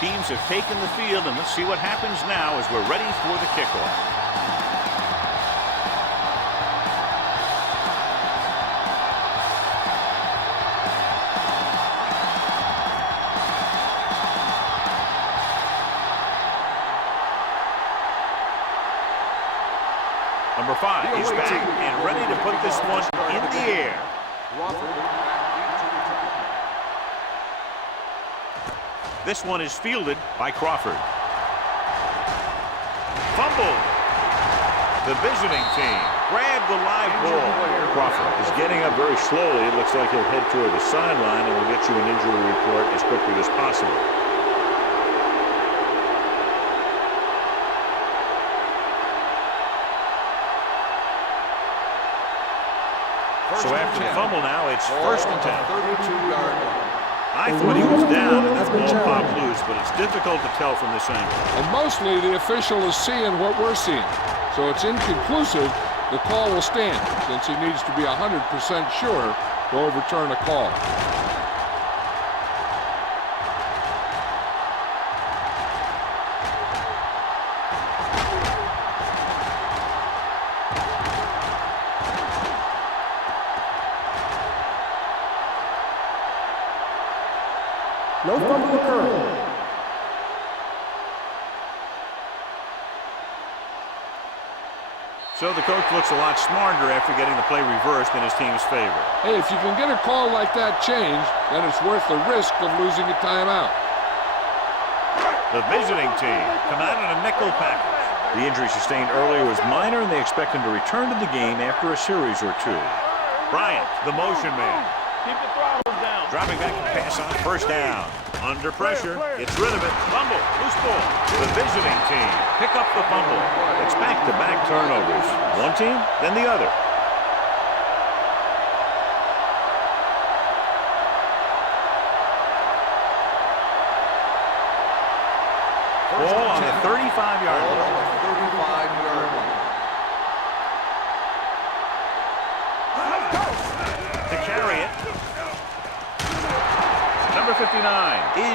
teams have taken the field, and let's see what happens now as we're ready for the kickoff. Number 5 is back and ready to put this one in the air. This one is fielded by Crawford. Fumble. The visiting team grabbed the live ball. Crawford is getting up very slowly. It looks like he'll head toward the sideline, and we'll get you an injury report as quickly as possible. So after the fumble now, it's first and 10. 32-yard line. I thought he was down and that ball popped loose, but it's difficult to tell from this angle. And mostly the official is seeing what we're seeing. So it's inconclusive. The call will stand since he needs to be 100% sure to overturn a call. No fumble occurred. So the coach looks a lot smarter after getting the play reversed in his team's favor. Hey, if you can get a call like that changed, then it's worth the risk of losing a timeout. The visiting team come out in a nickel package. The injury sustained earlier was minor, and they expect him to return to the game after a series or two. Bryant, the motion man. Keep the throttle down. Dropping back to pass on first down. Under pressure, gets rid of it. Fumble, loose ball. The visiting team pick up the fumble. It's back-to-back turnovers. One team, then the other. Ball on the 35-yard line. 35-yard line. To carry it. Number 59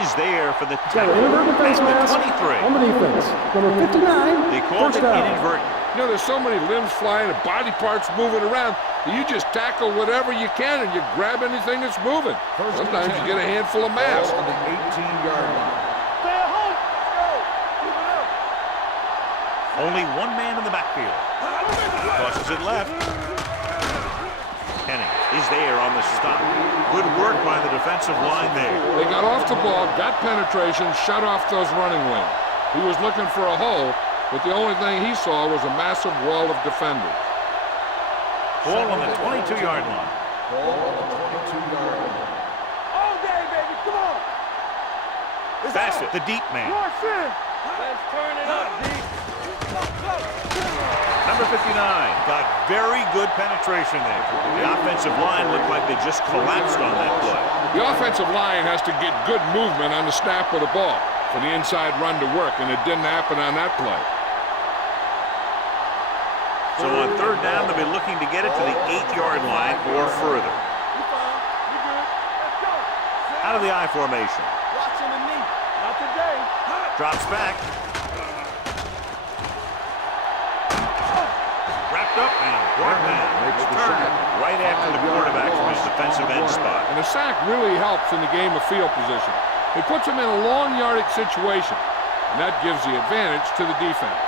is there for the tackle at the 23. On the defense. Number 59. They called it inadvertent. You know, there's so many limbs flying and body parts moving around. You just tackle whatever you can and you grab anything that's moving. Sometimes you get a handful of mass. On the 18-yard line. Stay at home. Let's go. Keep it up. Only one man in the backfield. Tosses it left. Penning is there on the stop. Good work by the defensive line there. They got off the ball, got penetration, shut off those running lanes. He was looking for a hole, but the only thing he saw was a massive wall of defenders. Ball on the 22-yard line. Ball on the 22-yard line. All day, baby. Come on. Bassett, the deep man. Rush in. Let's turn it up, D. Number 59 got very good penetration there. The offensive line looked like they just collapsed on that play. The offensive line has to get good movement on the snap of the ball for the inside run to work, and it didn't happen on that play. So on third down, they'll be looking to get it to the 8-yard line or further. You fine. You good. Let's go. Out of the I formation. Watching the knee. Not today. Drops back. Wrapped up and brought down. Makes the Returned sack. right after the quarterback from his defensive end spot. And a sack really helps in the game of field position. It puts them in a long yardage situation, and that gives the advantage to the defense.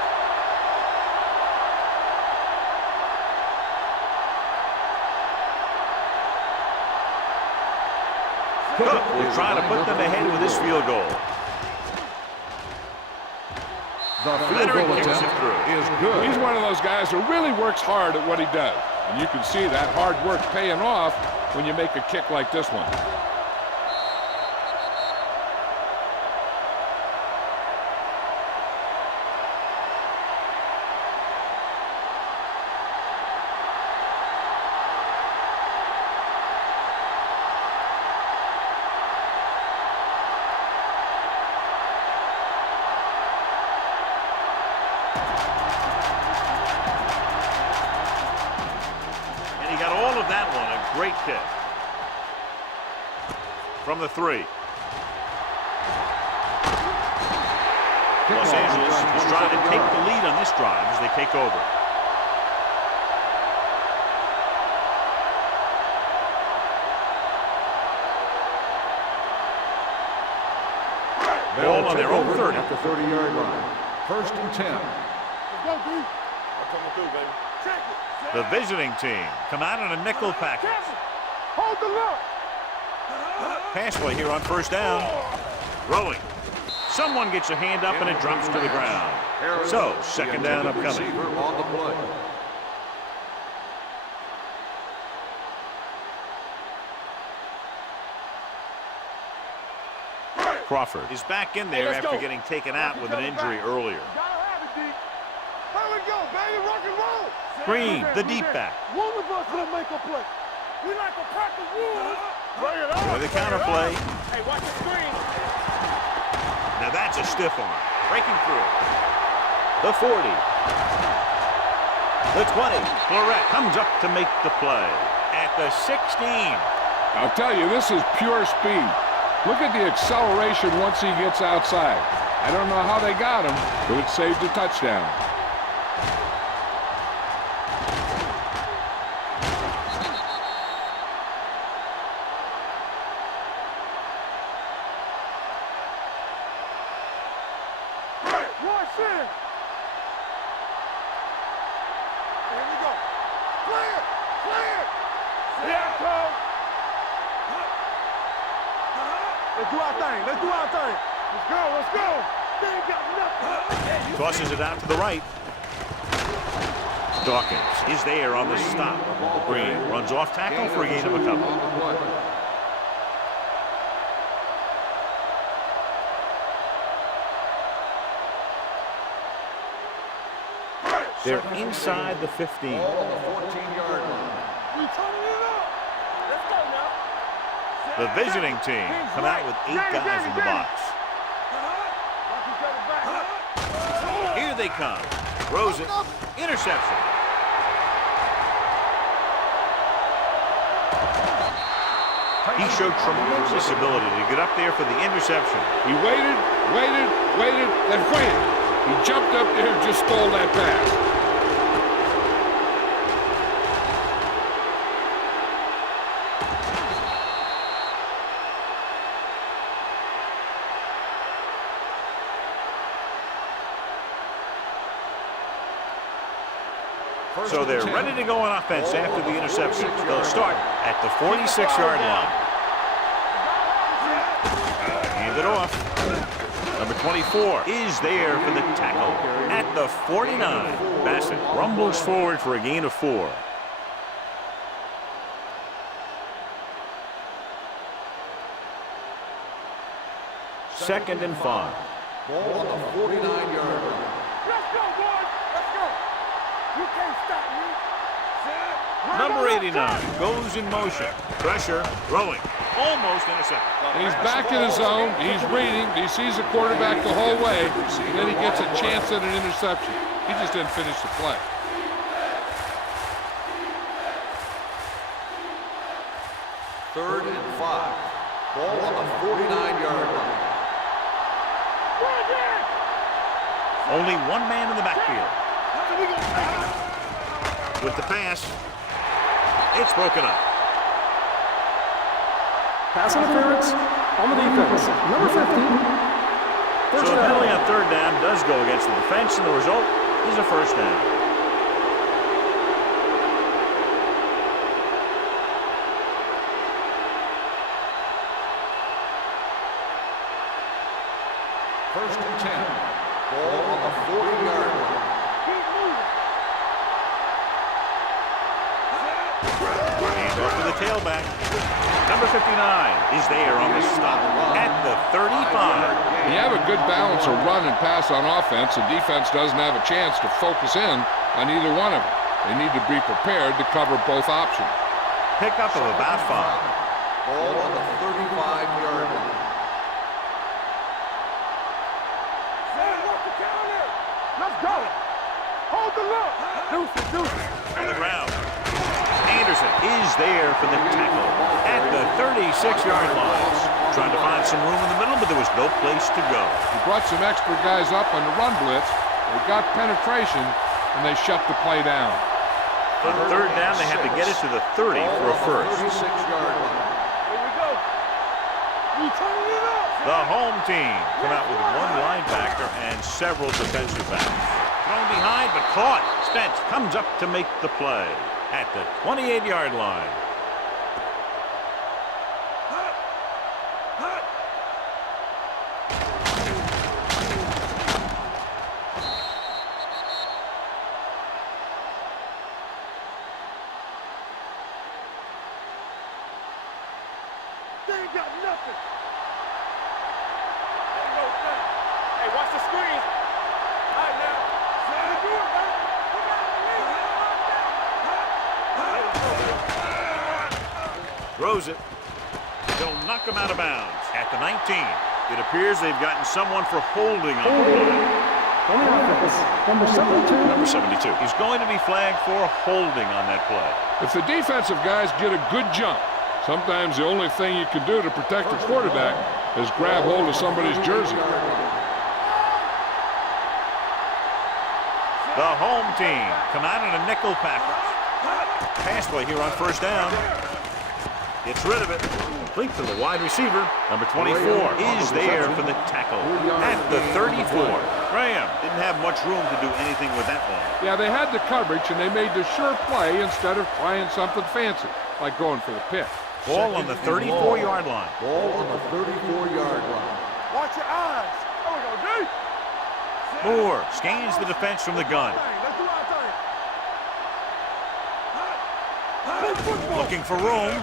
Cook will try to put them ahead with this field goal. The field Leonard goal kicks attempt it through. is good. He's one of those guys who really works hard at what he does. And you can see that hard work paying off when you make a kick like this one. That one, a great kick. From the 3. kickoff. Los Angeles is trying to take the lead on this drive as they take over. Ball on their own 30. At the 30-yard line. 1st and 10. Let's go, D. I'm coming through, baby. Check it. The visiting team come out in a nickel package. Hold the look. Pass play here on 1st down. Rolling. Someone gets a hand up and it drops to the ground. So, 2nd down upcoming. Receiver on the play. Crawford is back in there after getting taken out with an injury earlier. Here we go, baby. Rock and roll. Green, the deep back. One of us will make a play. We like a pack of wood. Bring it on. With a counter play. Hey, watch the screen. Now that's a stiff arm. Breaking through. The 40. The 20. Florette comes up to make the play. At the 16. I'll tell you, this is pure speed. Look at the acceleration once he gets outside. I don't know how they got him, but it saved a touchdown. Rush in. Here we go. Clear. Clear. Yeah, Cole. Let's do our thing. Let's do our thing. Let's go. Let's go. They ain't got nothing. Tosses it out to the right. Dawkins is there on the stop. Green runs off tackle for a gain of a couple. On the play. They're inside the 15. Ball on the 14-yard line. We turning it up. Let's go now. The visiting team come out with 8 guys in the box. Watch each other back. Here they come. Throws it. Interception. He showed tremendous ability to get up there for the interception. He waited, then wham! He jumped up there and just stole that pass. So they're ready to go on offense after the interception. They'll start at the 46-yard line. Hand it off. Number 24 is there for the tackle at the 49. Bassett rumbles forward for a gain of 4. Second and 5. Ball on the 49-yard line. Let's go, boys. Let's go. You can't stop me. Number 89 goes in motion. Pressure, throwing, almost intercepted. He's back in his zone. He's reading. He sees the quarterback the whole way. And then he gets a chance at an interception. He just didn't finish the play. Third and 5. Ball on the 49-yard line. Only one man in the backfield. With the pass, it's broken up. Pass interference on the defense. Number 15. So the penalty on 3rd down does go against the defense, and the result is a 1st down. First and 10. Ball on the 40-yard line. Hand off to the tailback. Number 59 is there on the stop at the 35. You have a good balance of run and pass on offense. The defense doesn't have a chance to focus in on either one of them. They need to be prepared to cover both options. Pickup of about 5. Ball on the 35-yard line. Let's go. Hold the look. Deuces. On the ground. Anderson is there for the tackle at the 36-yard line. Trying to find some room in the middle, but there was no place to go. He brought some extra guys up on the run blitz. They got penetration, and they shut the play down. On third down, they had to get it to the 30 for a first. 36-yard line. Here we go. We turning it up. The home team come out with one linebacker and several defensive backs. Thrown behind, but caught. Spence comes up to make the play at the 28-yard line. They ain't got nothing. Ain't no thing. Hey, watch the screen. All right, now. Say it, do it, man. We got Throws it. They'll knock him out of bounds at the 19. It appears they've gotten someone for holding on the line. On the offense, number 72. Number 72. He's going to be flagged for holding on that play. If the defensive guys get a good jump, sometimes the only thing you can do to protect the quarterback is grab hold of somebody's jersey. The home team come out in a nickel package. Pass play here on first down. Gets rid of it. Complete to the wide receiver. Number 24 is there for the tackle at the 34. Graham didn't have much room to do anything with that ball. Yeah, they had the coverage, and they made the sure play instead of trying something fancy, like going for the pick. Ball on the 34-yard line. Ball on the 34-yard line. Watch your eyes. There we go, D. Moore scans the defense from the gun. Let's do our thing. Looking for room.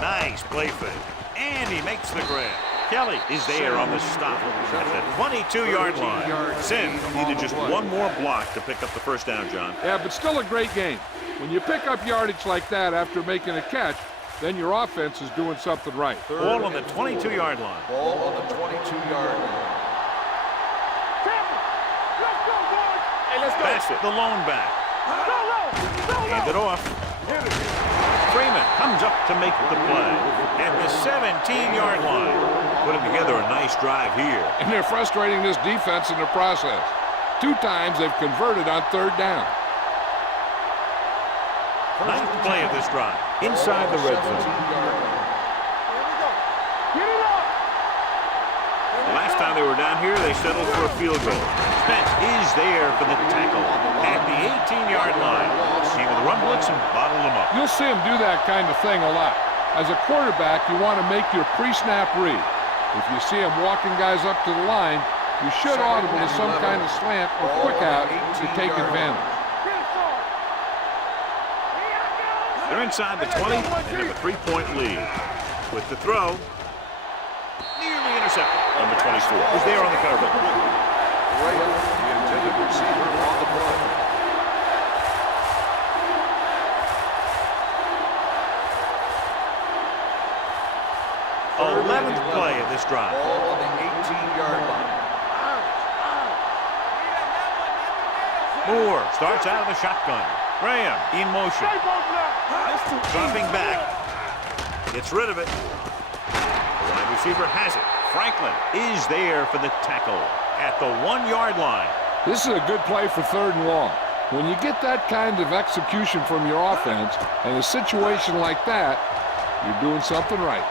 Nice play fake. And he makes the grab. Kelly is there on the stop at the 22-yard line. Sims needed just one more block to pick up the first down, John. Yeah, but still a great game. When you pick up yardage like that after making a catch, then your offense is doing something right. Ball on the 22-yard line. Ball on the 22-yard line. Let's go, boys. Hey, let's go. Bassett, the lone back. Hand it off. Freeman comes up to make the play at the 17-yard line. Putting together a nice drive here. And they're frustrating this defense in the process. 2 times they've converted on third down. Ninth play of this drive. Inside the red zone. Here we go. Get it up. The last time they were down here, they settled for a field goal. Spence is there for the tackle at the 18-yard line. Came with a run blitz and bottled them up. You'll see him do that kind of thing a lot. As a quarterback, you want to make your pre-snap read. If you see him walking guys up to the line, you should audible to some kind of slant or quick out to take advantage. They're inside the 20 and have a 3-point lead. With the throw, nearly intercepted. Number 24 is there on the cover. Graham, the intended receiver on the play. The 11th play of this drive. Ball on the 18-yard line. Moore starts out of the shotgun. Graham in motion. Dropping back. Gets rid of it. The wide receiver has it. Franklin is there for the tackle at the 1-yard line. This is a good play for third and long. When you get that kind of execution from your offense in a situation like that, you're doing something right.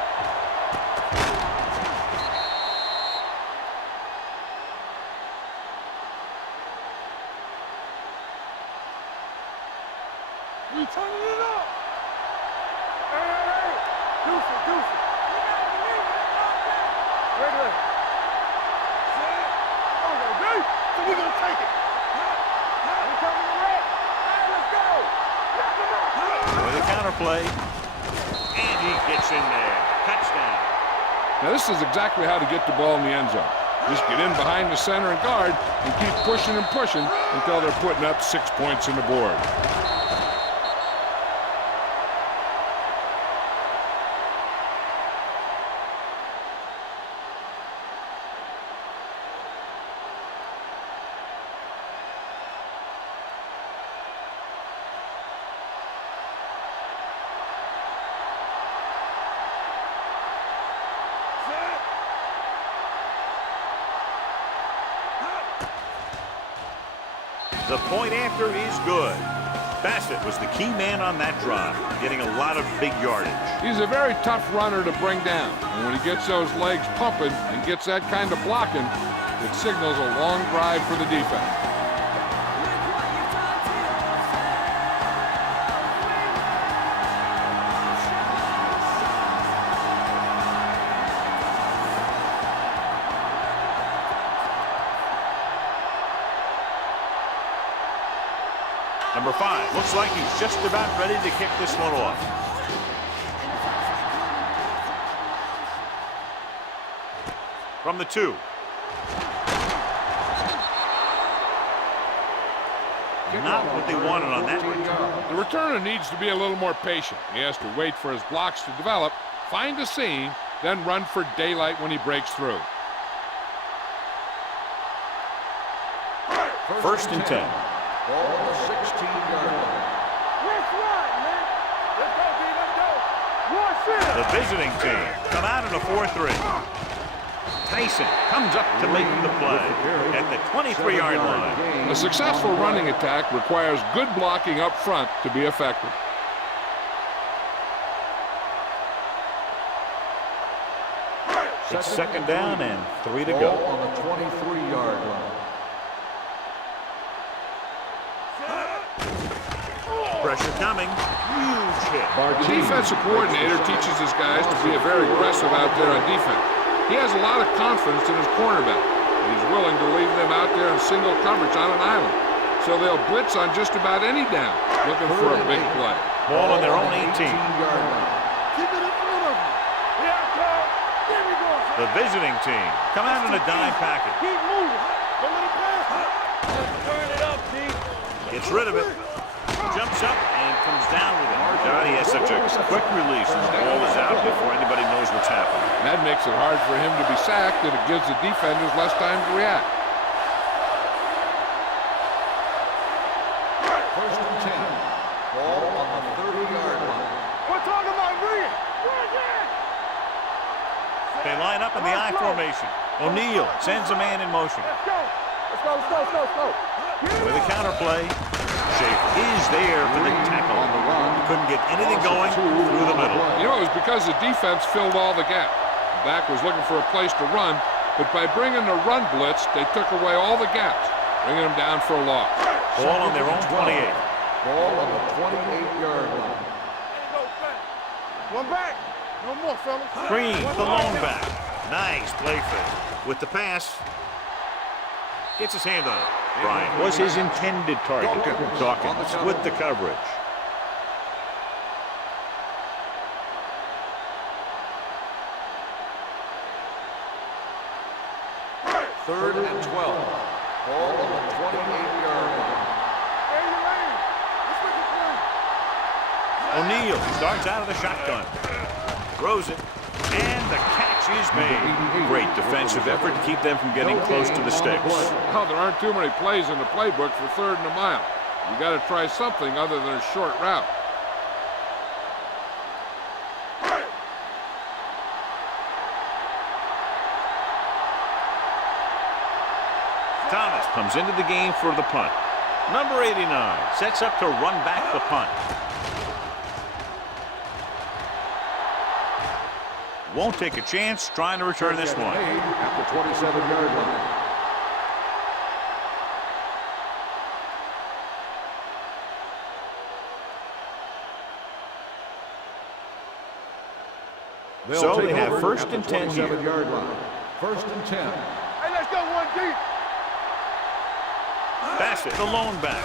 We turning it up. Hey. Deuce it. Regular. Oh, no, D. So we gonna take it. We coming to red. Let's go. With a counter play. And he gets in there. Touchdown. Now, this is exactly how to get the ball in the end zone. Just get in behind the center and guard and keep pushing and pushing until they're putting up 6 points on the board. The point after is good. Bassett was the key man on that drive, getting a lot of big yardage. He's a very tough runner to bring down. And when he gets those legs pumping and gets that kind of blocking, it signals a long drive for the defense. Number 5 looks like he's just about ready to kick this one off. From the 2. Not what they wanted on that return. The returner needs to be a little more patient. He has to wait for his blocks to develop, find a seam, then run for daylight when he breaks through. First and 10. Ball on the 16-yard line. Let's ride, man. Let's go, D. Let's go. One center. The visiting team come out in a 4-3. Tyson comes up to make the play at the 23-yard line. A successful running attack requires good blocking up front to be effective. It's second down and 3 to Ball go. on the 23-yard line. Pressure coming. Huge hit. The defensive coordinator teaches his guys to be very aggressive out there on defense. He has a lot of confidence in his cornerback. He's willing to leave them out there in single coverage on an island. So they'll blitz on just about any down, looking for a big play. Ball on their own 18. 18-yard line. Keep it in front of him. Yeah, Carl. There we go. The visiting team come out in a dime package. Keep moving. Don't let it pass. Turn it up, D. Gets rid of it. Jumps up and comes down with it. God, he has such a quick release, and the ball is out before anybody knows what's happening. That makes it hard for him to be sacked, and it gives the defenders less time to react. First and 10. Ball on the 30-yard line. We're talking about bringing. They line up in the I formation. O'Neal sends a man in motion. Let's go. Let's go, let's go, let's go, let's go. With a counterplay, Schaefer is there for the tackle. On the run. Couldn't get anything going through the middle. You know, it was because the defense filled all the gaps. The back was looking for a place to run, but by bringing the run blitz, they took away all the gaps, bringing them down for a loss. Ball on their own 28. Ball on the 28-yard line. One back. No more, fellas. Green, the lone back. Nice play fake. With the pass, gets his hand on it. Bryant Was his intended target. Dawkins with the coverage. Third and 12. Ball on the 28-yard line. Hey, you lane. Let's make it play. O'Neal starts out of the shotgun. Throws it. And the catch is made. Great defensive effort to keep them from getting close to the sticks. Well, there aren't too many plays in the playbook for 3rd and a mile. You got to try something other than a short route. Thomas comes into the game for the punt. Number 89 sets up to run back the punt. Won't take a chance trying to return this one. At the 27-yard line. So they have first and 10 here. 27-yard line. First and 10. Hey, let's go one deep. Bassett, the lone back.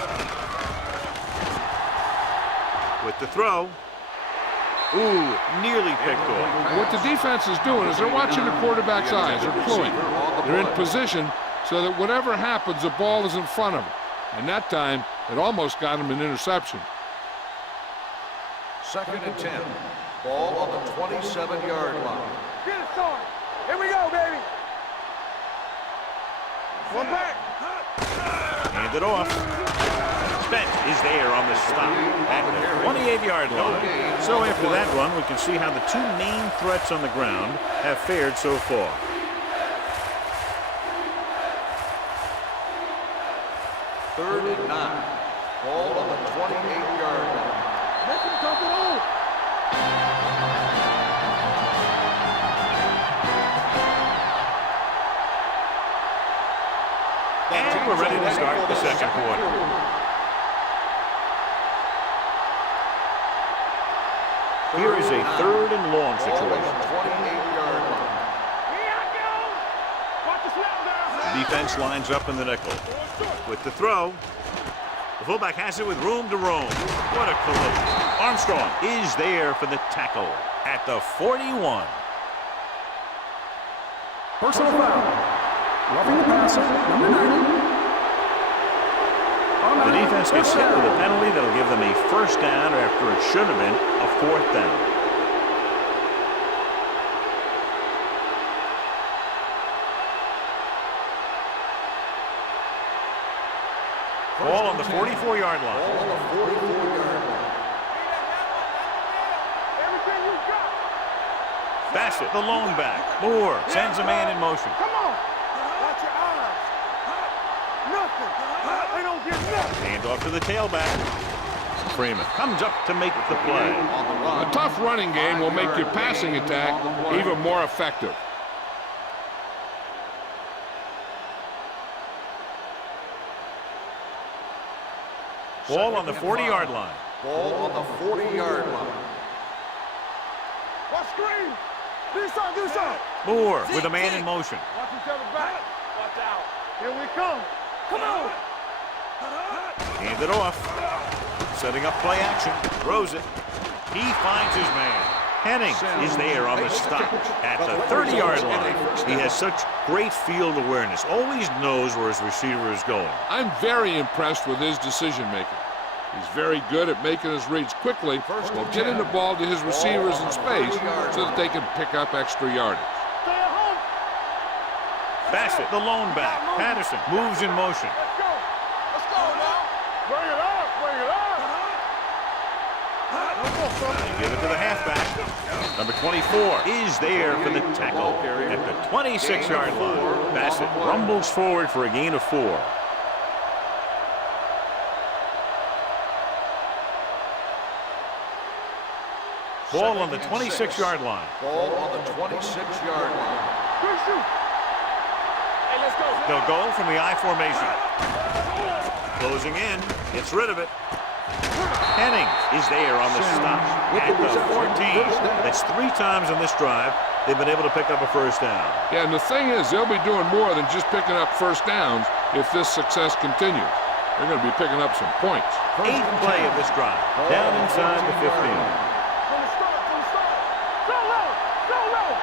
With the throw. Ooh, nearly picked off. What the defense is doing is they're watching the quarterback's eyes. They're cluing. They're in position so that whatever happens, the ball is in front of them. And that time, it almost got him an interception. Second and 10. Ball on the 27-yard line. Get it started. Here we go, baby. One back. Hand it off. Spence is there on the stop at the 28-yard line. So after that run, we can see how the two main threats on the ground have fared so far. 3rd and 9. Ball on the 28-yard line. Make him dump it on. And we're ready to start the second quarter. Here is a 3rd and long Ball on situation. the 28-yard line. Here I go. Watch the snap down. The defense lines up in the nickel. With the throw, the fullback has it with room to roam. What a collision. Armstrong is there for the tackle at the 41. Personal foul. Roughing the passer, number 90. The defense gets hit with a penalty that'll give them a first down after it should have been a 4th down. Ball on the 44-yard line. Ball on the 44-yard line. Everything you got. Bassett, the lone back. Moore sends a man in motion. Come on. Watch your eyes. Nothing. They don't get nothing. Hand off to the tailback. Freeman comes up to make the play. On the run. A tough running game will make your passing attack even more effective. Ball on the 40-yard line. Ball on the 40-yard line. Watch screen. Do something. Do something. Moore with a man in motion. Watch each other back. Watch out. Here we come. Come on. Hand it off. Setting up play action. Throws it. He finds his man. Henning is there on the stop at the 30-yard line. He has such great field awareness. Always knows where his receiver is going. I'm very impressed with his decision-making. He's very good at making his reads quickly while getting the ball to his receivers in space so that they can pick up extra yardage. Stay at home. Bassett, the lone back. Patterson moves in motion. Let's go. Let's go now. Bring it up. Bring it up. Let's go, son. They give it to the halfback. Number 24 is there for the tackle at the 26-yard line. Bassett rumbles forward for a gain of 4. Ball on the 26-yard line. Ball on the 26-yard line. Good shoot. Hey, let's go. They'll go from the I formation. Closing in, gets rid of it. Henning is there on the stop at the 14. That's 3 times on this drive they've been able to pick up a first down. Yeah, and the thing is, they'll be doing more than just picking up first downs if this success continues. They're going to be picking up some points. 8th play of this drive, down inside the 15. From the start. From the start. Go low. Go low.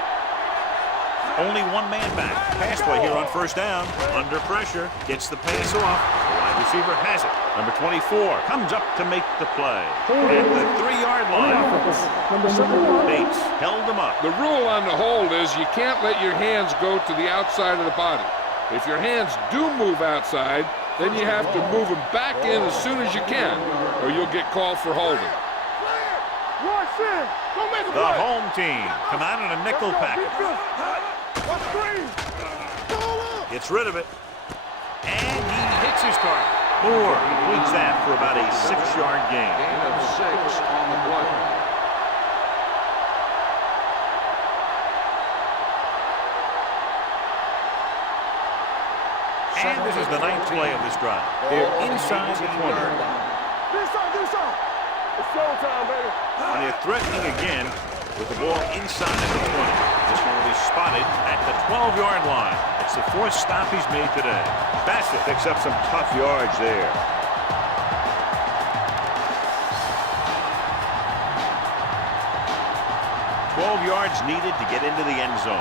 Only one man back. Pass play here on first down. Under pressure, gets the pass off. The wide receiver has it. Number 24 comes up to make the play. At the 3-yard line. Number 71. Bates held him up. The rule on the hold is you can't let your hands go to the outside of the body. If your hands do move outside, then you have to move them back in as soon as you can, or you'll get called for holding. Rush in. Go make a The play. home team come out in a nickel package. Watch screen. Gets rid of it. And he hits his target. Moore completes that for about a 6-yard gain. Gain of 6 on the play. And this is the 9th play of this drive. They're inside the 20. Do something. Do something. It's showtime, baby. And they're threatening again with the ball inside the 20. This one will be spotted at the 12-yard line. It's the 4th stop he's made today. Bassett picks up some tough yards there. Yards needed to get into the end zone.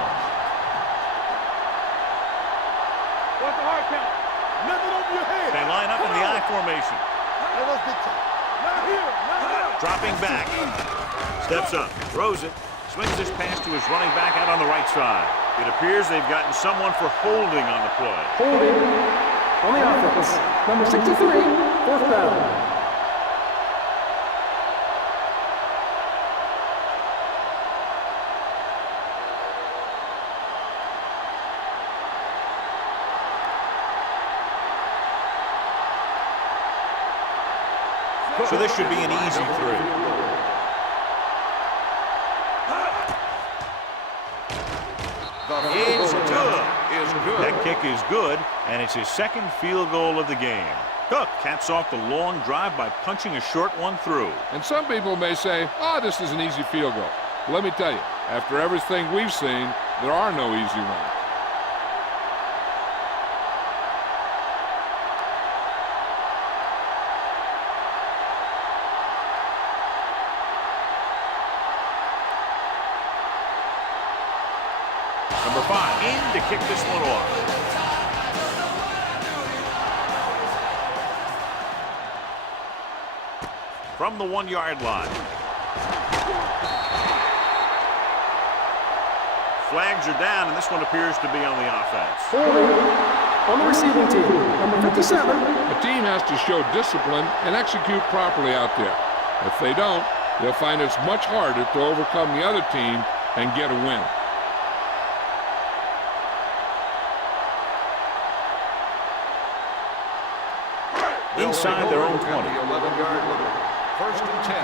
Watch the hard count. Nothing over your head. They line up in the I formation. Hey, let's get you. Not here. Not here. Dropping back. Steps up. Throws it. Swings his pass to his running back out on the right side. It appears they've gotten someone for holding on the play. Holding on the offense. Number 63, 4th down. So this should be an easy 3. It's good. That kick is good, and it's his second field goal of the game. Cook caps off the long drive by punching a short one through. And some people may say, oh, this is an easy field goal. Let me tell you, after everything we've seen, there are no easy ones. Number 5 in to kick this one off. From the 1-yard line. Flags are down, and this one appears to be on the offense. On the receiving team, number 57. A team has to show discipline and execute properly out there. If they don't, they'll find it's much harder to overcome the other team and get a win. Inside their own 20. 11-yard line. First and 10.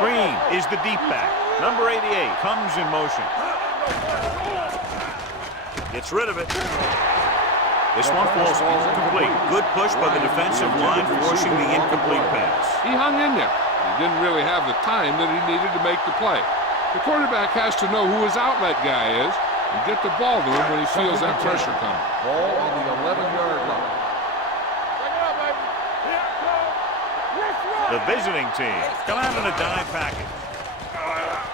Green is the deep back. Number 88 comes in motion. Gets rid of it. This one falls incomplete. Good push by the defensive line, forcing the incomplete pass. He hung in there. He didn't really have the time that he needed to make the play. The quarterback has to know who his outlet guy is and get the ball to him when he feels that pressure coming. Ball on the 11-yard line. The visiting team come out in a dime package.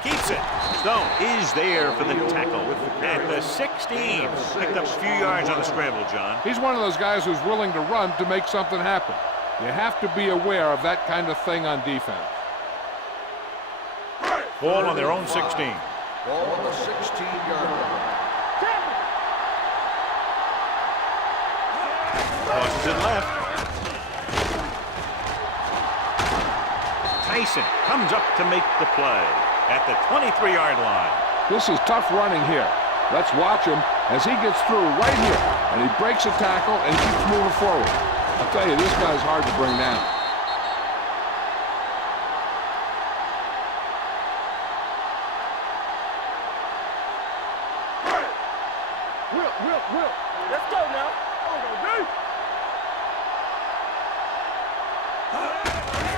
Keeps it. Stone is there for the tackle at the 16. Picked up a few yards on the scramble, John. He's one of those guys who's willing to run to make something happen. You have to be aware of that kind of thing on defense. Ball on their own 16. Ball on the 16-yard line. Tosses it left. Tyson comes up to make the play at the 23-yard line. This is tough running here. Let's watch him as he gets through right here, and he breaks a tackle and keeps moving forward. I'll tell you, this guy's hard to bring down. Will. Let's go now.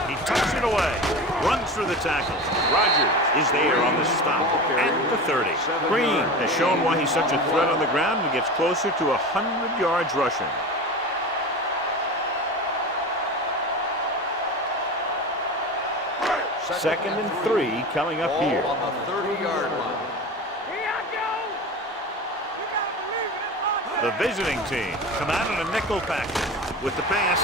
He tucks it away, runs through the tackle. Rogers is there on the stop at the 30. Green has shown why he's such a threat on the ground and gets closer to 100 yards rushing. Second and 3 coming up here. Ball on the 30-yard line. The visiting team come out in a nickel package with the pass.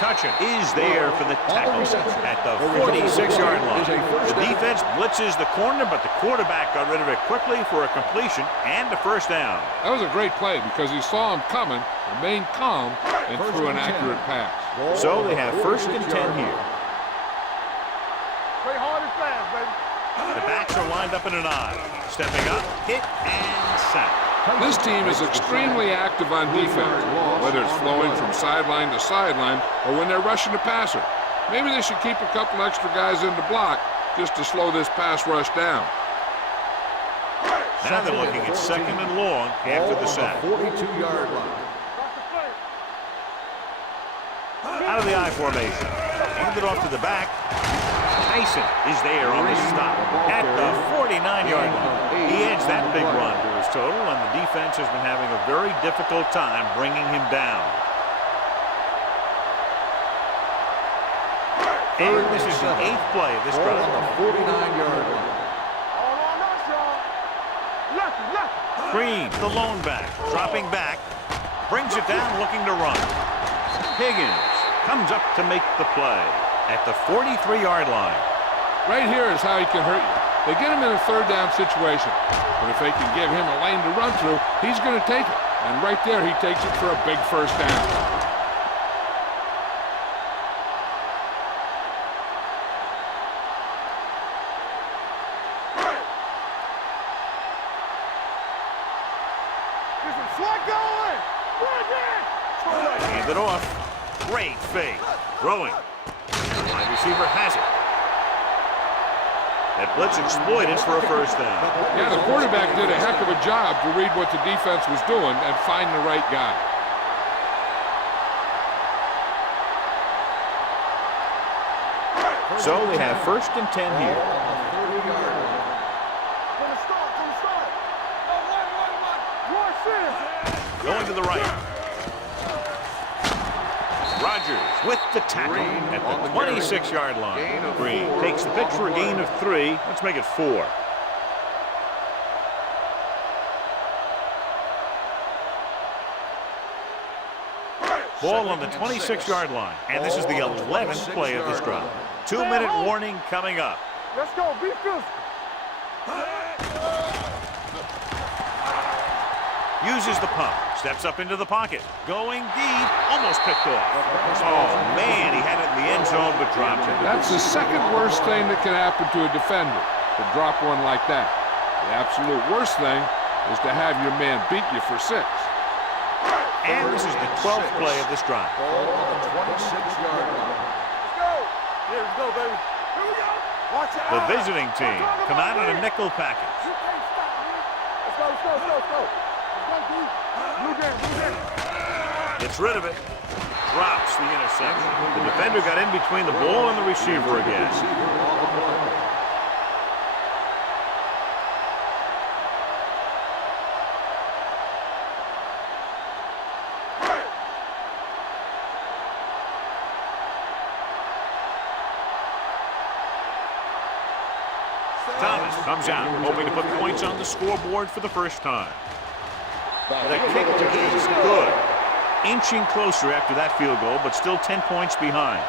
Cutchin is there for the tackle at the 46-yard line. The defense blitzes the corner, but the quarterback got rid of it quickly for a completion and a first down. That was a great play because he saw him coming, remained calm, and threw an accurate pass. So they have first and 10 here. Play hard and fast, baby. The backs are lined up in an I. Stepping up, hit, and sack. This team is extremely active on defense, whether it's flowing from sideline to sideline or when they're rushing the passer. Maybe they should keep a couple extra guys in the block just to slow this pass rush down. Now they're looking at second and long after the sack. 42-yard line. Out of the I formation. Handed off to the back. Tyson is there on the stop at the 49-yard line. He adds that big run to his total, and the defense has been having a very difficult time bringing him down. And this is the 8th play of this drive. On the 49-yard line. Green, the lone back, dropping back, brings it down looking to run. Higgins comes up to make the play at the 43-yard line. Right here is how he can hurt you. They get him in a third down situation, but if they can give him a lane to run through, he's going to take it. And right there, he takes it for a big first down. Hand it off. fake. Throwing. Wide receiver has it. That blitz exploited for a first down. Yeah, the quarterback did a heck of a job to read what the defense was doing and find the right guy. So they have 1st and 10 here. Going to the right. Rodgers with the tackle at the 26-yard line. Green takes the pitch for a gain of 3. Let's make it 4. Ball on the 26-yard line. And this is the 11th play of this drive. 2-minute warning coming up. Let's go. Be physical. Uses the pump. Steps up into the pocket. Going deep. Almost picked off. Oh, man. He had it in the end zone, but dropped it. That's the second worst thing that can happen to a defender, to drop one like that. The absolute worst thing is to have your man beat you for 6. And this is the 12th play of this drive. Ball on the 26-yard line. Let's go. Here we go, baby. Here we go. Watch it. The visiting team come out in a nickel package. You can't stop me. Let's go, let's go, let's go, let's go. Let's go, dude. Blue game, blue game. Gets rid of it. Drops the interception. The defender got in between the ball and the receiver again. Thomas comes out, hoping to put points on the scoreboard for the first time. The kick is good. Inching closer after that field goal, but still 10 points behind.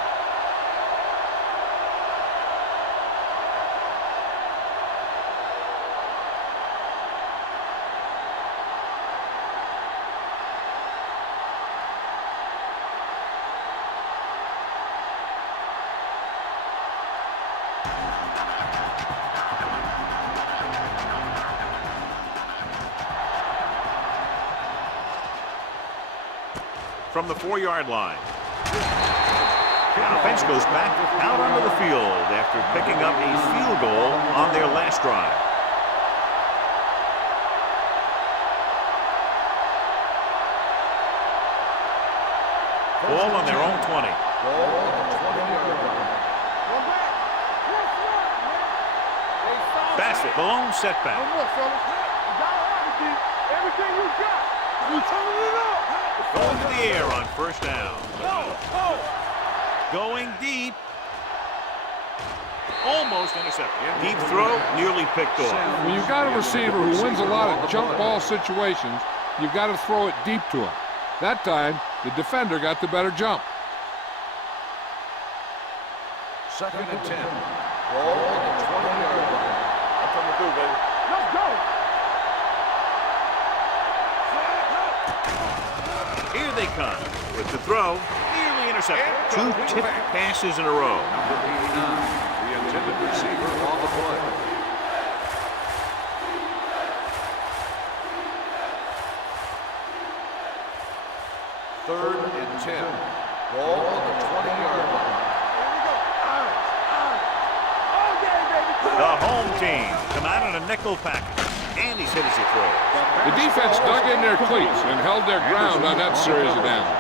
From the 4-yard line. The offense goes back out onto the field after picking up a field goal on their last drive. Ball on their own 20. Ball on the 20-yard line. Bassett, the lone setback. Come on, fellas. You got to have it, D. Everything you got. You turning it up. Going to the air on first down. Going deep. Almost intercepted. Deep throw, nearly picked off. When you've got a receiver who wins a lot of jump ball situations, you've got to throw it deep to him. That time, the defender got the better jump. 2nd and 10. Ball on the 20-yard line. I'm coming through, baby. Let's go. Here they come with the throw, nearly intercepted. 2 tipped passes in a row. Number 89, the intended receiver on the play. Third and 10. Ball on the 20-yard line. Here we go. All day, baby. The home team come out in a nickel package. And he's hit as he throws. The defense dug in their cleats and held their ground on that series of downs.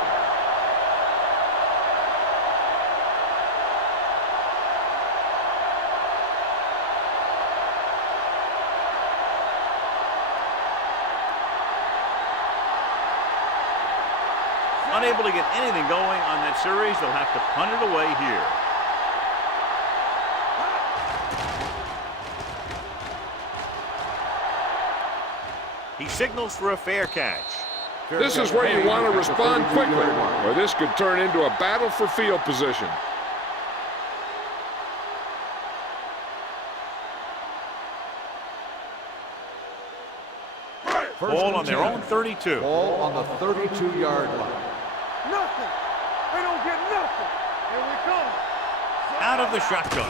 Unable to get anything going on that series, they'll have to punt it away here. He signals for a fair catch. This is where you want to respond quickly, or this could turn into a battle for field position. Ball on their own 32. Ball on the 32-yard line. Nothing. They don't get nothing. Here we come. Out of the shotgun.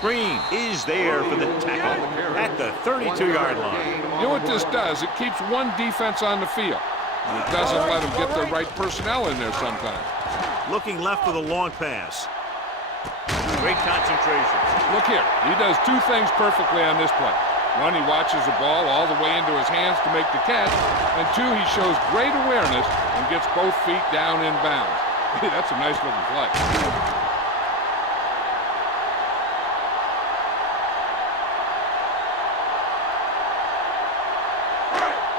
Green is there for the tackle at the 32-yard line. You know what this does? It keeps one defense on the field. And it doesn't let them get the right personnel in there sometimes. Looking left with a long pass. Great concentration. Look here. He does two things perfectly on this play. One, he watches the ball all the way into his hands to make the catch. And two, he shows great awareness and gets both feet down in bounds. Hey, that's a nice looking play.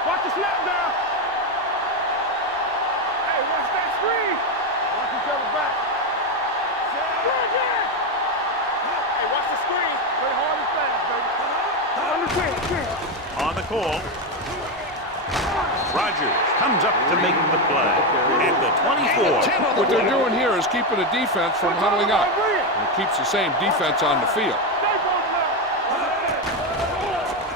Watch the snap down. Hey, watch that screen. Watch each other back. Hey, watch the screen. Play hard and fast, baby. On the screen. On the call. Rogers comes up to make the play at the 24. What they're doing here is keeping the defense from huddling up. And it keeps the same defense on the field.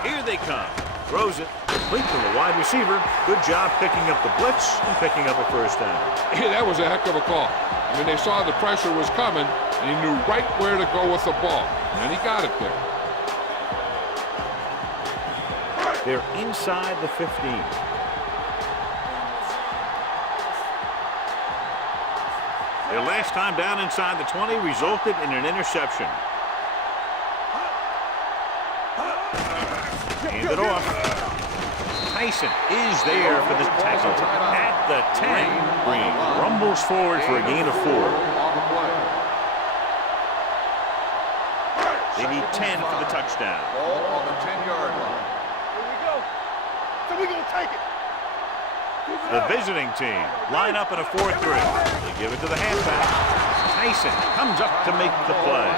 Here they come. Throws it. Complete to the wide receiver. Good job picking up the blitz and picking up a first down. Hey, that was a heck of a call. I mean, they saw the pressure was coming, and he knew right where to go with the ball. And he got it there. They're inside the 15. Their last time down inside the 20 resulted in an interception. Hand it off. Tyson is there for the tackle at the 10. Green rumbles forward for a gain of 4. They need 10 for the touchdown. Ball on the 10-yard line. Here we go. So we're going to take it. The visiting team line up in a 4-3. They give it to the halfback. Tyson comes up to make the play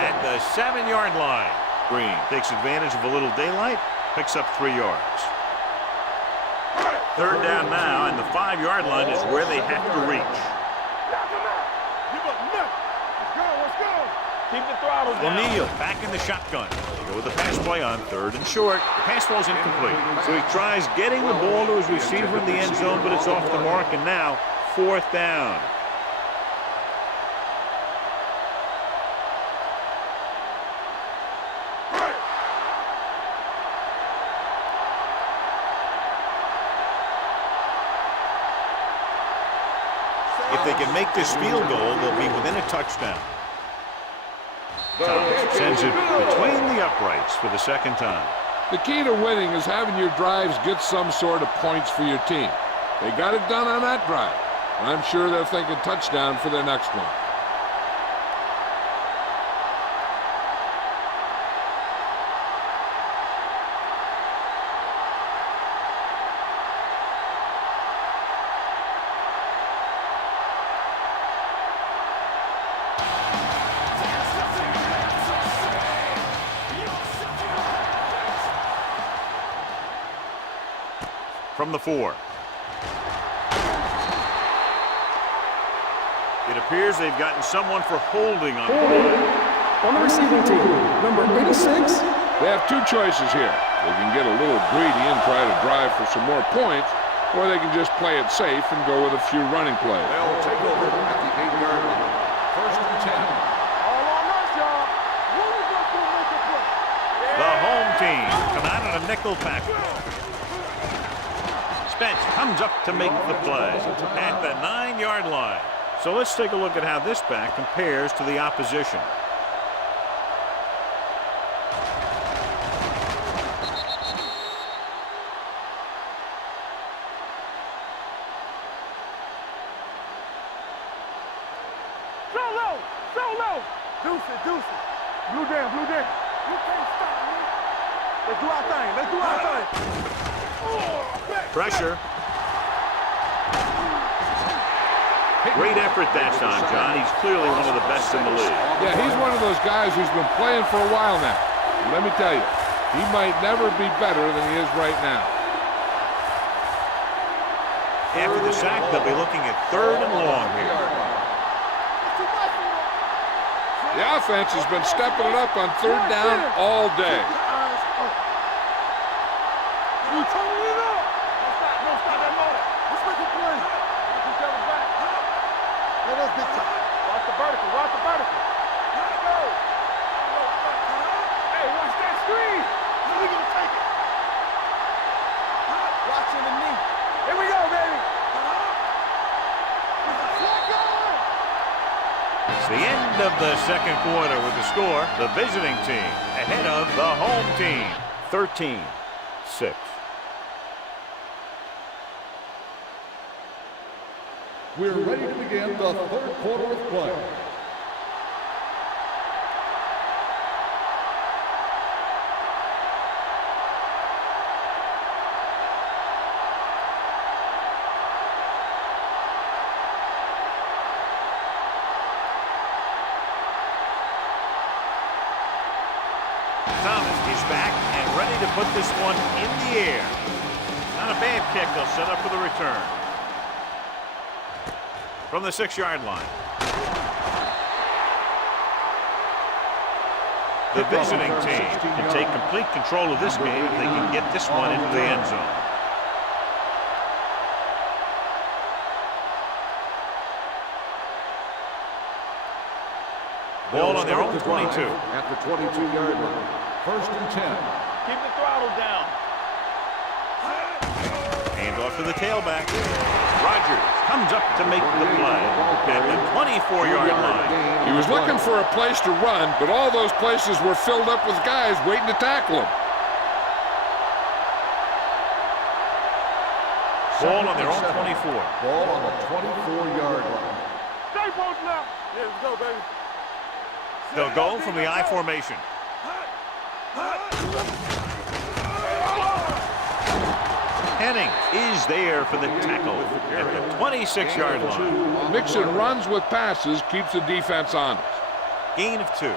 at the 7-yard line. Green takes advantage of a little daylight, picks up 3 yards. Third down now, and the 5-yard line is where they have to reach. Give up nothing. Let's go. Keep the throttle down. O'Neal back in the shotgun. They go with the pass play on 3rd and short. The pass ball's incomplete. So he tries getting the ball to his receiver in the end zone, but it's off the mark, and now 4th down. If they can make this field goal, they'll be within a touchdown. Thomas sends it between the uprights for the 2nd time. The key to winning is having your drives get some sort of points for your team. They got it done on that drive. And I'm sure they're thinking touchdown for their next one. From the 4. It appears they've gotten someone for holding on. On the receiving team, number 86. They have two choices here. They can get a little greedy and try to drive for some more points, or they can just play it safe and go with a few running plays. They'll take over at the 8-yard line. 1st and 10. All on us, y'all. When we go through make a play. The home team come out in a nickel package. Spence comes up to make the play at the 9-yard line. So let's take a look at how this back compares to the opposition. Solo. Deuce it. Blue down. You can't stop me. Let's do our thing. Pressure. Great effort that time, John. He's clearly one of the best in the league. Yeah, he's one of those guys who's been playing for a while now. And let me tell you, he might never be better than he is right now. After the sack, they'll be looking at 3rd and long here. The offense has been stepping it up on 3rd down all day. You turning it up. Don't stop that motor. Let's make a play. Watch each other back. Let us big time. Watch the vertical. Let's go. Hey, watch that screen. We're going to take it. Watching the knee. Here we go, baby. of the second quarter with the score. The visiting team ahead of the home team. 13-6. We're ready to begin the third quarter of play. Thomas is back and ready to put this one in the air. Not a bad kick. They'll set up for the return. From the 6-yard line. The visiting team can take complete control of this game if they can get this one into the end zone. Ball on their own 22. At the 22-yard line. 1st and 10. Keep the throttle down. Hand off to the tailback. Rodgers comes up to make the play at the 24-yard line. He was looking for a place to run, but all those places were filled up with guys waiting to tackle him. Ball on their own 24. Ball on the 24-yard line. Stay both now. Yeah, let's go, baby. They'll go from the I formation. Henning is there for the tackle at the 26-yard line. Mixing runs with passes keeps the defense honest. Gain of 2.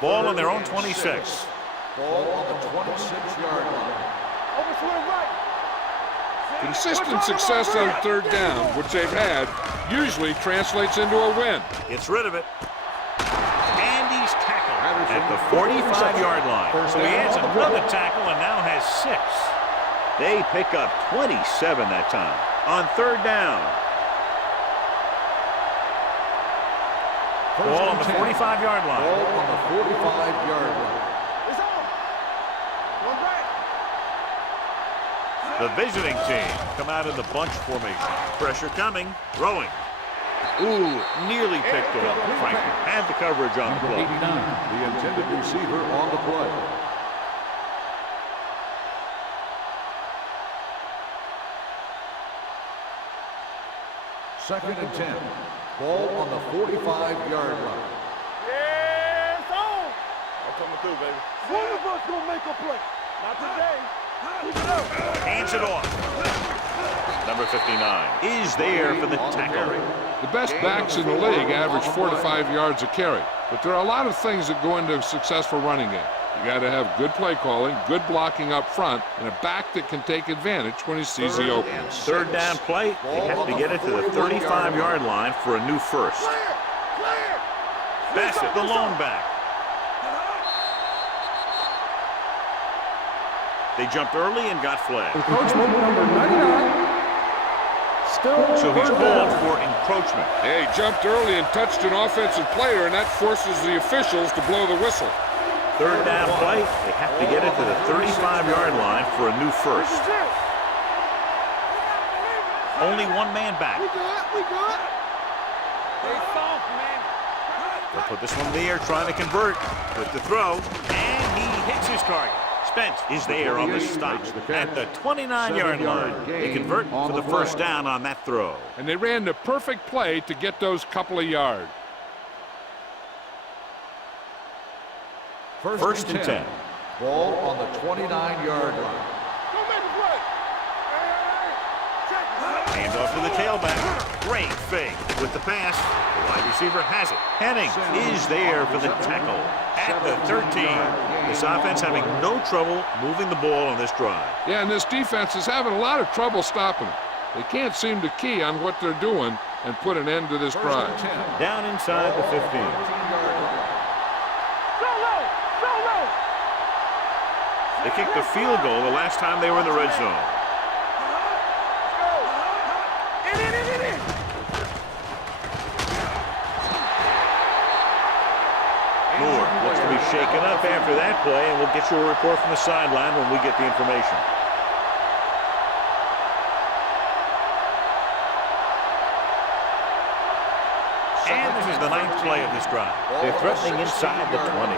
Ball on their own 26. Ball on the 26-yard line. Over to the right. Consistent success on 3rd down, which they've had, usually translates into a win. Gets rid of it. And he's tackled at the 45-yard line. So he adds another tackle and now has 6. They pick up 27 that time. On 3rd down. Ball on the 45-yard line. Ball on the 45-yard line. It's on. One back. The visiting team come out in the bunch formation. Pressure coming. Throwing. Ooh, nearly picked off. Franklin had the coverage on the play. The intended receiver on the play. Second and 10. Ball on the 45-yard line. Yeah, it's on. I'm coming through, baby. One of us gonna make a play. Not today. Keep it up. Hands it off. Number 59 is there for the tackle. The best backs in the league average 4 to 5 yards a carry, but there are a lot of things that go into a successful running game. You got to have good play calling, good blocking up front, and a back that can take advantage when he sees the opening. 3rd down play. They have to get it to the 35-yard line for a new first. Bassett, the lone back. They jumped early and got flagged. Encroachment number 99. Still So he's 3rd called down. for encroachment. Hey, he jumped early and touched an offensive player, and that forces the officials to blow the whistle. 3rd down play. They have to get it to the 35-yard line for a new first. Only one man back. We good. Stay soft, man. They'll put this one in the air, trying to convert with the throw, and he hits his target. Spence is there on the stop at the 29-yard line. They convert for the 1st down on that throw. And they ran the perfect play to get those couple of yards. 1st and 10. Ball on the 29-yard line. Go make a play. Hey. Hands off to the tailback. Great fake with the pass. The wide receiver has it. Henning is there for the tackle at the 13. This offense having no trouble moving the ball on this drive. Yeah, and this defense is having a lot of trouble stopping it. They can't seem to key on what they're doing and put an end to this drive. Down inside the 15. They kicked the field goal the last time they were in the red zone. Moore looks to be shaken up after that play, and we'll get you a report from the sideline when we get the information. And this is the 9th play of this drive. They're threatening inside the 20.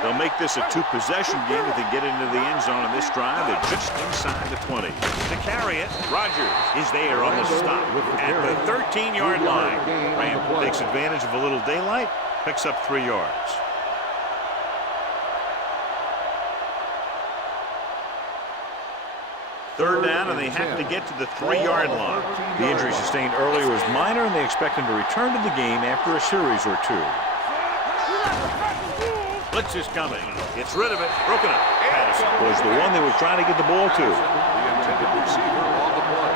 They'll make this a 2-possession game if they get into the end zone in this drive. They're just inside the 20. To carry it, Rogers is there on the stop at the 13-yard line. Ram takes advantage of a little daylight, picks up 3 yards. Third down, and they have to get to the 3-yard line. The injury sustained earlier was minor, and they expect him to return to the game after a series or 2. Blitz is coming. Gets rid of it. Broken up. Patterson was the one they were trying to get the ball to. The intended receiver on the play.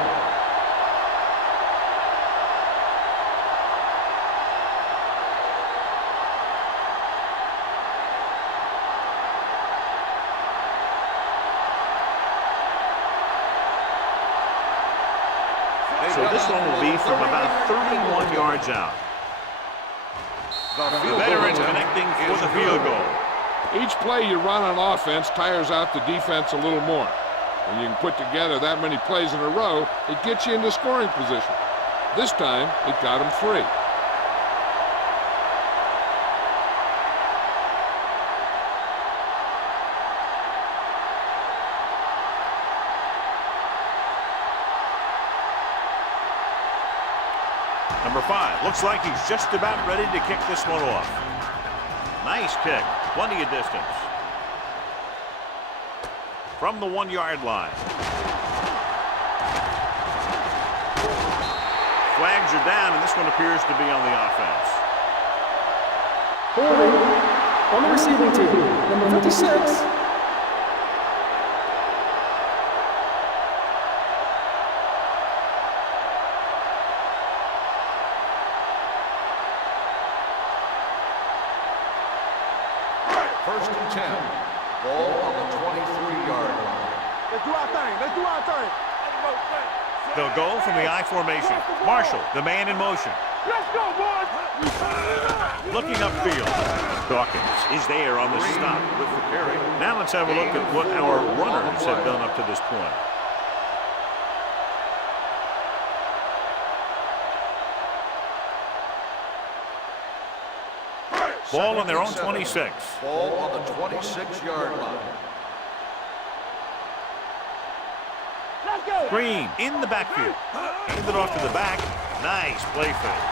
So this one will be from about 31 yards out. The veterans connecting for the field goal. Each play you run on offense tires out the defense a little more. When you can put together that many plays in a row, it gets you into scoring position. This time, it got them free. Number 5 looks like he's just about ready to kick this one off. Nice kick. Plenty of distance. From the 1-yard line. Flags are down, and this one appears to be on the offense. Holding on the receiving team, number 56. First and 10. Ball on the 23-yard line. Let's do our thing. Let's do our thing. They'll go from the I formation. Marshall, the man in motion. Let's go, boys. Looking upfield. Dawkins is there on the stop with the carry. Now let's have a look at what our runners have done up to this point. Ball on their own 26. Ball on the 26-yard line. Let's go. Green in the backfield. Hand it off to the back. Nice play fake.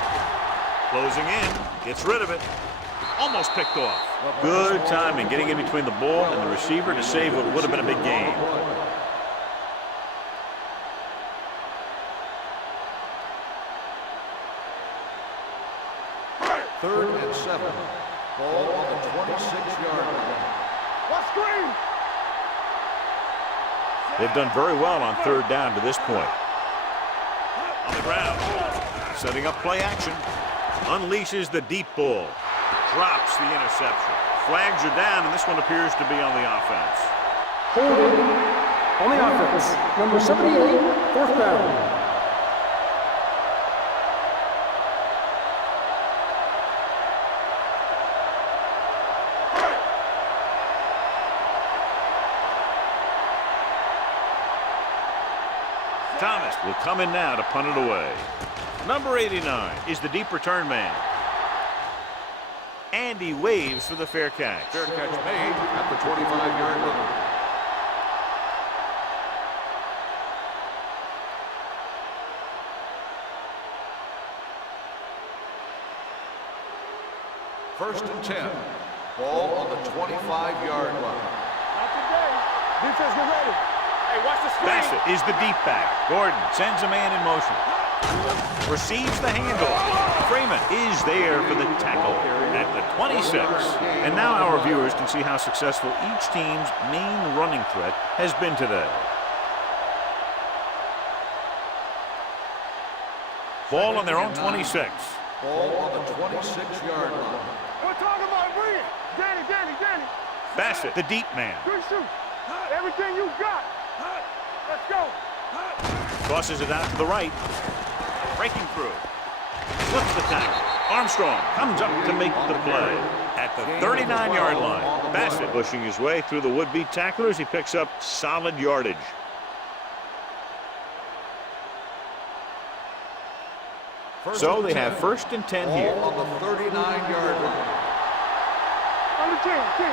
Closing in. Gets rid of it. Almost picked off. Good timing getting in between the ball and the receiver to save what would have been a big gain. Third and 7. Ball on the 26-yard line. What screen? They've done very well on third down to this point. On the ground. Setting up play action. Unleashes the deep ball. Drops the interception. Flags are down, and this one appears to be on the offense. Holding on the offense, number 78, 4th down. Thomas will come in now to punt it away. Number 89 is the deep return man. And he waves for the fair catch. Fair catch made at the 25-yard line. First and 10. Ball on the 25-yard line. Not today. Defense, get ready. Hey, watch the screen. Bassett is the deep back. Gordon sends a man in motion. Receives the handoff. Freeman is there for the tackle at the 26. And now our viewers can see how successful each team's main running threat has been today. Ball on their own 26. Ball on the 26-yard line. We're talking about bring it. Danny. Bassett, the deep man. Good shoot. Everything you got. Let's go. Tosses it out to the right. Breaking through. Flips the tackle. Armstrong comes up to make the play at the 39-yard line. Bassett pushing his way through the would-be tacklers. He picks up solid yardage. So they have first and 10 here. Ball on the 39-yard line. Under 10, 10.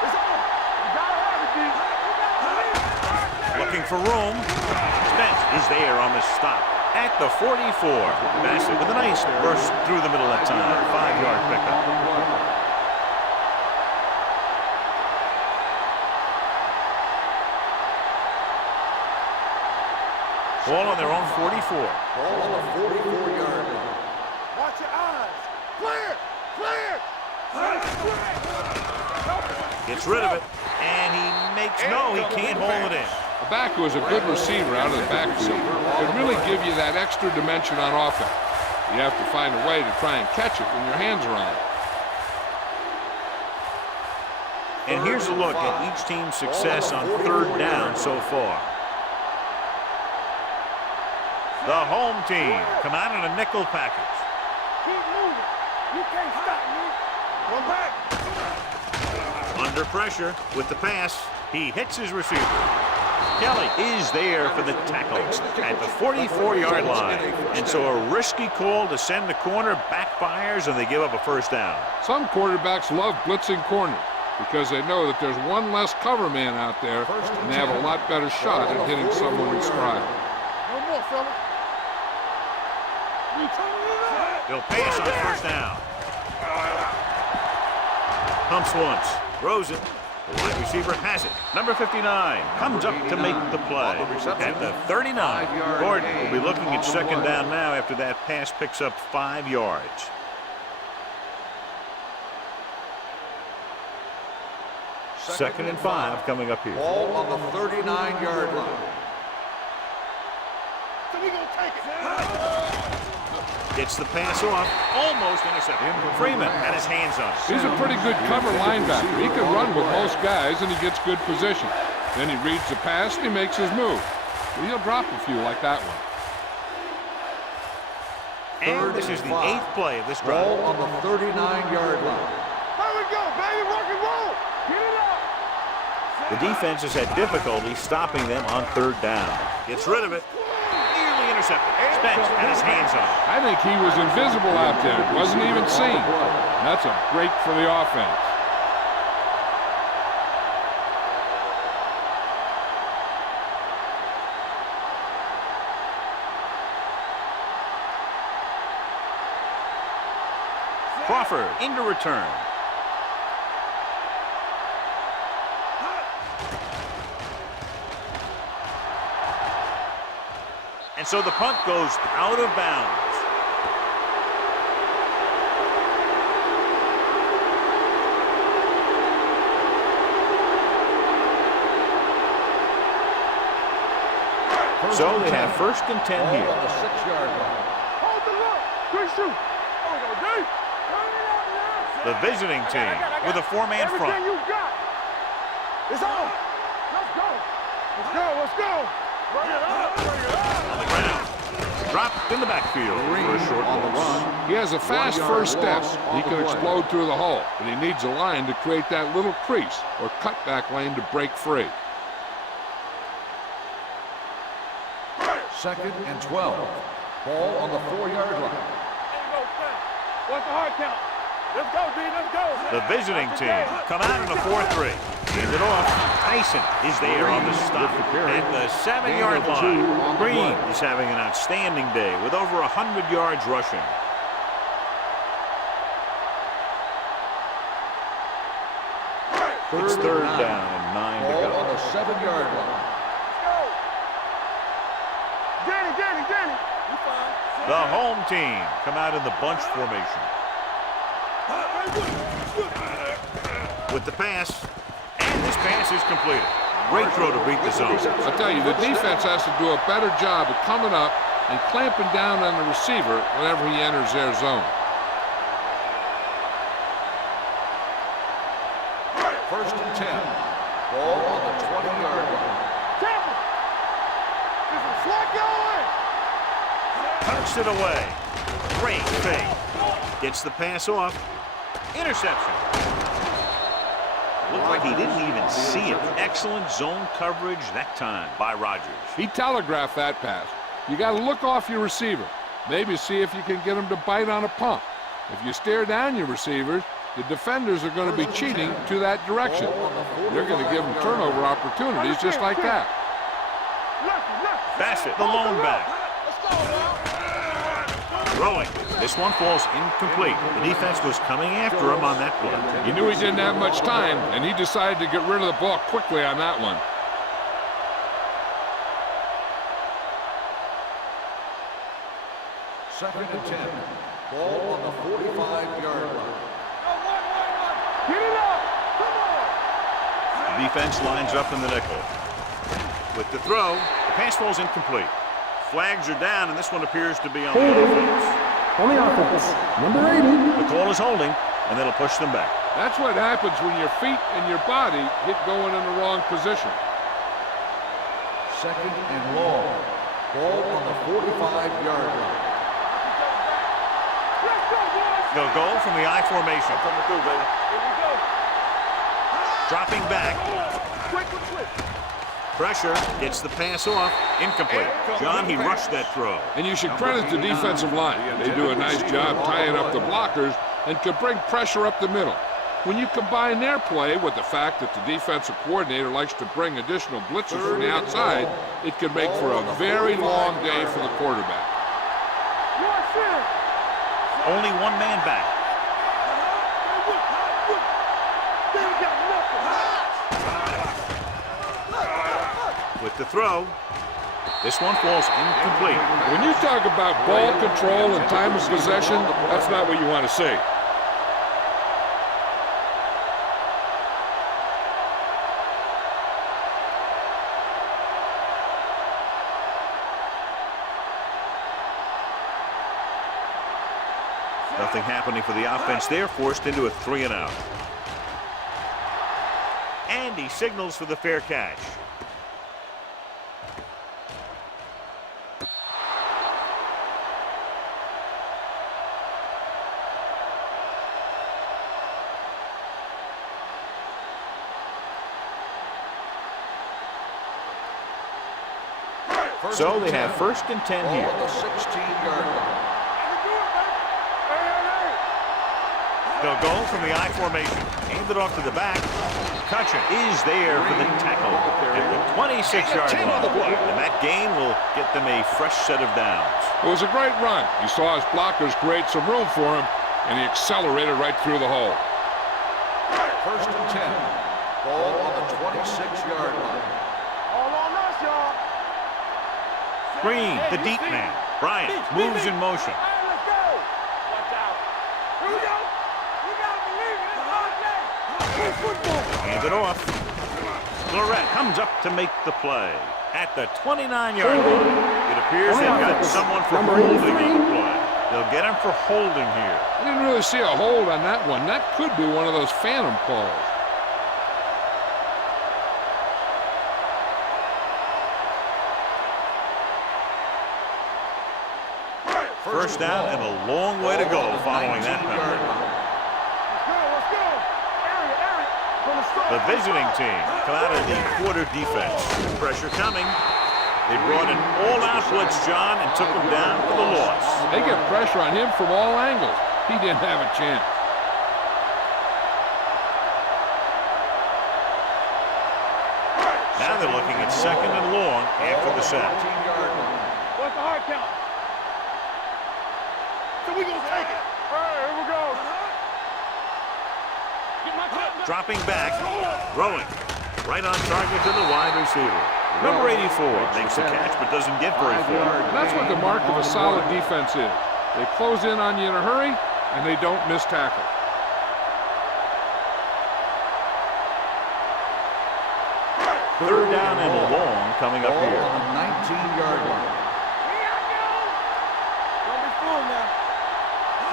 It's on. You gotta have it, D. Looking for room. Spence is there on the stop at the 44. Bassett with a nice burst through the middle that time. 5-yard pickup. Ball on their own 44. Ball on the 44-yard line. Watch your eyes. Clear. Clear. Gets rid of it. And he makes no, he can't hold it in. A back who is a good receiver out of the backfield could really give you that extra dimension on offense. You have to find a way to try and catch it when your hands are on it. And here's a look at each team's success on third down so far. The home team come out in a nickel package. Keep moving. You can't stop me. Come back. Under pressure with the pass, he hits his receiver. Kelly is there for the tackle at the 44-yard line. And so a risky call to send the corner backfires and they give up a first down. Some quarterbacks love blitzing corners because they know that there's one less cover man out there and they have a lot better shot at hitting someone in stride. No more, fella. He'll pass on first down. Pumps once, throws it. The wide receiver has it. Number 59 comes up to make the play at the 39. Gordon will be looking at second down now after that pass picks up 5 yards. Second and 5 coming up here. Ball on the 39-yard line. So we gonna take it. Gets the pass off, almost intercepted. Freeman had his hands on it. He's a pretty good cover linebacker. He can run with most guys and he gets good position. Then he reads the pass and he makes his move. He'll drop a few like that one. And this is the 8th play of this drive. Ball on the 39-yard line. There we go, baby. Rock and roll. Get it up. The defense has had difficulty stopping them on third down. Gets rid of it. Nearly intercepted. Spence had his hands on it. I think he was invisible out there. Wasn't even seen. That's a break for the offense. Crawford into return. And so the punt goes out of bounds. So they have first and 10 Ball here. on the 6-yard line. Hold the look. Good shoot. Oh, no, D. The visiting team with a 4-man Everything front. you got. It's on. Let's go. Let's go. Let's go. Bring it up. Bring it up. On the ground. Dropped in the backfield for a short on the loss. run. He has a fast 1 yard first step. loss on He the can play. explode through the hole, but he needs a line to create that little crease or cutback lane to break free. 2nd and 12. Ball on the 4-yard line. What's the hard count? Let's go, D. Let's go. The visiting team come out in a 4-3. Hand it off. Tyson is there on the stop at the 7-yard line. Green is having an outstanding day with over 100 yards rushing. It's third down and 9 to Ball on go. the 7-yard line. Danny. You fine. The home team come out in the bunch formation. With the pass, and this pass is completed. Great throw to beat the zone. I'll tell you, the defense has to do a better job of coming up and clamping down on the receiver whenever he enters their zone. First and 10. Ball on the 20-yard line. Tampa. This is slot going. Punched it away. Great fake. Gets the pass off. Interception. Looked like he didn't even see it. Excellent zone coverage that time by Rodgers. He telegraphed that pass. You got to look off your receiver. Maybe see if you can get him to bite on a pump. If you stare down your receivers, the defenders are going to be cheating to that direction. They're going to give them turnover opportunities just like that. Bassett, the lone back. Throwing. This one falls incomplete. The defense was coming after him on that play. He knew he didn't have much time, and he decided to get rid of the ball quickly on that one. Second and 10. Ball on the 45-yard line. Get it up! Come on! The defense lines up in the nickel. With the throw, the pass falls incomplete. Flags are down, and this one appears to be on the offense. On the offense, number 80. The call is holding, and that'll push them back. That's what happens when your feet and your body get going in the wrong position. Second and long. Ball on the 45-yard line. They'll go from the I formation. Coming through, baby. Here we go. Dropping back. Quick. Pressure gets the pass off. Incomplete. John, he rushed that throw. And you should credit the defensive line. They do a nice job tying up the blockers and can bring pressure up the middle. When you combine their play with the fact that the defensive coordinator likes to bring additional blitzers from the outside, it can make for a very long day for the quarterback. Only one man back. With the throw, this one falls incomplete. When you talk about ball control and time of possession, that's not what you want to see. Nothing happening for the offense there, forced into a 3-and-out. And he signals for the fair catch. So they have 1st and 10 here. On the 16-yard line. They'll go from the I formation. Aimed it off to the back. Cutchin is there for the tackle at the 26-yard line. And that gain will get them a fresh set of downs. It was a great run. He saw his blockers create some room for him, and he accelerated right through the hole. 1st and 10. Ball on the 26-yard line. All on us, y'all. Green, the deep man. Bryant moves in motion. Hey, let's go. Watch out. Here we go. You gotta believe it. It's hard day. Play football. Hand it off. Lorette comes up to make the play. At the 29-yard line, it appears they've got someone for holding on the play. They'll get him for holding here. I didn't really see a hold on that one. That could be one of those phantom calls. First down and a long way to go following that penalty. Let's go. Area. From the start. The visiting team come out of the quarter defense. Pressure coming. They brought an all-out blitz, John, and took him down for the loss. They get pressure on him from all angles. He didn't have a chance. Now they're looking at 2nd and long after the sack. What's the hard count? So we gonna take it. All right, here we go. Get my cut. Dropping back, throwing. Right on target to the wide receiver. Number 84 makes the catch but doesn't get very far. That's what the mark of a solid defense is. They close in on you in a hurry, and they don't miss tackle. Third down and long coming up here. On the 19-yard line. Don't be fooled now.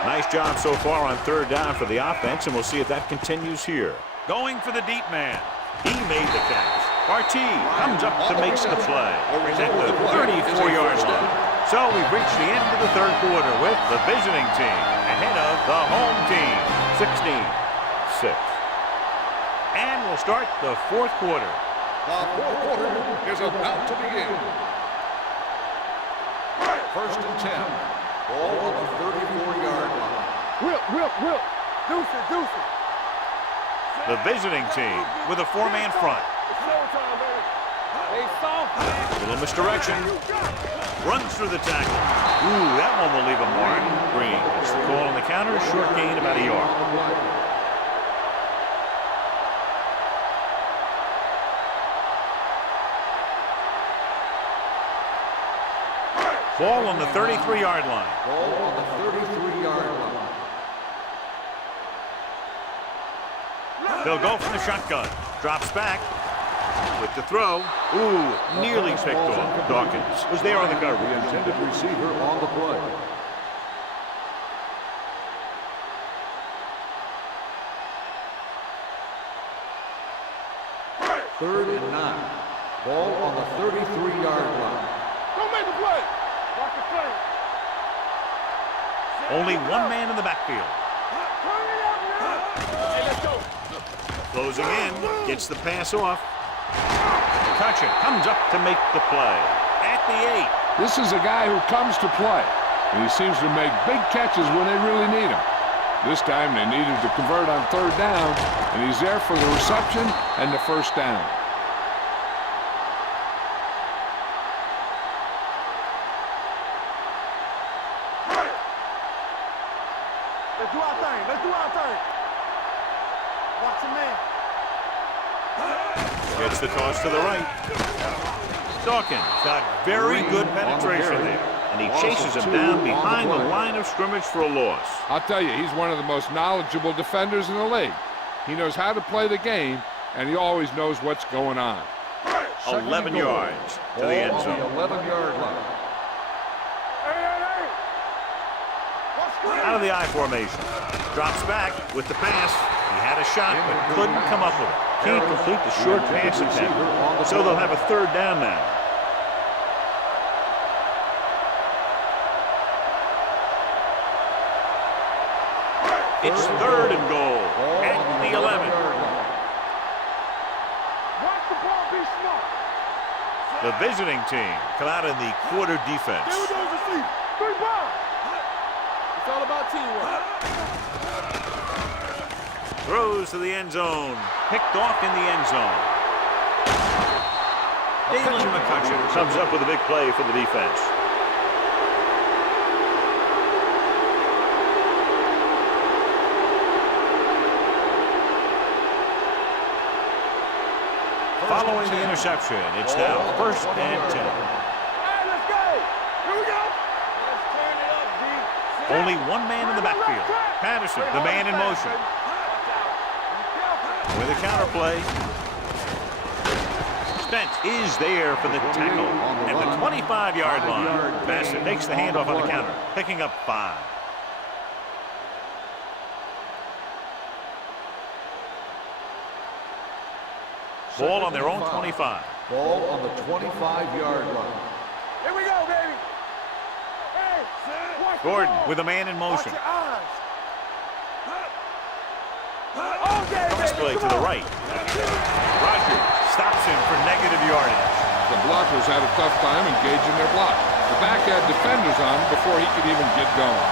Nice job so far on third down for the offense, and we'll see if that continues here. Going for the deep man. He made the catch. Barty comes up to make the play at the 34-yard line. So we've reached the end of the third quarter with the visiting team ahead of the home team, 16-6. And we'll will start the fourth quarter. The fourth quarter is about to begin. First and 10. Ball on the 34-yard line. Whip. Deuce it. The visiting team with a four-man front. It's showtime, baby. They soft, man. Little misdirection. Runs through the tackle. Ooh, that one will leave a mark. Green gets the call on the counter. Short gain about a yard. Ball on the 33-yard line. Ball on the 33-yard line. They'll go from the shotgun. Drops back. With the throw. Ooh, nearly picked off. Dawkins was there on the coverage. The intended receiver on the play. Third and 9. Ball on the 33-yard line. Don't make the play. Watch the play. Only one man in the backfield. Turn it up now. Hey, let's go. Closing in. Gets the pass off. McCutcheon comes up to make the play. At the 8. This is a guy who comes to play, and he seems to make big catches when they really need him. This time they needed to convert on third down, and he's there for the reception and the first down. Let's do our thing. Watch the man. Gets the toss to the right. Dawkins got very good penetration there. And he chases him down behind the line of scrimmage for a loss. I'll tell you, he's one of the most knowledgeable defenders in the league. He knows how to play the game, and he always knows what's going on. 11 yards to the end zone. 11-yard line. Hey. Out of the I formation. Drops back with the pass. He had a shot, but couldn't come up with it. Can't complete the short pass attempt. So they'll have a third down now. It's third and goal at the 11. Watch the ball be smart. The visiting team come out in the quarter defense. There we go, receive. 3 balls. It's all about teamwork. Throws to the end zone. Picked off in the end zone. Dalen McCutcheon comes up with a big play for the defense. Following the interception, it's now first and 10. Hey, let's go. Here we go. Let's turn it up, D. Only one man in the backfield. Patterson, the man in motion. With a counter play. Spence is there for the tackle at the 25-yard line. Bassett takes the handoff on the counter, picking up 5. Ball on their own 25. Ball on the 25-yard line. Here we go, baby. Hey, watch the Gordon ball. with a man in Watch motion. your eyes. All day, Cross baby. play to Come the on. right. Rogers stops him for negative yardage. The blockers had a tough time engaging their block. The back had defenders on him before he could even get going.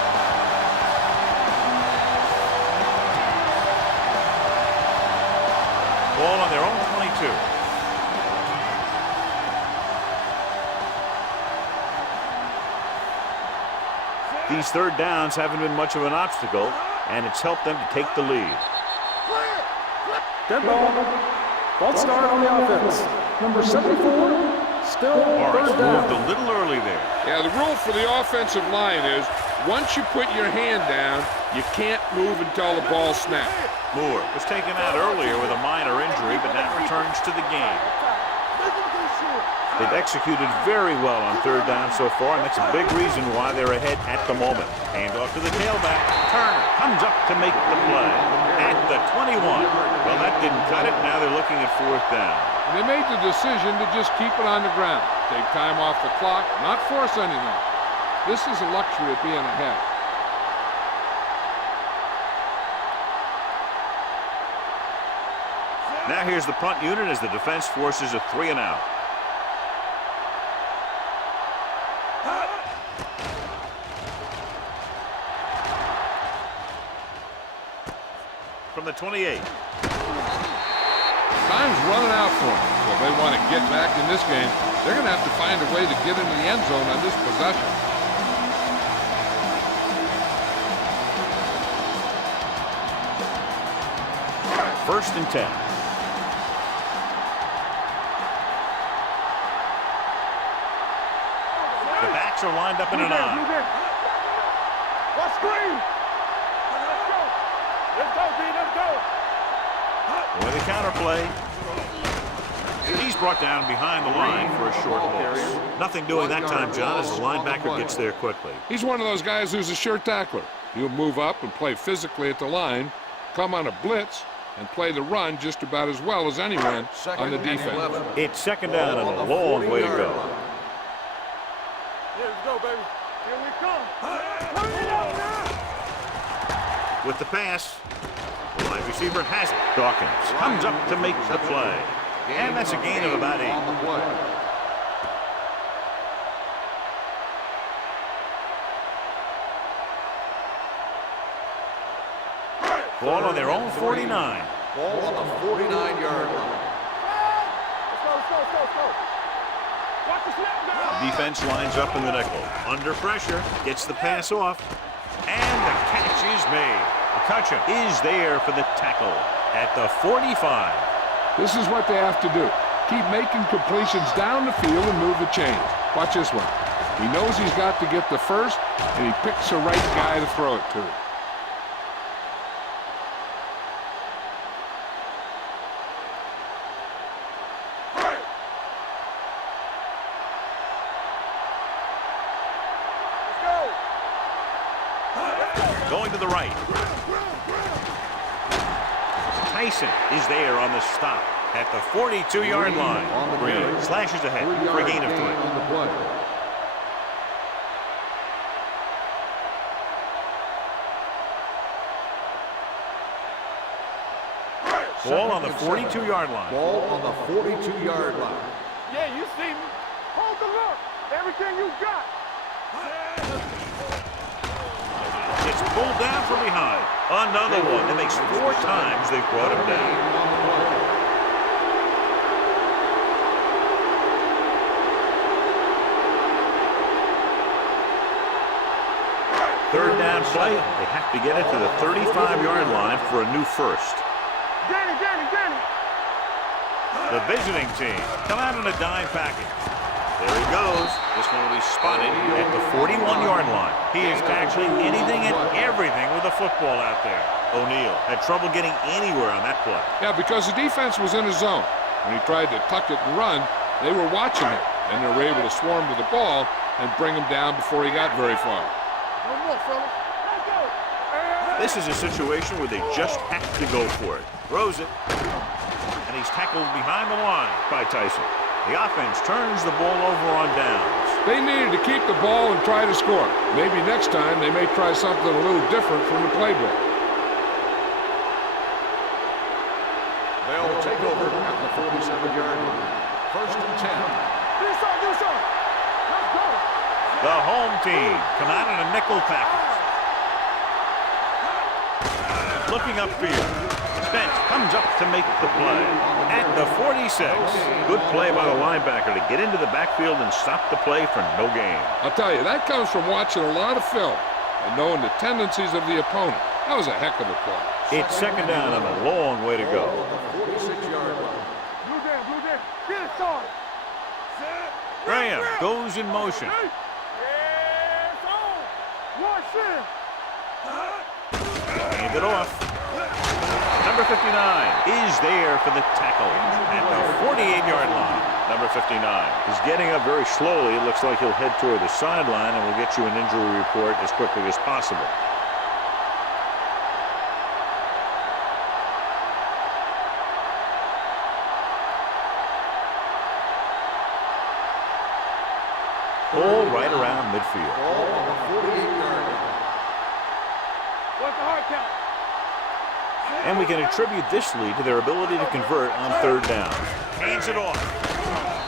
Ball on their own 22. These third downs haven't been much of an obstacle, and it's helped them to take the lead. Dead ball. False start on the offense. Number 74. Still Morris third down. moved a little early there. Yeah, the rule for the offensive line is once you put your hand down, you can't move until the ball snaps. Moore was taken out earlier with a minor injury, but now returns to the game. They've executed very well on third down so far, and that's a big reason why they're ahead at the moment. Hand off to the tailback. Turner comes up to make the play at the 21. Well, that didn't cut it. Now they're looking at fourth down. And they made the decision to just keep it on the ground. Take time off the clock, not force anything. This is a luxury of being ahead. Now here's the punt unit as the defense forces a 3-and-out. From the 28. Time's running out for them. So if they want to get back in this game, they're going to have to find a way to get into the end zone on this possession. First and 10. The backs are lined up in an I. What screen? Let's go. Let's go, B. Let's go. With a counter play. He's brought down behind the line for a short loss. Nothing doing that time, John, as the linebacker gets there quickly. He's one of those guys who's a sure tackler. He'll move up and play physically at the line, come on a blitz, and play the run just about as well as anyone on the defense. It's second down and a long way to go. Here we go, baby. Here we come. Turn it up now. With the pass, the wide receiver has it. Dawkins comes up to make the play. And that's a gain of about 8. On the play. Ball on their own 49. Ball on the 49-yard line. Let's go, let's go, let's go, let's go. Watch the snap now. Defense lines up in the nickel. Under pressure, gets the pass off. And the catch is made. Acuna is there for the tackle at the 45. This is what they have to do. Keep making completions down the field and move the chains. Watch this one. He knows he's got to get the first, and he picks the right guy to throw it to. Going to the right. Tyson is there on the stop at the 42-yard line. Green slashes ahead for a gain of 3. On the play. Ball on the 42-yard line. Ball on the 42-yard line. Yeah, you see me. Hold the look. Everything you got. It's pulled down from behind. Another one. That makes 4 times they've brought him down. Third down play. They have to get it to the 35-yard line for a new first. Danny, Danny, Danny. The visiting team come out in a dime package. There he goes. This one will be spotted at the 41-yard line. He is tackling anything and everything with a football out there. O'Neal had trouble getting anywhere on that play. Yeah, because the defense was in his zone. When he tried to tuck it and run, they were watching him, and they were able to swarm to the ball and bring him down before he got very far. One more, fellas. Let's go. This is a situation where they just have to go for it. Throws it, and he's tackled behind the line by Tyson. The offense turns the ball over on downs. They needed to keep the ball and try to score. Maybe next time they may try something a little different from the playbook. They'll take over at the 47-yard line. First and 10. Do something, do something. Let's go. The home team come out in a nickel package. Looking upfield. Spence comes up to make the play at the 46. Good play by the linebacker to get into the backfield and stop the play for no gain. I'll tell you, that comes from watching a lot of film and knowing the tendencies of the opponent. That was a heck of a play. It's second down and a long way to go. 46-yard line. Blue down, blue down. Get it started. Graham goes in motion. Yes, on. Watch it. Hand it off. Number 59 is there for the tackle at the 48-yard line. Number 59 He's getting up very slowly. It looks like he'll head toward the sideline, and we'll get you an injury report as quickly as possible. Ball right around midfield. Ball on the 48-yard line. What's the hard count? And we can attribute this lead to their ability to convert on third down. Hands it off.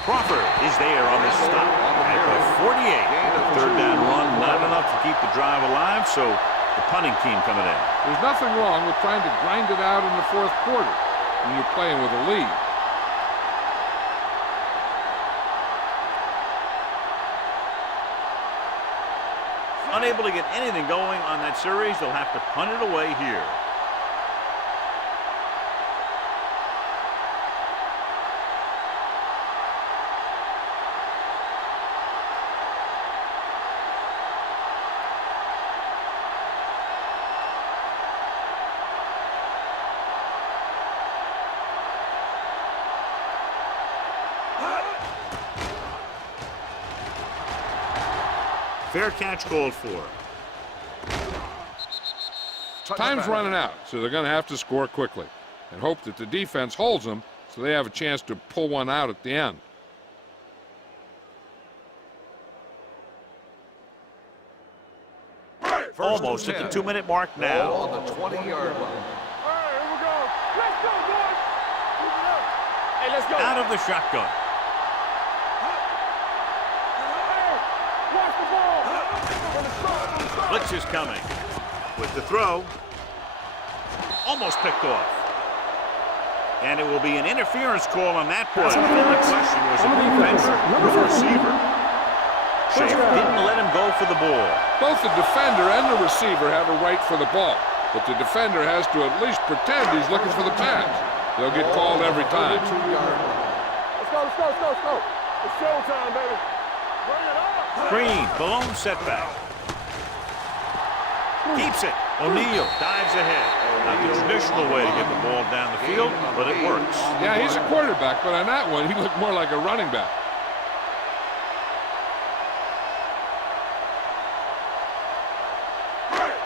Crawford is there on the stop at the 48. The third down run, not enough to keep the drive alive, so the punting team coming in. There's nothing wrong with trying to grind it out in the fourth quarter when you're playing with a lead. Unable to get anything going on that series, they'll have to punt it away here. Fair catch called for. Time's running out, so they're going to have to score quickly and hope that the defense holds them so they have a chance to pull one out at the end. Almost at the 2-minute mark now. Ball on the 20-yard line. All right, here we go. Let's go, boys. Keep it up. Hey, let's go. Out of the shotgun. Watch the ball. On the start. Blitz is coming. With the throw. Almost picked off. And it will be an interference call on that play. The only question was a defensive or the receiver. Schaefer didn't let him go for the ball. Both the defender and the receiver have a right for the ball, but the defender has to at least pretend he's looking for the pass. They'll get called every time. Let's go. It's showtime, baby. Bring it up. Green, blown setback. Keeps it. O'Neal dives ahead. Not the traditional way to get the ball down the field, but it works. Yeah, he's a quarterback, but on that one, he looked more like a running back.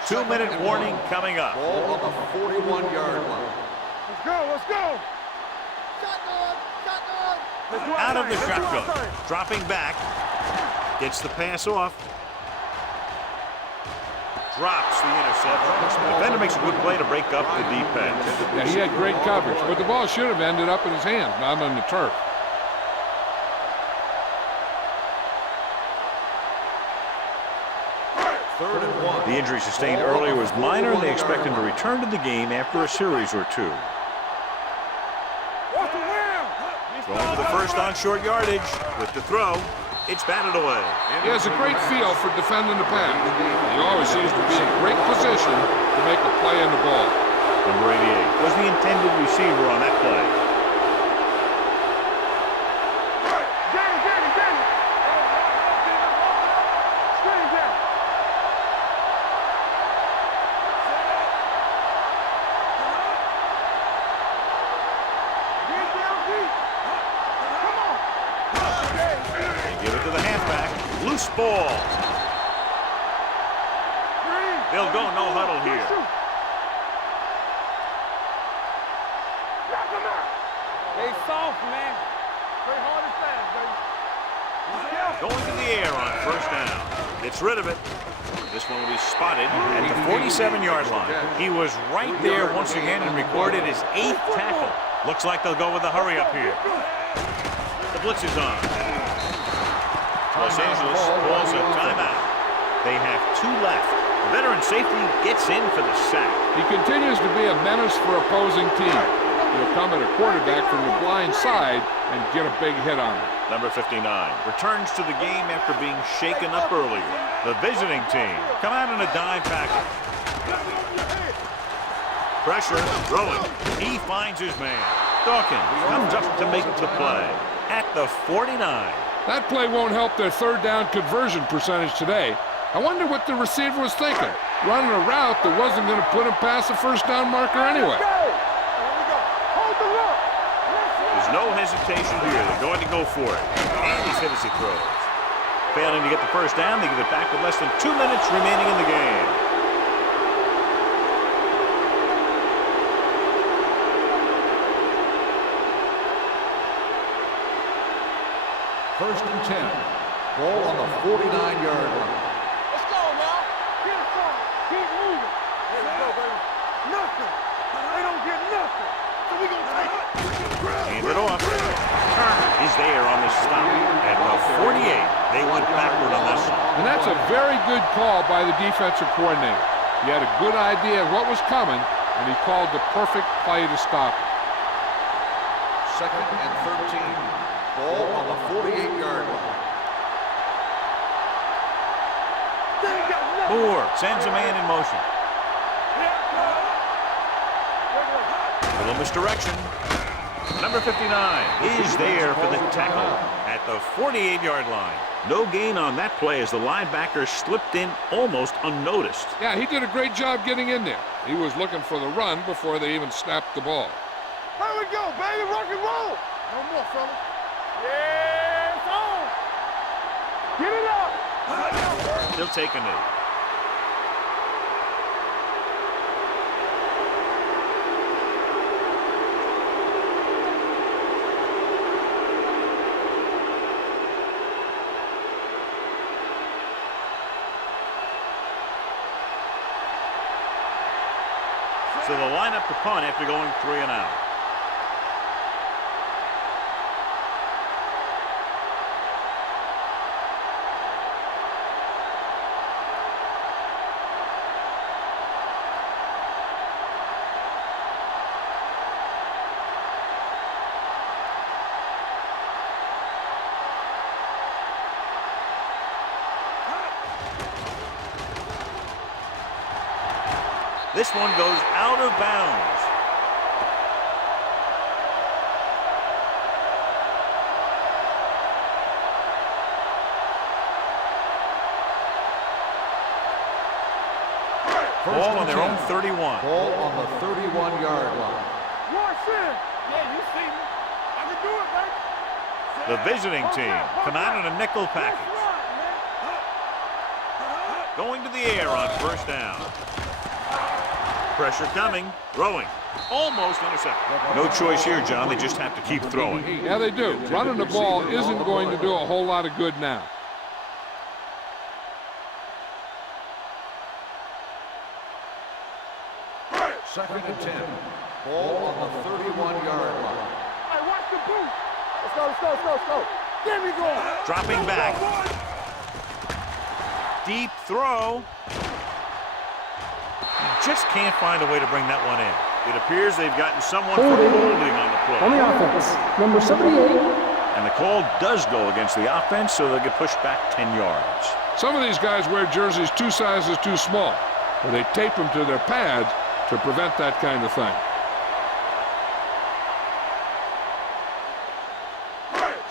Two-minute warning coming up. Ball on the 41-yard line. Let's go. Out of the shotgun. Dropping back. Gets the pass off. Drops the interception. The defender makes a good play to break up the defense. Yeah, he had great coverage, but the ball should have ended up in his hands, not on the turf. Third and 1. The injury sustained earlier was minor, and they expect him to return to the game after a series or two. Going for the first on short yardage. With the throw, it's batted away. He has a great feel for defending the pass. He always seems to be in great position to make a play in the ball. Number 88 was the intended receiver on that play. Loose ball. They'll go no huddle here. They soft, man. Play hard and fast, baby. Going to the air on first down. Gets rid of it. This one will be spotted at the 47-yard line. He was right there once again and recorded his 8th tackle. Looks like they'll go with a hurry up here. The blitz is on. Los Angeles calls a timeout. They have 2 left. The veteran safety gets in for the sack. He continues to be a menace for opposing teams. He'll come at a quarterback from the blind side and get a big hit on him. Number 59 returns to the game after being shaken up earlier. The visiting team come out in a dime package. Pressure, throwing. He finds his man. Dawkins comes up to make the play at the 49. That play won't help their third down conversion percentage today. I wonder what the receiver was thinking, running a route that wasn't going to put him past the first down marker anyway. There's no hesitation here. They're going to go for it. And he's hit as he throws. Failing to get the first down, they give it back with less than 2 minutes remaining in the game. First and 10. Ball on the 49-yard line. Let's go, y'all. Get it started. Keep moving. Let's go, baby. Nothing. They don't there on the stop. At the 48, they went backward on this one. And that's a very good call by the defensive coordinator. He had a good idea of what was coming, and he called the perfect play to stop it. 2nd and 13. Ball on the 48-yard line. Moore sends a man in motion. A little misdirection. Number 59 is there for the tackle at the 48-yard line. No gain on that play as the linebacker slipped in almost unnoticed. Yeah, he did a great job getting in there. He was looking for the run before they even snapped the ball. There we go, baby. Rock and roll. No more, fella. Yeah, it's on. Get it up. He'll take a knee. So they'll line up to punt after going 3 and out. This one goes out of bounds. Ball on their own 31. Ball on the 31-yard line. Watch in. Yeah, you see me. I can do it, baby. The visiting team come out in a nickel package. Going to the air on 1st down. Pressure coming, throwing, almost intercepted. No choice here, John. They just have to keep throwing. Yeah, they do. Running the ball isn't going to do a whole lot of good now. Second and 10. Ball on the 31-yard line. Hey, watch the boot. Let's go, let's go, let's go, let's go. Get me going. Dropping back. Deep throw. Just can't find a way to bring that one in. It appears they've gotten someone for holding on the play. On the offense, number 78. And the call does go against the offense, so they'll get pushed back 10 yards. Some of these guys wear jerseys 2 sizes too small, or they tape them to their pads to prevent that kind of thing.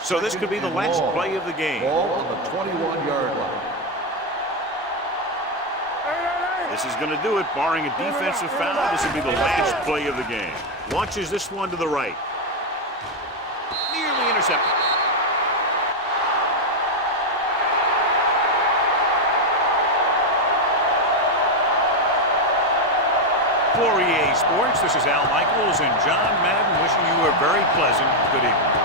So this could be the last play of the game. Ball on the 21-yard line. This is going to do it, barring a defensive foul. This will be the last play of the game. Launches this one to the right. Nearly intercepted. For EA Sports, this is Al Michaels and John Madden wishing you a very pleasant good evening.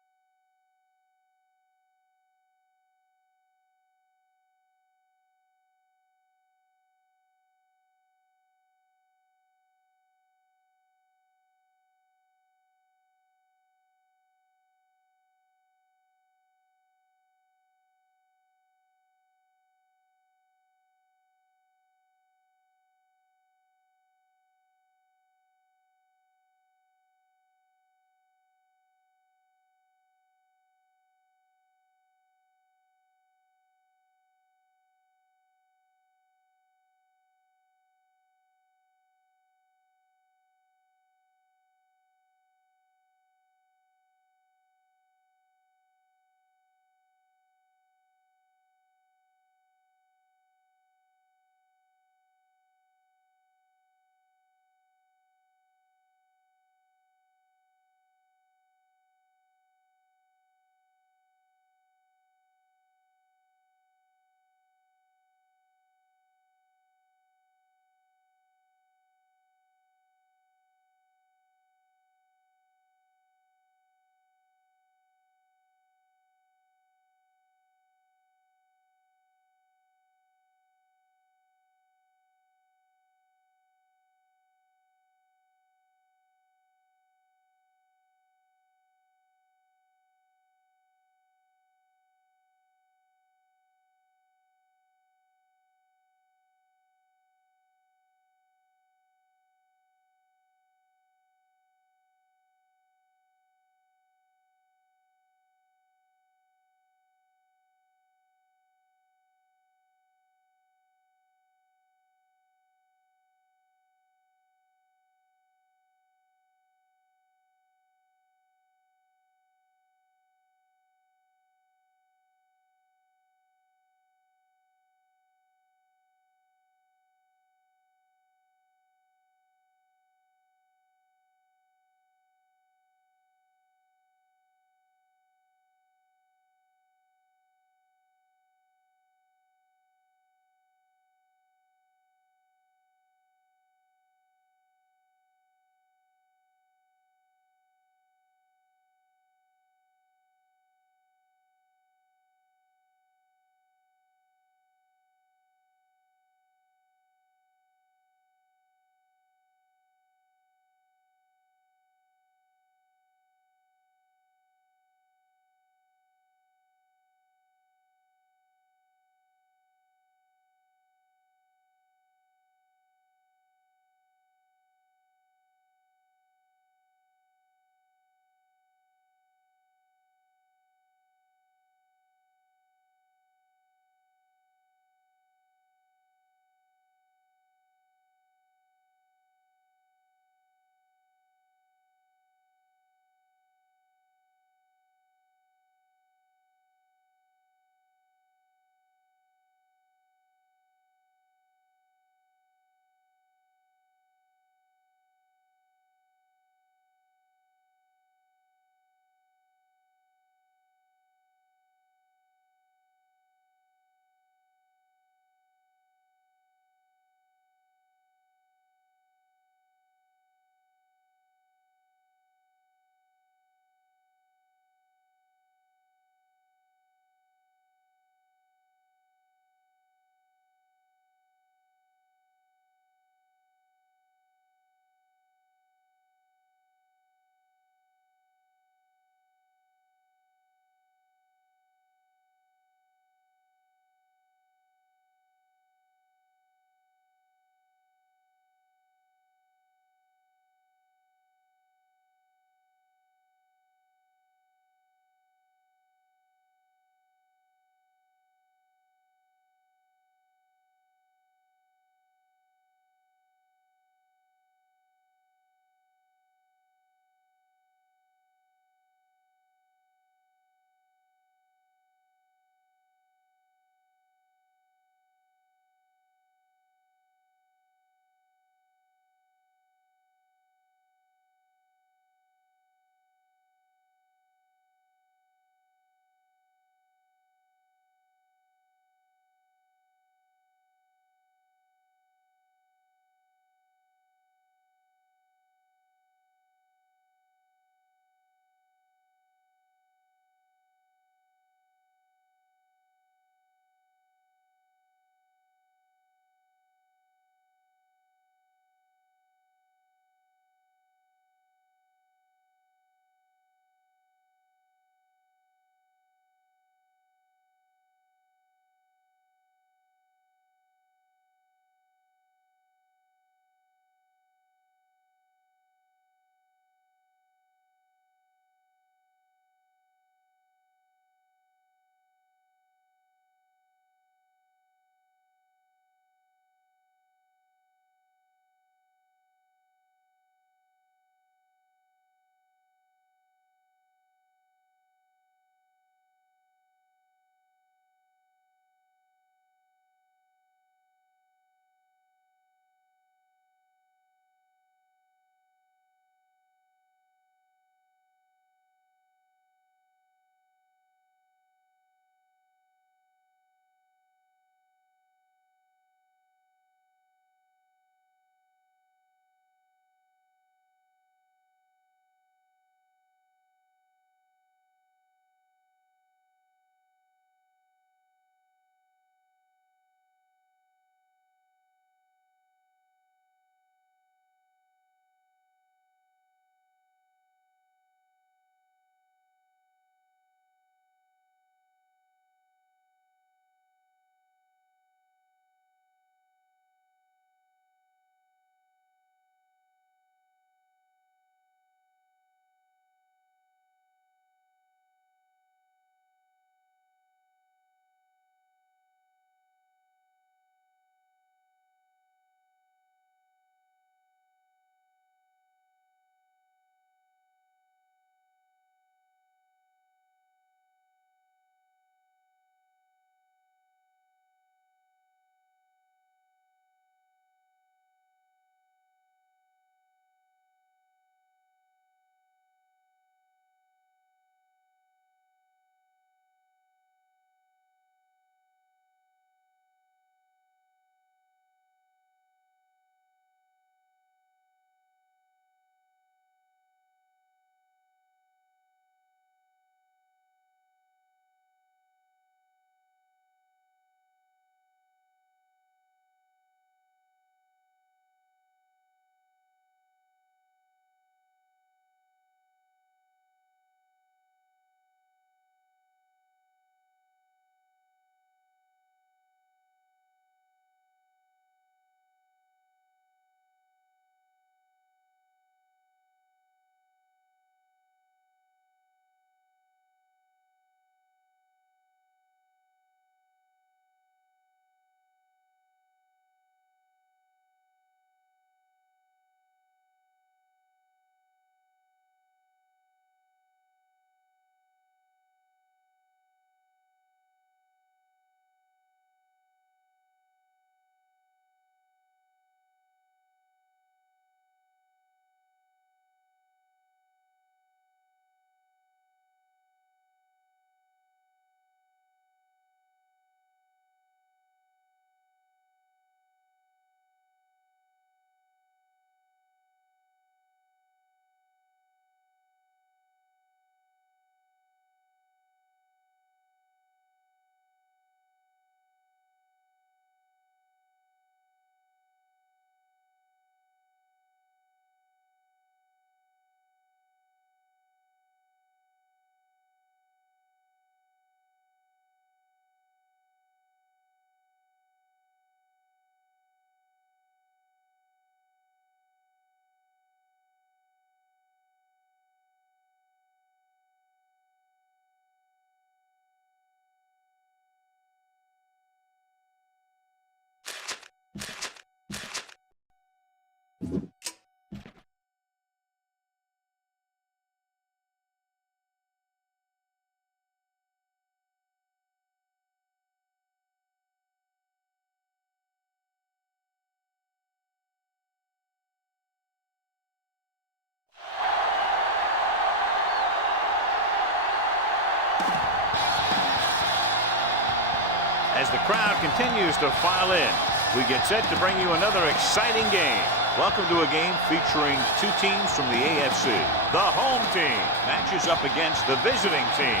As the crowd continues to file in, we get set to bring you another exciting game. Welcome to a game featuring two teams from the AFC. The home team matches up against the visiting team.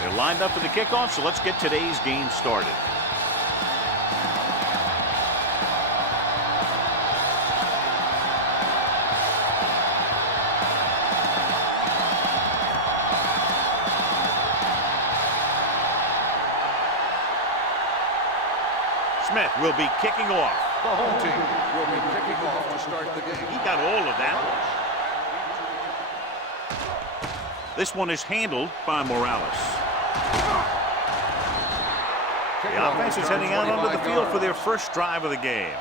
They're lined up for the kickoff, so let's get today's game started. Smith will be kicking off. The home team will be kicking off to start the game. He got all of that. This one is handled by Morales. The offense is heading out onto the field for their first drive of the game.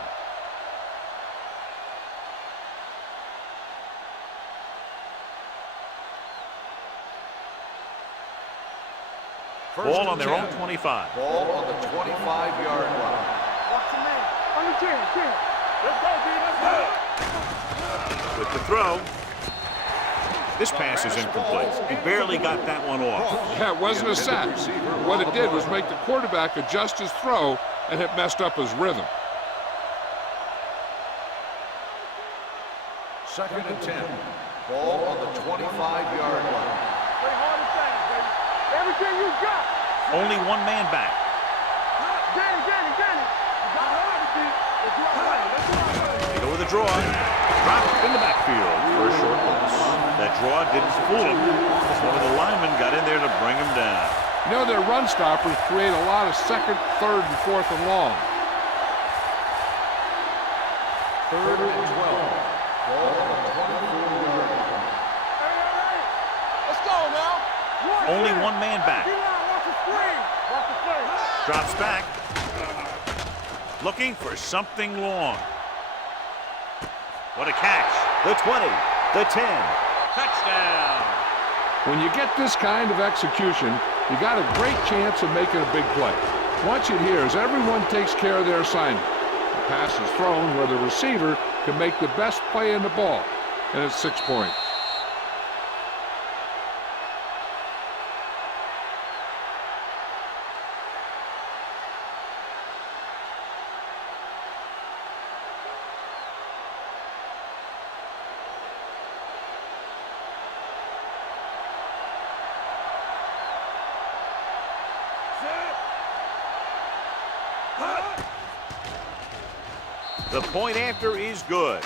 Ball on their own 25. Ball on the 25-yard line. Watch the man. On the 10. Let's go, D. Let's go. With the throw. This pass is incomplete. He barely got that one off. Yeah, it wasn't a sack. What it did was make the quarterback adjust his throw, and it messed up his rhythm. 2nd and 10. Ball on the 25-yard line. Play hard and fast, baby. Everything you got. Only one man back. Danny. You got hard to beat. Let's do our way. They go with a draw. Drop in the backfield for a short loss. That draw didn't fool him. One of the linemen got in there to bring him down. You know, their run stoppers create a lot of 2nd, 3rd, and 4th and long. 3rd and 12. Ball on the 24-yard line. Hey. Let's go now. Only one man back. Watch the screen. Watch the play. Drops back. Looking for something long. What a catch. The 20, the 10. Touchdown. When you get this kind of execution, you got a great chance of making a big play. Watch it here as everyone takes care of their assignment. The pass is thrown where the receiver can make the best play in the ball, and it's 6 points. The point after is good.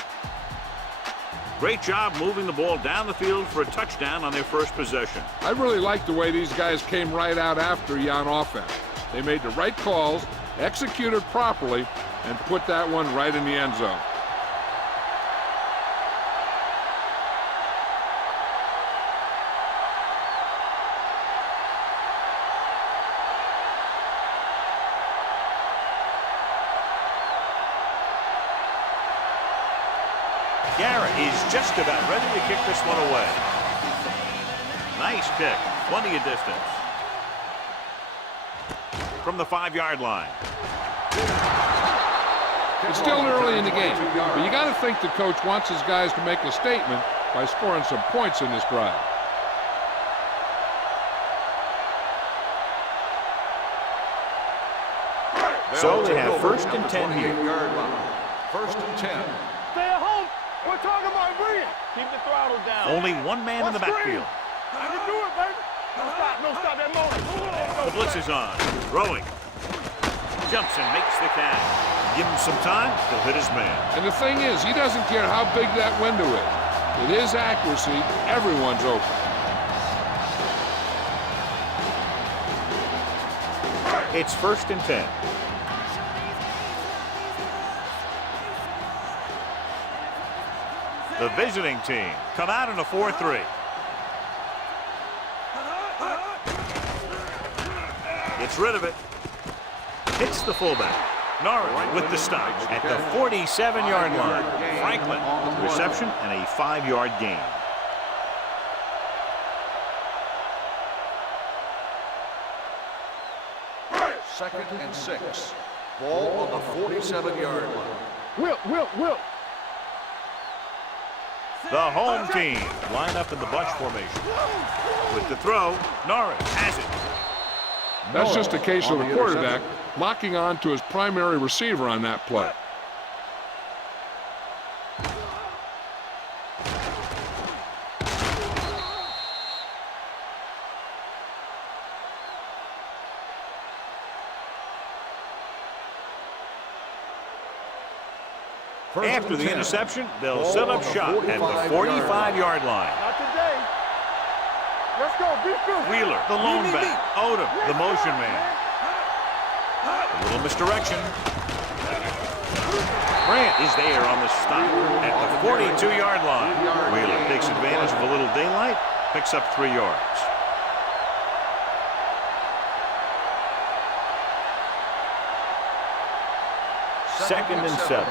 Great job moving the ball down the field for a touchdown on their first possession. I really like the way these guys came right out after you on offense. They made the right calls, executed properly, and put that one right in the end zone. Garrett is just about ready to kick this one away. Nice kick. Plenty of distance. From the 5-yard line. It's still early in the game, but you got to think the coach wants his guys to make a statement by scoring some points in this drive. So they have 1st and 10 here. 1st and 10. Stay at home. We're talking about bringing. Keep the throttle down. Only one man in the backfield. I can do it, baby. Don't stop that motor. The blitz is on. Throwing. Jumps and makes the catch. Give him some time, he'll hit his man. And the thing is, he doesn't care how big that window is. With his accuracy, everyone's open. It's 1st and 10. The visiting team come out in a 4-3. Gets rid of it. Hits the fullback. Norris with the stop at the 47-yard line. Franklin with the reception and a 5-yard gain. 2nd and 6. Ball on the 47-yard line. Whip. The home team line up in the bunch formation. With the throw, Norris has it. That's just a case of the quarterback locking on to his primary receiver on that play. After the interception, they'll set up shop at the 45-yard line. Not today. Let's go. Be good. Wheeler, the lone back. Odom, the motion man. A little misdirection. Grant is there on the stop at the 42-yard line. Wheeler takes advantage of a little daylight, picks up 3 yards. Second and 7.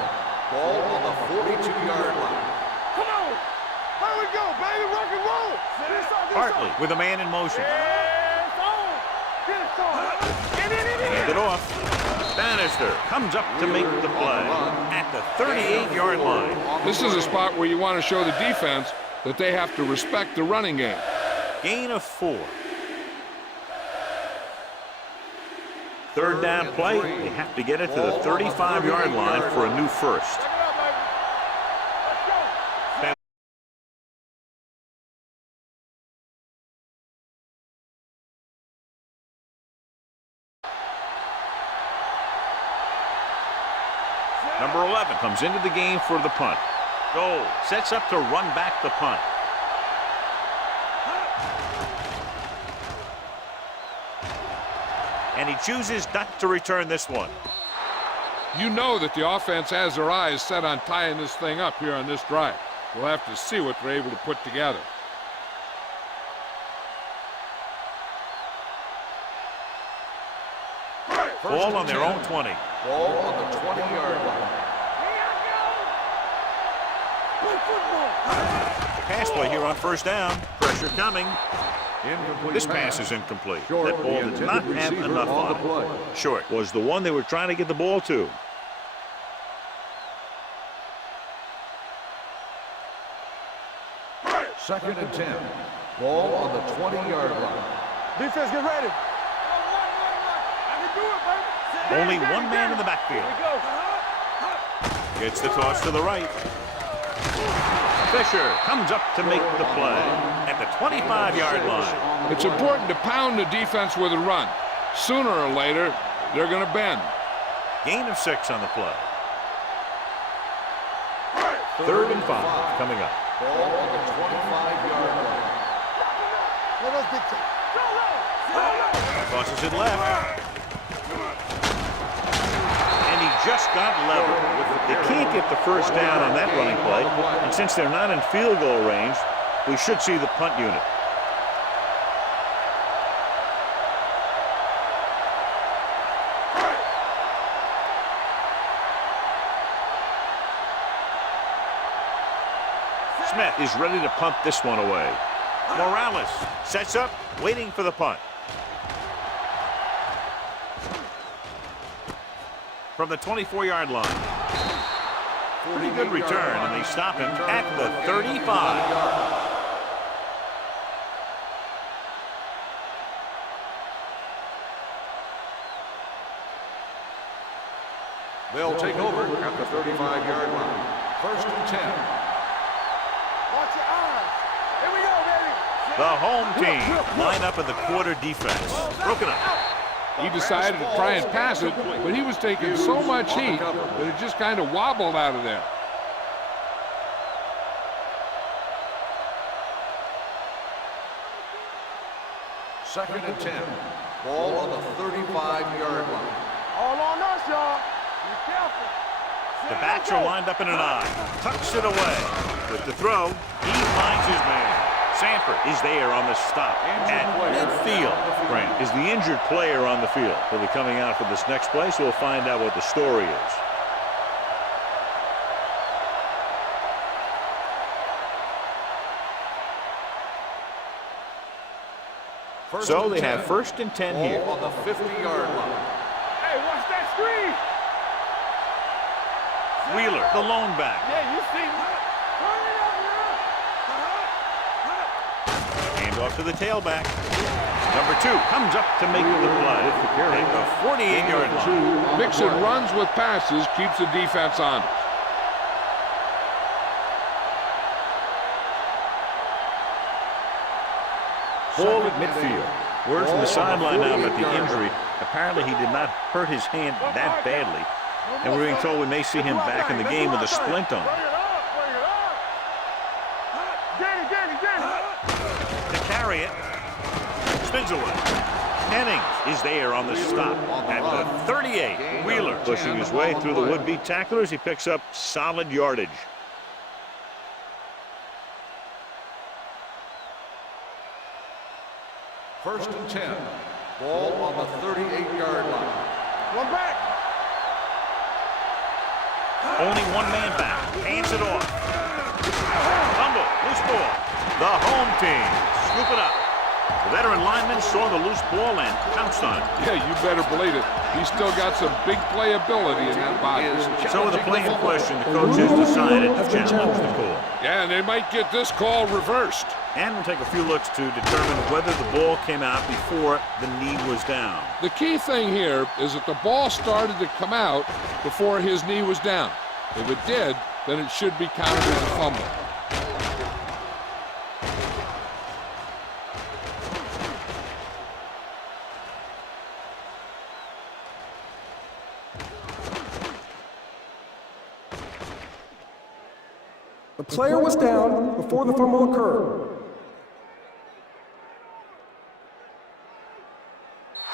Ball on the 42-yard line. Come on. Here we go, baby. Rock and roll. Hartley with a man in motion. It's on. Get it on. Hand it off. Bannister comes up to make the play at the 38-yard line. This is a spot where you want to show the defense that they have to respect the running game. Gain of 4. Third down play. They have to get it to the 35-yard line for a new first. Check it out, baby. Let's go. Number 11 comes into the game for the punt. Goal sets up to run back the punt. And he chooses not to return this one. You know that the offense has their eyes set on tying this thing up here on this drive. We'll have to see what they're able to put together. Ball on their own 20. Ball on the 20-yard line. Pass play here on first down. Pressure coming. Incomplete This pass is incomplete. Short, That ball the did not intended have receiver enough on the on it. play. Short. Was the one they were trying to get the ball to. Second and 10. Ball on the 20-yard line. Defense, get ready. I can do it, baby. Only one man in the backfield. Here we go. Gets the toss to the right. Fisher comes up to make the play at the 25-yard line. It's important to pound the defense with a run. Sooner or later, they're going to bend. Gain of 6 on the play. Third and 5 coming up. Ball on the 25-yard line. Let us dictate. Tosses it left. And he just got level. They can't get the first down on that running play, and since they're not in field goal range, we should see the punt unit. Smith is ready to punt this one away. Morales sets up, waiting for the punt. From the 24-yard line. Pretty good return, and they stop him at the 35. They'll take over at the 35-yard line. First and 10. Watch your eyes. Here we go, baby. The home team line up in the quarter defense. Broken up. He decided to try and pass it, but he was taking so much heat that it just kind of wobbled out of there. Second and 10. Ball on the 35-yard line. All on us, y'all. Be careful. The backs are lined up in an eye. Tucks it away. With the throw, he finds his man. Sanford is there on the stop at midfield. Grant is the injured player on the field. He'll be coming out for this next play, so we'll find out what the story is. So they have first and 10 here. Ball on the 50-yard line. Hey, watch that screen. Wheeler, the lone back. Yeah, you see me. Turn it up, Hands off to the tailback. Number 2 comes up to make the play at the 48-yard line. Mixing runs with passes keeps the defense honest. Ball at midfield. Word from the sideline now about the injury. Apparently he did not hurt his hand that badly. And we're being told we may see him back in the game with a splint on. To carry it. Spins away. Hennings is there on the stop at the 38. Wheeler Pushing his way through the would-be tacklers. He picks up solid yardage. First and 10. Ball on the 38-yard line. One back. Only one man back. Hands it off. Fumble. Loose ball. The home team scoop it up. The veteran lineman saw the loose ball and pounced on it. Yeah, you better believe it. He's still got some big playability in that body. So with the play in question, the coach has decided to challenge the call. Yeah, and they might get this call reversed. And we'll take a few looks to determine whether the ball came out before the knee was down. The key thing here is that the ball started to come out before his knee was down. If it did, then it should be counted as a fumble. The player was down before the fumble occurred.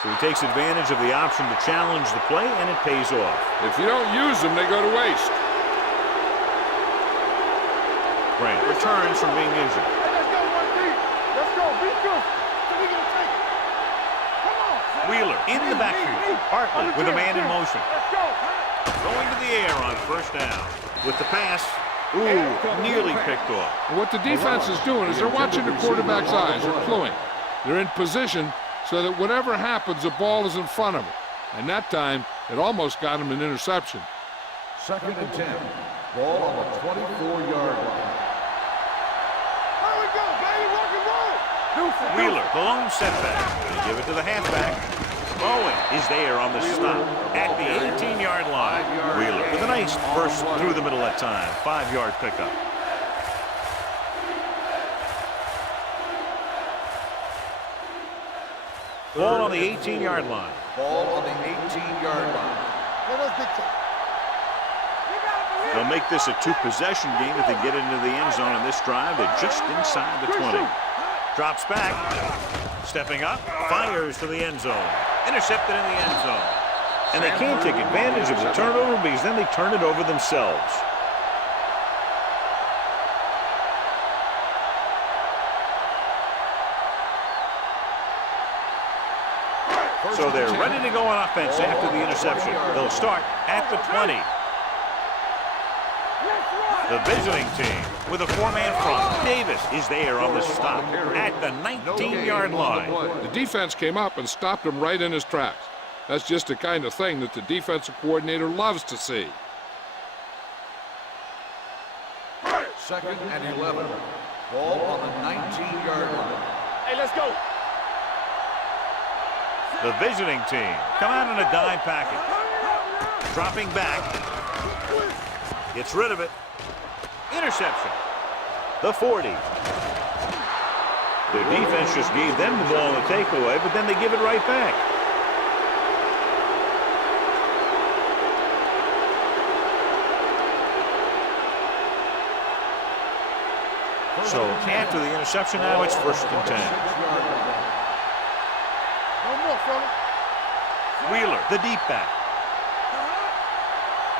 So he takes advantage of the option to challenge the play, and it pays off. If you don't use them, they go to waste. Grant returns from being injured. Hey, let's go, one deep. Let's go. Be good. So we gonna take it. Come on. Wheeler in the backfield. Hartley with a man in motion. Let's go. Going to the air on first down. With the pass. Ooh, nearly picked off. And what the defense is doing is they're watching the quarterback's eyes. They're cluing. They're in position so that whatever happens, the ball is in front of them. And that time, it almost got him an interception. Second and 10. Ball on the 24-yard line. Here we go, baby. Rock and roll. Wheeler, the lone setback. They give it to the halfback. Bowen is there on the stop at the 18-yard line. Wheeler with a nice burst through the middle that time. 5-yard pickup. Ball on the 18-yard line. Ball on the 18-yard line. Let us dictate. They'll make this a 2-possession game if they get into the end zone in this drive. They're just inside the 20. Drops back. Stepping up. Fires to the end zone. Intercepted in the end zone. And they can't take advantage of the turnover because then they turn it over themselves. So they're ready to go on offense after the interception. They'll start at the 20. The visiting team with a 4-man front. Davis is there on the stop at the 19-yard line. The defense came up and stopped him right in his tracks. That's just the kind of thing that the defensive coordinator loves to see. Second and 11. Ball on the 19-yard line. Hey, let's go. The visiting team come out in a dime package. Dropping back. Gets rid of it. Interception. The 40. Their defense just gave them the ball in the takeaway, but then they give it right back. So after the interception, now it's first and 10. No more, fella. Wheeler, the deep back.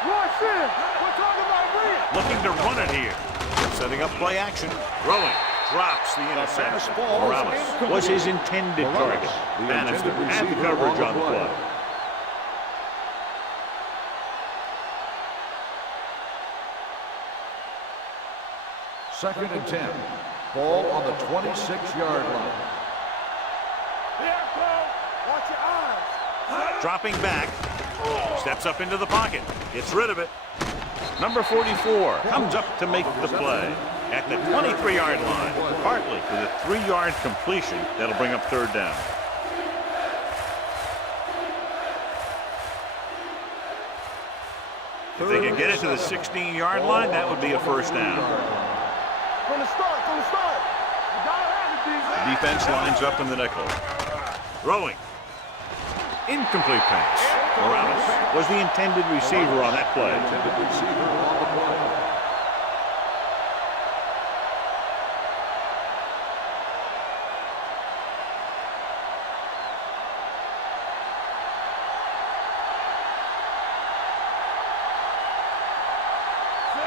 Rush in. We're talking about real. Looking to run it here. Setting up play action. Throwing. Drops the interception. Morales Was his intended target. Bannister Had the coverage on the play. Second and 10. Ball on the 26-yard line. Here, Cole. Watch your eyes. dropping back. Steps up into the pocket. Gets rid of it. Number 44 comes up to make the play. At the 23-yard line, Hartley with a 3-yard completion. That'll bring up third down. If they can get it to the 16-yard line, that would be a first down. From the start, from the start. You gotta have it, The defense lines up in the nickel. Throwing. Incomplete pass. Morales was the intended receiver on that play.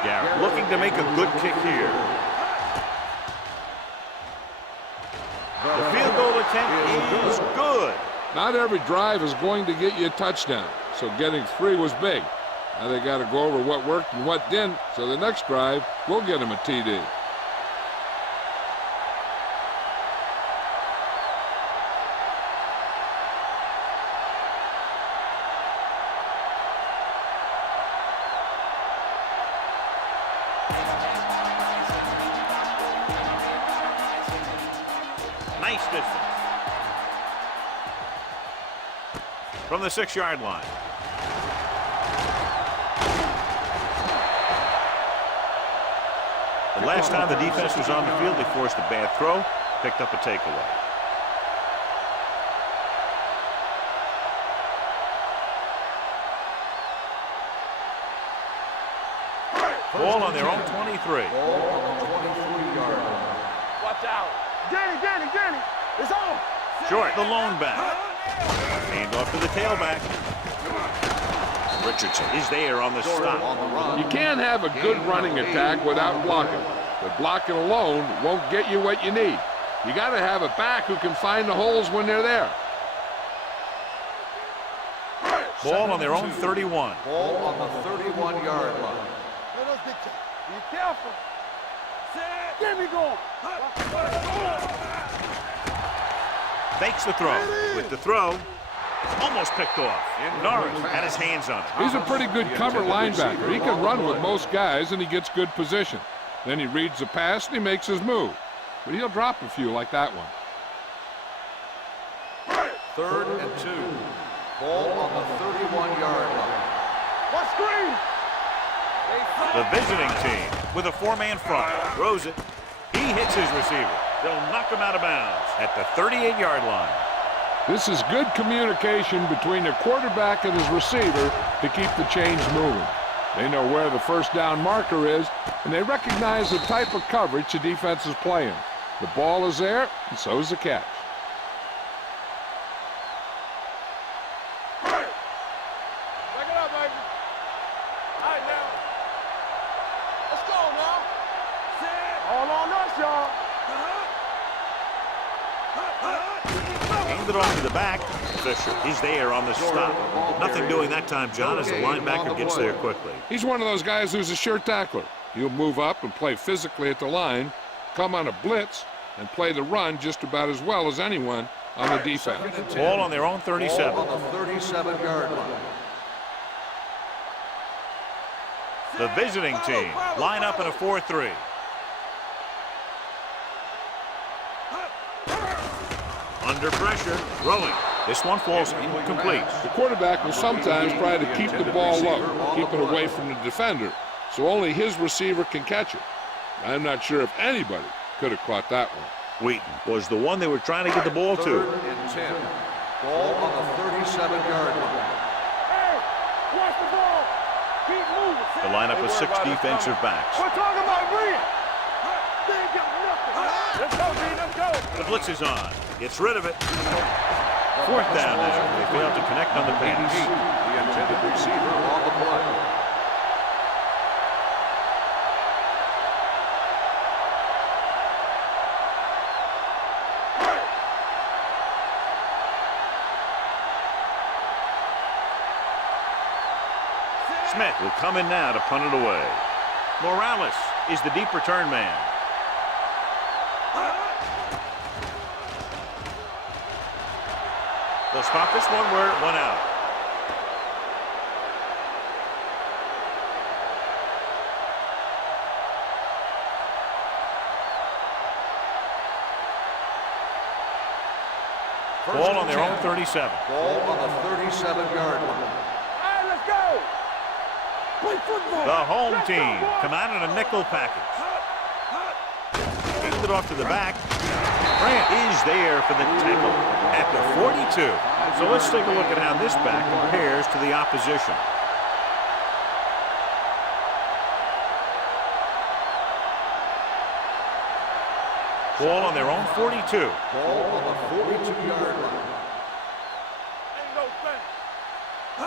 Garrett looking to make a good kick here. The field goal attempt is good. Not every drive is going to get you a touchdown, so getting 3 was big. Now they got to go over what worked and what didn't, so the next drive will get them a TD. Nice distance. From the 6-yard line. The last time the defense was on the field, they forced a bad throw, picked up a takeaway. Ball on their own 23. Ball on the 23-yard line. Watch out. Danny. It's on. Short, the lone back. Hand off to the tailback. Richardson is there on the stop. You can't have a good running attack without blocking, but blocking alone won't get you what you need. You got to have a back who can find the holes when they're there. Ball on their own 31. Ball on the 31-yard line. Let us get you. Be careful. Get me going. Fakes the throw. With the throw, almost picked off. Norris had his hands on it. He's a pretty good cover linebacker. He can run with most guys, and he gets good position. Then he reads the pass, and he makes his move. But he'll drop a few like that one. 3rd and 2. Ball on the 31-yard line. What screen? The visiting team with a 4-man front. Throws it. He hits his receiver. They'll knock him out of bounds at the 38-yard line. This is good communication between the quarterback and his receiver to keep the chains moving. They know where the first down marker is, and they recognize the type of coverage the defense is playing. The ball is there, and so is the catch. Back it up, baby. All right, now. Let's go now. All on us, y'all. Hand it off to the back. Fisher, he's there on the stop. Nothing doing that time, John, as the linebacker gets there quickly. He's one of those guys who's a sure tackler. He'll move up and play physically at the line, come on a blitz, and play the run just about as well as anyone on the defense. Ball on their own 37. Ball on the 37-yard line. The visiting team line up in a 4-3. Under pressure, throwing. This one falls incomplete. The quarterback will sometimes try to keep the ball low, keep it away from the defender, so only his receiver can catch it. I'm not sure if anybody could have caught that one. Wheaton was the one they were trying to get the ball to. 3rd and 10. Ball on the 37-yard line. Hey, watch the ball. Keep moving. The lineup of 6 defensive backs. We're talking about Reed. They ain't got nothing. Let's go, Reed. Let's go. The blitz is on. Gets rid of it. 4th down there. They failed to connect on the pass. The intended receiver on the play. Smith will come in now to punt it away. Morales is the deep return man. They'll spot this one where it went out. Ball on their own 37. Ball on the 37-yard line. Hey, let's go. Play football. The home Let's go, team boys. come out in a nickel package. Handed it off to the back. Grant is there for the tackle at the 42. So let's take a look at how this back compares to the opposition. Ball on their own 42. Ball on the 42-yard line. Ain't no thing.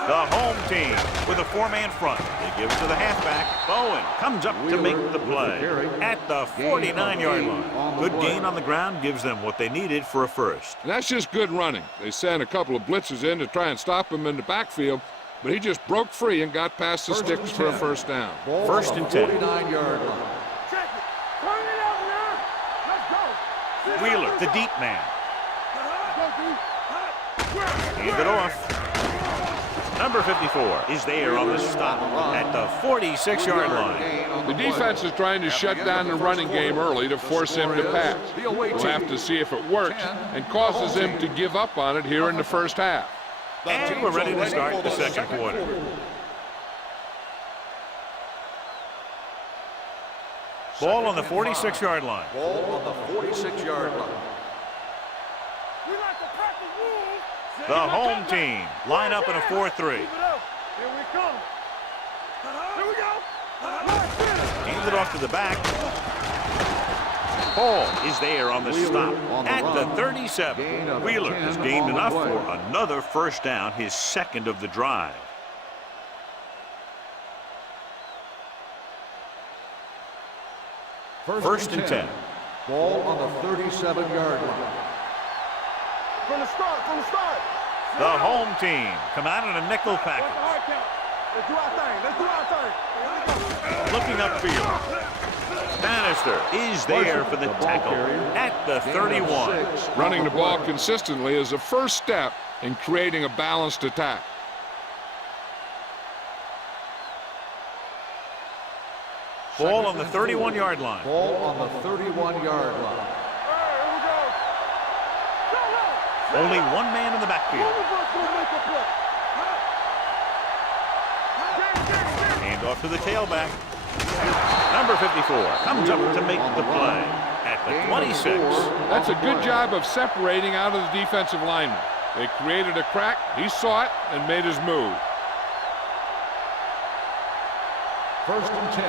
The home team with a four-man front. They give it to the halfback. Bowen comes up to make the play at the 49-yard line. Good gain on the ground gives them what they needed for a first. And that's just good running. They sent a couple of blitzes in to try and stop him in the backfield, but he just broke free and got past the sticks for a first down. Ball First on and the 10. 49-yard line. Check it. Turn it out now. Let's go. Wheeler, the deep man. Go, D. Hand it off. Number 54 is there on the stop at the 46-yard line. The defense is trying to shut down the running game early to force him to pass. We'll have to see if it works and causes him to give up on it here in the first half. And we're ready to start the second quarter. Ball on the 46-yard line. Ball on the 46-yard line. We like to practice rules. The home team line up in a 4-3. Keep it up. Here we come. Here we go. Hands it off to the back. Ball is there on the stop at the 37. Wheeler has gained enough for another first down, his second of the drive. First and 10. Ball on the 37-yard line. From the start, from the start. The home team come out in a nickel That's the package. hard count. Let's do our thing. Let's do our thing. Here we go. Looking upfield. Bannister is there for the tackle at the 31. Running the ball consistently is a first step in creating a balanced attack. Ball on the 31-yard line. Ball on the 31-yard line. Hey, here we go. Go, go. Only one man in the backfield. Move us to make a play. Hand off to the tailback. Number 54 comes up to make the play at the 26. That's a good job of separating out of the defensive lineman. They created a crack, he saw it, and made his move. First and 10.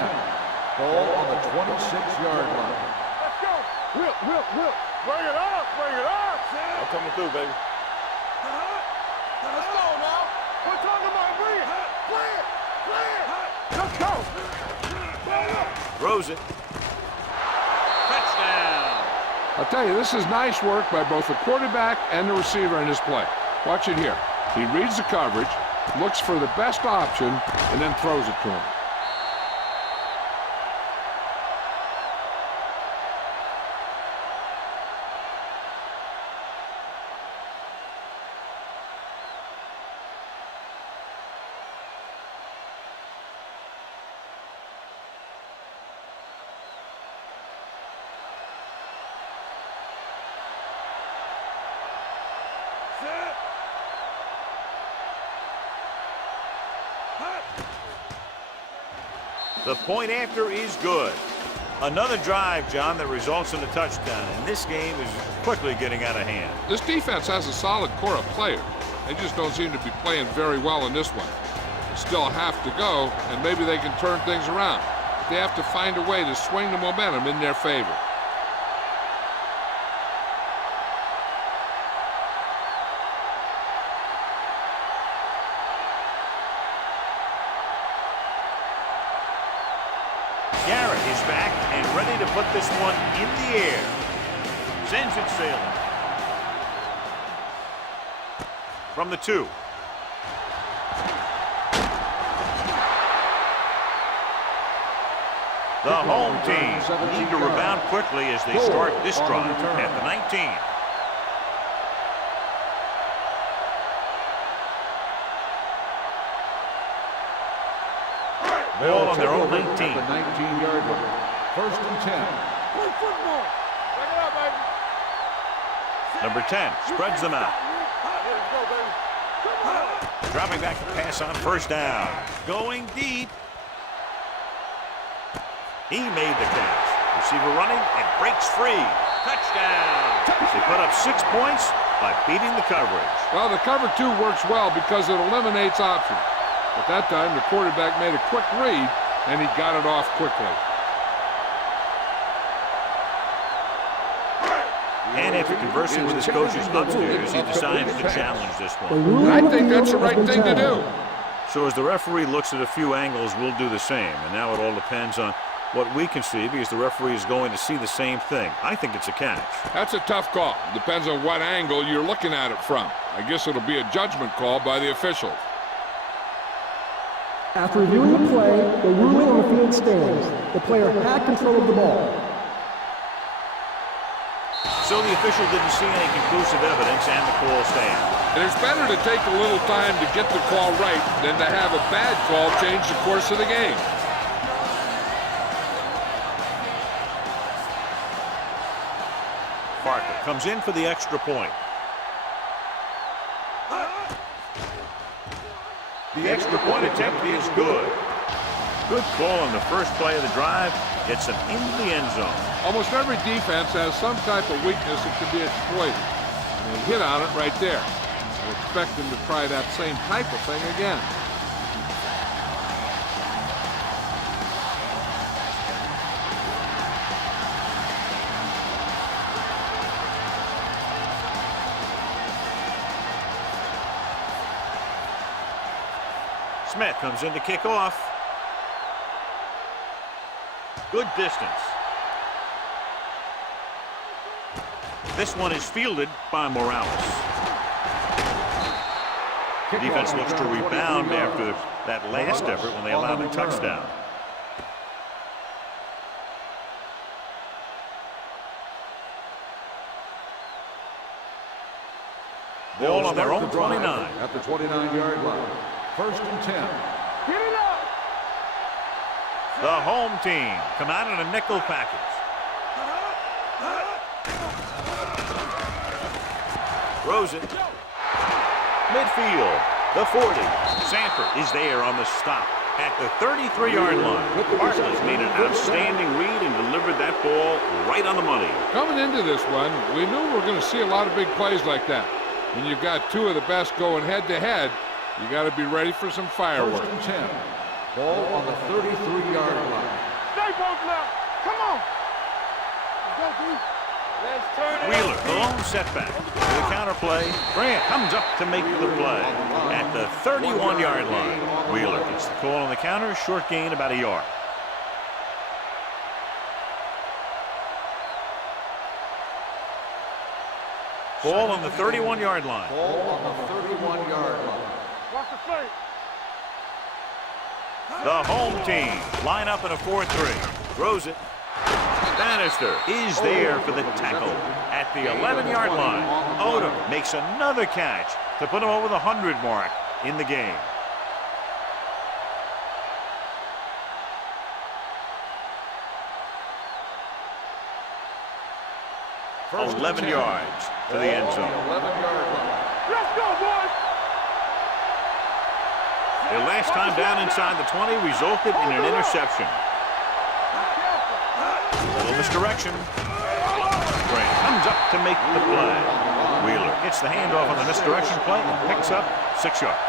Ball on the 26-yard line. Let's go. Whip, whip, whip. Bring it up, bring it up. I'm coming through, baby. Let's go now. We're talking about bring it. Play it, play it. Let's go. Throws it. Touchdown. I'll tell you, this is nice work by both the quarterback and the receiver in this play. Watch it here. He reads the coverage, looks for the best option, and then throws it to him. The point after is good. Another drive, John, that results in a touchdown. And this game is quickly getting out of hand. This defense has a solid core of players. They just don't seem to be playing very well in this one. They still have to go, and maybe they can turn things around. They have to find a way to swing the momentum in their favor. Garrett is back and ready to put this one in the air. Sends it sailing. From the 2. The home team need to rebound quickly as they start this drive at the 19. Ball on their own 19. The 19-yard line. First and 10. Play football. Bring it up, baby. Number 10 spreads them out. Dropping back to pass on first down. Going deep. He made the catch. Receiver running and breaks free. Touchdown. They put up 6 points by beating the coverage. Well, the cover 2 works well because it eliminates options. At that time, the quarterback made a quick read, and he got it off quickly. And after conversing with his coaches upstairs, he decides to challenge this one. I think that's the right thing to do. So as the referee looks at a few angles, we'll do the same. And now it all depends on what we can see because the referee is going to see the same thing. I think it's a catch. That's a tough call. Depends on what angle you're looking at it from. I guess it'll be a judgment call by the officials. After reviewing the play, the ruling on the field stands. The player had control of the ball. So the official didn't see any conclusive evidence and the call stands. And it's better to take a little time to get the call right than to have a bad call change the course of the game. Parker comes in for the extra point. The extra point attempt is good. Good call on the first play of the drive. Gets him into the end zone. Almost every defense has some type of weakness that can be exploited. And they hit on it right there. I expect them to try that same type of thing again. Smith comes in to kick off. Good distance. This one is fielded by Morales. The defense looks to rebound after that last effort when they allowed a touchdown. Ball on their own 29. At the 29-yard line. 1st and 10. Get it up. The home team come out in a nickel package. Throws it. Midfield. The 40. Sanford is there on the stop at the 33-yard line. Bartlett made an outstanding read and delivered that ball right on the money. Coming into this one, we knew we were going to see a lot of big plays like that. When you've got 2 of the best going head-to-head, you got to be ready for some fireworks. 1st and 10. Ball on the 33-yard line. Stay both left. Come on. Let's go, D. Let's turn it. Wheeler, the lone setback. For the counter play, Grant comes up to make the play at the 31-yard line. Wheeler gets the call on the counter, short gain about a yard. Ball on the 31-yard line. Ball on the 31-yard line. Watch the play. The home team line up in a 4-3. Throws it. Bannister is there for the tackle at the 11-yard line. Odom makes another catch to put him over the 100 mark in the game. First 11 and 10. yards to the end zone. 11-yard line. Let's go, boys. Their last time down inside the 20 resulted in an interception. A little misdirection. Grant comes up to make the play. Wheeler gets the handoff on the misdirection play and picks up 6 yards.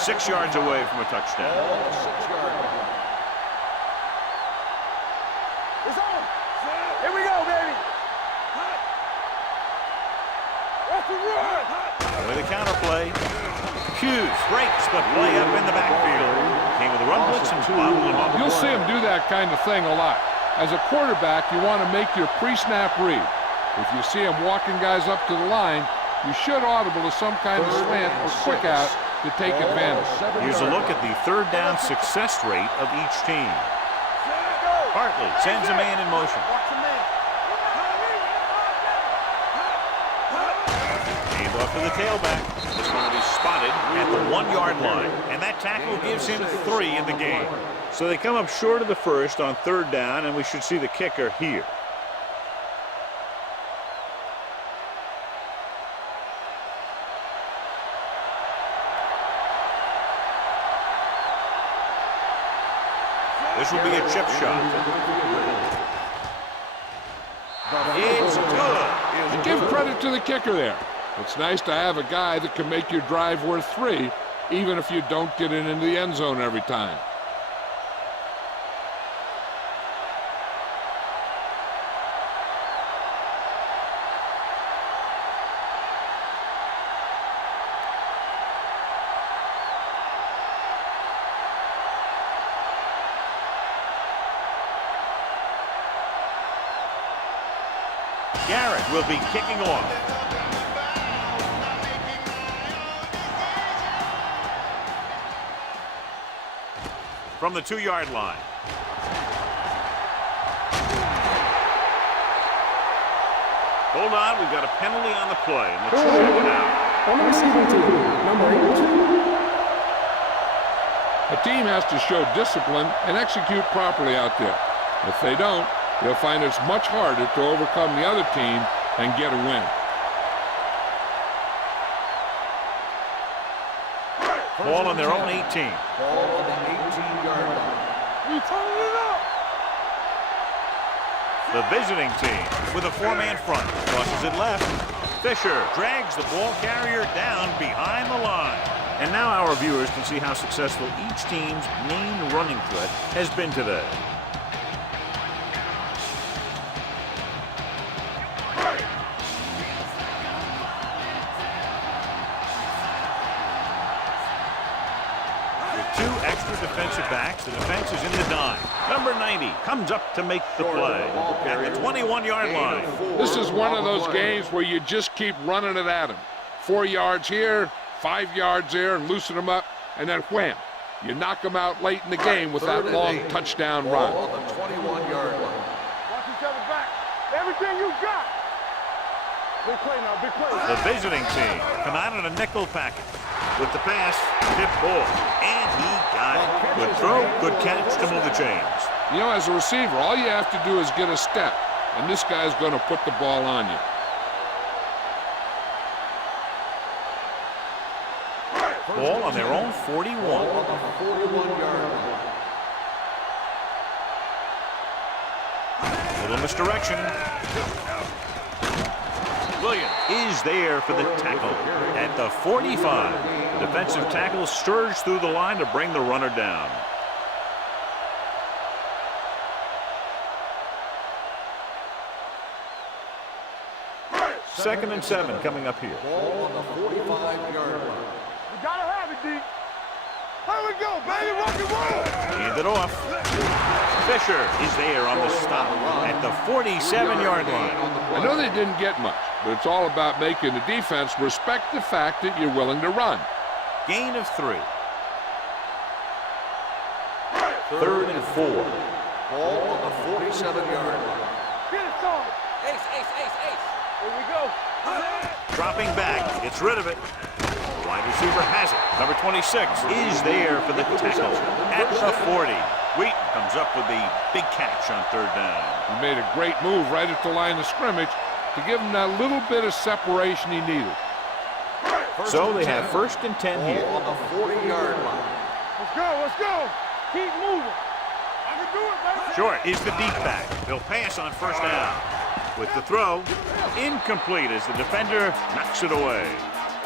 Six yards away from a touchdown. Ball on the 6-yard line. It's on. Here we go, baby. That's the run. With a counter play. Hughes breaks the play up in the backfield. Came with a run blitz and bottled him up. You'll see him do that kind of thing a lot. As a quarterback, you want to make your pre-snap read. If you see him walking guys up to the line, you should audible to some kind of slant or quick out to take advantage. Here's a look at the third down success rate of each team. Bartlett sends a man in motion. Watch the man. Hand off to the tailback. This one is spotted at the 1-yard line. And that tackle gives him 3 in the game. So they come up short of the first on 3rd down, and we should see the kicker here. This will be a chip shot. It's good. And give credit to the kicker there. It's nice to have a guy that can make your drive worth 3, even if you don't get it into the end zone every time. Garrett will be kicking off. From the 2-yard line. Hold on, we've got a penalty on the play. And the children out. On the receiving team, number 82. A team has to show discipline and execute properly out there. If they don't, they'll find it's much harder to overcome the other team and get a win. Ball on their own 18. Ball on the 18-yard line. We turning it up. The visiting team with a 4-man front. Crosses it left. Fisher drags the ball carrier down behind the line. And now our viewers can see how successful each team's main running threat has been today. With 2 extra defensive backs, the defense is in the dime. Number 90 comes up to make the play at the 21-yard line. This is one of those games where you just keep running it at them. 4 yards here, 5 yards there, and loosen them up, and then wham. You knock them out late in the game with that long touchdown run. Ball on the 21-yard line. Watch each other back. Everything you got. Big play now, big play. The visiting team come out in a nickel package. With the pass, tip ball, and he got it. Good throw, good catch to move the chains. You know, as a receiver, all you have to do is get a step, and this guy's going to put the ball on you. Ball on their own 41. Ball on the 41-yard line. Little misdirection. Williams is there for the tackle at the 45. The defensive tackle stirs through the line to bring the runner down. Second and 7 coming up here. Ball on the 45-yard line. We gotta have it, D. Here we go, baby, rock and roll. Hand it off. Fisher is there on the stop at the 47-yard line. I know they didn't get much, but it's all about making the defense respect the fact that you're willing to run. Gain of 3. 3rd and 4. Ball on the 47-yard line. Get it, son. Ace, ace, ace, ace. Here we go. Dropping back, gets rid of it. The wide receiver has it. Number 26 is there for the tackle at the 40. Wheaton comes up with the big catch on 3rd down. He made a great move right at the line of scrimmage to give him that little bit of separation he needed. So they have 1st and 10 here. Ball on the 40-yard line. Let's go, let's go. Keep moving. I can do it, baby. Short is the deep back. They'll pass on 1st down. With the throw, incomplete as the defender knocks it away.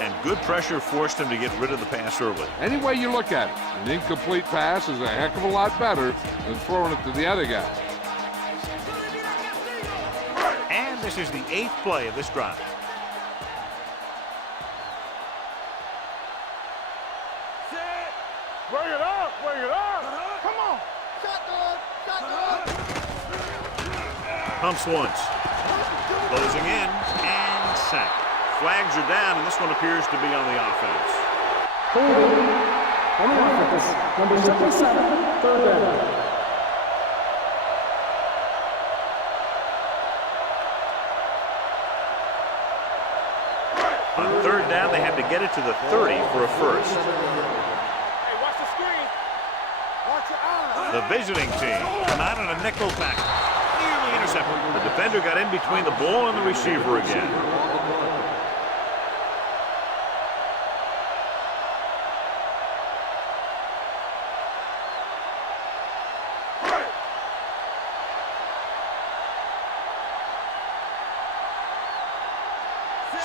And good pressure forced him to get rid of the pass early. Any way you look at it, an incomplete pass is a heck of a lot better than throwing it to the other guy. And this is the 8th play of this drive. Bring it up, bring it up. Come on. Shotgun, shotgun. Pumps once. Closing in and sack. Flags are down, and this one appears to be on the offense. Holding on the offense, number 77, 3rd down. On 3rd down, they have to get it to the 30 for a first. Hey, watch the screen. Watch your eyes. The visiting team come out on a nickel package. Nearly intercepted. The defender got in between the ball and the receiver again.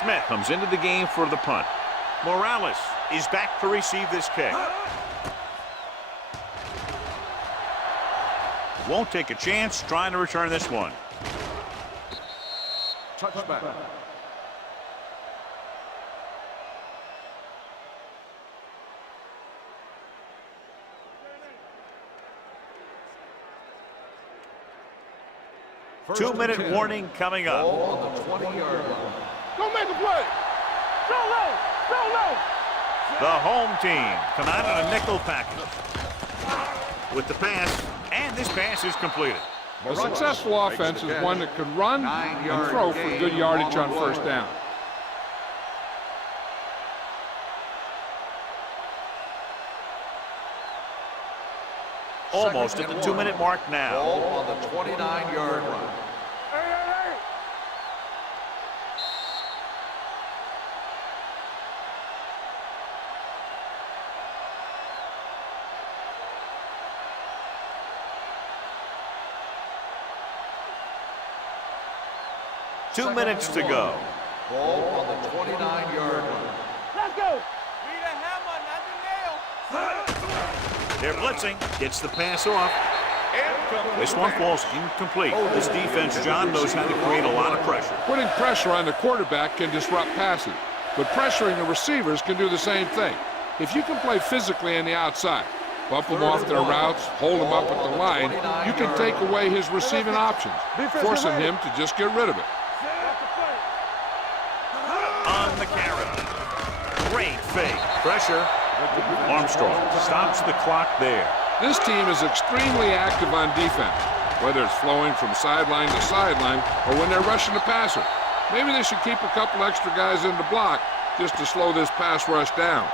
Smith comes into the game for the punt. Morales is back to receive this kick. Won't take a chance trying to return this one. Touchback. First 2-minute and 10. warning coming up. Ball on the 20-yard line. Don't make a play. Go low. Go low. The home team come out on a nickel package. With the pass, and this pass is completed. A successful offense is one that can run and throw for good yardage on first down. Almost at the 2-minute mark now. Ball on the 29-yard line. Hey, hey, hey. Two minutes to go. Ball on the 29-yard line. Let's go. Need a hammer, not the nail. They're blitzing. Gets the pass off. This one falls incomplete. This defense, John, knows how to create a lot of pressure. Putting pressure on the quarterback can disrupt passing, but pressuring the receivers can do the same thing. If you can play physically on the outside, bump them off their routes, hold them up at the line, you can take away his receiving options, forcing him to just get rid of it. On the carry. Great fake. Pressure. Armstrong stops the clock there. This team is extremely active on defense, whether it's flowing from sideline to sideline or when they're rushing the passer. Maybe they should keep a couple extra guys in the block just to slow this pass rush down.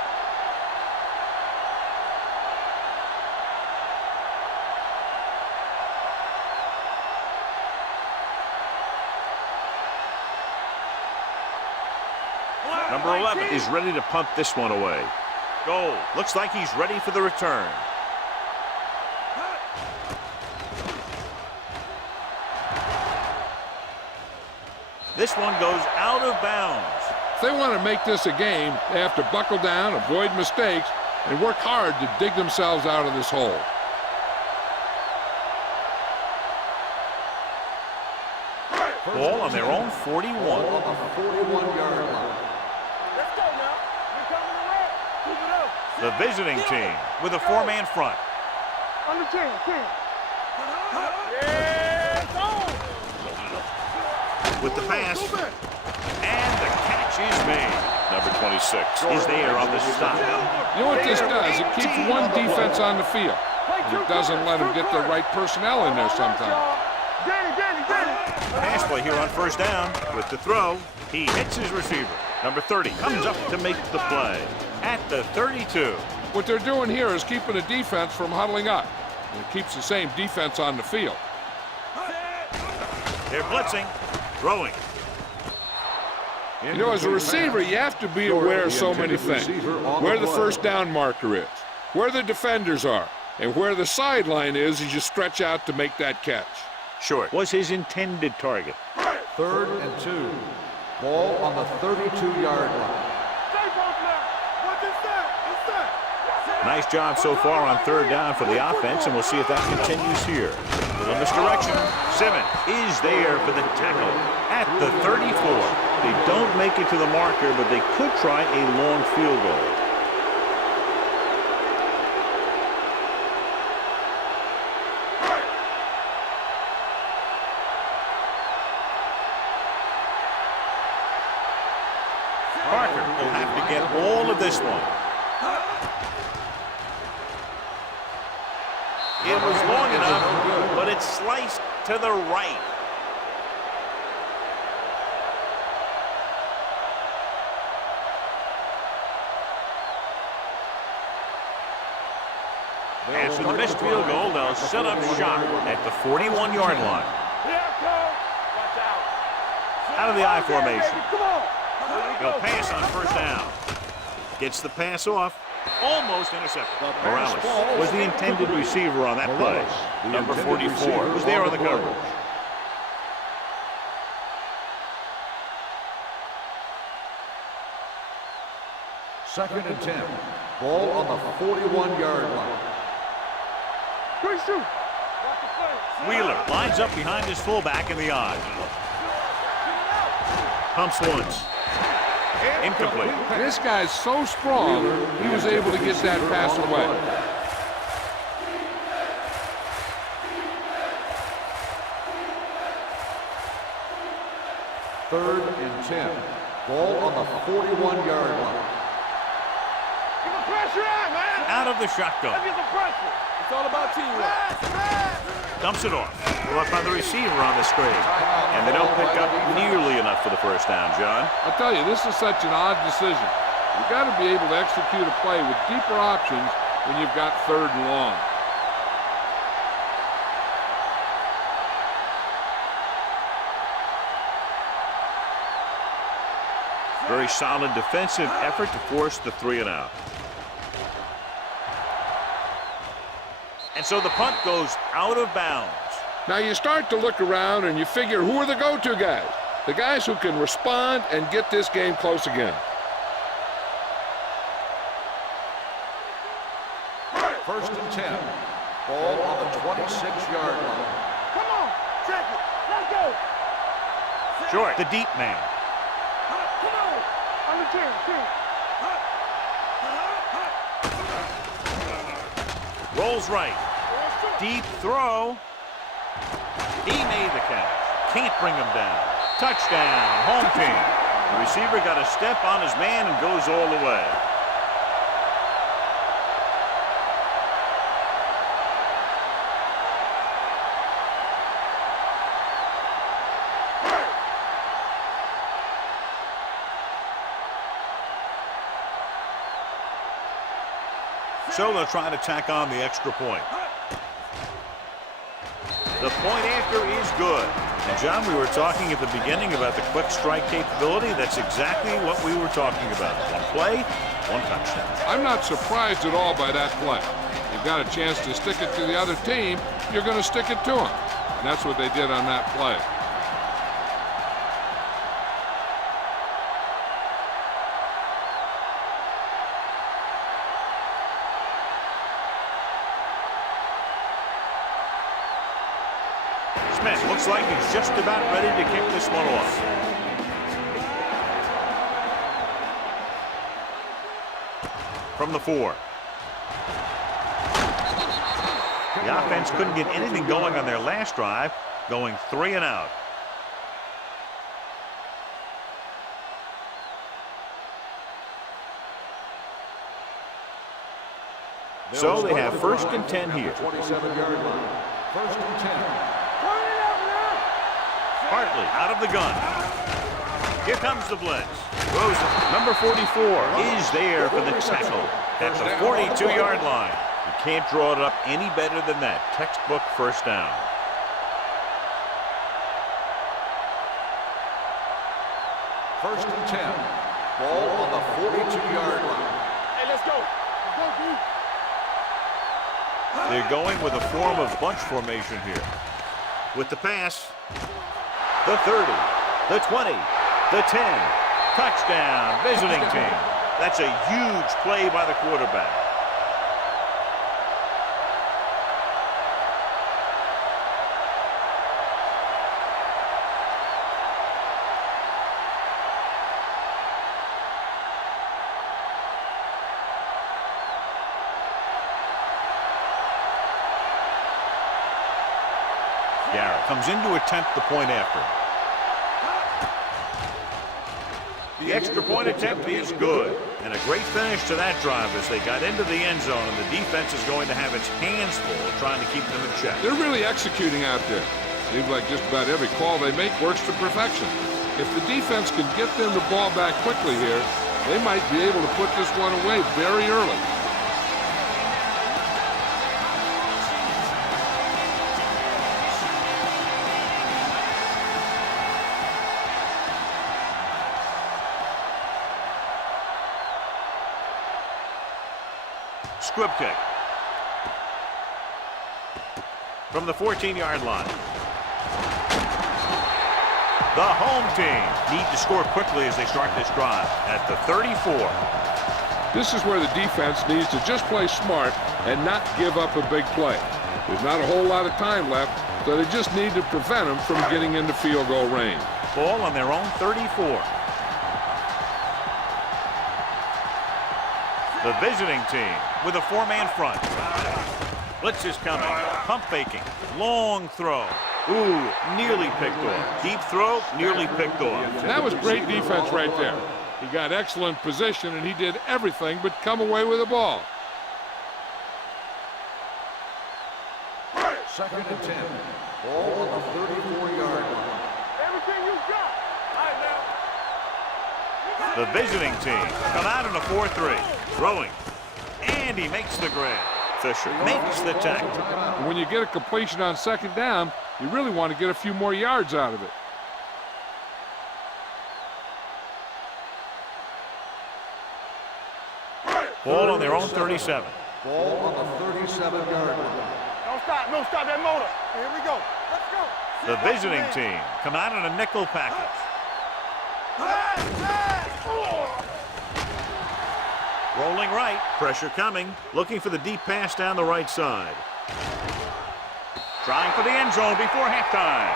Number 11 is ready to punt this one away. Goal. Looks like he's ready for the return. This one goes out of bounds. If they want to make this a game, they have to buckle down, avoid mistakes, and work hard to dig themselves out of this hole. Ball on their own 41. Ball on the 41-yard line. Let's go now. You're coming around. Keep it up. The visiting team with a four-man front. Under 10. Yeah, go. With the pass. And the catch is made. Number 26 is there on the stop. You know what this does? It keeps one defense on the field, and it doesn't let them get the right personnel in there sometimes. Danny. Pass play here on first down. With the throw, he hits his receiver. Number 30 comes up to make the play at the 32. What they're doing here is keeping the defense from huddling up, and it keeps the same defense on the field. They're blitzing, throwing. You know, as a receiver, you have to be aware of so many things. Where the first down marker is, where the defenders are, and where the sideline is as you stretch out to make that catch. Short was his intended target. 3rd and 2. Ball on the 32-yard line. Nice job so far on third down for the offense, and we'll see if that continues here. Little misdirection. Simmons is there for the tackle at the 34. They don't make it to the marker, but they could try a long field goal. Parker will have to get all of this one. It was long enough, but it's sliced to the right. After the missed field goal, they'll set up shop at the 41-yard line. Out of the I formation. He'll pass on first down. Gets the pass off. Almost intercepted. Morales was the intended receiver on that play. Number 44 was there on the coverage. Second and 10. Ball on the 41-yard line. Wheeler lines up behind his fullback in the odd. Pumps once. Incomplete. This guy's so strong, he was able to get that pass away. Third and 10. Ball on the 41-yard line. Get the pressure out, man. Out of the shotgun. Let's get the pressure. It's all about teamwork. Dumps it off. Brought by the receiver on the screen. And they don't pick up nearly enough for the first down, John. I'll tell you, this is such an odd decision. You've got to be able to execute a play with deeper options when you've got third and long. Very solid defensive effort to force the 3-and-out. And so the punt goes out of bounds. Now you start to look around and you figure, who are the go-to guys? The guys who can respond and get this game close again. First and 10. Ball on the 26-yard line. Come on, check it. Let's go. Short, the deep man. Come on. On the 10. Rolls right. Deep throw. He made the catch. Can't bring him down. Touchdown, home team. The receiver got a step on his man and goes all the way. So they'll try to tack on the extra point. The point after is good. And John, we were talking at the beginning about the quick strike capability. That's exactly what we were talking about. One play, one touchdown. I'm not surprised at all by that play. You've got a chance to stick it to the other team, you're going to stick it to them. And that's what they did on that play. Smith looks like he's just about ready to kick this one off. From the 4. The offense couldn't get anything going on their last drive, going 3-and-out. So they have first and 10 here. 27-yard line. First and 10. Hartley out of the gun. Here comes the blitz. Rosen, number 44, is there for the tackle at the 42-yard line. You can't draw it up any better than that. Textbook first down. First and 10. Ball on the 42-yard line. Hey, let's go. They're going with a form of bunch formation here. With the pass, the 30, the 20, the 10. Touchdown, visiting team. That's a huge play by the quarterback. Garrett comes in to attempt the point after. The extra point attempt is good. And a great finish to that drive as they got into the end zone, and the defense is going to have its hands full trying to keep them in check. They're really executing out there. Seems like just about every call they make works to perfection. If the defense can get them the ball back quickly here, they might be able to put this one away very early. Squib kick. From the 14-yard line. The home team need to score quickly as they start this drive at the 34. This is where the defense needs to just play smart and not give up a big play. There's not a whole lot of time left, so they just need to prevent them from getting into field goal range. Ball on their own 34. The visiting team with a four-man front. Blitz is coming. Pump faking. Long throw. Ooh, nearly picked off. Deep throw, nearly picked off. That was great defense right there. He got excellent position, and he did everything but come away with the ball. 2nd and 10. Ball on the 34-yard line. Everything you got. All right, now. The visiting team come out in a 4-3. Throwing. And he makes the grab. Fisher makes the tackle. When you get a completion on 2nd down, you really want to get a few more yards out of it. Ball on their own 37. Ball on the 37-yard line. Don't stop that motor. Here we go. Let's go. The visiting team come out in a nickel package. Rolling right, pressure coming, looking for the deep pass down the right side. Trying for the end zone before halftime.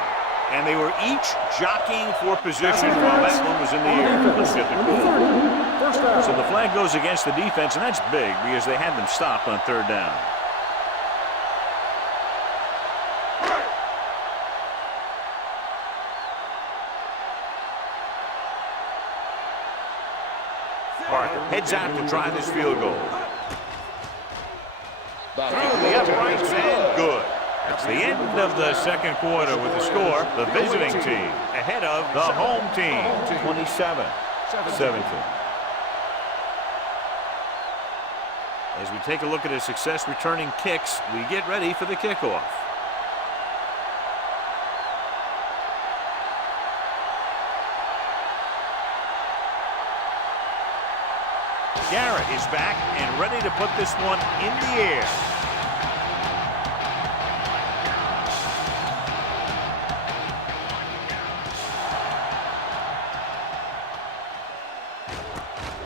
And they were each jockeying for position while that one was in the air. Let's get the call. So the flag goes against the defense, and that's big because they had them stopped on 3rd down. Parker heads out to try this field goal. Through the uprights and good. That's the end of the 2nd quarter with the score. The visiting team ahead of the home team. 27-17. As we take a look at his success returning kicks, we get ready for the kickoff. Garrett is back and ready to put this one in the air.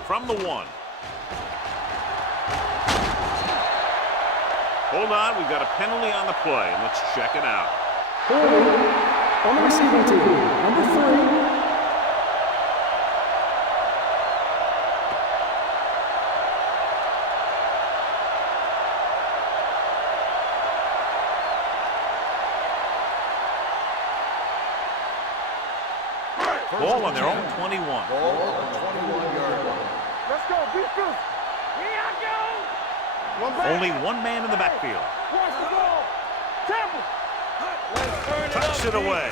From the 1. Hold on, we've got a penalty on the play. Let's check it out. On the receiving team, number 3. Ball on their own 21. Ball on the 21-yard line. Let's go. Beat this. Here I go. One back. Only one man in the backfield. Watch the ball. Temple. Tucks it away.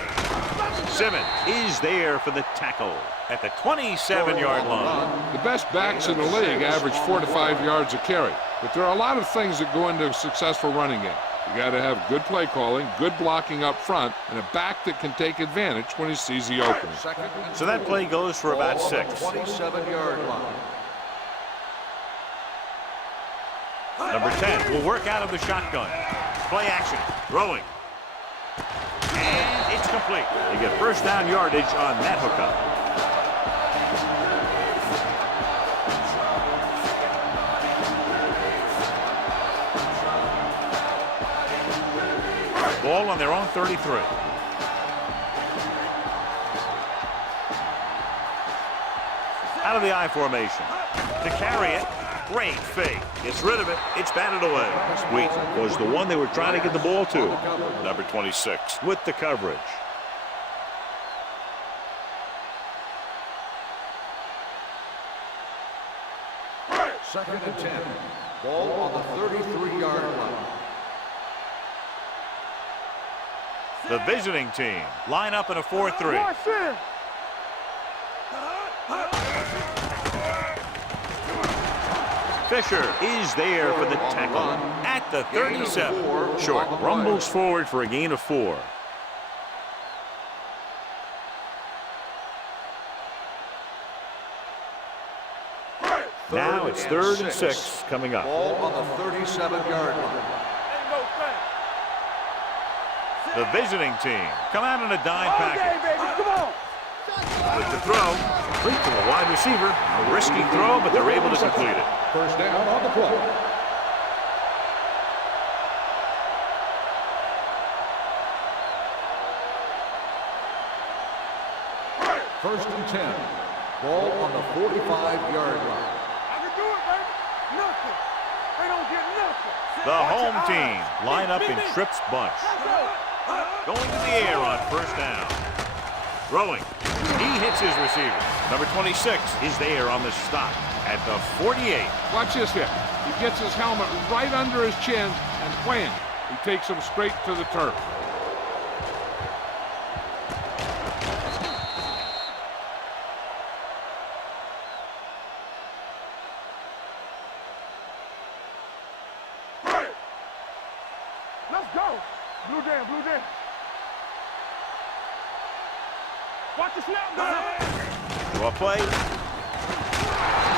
Simmons is there for the tackle at the 27-yard line. The best backs in the league average 4 to 5 yards a carry. But there are a lot of things that go into a successful running game. You got to have good play calling, good blocking up front, and a back that can take advantage when he sees the opening. So that play goes for about 6. 27-yard line. Number 10 will work out of the shotgun. Play action, throwing. And it's complete. They get 1st down yardage on that hookup. Ball on their own 33. Out of the I formation. To carry it. Great fake. Gets rid of it. It's batted away. Sweet was the one they were trying to get the ball to. Number 26 with the coverage. Second and 10. Ball on the 33-yard line. The visiting team line up in a 4-3. Fisher is there for the tackle at the 37. Short rumbles forward for a gain of 4. Now it's It's 3rd and 6 coming up. Ball on the 37-yard line. Ain't no thing. The visiting team come out in a dime All day, package. baby. Come on. With the throw, complete to the wide receiver. A risky throw, but they're able to complete it. First down on the play. First and 10. Ball on the 45-yard line. I can do it, baby. Nothing. They don't get nothing. The Watch home your team eyes. line up Beat in me. trips bunch. Going to the air on first down. Throwing. He hits his receiver. Number 26 is there on the stop at the 48. Watch this hit. He gets his helmet right under his chin and wham, he takes him straight to the turf. Let's go. Blue jam, blue jam. Watch the snap, man. To a play.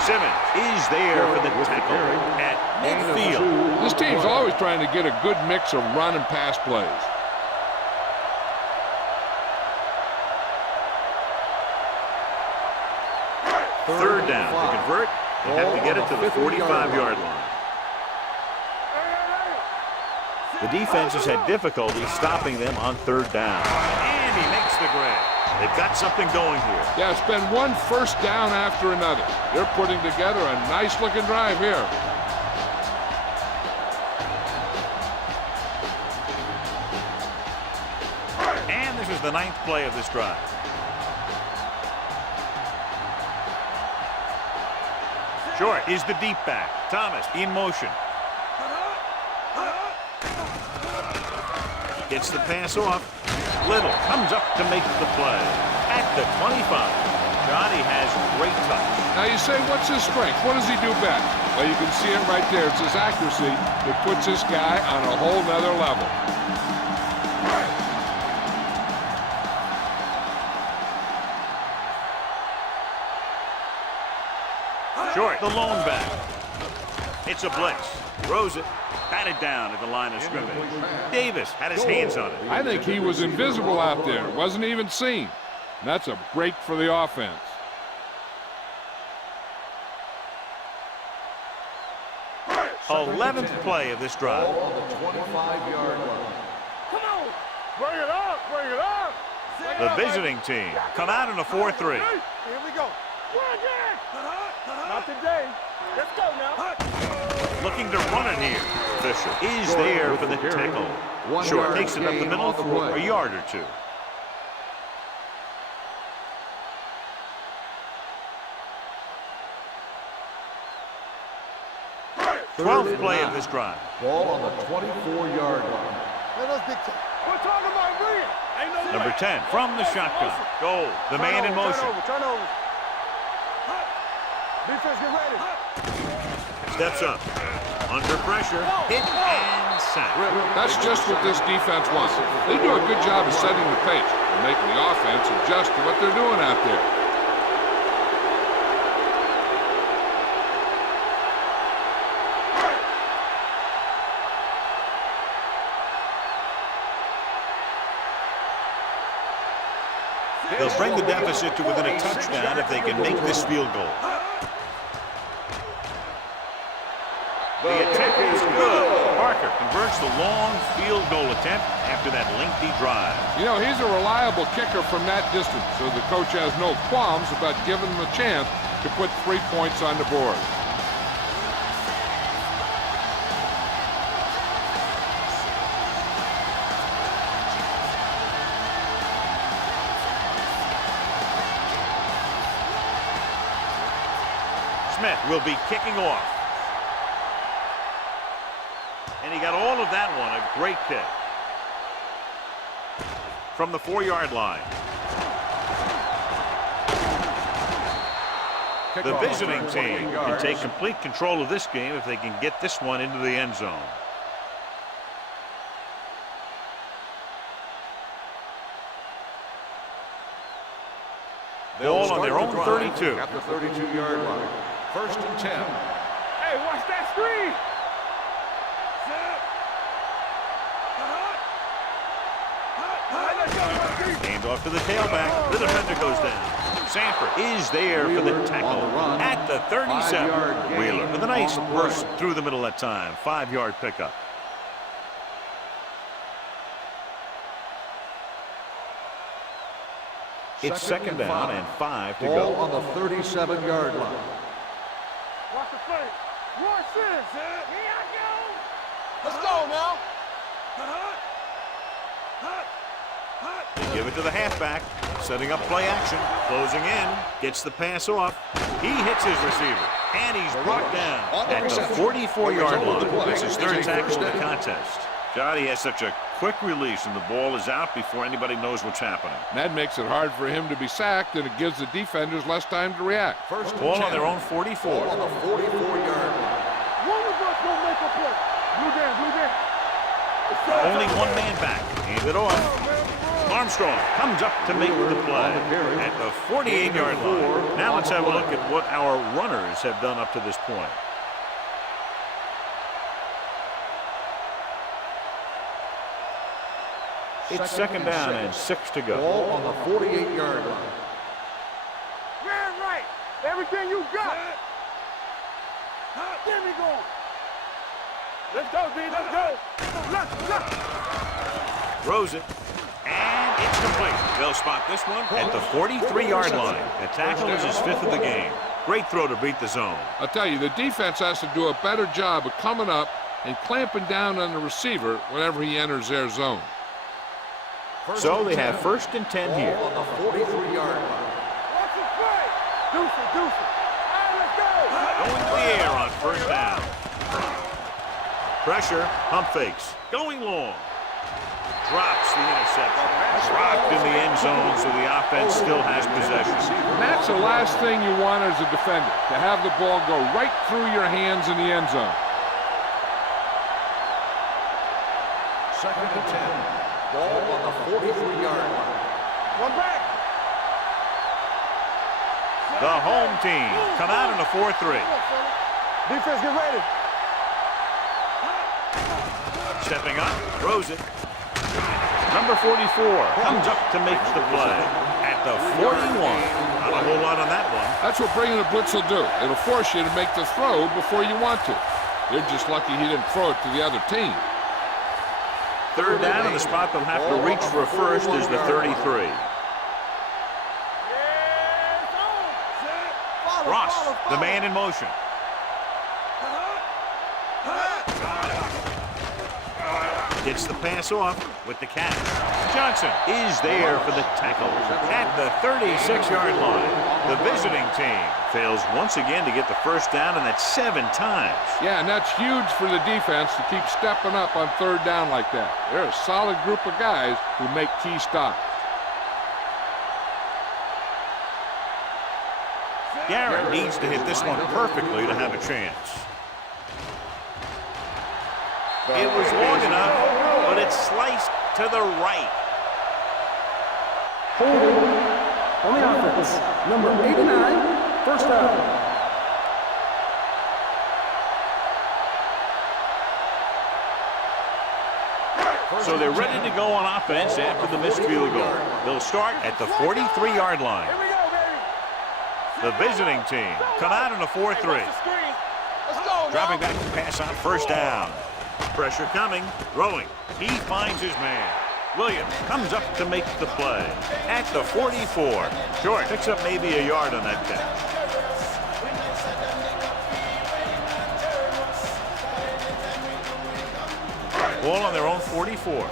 Simmons is there for the tackle at midfield. This team's always trying to get a good mix of run and pass plays. Third down to convert. They have to get it to the 45-yard line. The defense has had difficulty stopping them on third down. And he makes the grab. They've got something going here. Yeah, it's been one first down after another. They're putting together a nice-looking drive here. And this is the 9th play of this drive. Short is the deep back. Thomas in motion. Gets the pass off. Little comes up to make the play. At the 25. Johnny has great touch. Now you say, what's his strength? What does he do best? Well, you can see it right there. It's his accuracy that puts this guy on a whole nother level. Short, the lone back. It's a blitz. Throws it. Batted down at the line of scrimmage. Davis had his hands on it. I think he was invisible out there. Wasn't even seen. And that's a break for the offense. Ball 11th play of this drive. Ball on the 25-yard line. Come on. Bring it up. Bring it up. The visiting team come out in a 4-3. Here we go. Not today. Let's go now. Looking to run it here. Fisher is there for the tackle. Short takes it up the middle for a yard or two. Twelfth play of this drive. Ball on the 24-yard line. Let us dictate. We're talking about bring it. Ain't no Number 10 from the shotgun. Goal. The man in motion. Turn over. Defense, get ready. Steps up. Under pressure. Hit and sack. That's just what this defense wants. They do a good job of setting the pace and making the offense adjust to what they're doing out there. They'll bring the deficit to within a touchdown if they can make this field goal. The attempt is good. Parker converts the long field goal attempt after that lengthy drive. You know, he's a reliable kicker from that distance, so the coach has no qualms about giving him a chance to put 3 points on the board. Smith will be kicking off. And he got all of that one, a great kick. From the 4-yard line. The visiting team can take complete control of this game if they can get this one into the end zone. Ball on their own 32. At the 32-yard line. First and 10. Hey, watch that screen. Hand off to the tailback. The defender goes down. Sanford is there for the tackle at the 37. Wheeler with a nice burst through the middle that time. 5-yard pickup. It's second down and 5 to Ball go. on the 37-yard line. Watch the play. Roy Sims. Here I go. Let's go now. They give it to the halfback. Setting up play action. Closing in. Gets the pass off. He hits his receiver. And he's brought down at the 44-yard line. That's his third tackle of the contest. Johnny has such a quick release, and the ball is out before anybody knows what's happening. That makes it hard for him to be sacked, and it gives the defenders less time to react. First and Ball 10. on their own 44. Ball on the 44-yard line. One of us gonna make a play. Blue down, blue down. Only one man back. Hand it off. Armstrong comes up to make the play at the 48-yard line. Now let's have a look at what our runners have done up to this point. It's second down and 6 to go. Ball on the 48-yard line. Man, right. Everything you got. There we go. Let's go, B. Let's go. Let's. Throws it. And it's complete. They'll spot this one at the 43-yard line. The tackle is his 5th of the game. Great throw to beat the zone. I'll tell you, the defense has to do a better job of coming up and clamping down on the receiver whenever he enters their zone. So they have first and 10 here. Ball on the 43-yard line. Watch the play. Deuce it. All right, let's go. Going to the air on first down. Pressure, pump fakes. Going long. Drops the interception. Dropped in the end zone, so the offense still has possession. And that's the last thing you want as a defender, to have the ball go right through your hands in the end zone. Second and 10. Ball on the 43-yard line. One back. The home team come out in a 4-3. Defense, get ready. Stepping up, throws it. Number 44 comes up to make the play at the 41. Not a whole lot on that one. That's what bringing a blitz will do. It'll force you to make the throw before you want to. You're just lucky he didn't throw it to the other team. Third down, and the spot they'll have to reach for first is the 33. Ross, the man in motion. Gets the pass off with the catch. Johnson is there for the tackle at the 36-yard line. The visiting team fails once again to get the first down, and that's 7 times. Yeah, and that's huge for the defense to keep stepping up on third down like that. They're a solid group of guys who make key stops. Garrett needs to hit this one perfectly to have a chance. It was long enough, but it's sliced to the right. Holding on the offense. Number 89, first down. So they're ready to go on offense after the missed field goal. They'll start at the 43-yard line. Here we go, baby. The visiting team come out in a 4-3. Let's go now. Dropping back to pass on first down. Pressure coming, throwing. He finds his man. Williams comes up to make the play at the 44. Short picks up maybe a yard on that catch. Ball on their own 44.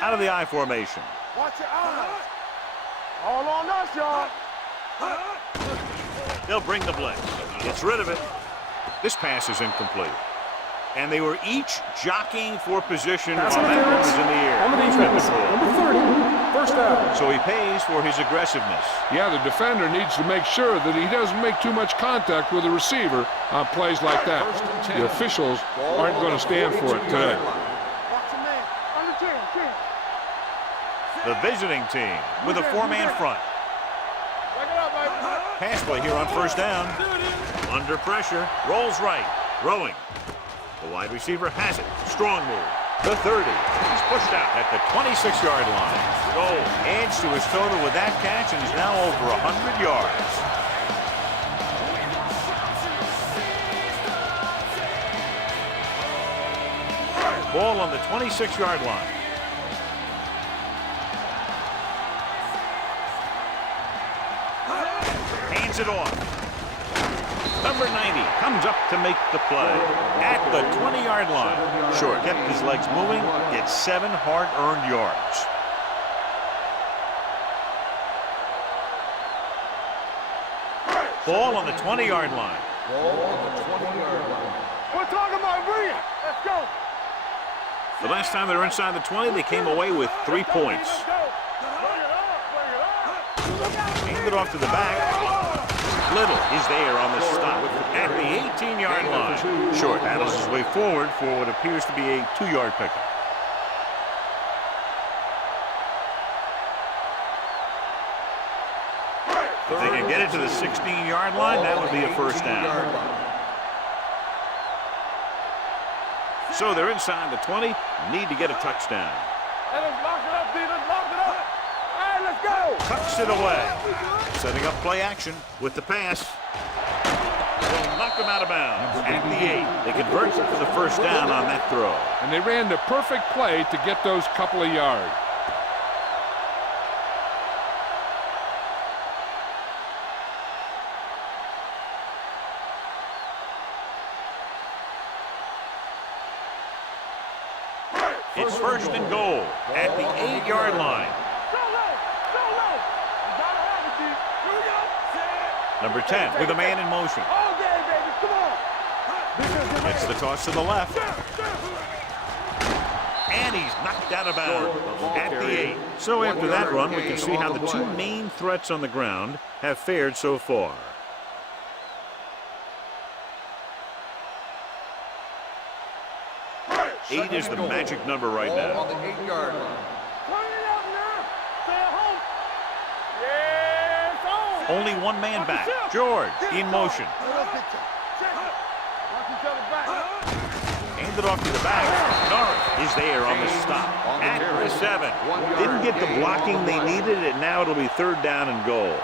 Out of the I formation. Watch your eyes. All on us, y'all. They'll bring the blitz. Gets rid of it. This pass is incomplete. And they were each jockeying for position while Pass that one interference was in the air. on the He's got the defense. ball. Number 30, first down. So he pays for his aggressiveness. Yeah, the defender needs to make sure that he doesn't make too much contact with the receiver on plays like that. The officials aren't going to stand for it today. Watch your man. Under 10. The visiting team with a 4-man front. Back it Pass play here on first down. Under pressure. Rolls right. Throwing. The wide receiver has it. Strong move. The 30. He's pushed out at the 26-yard line. Goal. Adds to his total with that catch and is now over 100 yards. Ball on the 26-yard line. Hands it off. Number 90 comes up to make the play at the 20-yard line. Short, kept his legs moving, gets 7 hard-earned yards. Ball on the 20-yard line. Ball on the 20-yard line. We're talking about bringing. Let's go. The last time they were inside the 20, they came away with 3 points. Let's go. Bring it up. Bring it up. Hand it off to the back. Little is there on the stop at the 18-yard line. Short battles his way forward for what appears to be a 2-yard pickup. If they can get it to the 16-yard line, that would be a first down. So they're inside the 20, need to get a touchdown. Let us lock it up, Peter. Lock it up. All right, let's go. Tucks it away. Setting up play action with the pass. They'll knock him out of bounds at the 8. They convert for the first down on that throw. And they ran the perfect play to get those couple of yards. It's first and goal at the 8-yard line. So low. So low. You gotta have it, D. Here we go. Number 10 with a man in motion. All day, baby. Come on. Gets the toss to the left. And he's knocked out of bounds at the 8. So after that run, we can see how the 2 main threats on the ground have fared so far. Eight is the magic number right Ball now. on the 8-yard line. Turn it up now. Stay at home. Yes, on. Only one man back. George in motion. Let's get you. Check it. Watch each other back. Hand it off to the back. Norris is there on the stop at the 7. Didn't get the blocking they needed, and now it'll be third down and goal.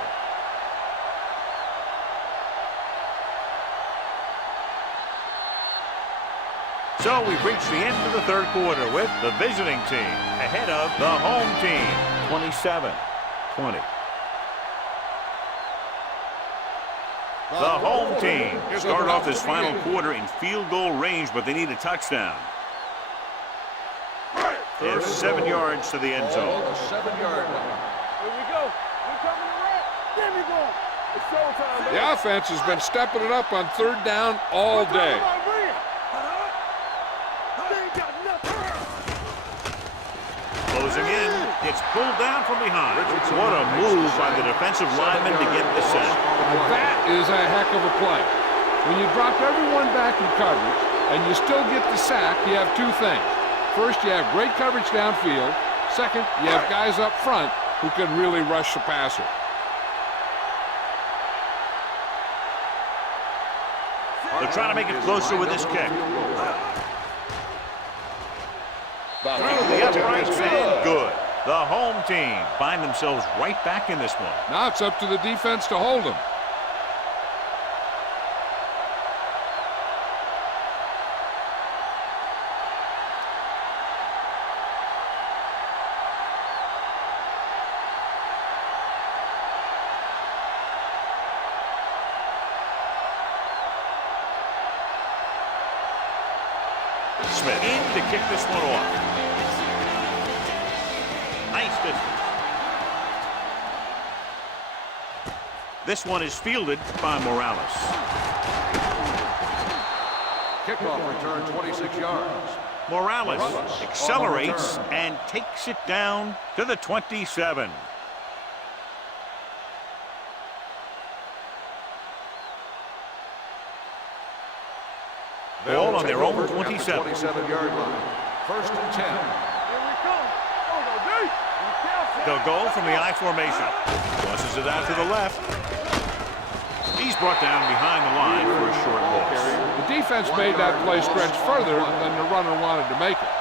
So we've reached the end of the third quarter with the visiting team ahead of the home team, 27-20. The home team start off this final quarter in field goal range, but they need a touchdown. They have 7 yards to the end Ball zone. on the 7-yard line. Here we go. We're coming around. There we go. It's showtime, baby. The offense has been stepping it up on third down all day. Closing in, it's pulled down from behind. What a move by the defensive lineman to get the sack. That is a heck of a play. When you drop everyone back in coverage and you still get the sack, you have 2 things. First, you have great coverage downfield. Second, you have guys up front who can really rush the passer. They're trying to make it closer with this kick. Through the uprights and good. The home team find themselves right back in this one. Now it's up to the defense to hold them. Smith in to kick this one off. Nice distance. This one is fielded by Morales. Kickoff return 26 yards. Morales accelerates and takes it down to the 27. Ball on their own 27. 27-yard line. First and 10. Here we come. Oh, no, D. They'll go from the I formation. Tosses it out to the left. brought down behind the line for a short loss. The defense made that play stretch further than the runner wanted to make it.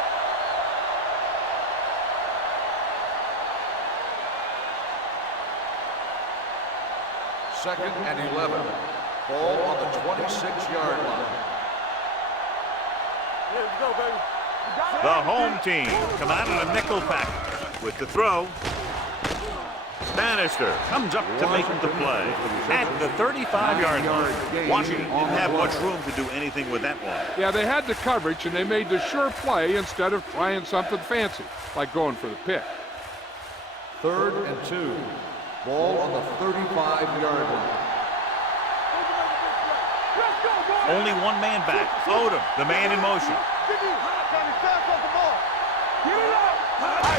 Second and 11. Ball on the 26-yard line. Let's go, baby. The home team come out in a nickel package with the throw. Bannister comes up to make the play at the 35-yard line. Washington didn't have much room to do anything with that one. Yeah, they had the coverage, and they made the sure play instead of trying something fancy, like going for the pick. Third and 2. Ball on the 35-yard line. Only one man back. Odom, the man in motion.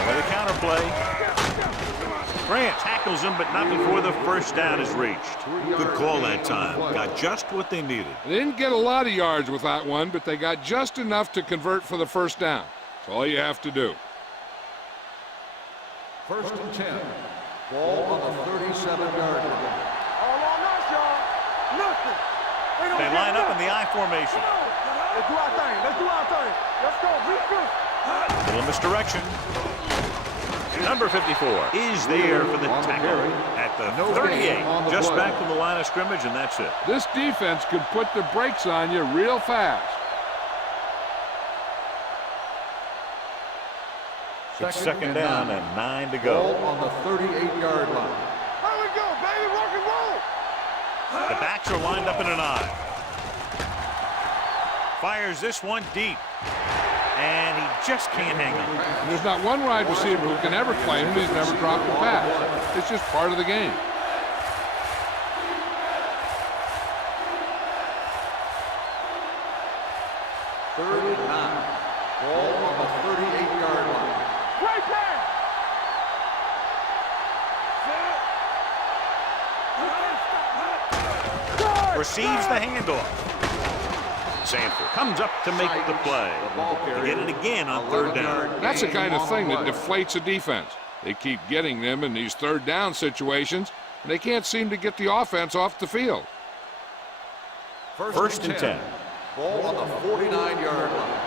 With a counter play. Grant tackles him, but not before the first down is reached. Good call that time. Got just what they needed. They didn't get a lot of yards with that one, but they got just enough to convert for the first down. That's all you have to do. First and 10. Ball on the 37-yard line. All on us, y'all. Nothing. They line up in the I formation. Let's do our thing. Let's do our thing. Let's go. Little misdirection. Number 54 is there for the tackle at the 38. Just back from the line of scrimmage, and that's it. This defense could put the brakes on you real fast. It's second down and 9 to go. Ball on the 38-yard line. Here we go, baby. Rock and roll. The backs are lined up in an I. Fires this one deep. And he just can't hang on. There's not one wide receiver who can ever claim he's never dropped a pass. It's just part of the game. Third and 9. Ball on the 38-yard line. Great pass. Receives the handoff. Sanford comes up to make the play. They get it again on third down. That's the kind of thing that deflates a defense. They keep getting them in these third down situations, and they can't seem to get the offense off the field. First and 10. Ball on the 49-yard line.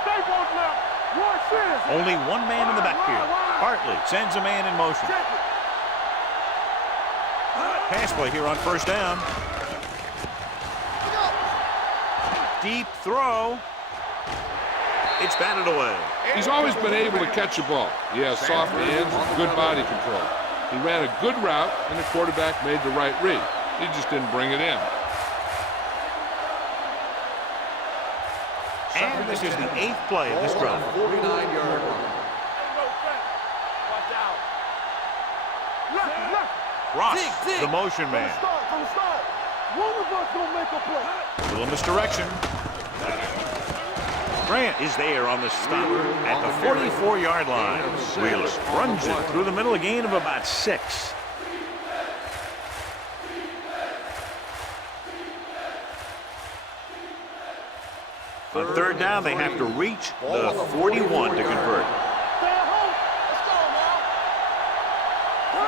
Stay both now. Watch this. Only one man in the backfield. Hartley sends a man in motion. Pass play here on first down. Deep throw. It's batted away. He's always been able to catch a ball. He has soft hands and good body control. He ran a good route, and the quarterback made the right read. He just didn't bring it in. And this is the 8th play of this drive. 49-yard line. Watch out. Look. Ross, the motion man. From the start. One of us gonna make a play. Little misdirection. Grant is there on the stop at the 44-yard line. Wheeler runs it through the middle, a gain of about 6. On third down, they have to reach the 41 to convert.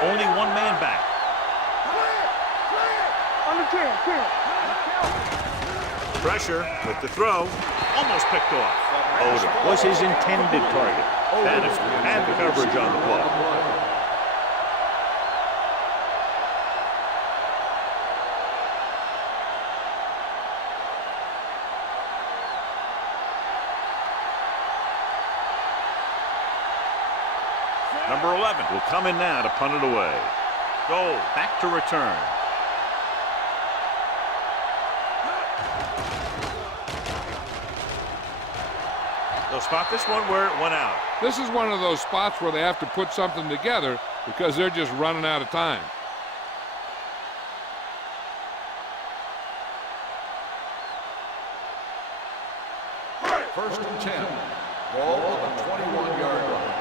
Only one man back. Pressure with the throw. Almost picked off. Odom was his intended target. Bannister had the coverage on the play. Number 11 will come in now to punt it away. Goal back to return. They'll spot this one where it went out. This is one of those spots where they have to put something together because they're just running out of time. First and 10. Ball on the 21-yard line.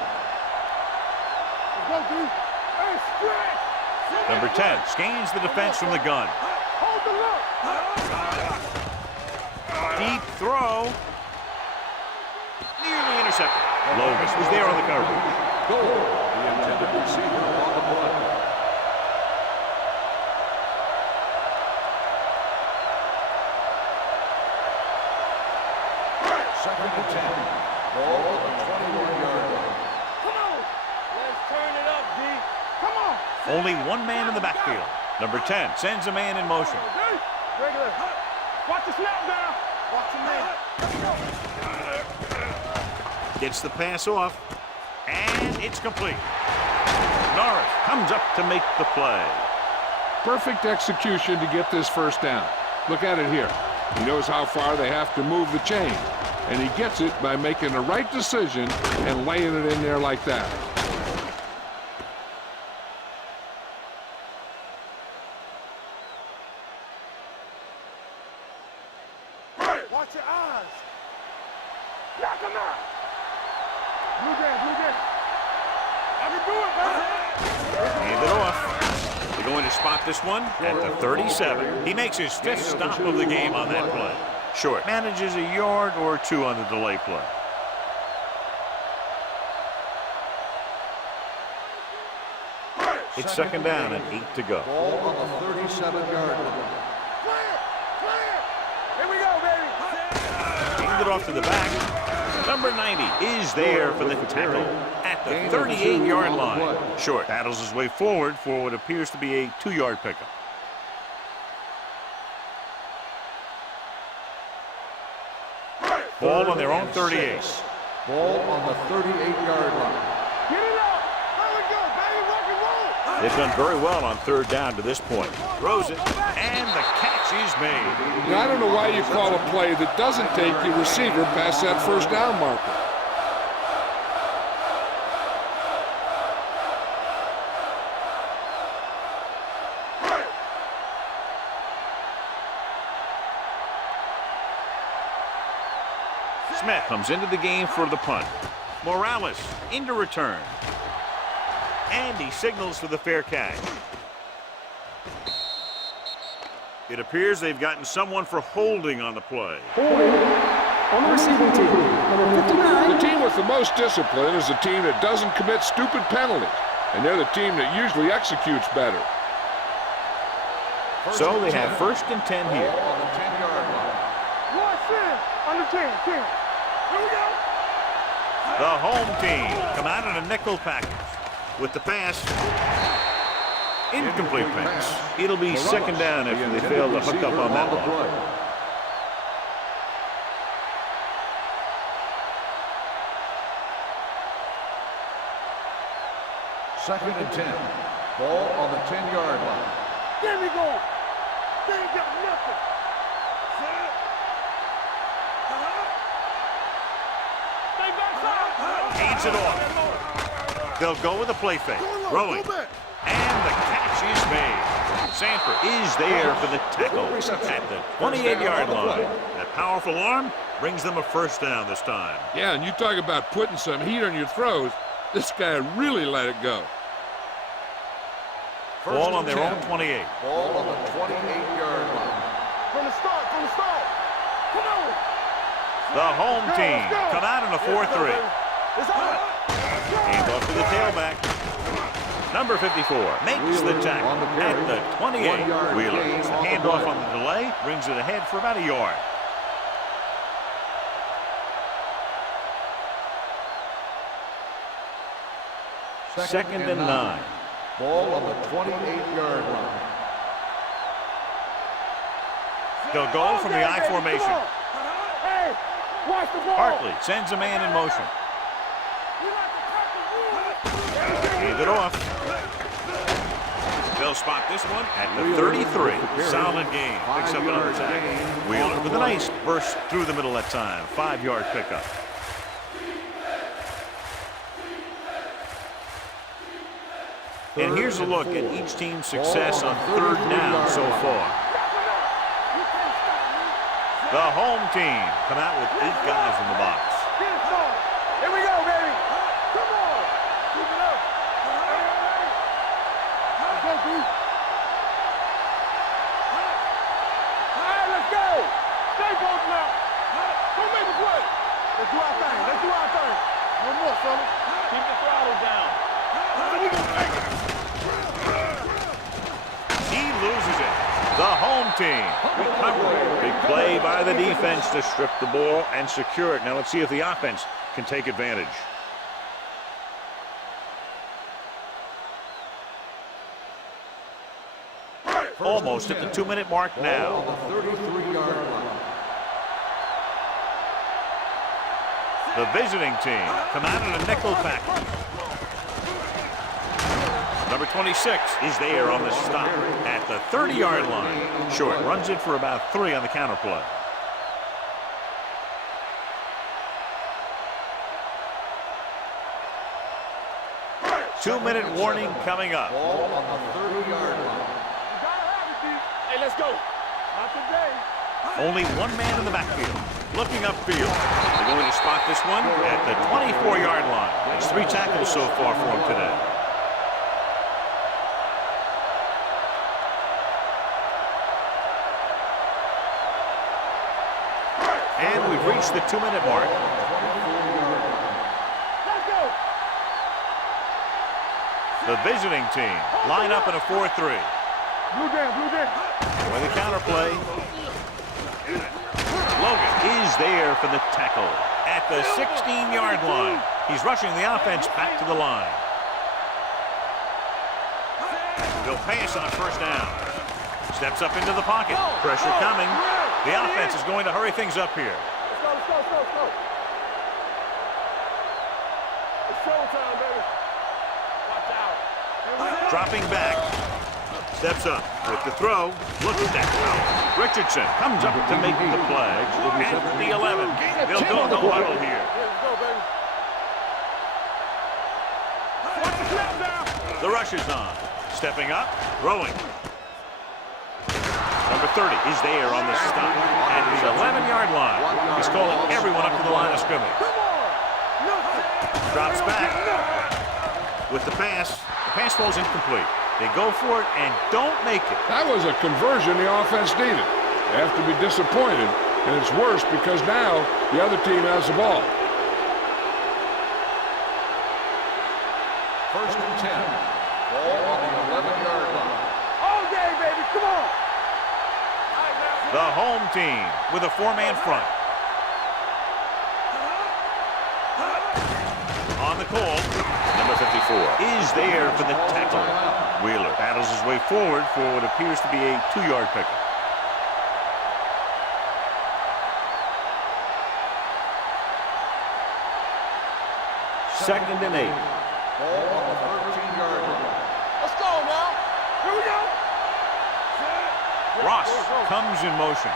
Number 10 scans the defense from the gun. Deep throw. Nearly intercepted. Logan was there on the coverage. Goal. The intended receiver on the play. Second and 10. Ball on the 21-yard line. Come on. Let's turn it up, D. Come on. Only one man in the backfield. Number 10 sends a man in motion. Regular. Watch the snap down. Watch the man. Gets the pass off. And it's complete. Norris comes up to make the play. Perfect execution to get this first down. Look at it here. He knows how far they have to move the chain. And he gets it by making the right decision and laying it in there like that. Watch your eyes. Knock him out. Blue game, blue game. I can do it, man. Hand it off. They're going to spot this one at the 37. He makes his 5th stop of the game on that play. Short. Manages a yard or 2 on the delay play. It's second down and 8 to go. Ball on the 37-yard line. Clear, clear. Here we go, baby. Hand it off to the back. Number 90 is there for the tackle at the 38-yard line. Short battles his way forward for what appears to be a 2-yard pickup. Ball on their own 38. Ball on the 38-yard line. Get it up. There we go, baby. Rock and roll. They've done very well on third down to this point. Throws it, and the catch is made. Now, I don't know why you call a play that doesn't take your receiver past that first down marker. Smith comes into the game for the punt. Morales into return. And he signals for the fair catch. It appears they've gotten someone for holding on the play. Holding on the receiving team. Number 59. The team with the most discipline is the team that doesn't commit stupid penalties. And they're the team that usually executes better. So they have first and 10 here. On the 10-yard line. Watch in. Under 10, 10. Here we go. The home team come out in a nickel package with the pass. Incomplete pass. It'll be second down after they fail to hook up on that one. Second and 10. Ball on the 10-yard line. There we go. They ain't got nothing. Stay backside. Hands it off. They'll go with a play fake. Rolling. And the catch is made. Sanford is there for the tackle at the 28-yard line. That powerful arm brings them a first down this time. Yeah, and you talk about putting some heat on your throws. This guy really let it go. Ball on their own 28. Ball on the 28-yard line. From the start, from the start. Come on. The home team come out in a 4-3. It's on. Hand off to the tailback. Number 54 makes the tackle at the 28. Wheeler gets the handoff on the delay, brings it ahead for about a yard. Second and 9. Ball on the 28-yard line. They'll go from the I formation. Hey, watch the ball. Hartley sends a man in motion. Hand it off. They'll spot this one at the 33. Solid game. Picks up another tackle. Wheeler with a nice burst through the middle that time. 5-yard pickup. And here's a look at each team's success on third down so far. The home team come out with 8 guys in the box. Here we go, baby. Come on. Keep it up. Let's go, B. All right, let's go. Stay both now. Don't make a play. Let's do our thing. Let's do our thing. One more, fella. Keep the throttle down. He loses it. The home team. Big play by the defense to strip the ball and secure it. Now let's see if the offense can take advantage. Almost at the 2-minute mark now. On the 33-yard line. The visiting team come out in a nickel package. Number 26 is there on the stop at the 30-yard line. Short, runs it for about 3 on the counter play. Two-minute warning coming up. Ball on the 30-yard line. Hey, let's go. Not today. Only one man in the backfield. Looking upfield. They're going to spot this one at the 24-yard line. It's 3 tackles so far for him today. And we've reached the 2-minute mark. Let's go. The visiting team line up in a 4-3. Blue jam, blue jam. With the counter play. Logan is there for the tackle at the 16-yard line. He's rushing the offense back to the line. They'll pass on first down. Steps up into the pocket. Pressure coming. The offense is going to hurry things up here. Let's go, let's go, let's go, let's go. It's showtime, baby. Watch out. Dropping back. Steps up with the throw. Look at that throw. Richardson comes up to make the play. At the 11. They'll go no huddle here. Let's go, baby. Watch the snap down. The rush is on. Stepping up. Throwing. Number 30 is there on the stop at the 11-yard line. He's calling everyone up to the line of scrimmage. Drops back with the pass. The pass falls incomplete. They go for it and don't make it. That was a conversion the offense needed. They have to be disappointed, and it's worse because now the other team has the ball. First and 10. Ball on the 11-yard line. All day, baby. Come on. The home team with a 4-man front. On the call, number 54 is there for the tackle. Wheeler battles his way forward for what appears to be a 2-yard pickup. Second and 8. Ball on the 13-yard line. Let's go now. Here we go. Ross comes in motion.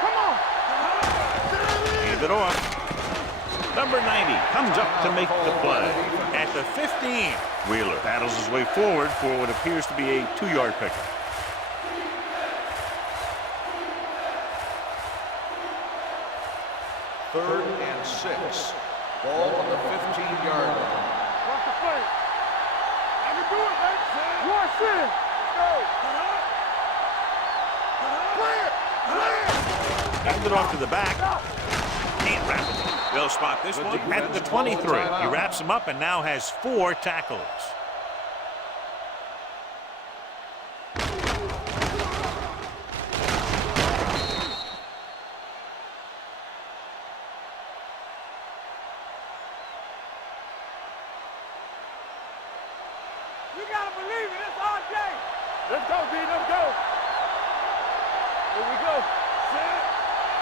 Come on. Hand it off. Number 90 comes up to make the play at the 15. Wheeler battles his way forward for what appears to be a 2-yard pickup. Third and 6. Ball on the 15-yard line. Watch the play. I can do it, baby. Watch it. Go. Play it. Hand it off to the back. Can't wrap it. They'll spot this one at the 23. He wraps him up and now has 4 tackles. You gotta believe it. It's our day. Let's go, D. Let's go. Here we go. Set.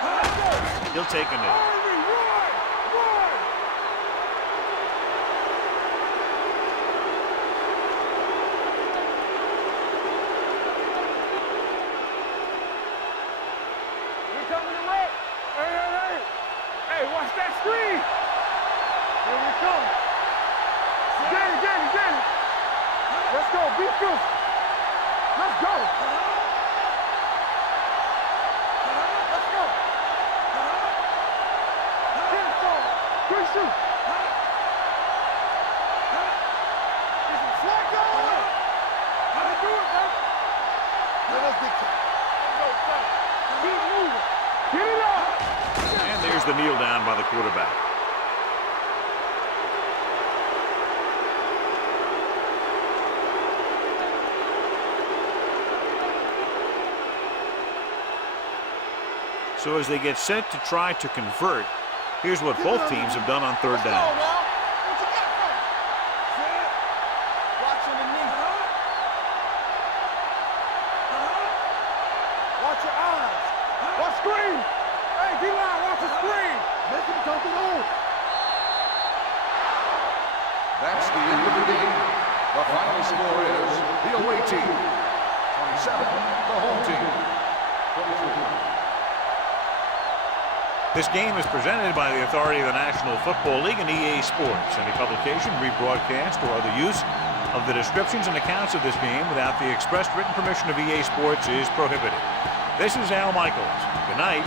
Let's go. He'll take a knee. Army, run! Run! We're coming to work. Hey, hey, hey. Hey, watch that screen. Here we come. Get it, get it, get it. Let's go, beat you. Let's go. Let's go. Get it, go. Good shoot. Get some slack on. How to do it, man. Let us get you. Go, stop. Keep moving. Get it up. And there's the kneel down by the quarterback. So as they get set to try to convert, here's what both teams have done on third down. What you got for me? Watch underneath. Watch your eyes. Watch screen. Hey, D-line, watch the screen. Make him come to home. That's the end of the game. The final score is the away team 27, the home team 23. This game is presented by the authority of the National Football League and EA Sports. Any publication, rebroadcast, or other use of the descriptions and accounts of this game without the expressed written permission of EA Sports is prohibited. This is Al Michaels. Good night.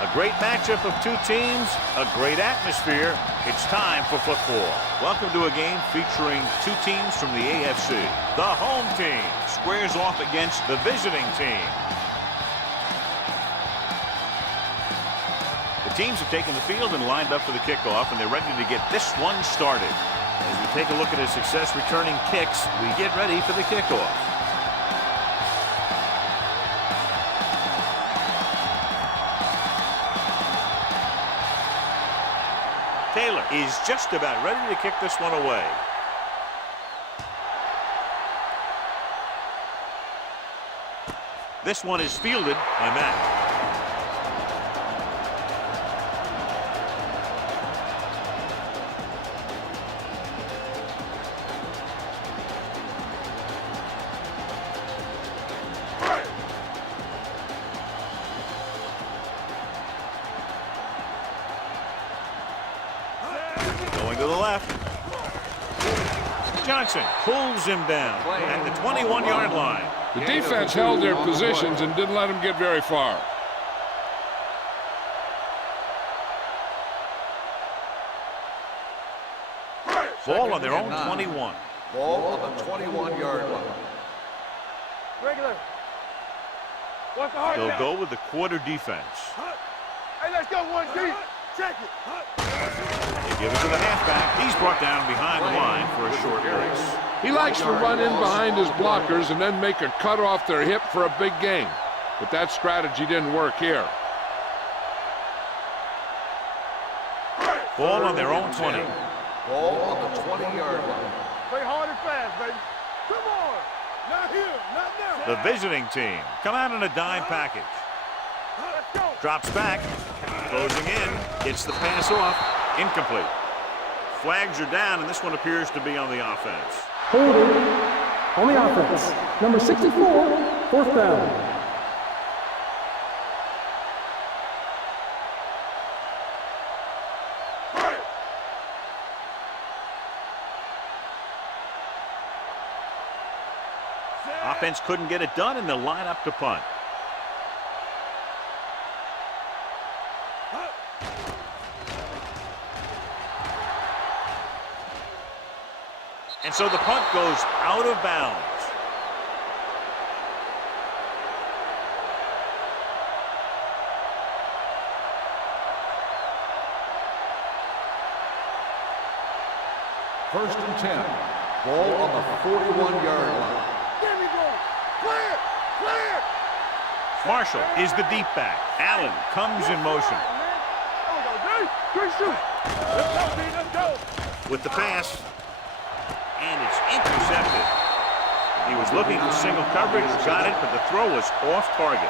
A great matchup of two teams, a great atmosphere. It's time for football. Welcome to a game featuring two teams from the AFC. The home team squares off against the visiting team. The teams have taken the field and lined up for the kickoff, and they're ready to get this one started. As we take a look at his success returning kicks, we get ready for the kickoff. Taylor is just about ready to kick this one away. This one is fielded by Matt. To the left. Johnson pulls him down at the 21-yard line. The defense held their positions and didn't let them get very far. Ball on their own 21. Ball on the 21-yard line. Regular. What's the hard They'll down? go with the quarter defense. Hey, let's go one deep. Check it. They give it to the halfback. He's brought down behind the line for a short race. He likes to run in behind his blockers and then make a cut off their hip for a big gain. But that strategy didn't work here. Ball on their own 20. Ball on the 20-yard line. Play hard and fast, baby. Come on. Not here. Not now. The visiting team come out in a dime package. Let's go. Drops back. Closing in. Gets the pass off. Incomplete. Flags are down, and this one appears to be on the offense. Holding on the offense. Number 64, fourth down. Offense couldn't get it done, and they'll line up to punt. And so the punt goes out of bounds. First and 10. Ball on the 41-yard line. Give me ball. Clear. Clear. Marshall is the deep back. Allen comes in motion. Good shoot. Let's go, D. Let's go. With the pass. And it's intercepted. He was looking for single coverage, got it, but the throw was off target.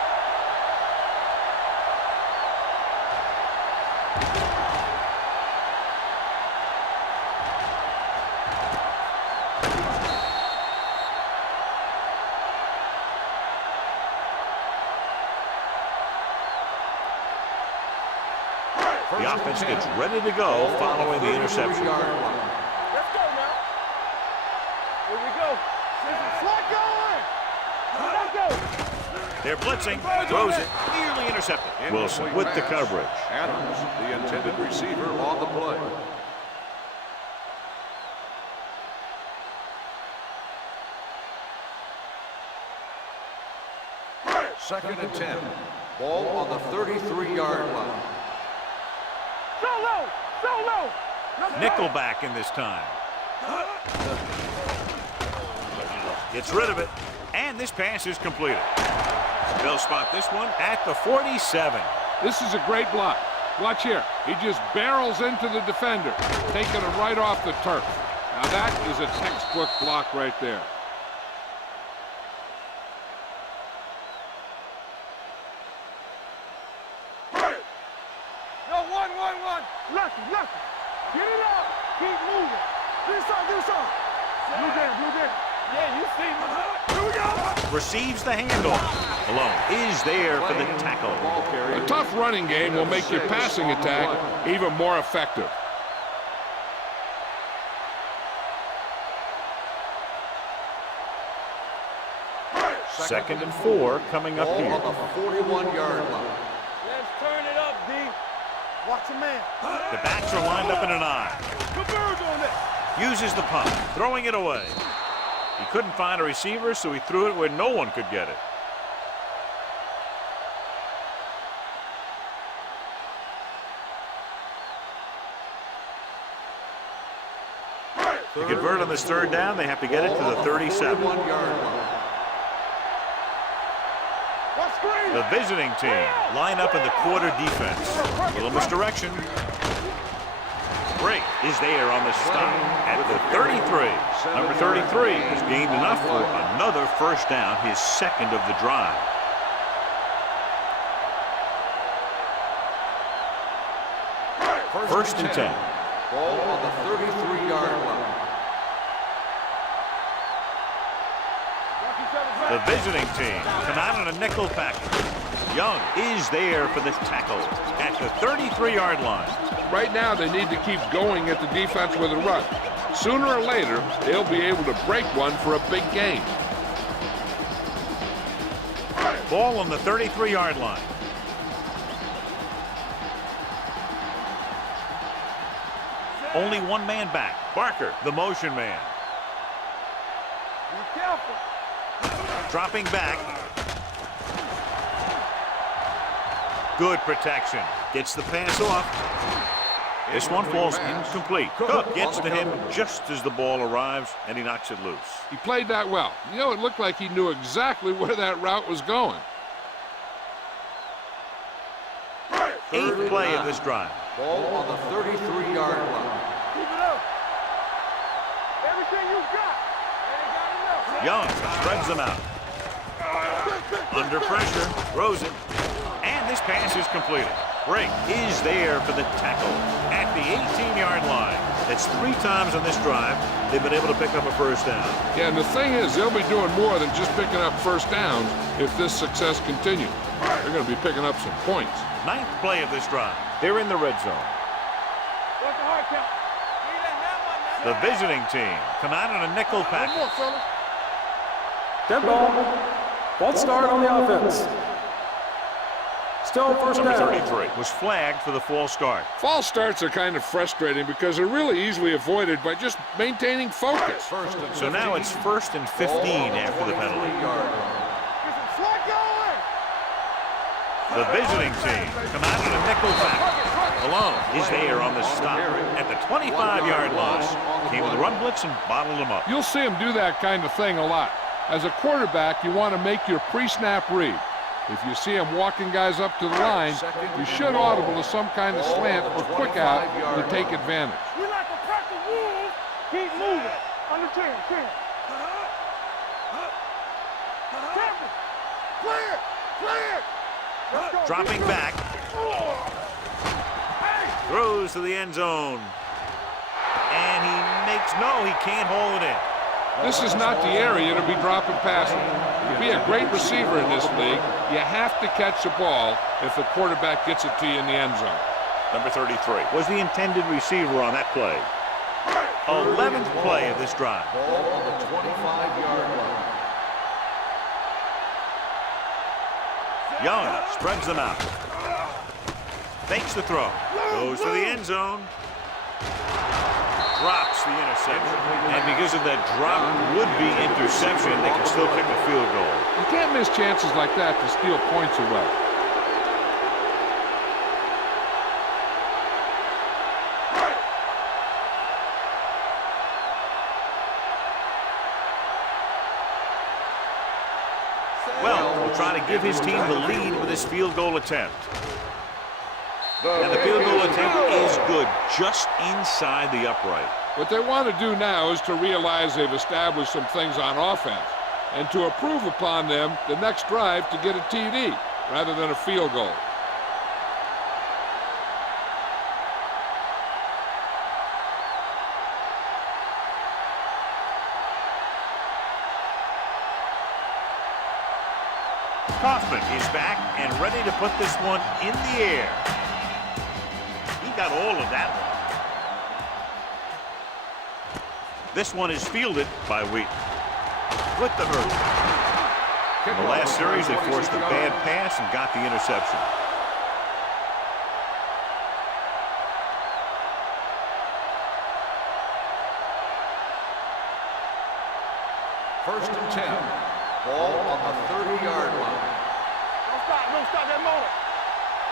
The offense gets ready to go following the interception. Let's go now. Here we go. Slot going. Let's go. They're blitzing, throws it, nearly intercepted. Wilson with the coverage. Adams, the intended receiver, on the play. Second and 10. Ball on the 33-yard line. Solo. Nickelback in this time. Gets rid of it, and this pass is completed. They'll spot this one at the 47. This is a great block. Watch here. He just barrels into the defender, taking him right off the turf. Now that is a textbook block right there. No, one. Lucky. Get it up. Keep moving. Do something. Blue game. Yeah, you see me. Here we go. Receives the handoff. Malone is there for the tackle. A tough running game will make your passing attack even more effective. 2nd and 4 coming up Ball here. on the 41-yard line. Let's turn it up, D. Watch a man. The backs are lined up in an I. Converge on that. Uses the pump, throwing it away. He couldn't find a receiver, so he threw it where no one could get it. To convert on this 3rd down, they have to get it to the 37. 41-yard line. The visiting team line up in the quarter defense. A little misdirection. Break is there on the stop at the 33. Number 33 has gained enough for another 1st down, his 2nd of the drive. First and 10. Ball on the 33-yard line. The visiting team come out on a nickel package. Young is there for the tackle at the 33-yard line. Right now, they need to keep going at the defense with a run. Sooner or later, they'll be able to break one for a big gain. Ball on the 33-yard line. Only one man back. Barker, the motion man. Be careful. Dropping back. Good protection. Gets the pass off. This one falls incomplete. Cook gets to him just as the ball arrives, and he knocks it loose. He played that well. You know, it looked like he knew exactly where that route was going. 8th play of this drive. Ball on the 33-yard line. Keep it up. Everything you got. Ain't got enough. Young spreads them out. Under pressure, throws it, and this pass is completed. Break is there for the tackle at the 18-yard line. That's 3 times on this drive they've been able to pick up a 1st down. Yeah, and the thing is, they'll be doing more than just picking up 1st downs if this success continues. They're going to be picking up some points. 9th play of this drive. They're in the red zone. What's the hard count? The visiting team come out on a nickel One package. more, fella. Dead ball. False start on the offense. Still 1st Number down. 33 was flagged for the false start. False starts are kind of frustrating because they're really easily avoided by just maintaining focus. So now it's 1st and 15 after the penalty. Get some slack going. The visiting team come out on a nickel package. Malone is there on the stop at the 25-yard line. Came with a run blitz and bottled him up. You'll see him do that kind of thing a lot. As a quarterback, you want to make your pre-snap read. If you see him walking guys up to the line, you should audible to some kind of slant or quick out to take advantage. We like to practice wolves. Keep moving. Under 10. Captain. Clear. Let's go. Dropping back. Throws to the end zone. And he can't hold it in. This is not the area to be dropping passes. To be a great receiver in this league, you have to catch the ball if the quarterback gets it to you in the end zone. Number 33 was the intended receiver on that play. 11th play of this drive. Ball on the 25-yard line. Young spreads them out. Fakes the throw. Goes to the end zone. Drops the interception. And because of that drop would-be interception, they can still kick a field goal. You can't miss chances like that to steal points away. Well, we'll try to give his team the lead with his field goal attempt. And the field goal attempt is good, just inside the upright. What they want to do now is to realize they've established some things on offense and to improve upon them the next drive to get a TD rather than a field goal. Kaufman is back and ready to put this one in the air. He got all of that one. This one is fielded by Wheat. With the hurdle. In the last series, they forced a bad pass and got the interception. First and 10. Ball on the 30-yard line. Don't stop that motor.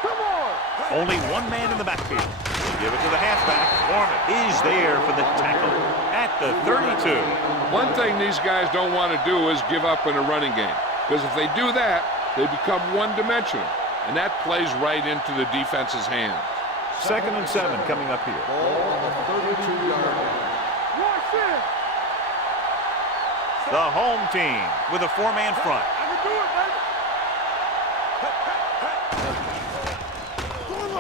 Come on. Only one man in the backfield. Give it to the halfback. Foreman is there for the tackle at the 32. One thing these guys don't want to do is give up in a running game. Because if they do that, they become one-dimensional. And that plays right into the defense's hands. 2nd and 7 coming up here. Ball on the 32-yard line. Watch this. The home team with a 4-man front. I can do it,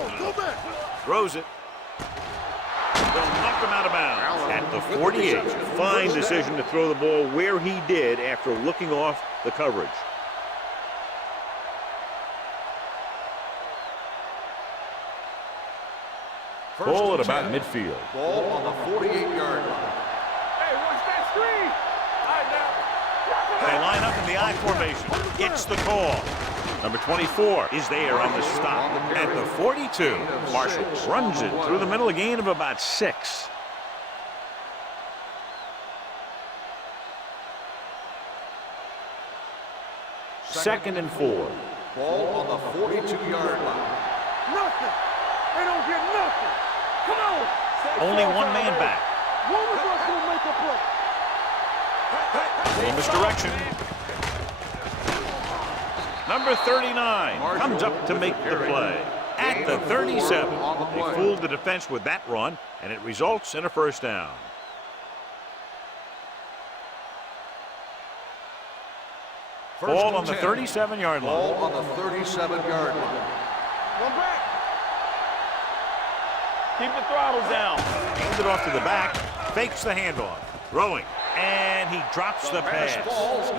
baby. Go back. Throws it. They'll knock him out of bounds at the 48. Fine decision to throw the ball where he did after looking off the coverage. Ball at about midfield. Ball on the 48-yard line. Hey, watch that screen. All right, now. They line up in the I formation. Gets the call. Number 24 is there on the stop at the 42. Marshall runs it through the middle, a gain of about 6. Second and 4. Ball on the 42-yard line. Nothing. They don't get nothing. Come on. Only one man back. One of us will make a play. Little misdirection. Number 39 comes up to make the play at the 37. They fooled the defense with that run, and it results in a first down. Ball on the 37-yard line. Ball on the 37-yard line. One back. Keep the throttle down. Hands it off to the back, fakes the handoff, throwing, and he drops the pass.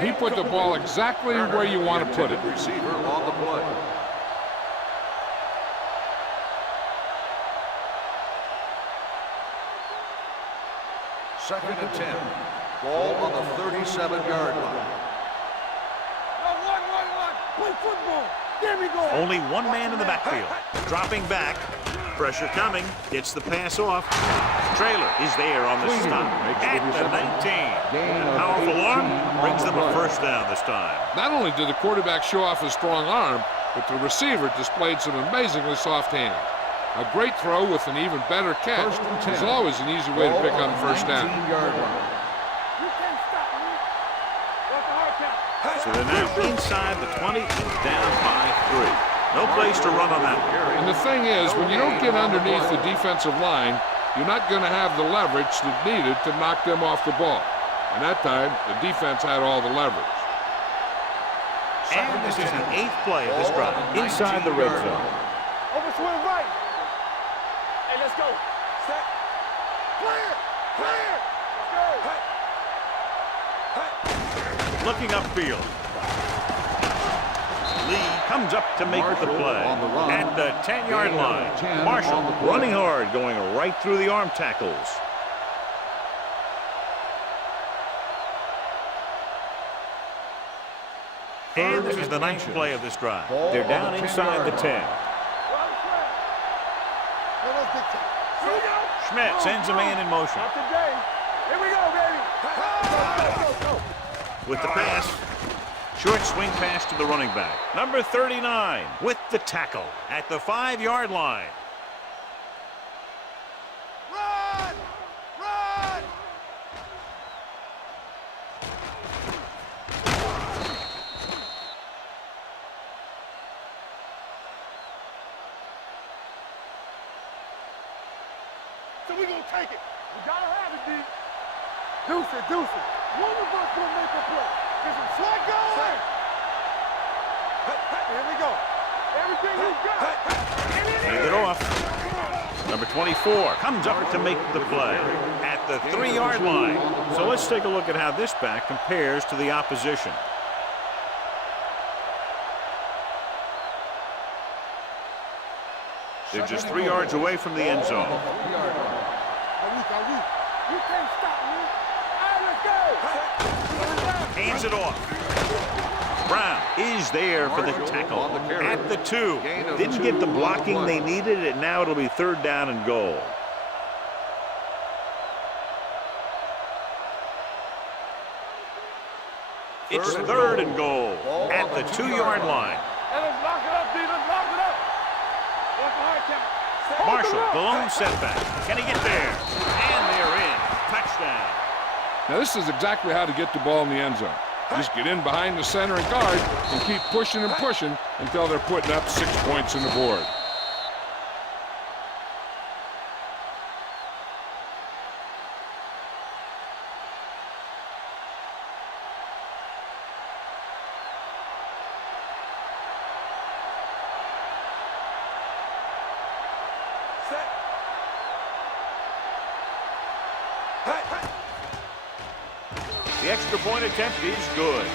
He put the ball exactly where you want to put it. Receiver on the play. Second and 10. Ball on the 37-yard line. One. Play football. There we go. Only one man in the backfield. Dropping back. Pressure coming. Gets the pass off. Trailer is there on the stop at the 19. A powerful arm brings them a first down this time. Not only did the quarterback show off his strong arm, but the receiver displayed some amazingly soft hands. A great throw with an even better catch is always an easy way to pick up first down. You can't stop me. What's the hard count? So they're now inside the 20 and down by 3. No place to run on that. And the thing is, when you don't get underneath the defensive line, you're not going to have the leverage that needed to knock them off the ball. And that time, the defense had all the leverage. And this is the 8th play of this drive inside the red zone. Over swing right. Hey, let's go. Set. Clear. Let's go. Looking upfield. Lee comes up to make the play at the 10-yard line. Marshall running hard, going right through the arm tackles. And this is the 9th play of this drive. They're down inside the 10. Schmidt sends a man in motion. Not today. Here we go, baby. Go. With the pass. Short swing pass to the running back. Number 39 with the tackle at the 5-yard line. Run! So we're going to take it. We got to have it, D. Deuce it. One of us will make a play. Get some slack going. Here we go. Everything you got. Hand it off. Number 24 comes up to make the play at the 3-yard line. So let's take a look at how this back compares to the opposition. They're just 3 yards away from the end zone. You can't stop me. All right, let's go. Hands it off. Brown is there for the tackle at the 2. Didn't get the blocking they needed, and now it'll be 3rd down and goal. It's 3rd and goal at the 2-yard line. Hey, let's lock it up, D. Let's lock it up. What's the hard count? Marshall, the lone setback. Can he get there? And they're in. Touchdown. Now, this is exactly how to get the ball in the end zone. Just get in behind the center and guard and keep pushing and pushing until they're putting up 6 points on the board. The extra point attempt is good.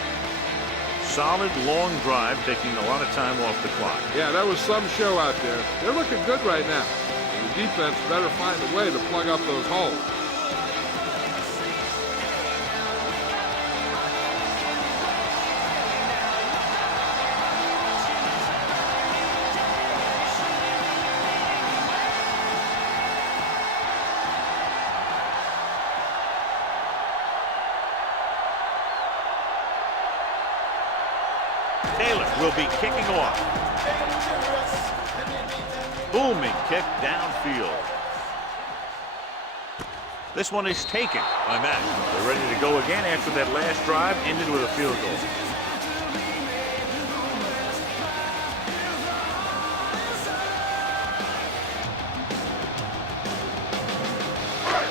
Solid, long drive, taking a lot of time off the clock. Yeah, that was some show out there. They're looking good right now. The defense better find a way to plug up those holes. Taylor will be kicking off. Booming kick downfield. This one is taken by Madden. They're ready to go again after that last drive ended with a field goal.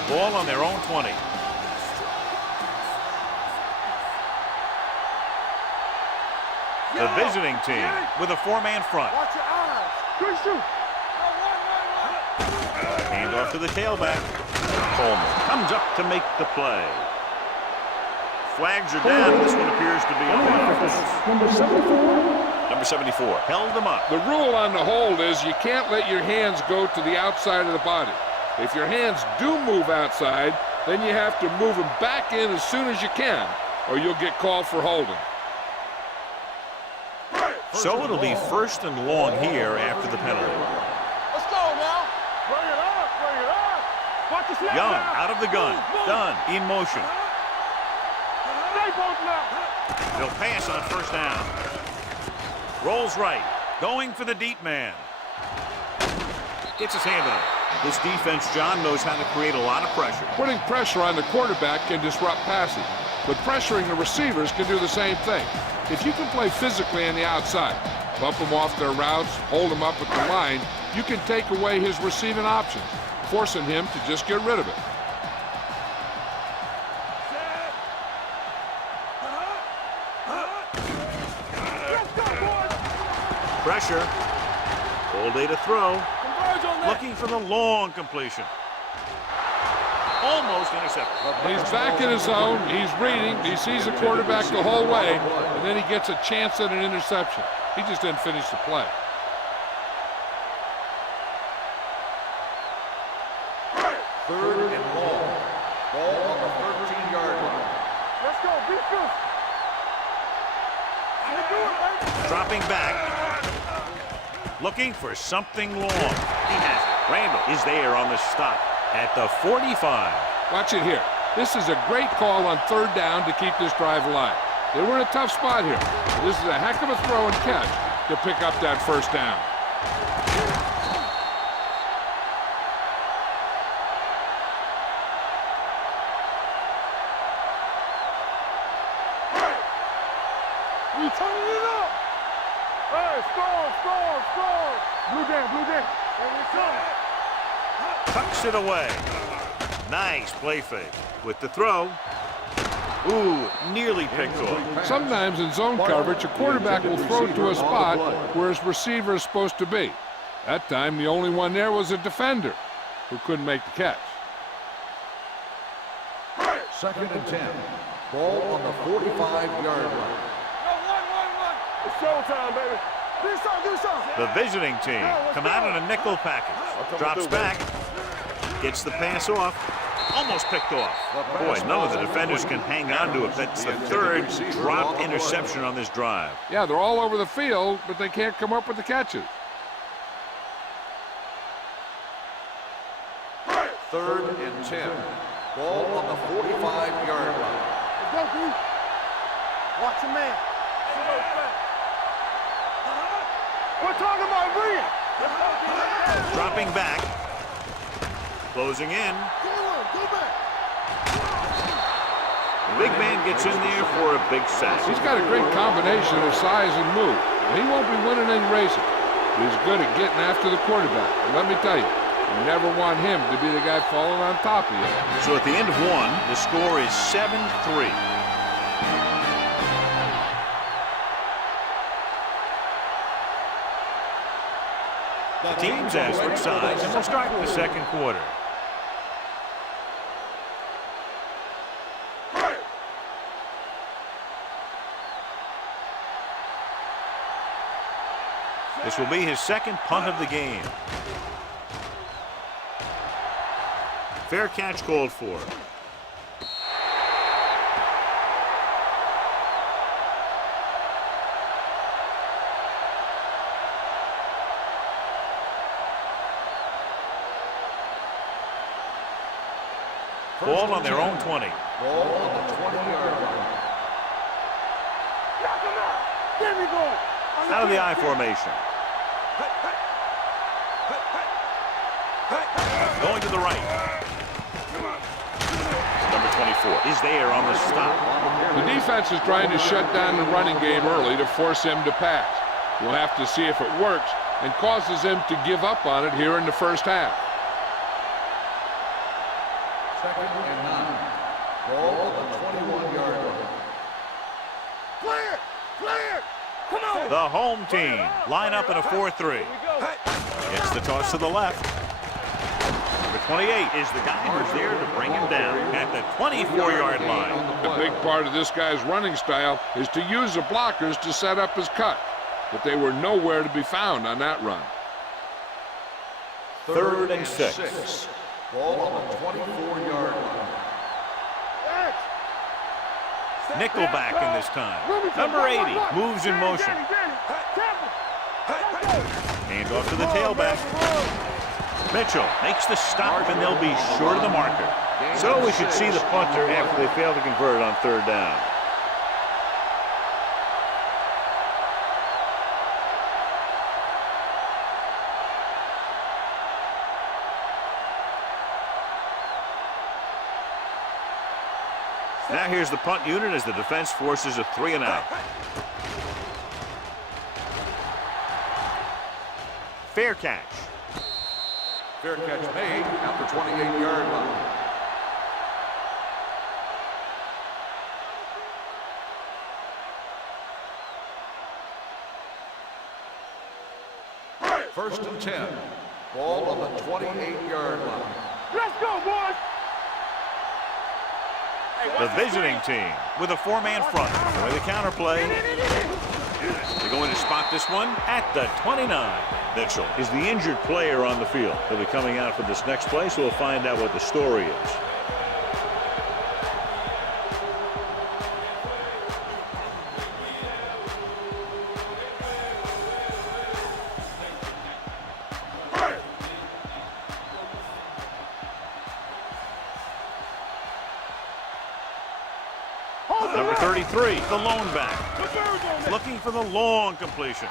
Ball on their own 20. The visiting team with a 4-man front. Watch your eyes. Good shoot. Hand off to the tailback. Coleman comes up to make the play. Flags are down. This one appears to be on the offense. Number 74. Number 74 held them up. The rule on the hold is you can't let your hands go to the outside of the body. If your hands do move outside, then you have to move them back in as soon as you can, or you'll get called for holding. So it'll be 1st and long here after the penalty. Let's go now. Bring it up. Bring it up. Watch the snap Young now. out of the gun. Dunn in motion. Stay both now. They'll pass on 1st down. Rolls right. Going for the deep man. Gets his hand on it. This defense, John, knows how to create a lot of pressure. Putting pressure on the quarterback can disrupt passing, but pressuring the receivers can do the same thing. If you can play physically on the outside, bump them off their routes, hold them up at the line, you can take away his receiving options, forcing him to just get rid of it. Pressure. Full day to throw. Looking for the long completion. Almost intercepted. He's back in his zone. He's reading. He sees the quarterback the whole way, and then he gets a chance at an interception. He just didn't finish the play. Third and long. Ball on the 13-yard line. Let's go. Beat this. Dropping back. Looking for something long. He has it. Randall is there on the stop at the 45. Watch it here. This is a great call on 3rd down to keep this drive alive. They were in a tough spot here. This is a heck of a throw and catch to pick up that 1st down. We turning it up. Hey, score. Blue down. Here we come. Tucks it away. Nice play fake. With the throw. Ooh, nearly picked off. Sometimes in zone coverage, a quarterback will throw to a spot where his receiver is supposed to be. That time, the only one there was a defender who couldn't make the catch. 2nd and 10. Ball on the 45-yard line. It's showtime, baby. Do something. The visiting team come out in a nickel package. Drops back. Gets the pass off. almost picked off. Boy, none of the defenders can hang on to it. That's the third dropped interception on this drive. Yeah, they're all over the field, but they can't come up with the catches. 3rd and 10. Ball on the 45-yard line. Let's go, D. Watch your man. We're talking about Rhea. Dropping back. Closing in. Go back. The big man gets in there for a big sack. He's got a great combination of size and move. He won't be winning any races, but he's good at getting after the quarterback. And let me tell you, you never want him to be the guy falling on top of you. So at the end of one, the score is 7-3. The teams have switched sides, and we'll start the second quarter. This will be his second punt of the game. Fair catch called for. Ball on their own 20. Ball on the 20-yard line. Knock him out. There we go. Out of the I formation. Going to the right. Number 24 is there on the stop. The defense is trying to shut down the running game early to force him to pass. We'll have to see if it works and causes him to give up on it here in the first half. 2nd and 9. Ball on the 21-yard line. Clear. Clear. Come on. The home team line up in a 4-3. Gets the toss to the left. Number 28 is the guy who's there to bring him down at the 24-yard line. A big part of this guy's running style is to use the blockers to set up his cut, but they were nowhere to be found on that run. 3rd and 6. Ball on the 24-yard line. Nickelback in this time. Number 80 moves in motion. Hand off to the tailback. Mitchell makes the stop, and they'll be short of the marker. So we should see the punter after they fail to convert on 3rd down. Now here's the punt unit as the defense forces a 3-and-out. Fair catch. Fair catch made at the 28-yard line. First and 10. Ball on the 28-yard line. Let's go, boys. The visiting team with a 4-man front. With the counterplay. They're going to spot this one at the 29. Mitchell is the injured player on the field. He'll be coming out for this next play, so we'll find out what the story is. Number 33, the lone back. Looking for the long completion.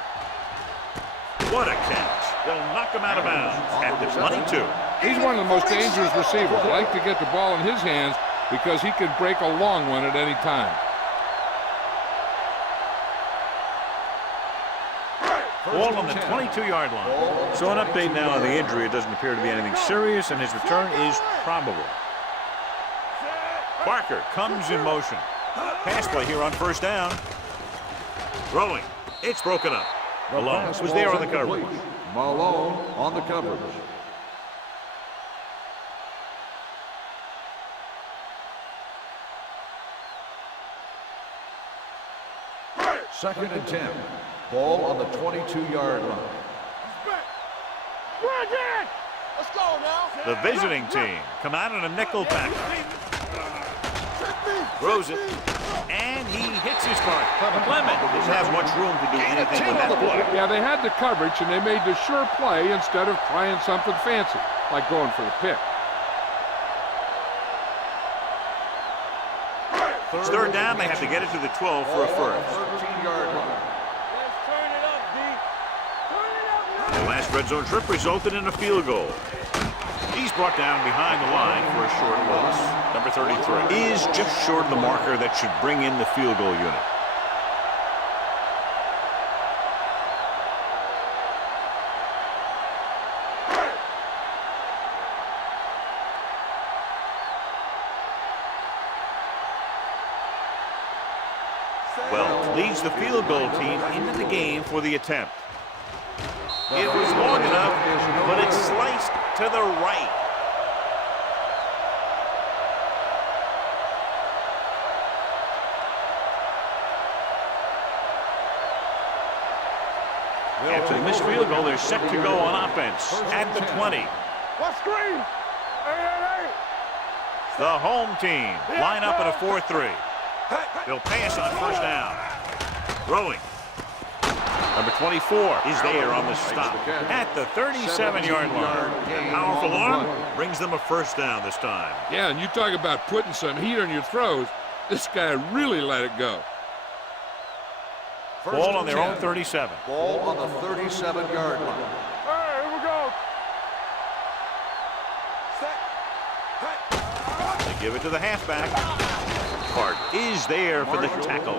What a catch. They'll knock him out of bounds at the 22. He's one of the most dangerous receivers. I like to get the ball in his hands because he can break a long one at any time. Ball on the 22-yard line. So an update now on the injury. It doesn't appear to be anything serious, and his return is probable. Barker comes in motion. Pass play here on 1st down. Throwing. It's broken up. Malone was there on the coverage. Malone on the coverage. Second and 10. Ball on the 22-yard line. Let's go now. The visiting team come out in a nickel package. Throws it, and he hits his mark. Clement didn't have much room to do anything with that play. Yeah, they had the coverage, and they made the sure play instead of trying something fancy, like going for the pick. It's third down. They have to get it to the 12 for a first. 13-yard line. Let's turn it up, D. Turn it up, The last red zone trip resulted in a field goal. He's brought down behind the line for a short loss. Number 33 is just short of the marker that should bring in the field goal unit. Well, leads the field goal team into the game for the attempt. It was long enough, but it's sliced to the right. After the missed field goal, they're set to go on offense at the 20. What screen? Hey. The home team line up in a 4-3. They'll pass on first down. Throwing. Number 24 is there on the stop at the 37-yard line. A powerful arm brings them a first down this time. Yeah, and you talk about putting some heat on your throws. This guy really let it go. Ball on their own 37. Ball on the 37-yard line. Hey, here we go. They give it to the halfback. Hart is there for the tackle.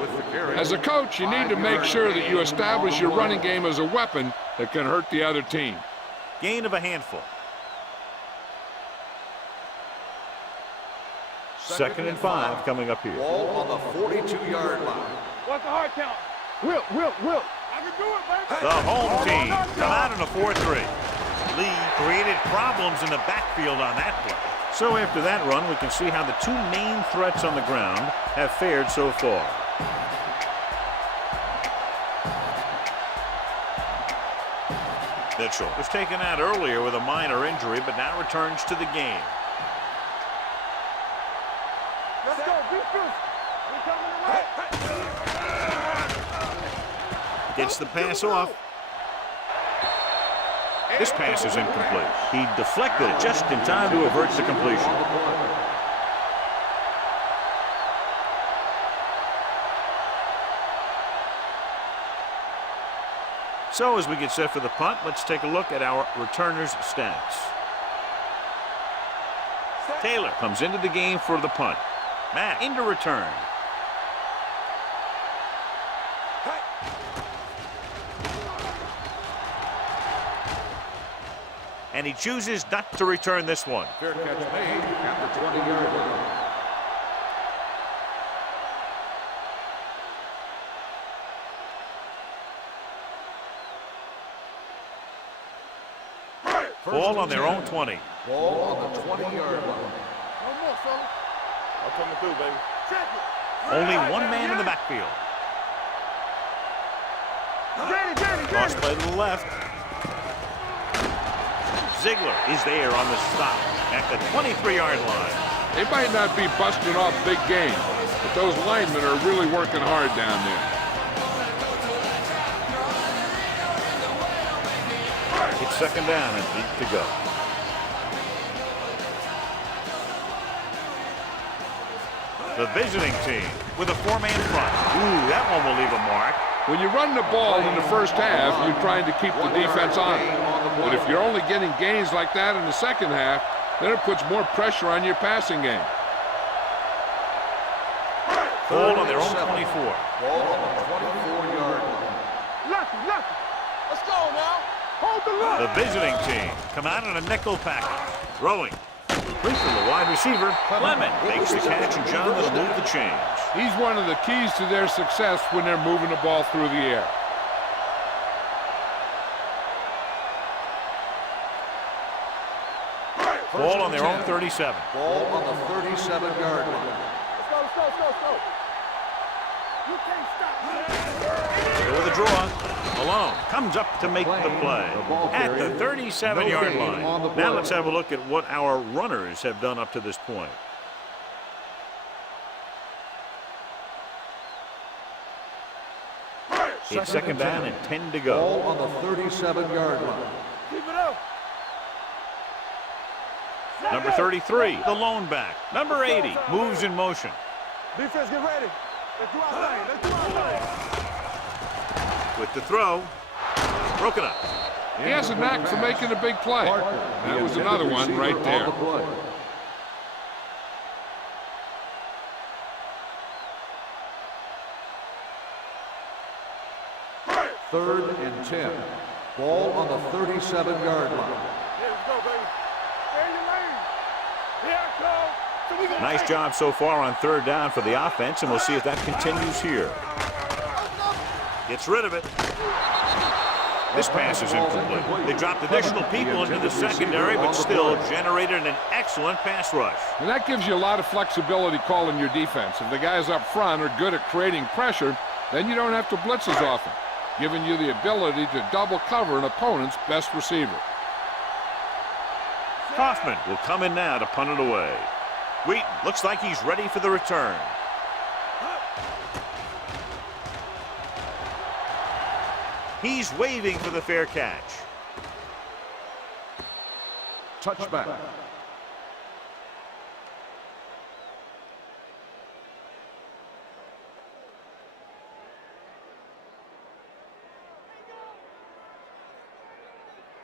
As a coach, you need to make sure that you establish your running game as a weapon that can hurt the other team. Gain of a handful. Second and 5 coming up here. Ball on the 42-yard line. What's the hard count? Will. I can do it, baby. The home team come out in a 4-3. Lee created problems in the backfield on that play. So after that run, we can see how the two main threats on the ground have fared so far. Mitchell was taken out earlier with a minor injury, but now returns to the game. Let's go, beat this. We coming away. Gets the pass off. This pass is incomplete. He deflected it just in time to avert the completion. So as we get set for the punt, let's take a look at our returners' stats. Taylor comes into the game for the punt. Mack into return. And he chooses not to return this one. Fair catch made at the 20-yard line. Ball on their own 20. Ball on the 20-yard line. No more, fella. I'm coming through, baby. Check it. Only one man in the backfield. Get it. Cross play to the left. Ziegler is there on the stop at the 23-yard line. They might not be busting off big games, but those linemen are really working hard down there. It's second down and 8 to go. The visiting team with a 4-man front. Ooh, that one will leave a mark. When you run the ball in the first half, you're trying to keep the defense on it. But if you're only getting gains like that in the second half, then it puts more pressure on your passing game. Ball on their own 24. Ball on the 24-yard line. Lucky. Let's go now. Hold the line. The visiting team come out in a nickel package. Throwing. Complete from the wide receiver. Clement makes the catch, and John will move the chains. He's one of the keys to their success when they're moving the ball through the air. Ball on their own 37. Ball on the 37-yard line. Let's go. You can't stop me. Go with a draw. alone. Comes up to make the play at the 37-yard line. Now let's have a look at what our runners have done up to this point. It's second down and 10 to go. Ball on the 37-yard line. Keep it up. Number 33, the lone back. Number 80, moves in motion. Defense, get ready. Let's do our thing. Let's do our thing. With the throw, broken up. He has a knack for making a big play. That was another one right there. Third and 10. Ball on the 37-yard line. Here we go, baby. Stay in your lane. Here I come. So we gonna Nice job so far on third down for the offense, and we'll see if that continues here. Gets rid of it. This pass is incomplete. They dropped additional people into the secondary, but still generated an excellent pass rush. And that gives you a lot of flexibility calling your defense. If the guys up front are good at creating pressure, then you don't have to blitz as often, giving you the ability to double cover an opponent's best receiver. Kaufman will come in now to punt it away. Wheaton looks like he's ready for the return. He's waving for the fair catch. Touchback.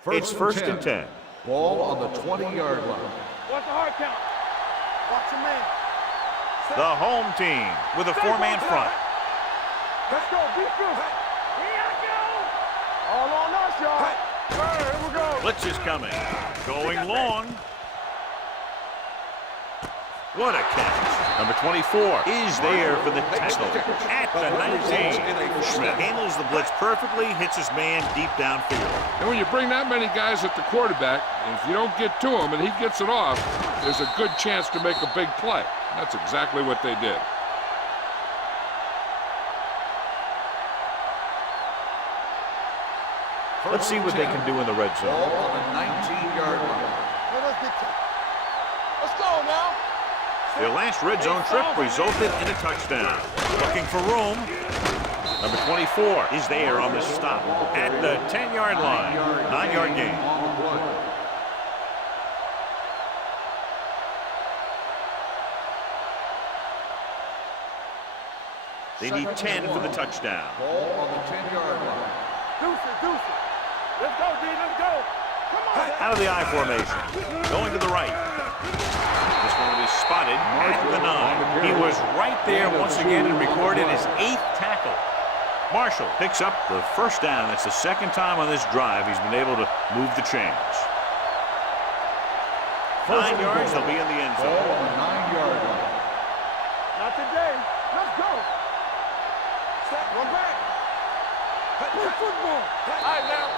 It's first and 10. Ball on the 20-yard line. Watch the hard count. Watch your man. The home team with a four-man front. Let's go. Beat this. Here I go. All on us, y'all. Here we go. Blitz is coming. Going long. What a catch. Number 24 is there for the tackle at the 19. Schmidt handles the blitz perfectly, hits his man deep downfield. And when you bring that many guys at the quarterback, and if you don't get to him and he gets it off, there's a good chance to make a big play. That's exactly what they did. Let's see what they can do in the red zone. Ball on the 19-yard line. Let's go now. Their last red zone trip resulted in a touchdown. Looking for room. Number 24 is there on the stop at the 10-yard line. 9-yard gain. On the play. They need 10 for the touchdown. Ball on the 10-yard line. Deuce it. Let's go, D. Let's go. Come on. Out of the I formation. Going to the right. This one will be spotted at the 9. He was right there once again and recorded his 8th tackle. Marshall picks up the first down. That's the second time on this drive he's been able to move the chains. 9 yards, they'll be in the end Ball zone. on the 9-yard line. Not today. Let's go. Step one back. Play football. All right, now.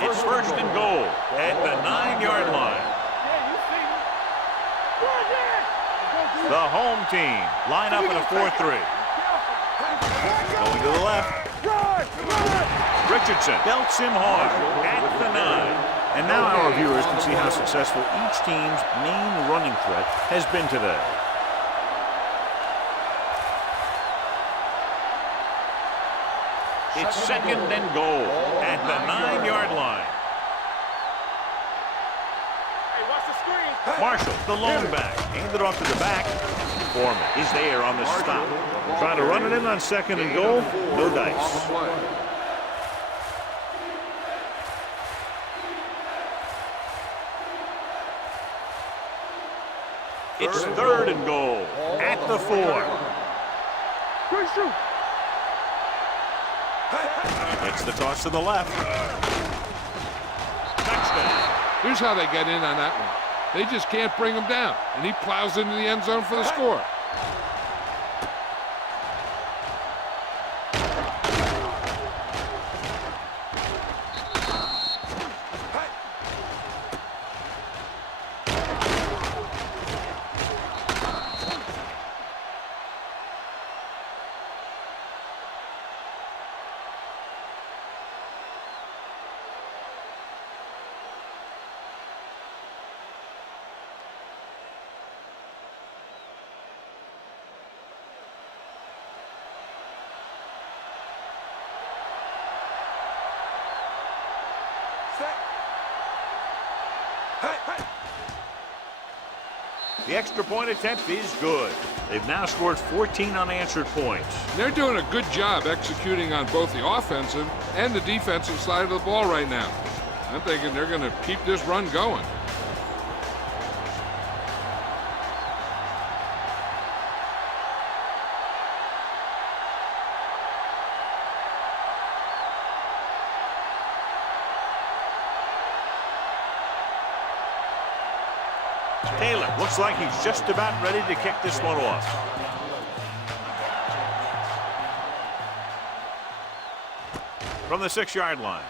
It's first and goal at the 9-yard line. Yeah, you see me. Go again. The home team line up in a 4-3. Going to the left. Richardson belts him hard at the 9. And now our viewers can see how successful each team's main running threat has been today. It's second and goal at the 9-yard line. Hey, watch the screen. Marshall, the lone back, handed off to the back. Foreman is there on the stop. Trying to run it in on second and goal. No dice. It's third and goal at the 4. Good shoot. It's the toss to the left. Touchdown. Here's how they get in on that one. They just can't bring him down, and he plows into the end zone for the score. The extra point attempt is good. They've now scored 14 unanswered points. They're doing a good job executing on both the offensive and the defensive side of the ball right now. I'm thinking they're going to keep this run going. Taylor looks like he's just about ready to kick this one off. From the 6-yard line.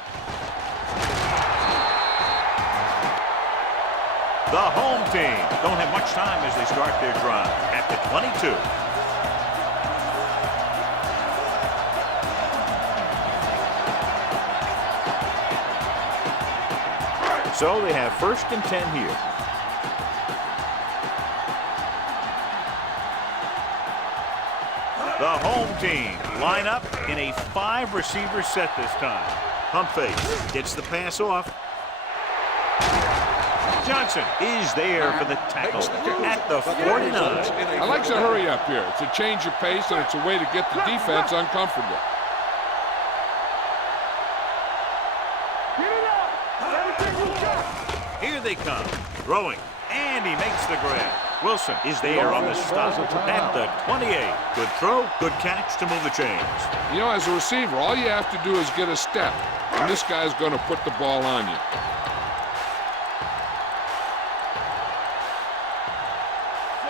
The home team don't have much time as they start their drive at the 22. So they have 1st and 10 here. The home team line up in a 5-receiver set this time. Pump fake gets the pass off. Johnson is there for the tackle at the 49. I like to hurry up here. It's a change of pace, and it's a way to get the defense uncomfortable. Here they come. Throwing. And he makes the grab. Wilson is there on the stop at the 28. Good throw, good catch to move the chains. You know, as a receiver, all you have to do is get a step, and this guy's going to put the ball on you.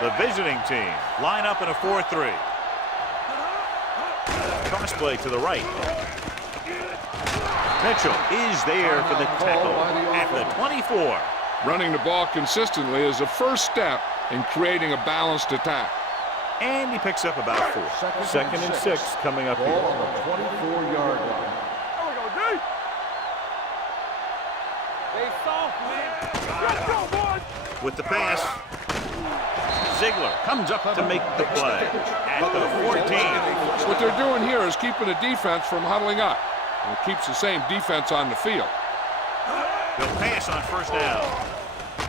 The visiting team line up in a 4-3. Cross play to the right. Mitchell is there for the tackle at the 24. Running the ball consistently is the first step in creating a balanced attack. And he picks up about 4. 2nd and 6 coming up here. Ball on the 24-yard line. There we go, D. They soft, man. Let's go, boys. With the pass, Ziegler comes up to make the play at the 14. What they're doing here is keeping the defense from huddling up. And it keeps the same defense on the field. They'll pass on 1st down.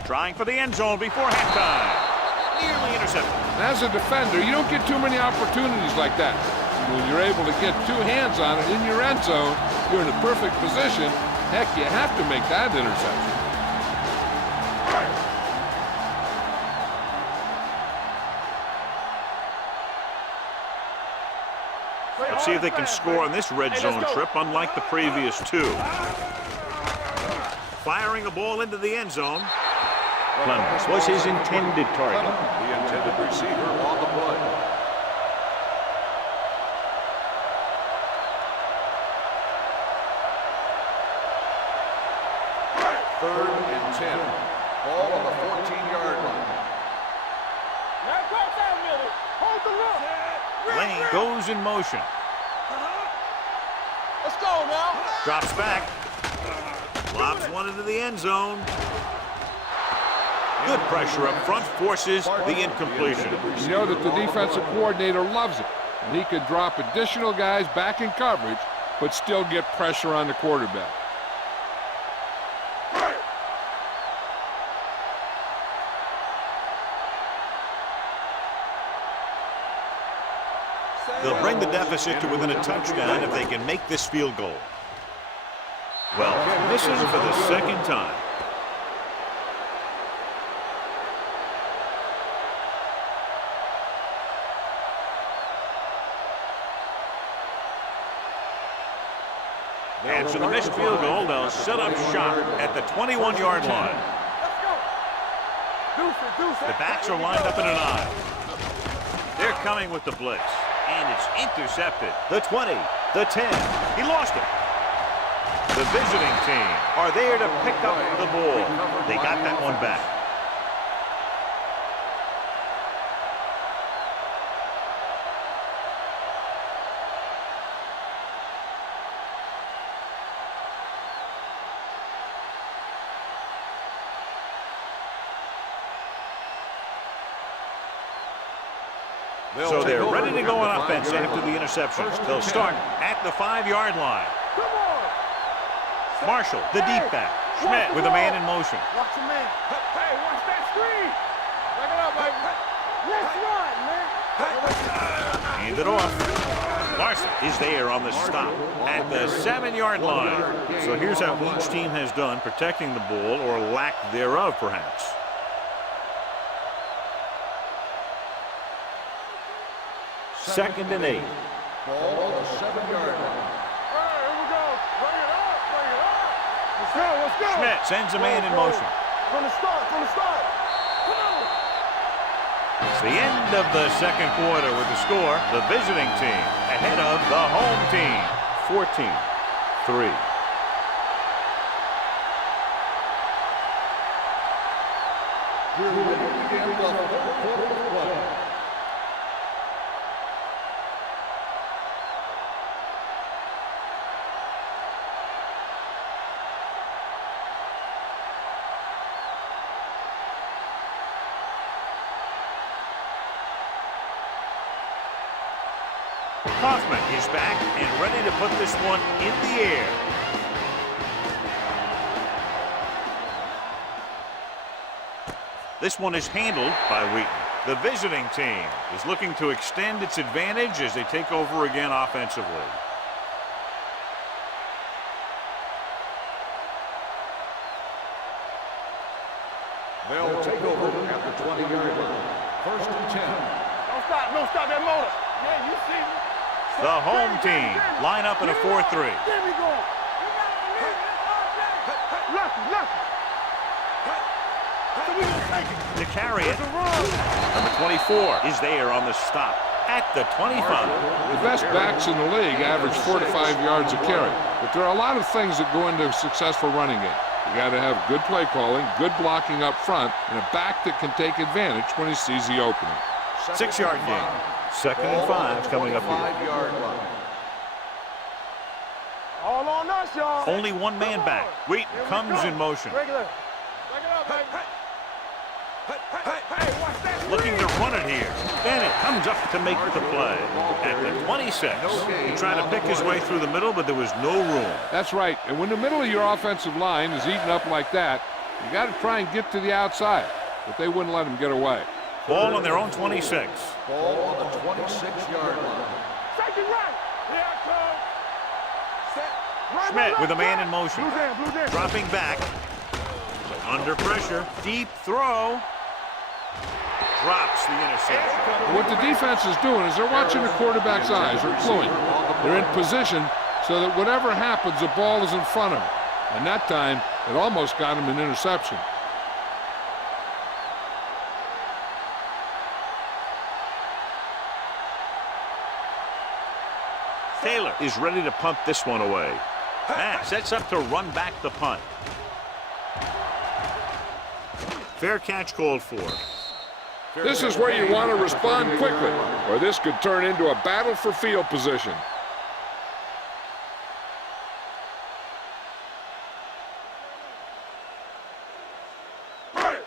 Trying for the end zone before halftime. Nearly intercepted. And as a defender, you don't get too many opportunities like that. When you're able to get 2 hands on it in your end zone, you're in a perfect position. Heck, you have to make that interception. Let's see if they can score on this red zone trip, unlike the previous 2. Firing a ball into the end zone. Clemens was his intended target. The intended receiver on the play. Third and 10. Ball on the 14-yard line. Now go down, Miller. Hold the look. Lane goes in motion. Let's go now. Drops back. Lobs one into the end zone. Good pressure up front forces the incompletion. You know that the defensive coordinator loves it. And he could drop additional guys back in coverage, but still get pressure on the quarterback. They'll bring the deficit to within a touchdown if they can make this field goal. Well, missing for the 2nd time. After the missed field goal, they'll set up shop at the 21-yard line. The backs are lined up in an I. They're coming with the blitz, and it's intercepted. The 20, the 10, he lost it. The visiting team are there to pick up the ball. They got that one back. So they're ready to go on offense after the interceptions. They'll start at the 5-yard line. Marshall, the deep back. Schmidt with a man in motion. Watch your man. Hey, watch that screen. Back it up, baby. Let's run, man. Hand it off. Larson is there on the stop at the 7-yard line. So here's how each team has done protecting the ball, or lack thereof, perhaps. Second and 8. Ball on the 7-yard line. Hey, here we go. Bring it up, bring it up. Let's go, let's go. Schmidt sends a man in motion. From the start, from the start. Come on. It's the end of the second quarter with the score. The visiting team ahead of the home team. 14-3. We're ready to begin the fourth quarter of play. Hoffman is back and ready to put this one in the air. This one is handled by Wheaton. The visiting team is looking to extend its advantage as they take over again offensively. They'll take over at the 20-yard line. First and 10. Don't stop that motor. Yeah, you see me. The home team line up in a 4-3. There we go. Lucky. So we gonna take it. To carry it. Number 24 is there on the stop at the 25. The best backs in the league average 4 to 5 yards a carry. But there are a lot of things that go into a successful running game. You got to have good play calling, good blocking up front, and a back that can take advantage when he sees the opening. 6-yard gain. Second and 5 coming up here. 5-yard line. All on us, y'all. Only one man back. Wheaton comes in motion. Regular. Break it up, baby. Hey, watch that. Looking to run it here. Bennett comes up to make the play at the 26. He tried to pick his way through the middle, but there was no room. That's right. And when the middle of your offensive line is eaten up like that, you got to try and get to the outside. But they wouldn't let him get away. Ball on their own 26. Ball on the 26-yard line. Take it right. Here I come. Set. Right, Schmidt right, with a man right. in motion. Blue down. Dropping back. Under pressure. Deep throw. Drops the interception. What the defense is doing is they're watching the quarterback's eyes. They're cluing. They're in position so that whatever happens, the ball is in front of them. And that time, it almost got him an interception. Taylor is ready to punt this one away. Matt sets up to run back the punt. Fair catch called for. This is where you want to respond quickly, or this could turn into a battle for field position.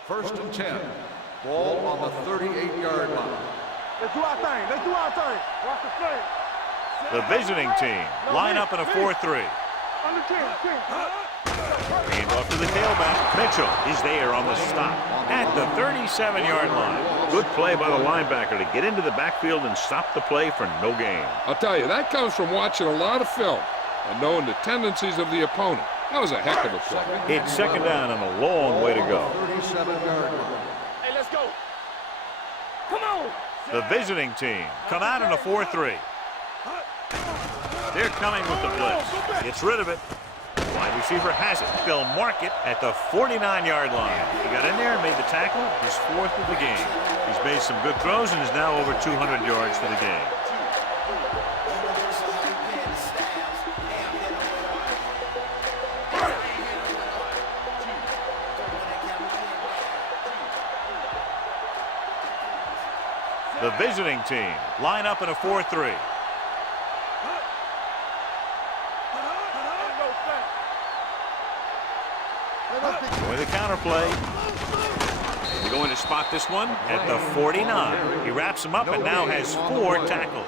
First and 10. Ball on the 38-yard line. Let's do our thing. Let's do our thing. Watch the play. The visiting team line up in a 4-3. Under 10. Hand off to the tailback. Mitchell is there on the stop at the 37-yard line. Good play by the linebacker to get into the backfield and stop the play for no gain. I'll tell you, that comes from watching a lot of film and knowing the tendencies of the opponent. That was a heck of a play. It's second down and a long way to go. 37-yard line. Hey, let's go. Come on. The visiting team come out in a 4-3. They're coming with the blitz. Gets rid of it. Wide receiver has it. They'll mark it at the 49-yard line. He got in there and made the tackle. His 4th of the game. He's made some good throws and is now over 200 yards for the game. The visiting team line up in a 4-3. With the counter play. We're going to spot this one at the 49. He wraps him up and now has 4 tackles.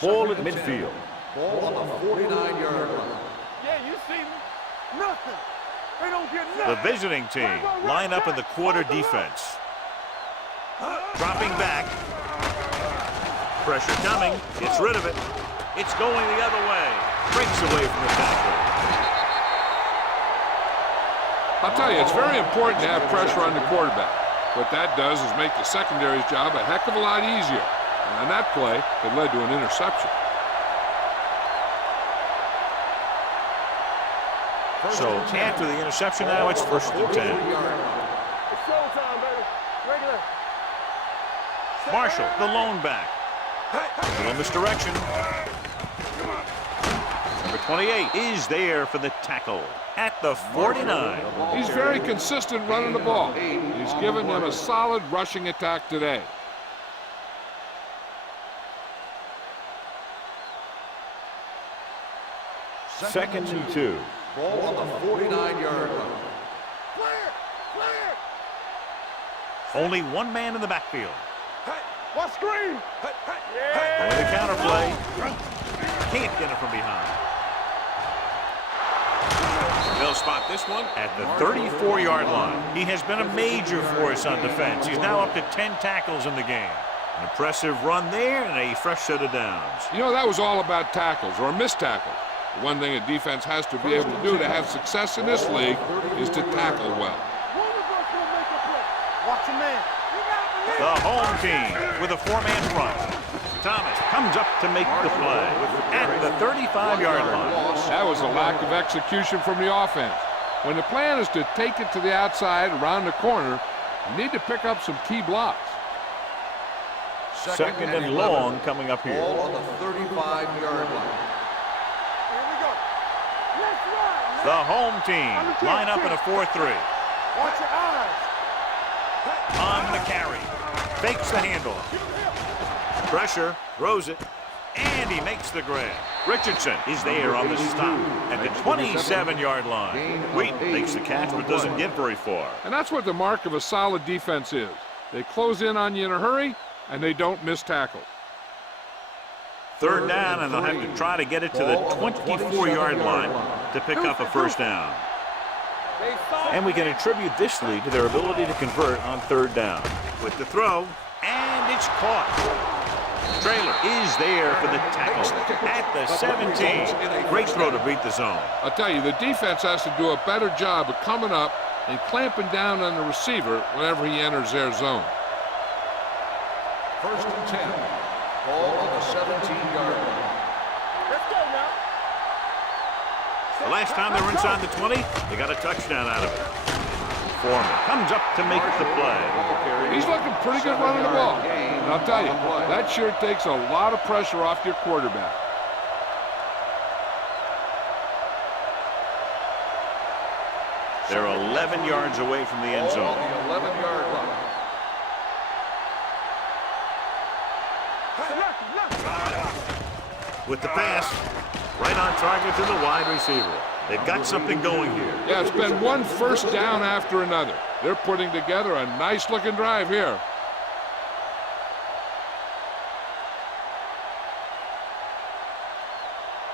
Ball at midfield. Ball on the 49-yard line. Yeah, you see me. Nothing. They don't get The nothing. visiting team line up in the quarter defense. Dropping back. Pressure coming. Gets rid of it. It's going the other way. Breaks away from the tackle. I'll tell you, it's very important to have pressure on the quarterback. What that does is make the secondary's job a heck of a lot easier. And on that play, it led to an interception. So after the interception now, it's 1st and 10. It's showtime, baby. Regular. Marshall, the lone back. A little misdirection. Number 28 is there for the tackle at the 49. He's very consistent running the ball. He's given them a solid rushing attack today. Second and 2. Ball on the 49-yard line. Clear. Clear. Only one man in the backfield. What screen? Going the counterplay. Can't get it from behind. They'll spot this one at the 34-yard line. He has been a major force on defense. He's now up to 10 tackles in the game. An impressive run there and a fresh set of downs. You know, that was all about tackles or missed tackles. The one thing a defense has to be able to do to have success in this league is to tackle well. One of us will make a play. Watch your man. The home team with a 4-man front. Thomas comes up to make the play at the 35-yard line. That was a lack of execution from the offense. When the plan is to take it to the outside around the corner, you need to pick up some key blocks. Second and long coming up here. Ball on the 35-yard line. Here we go. Let's run. The home team line up in a 4-3. Watch your eyes. On the carry. Fakes the handle. Pressure, throws it, and he makes the grab. Richardson is there on the stop at the 27-yard line. Wheat makes the catch but doesn't get very far. And that's what the mark of a solid defense is. They close in on you in a hurry, and they don't miss tackle. Third down, and they'll have to try to get it to the 24-yard line to pick up a first down. And we can attribute this lead to their ability to convert on third down. With the throw, and it's caught. Trailer is there for the tackle at the 17. Great throw to beat the zone. I'll tell you, the defense has to do a better job of coming up and clamping down on the receiver whenever he enters their zone. 1st and 10. Ball on the 17-yard line. Let's go now. The last time they were inside the 20, they got a touchdown out of it. Foreman comes up to make the play. He's looking pretty good running the ball. And I'll tell you, that sure takes a lot of pressure off your quarterback. They're 11 yards away from the end zone. On the 11-yard line. With the pass, right on target to the wide receiver. They've got something going here. Yeah, it's been one first down after another. They're putting together a nice-looking drive here.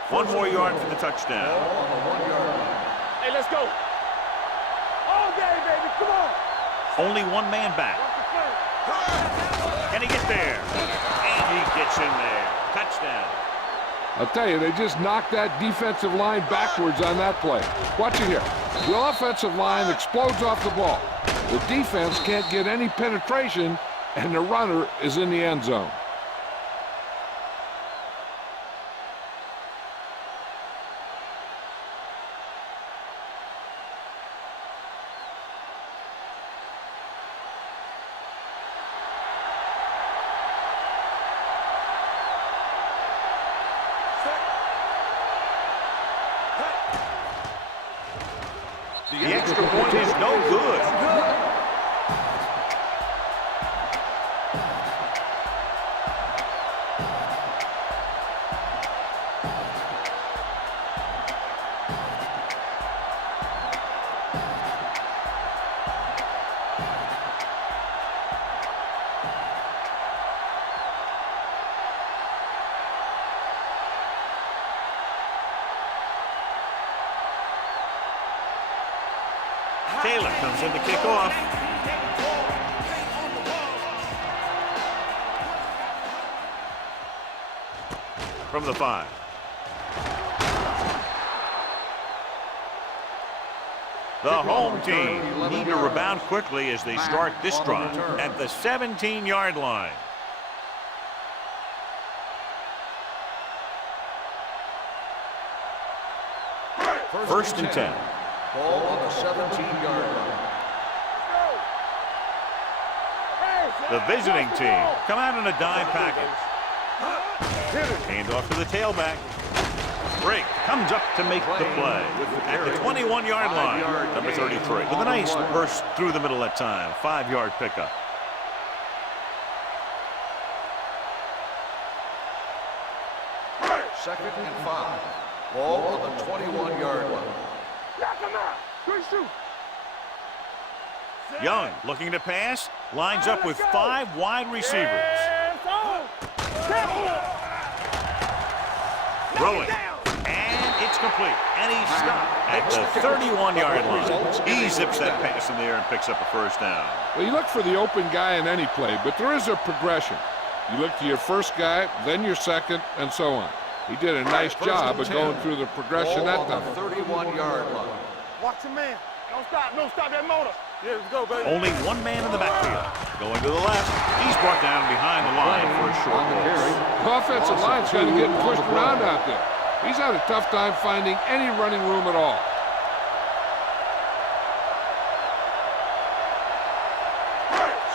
One more yard for the touchdown. On the 1-yard line. Hey, let's go. All day, baby. Come on. Only one man back. Can he get there? And he gets in there. Touchdown. I'll tell you, they just knocked that defensive line backwards on that play. Watch it here. The offensive line explodes off the ball. The defense can't get any penetration, and the runner is in the end zone. The extra point is no good. Taylor comes in to kick off. From the 5. The home team need to rebound quickly as they start this drive at the 17-yard line. First and 10. Ball on the 17-yard line. The visiting team come out in a dime package. Hand off to the tailback. Break comes up to make the play at the 21-yard line. Number 33 with a nice burst through the middle that time. 5-yard pickup. Second and 5. Ball on the 21-yard line. Young looking to pass. Lines up with 5 wide receivers. Throwing. And it's complete. And he's stopped at the 31-yard line. He zips that pass in the air and picks up a first down. Well, you look for the open guy in any play, but there is a progression. You look to your first guy, then your second, and so on. He did a nice job of going through the progression that time. 31-yard line. Watch your man. Don't stop that motor. Yeah, let's go, baby. Only one man in the backfield. Going to the left. He's brought down behind the line for a short loss. The offensive line's got to get pushed around out there. He's had a tough time finding any running room at all.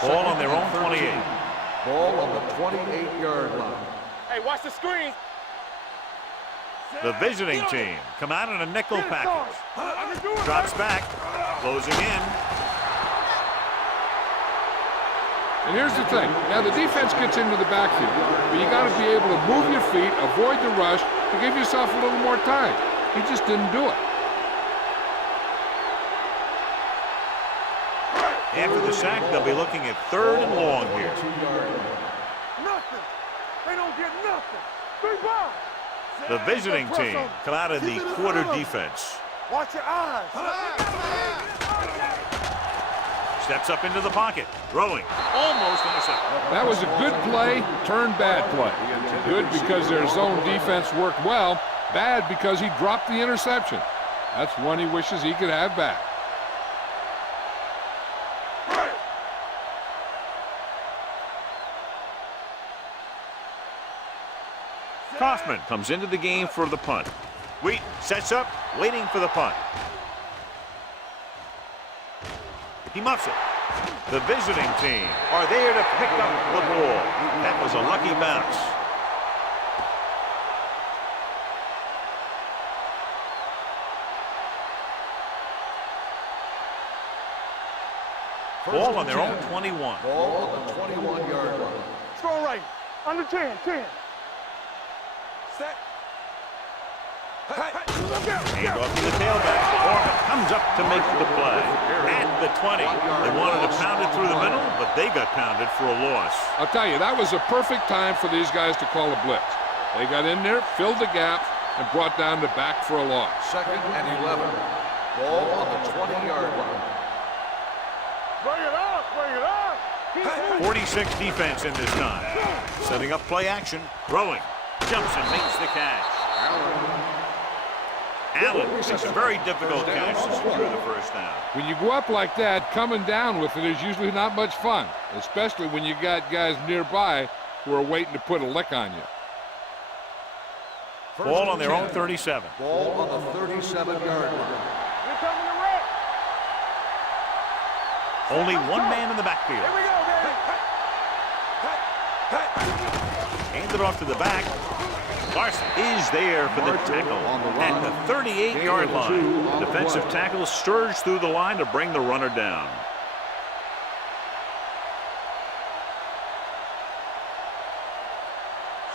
Ball on their own 28. Ball on the 28-yard line. Hey, watch the screen. The visiting team come out in a nickel package. Drops back, closing in. And here's the thing. Now, the defense gets into the backfield, but you got to be able to move your feet, avoid the rush, to give yourself a little more time. He just didn't do it. After the sack, they'll be looking at 3rd and long here. Nothing. They don't get nothing. Big ball. The visiting team come out of the quarter defense. Watch your eyes. Steps up into the pocket, throwing, almost intercepted. That was a good play, turned bad play. Good because their zone defense worked well, bad because he dropped the interception. That's one he wishes he could have back. Kaufman comes into the game for the punt. Wheat sets up, waiting for the punt. He muffs it. The visiting team are there to pick up the ball. That was a lucky bounce. Ball on their own 21. Ball on the 21-yard line. Strong right. Under 10. Set. Hand off to the tailback. Foreman comes up to make the play. At the 20. They wanted to pound it through the middle, but they got pounded for a loss. I'll tell you, that was a perfect time for these guys to call a blitz. They got in there, filled the gap, and brought down the back for a loss. Second and 11. Ball on the 20-yard line. Bring it up. 46 defense in this time. Setting up play action. Throwing. Jumps and makes the catch. Allen makes a very difficult catch to secure the first down. When you go up like that, coming down with it is usually not much fun, especially when you got guys nearby who are waiting to put a lick on you. Ball on their own 37. Ball on the 37-yard line. Here coming the red. Only one man in the backfield. Here we go, baby. Hand it off to the back. Larson is there for the tackle at the 38-yard line. Defensive tackle surged through the line to bring the runner down.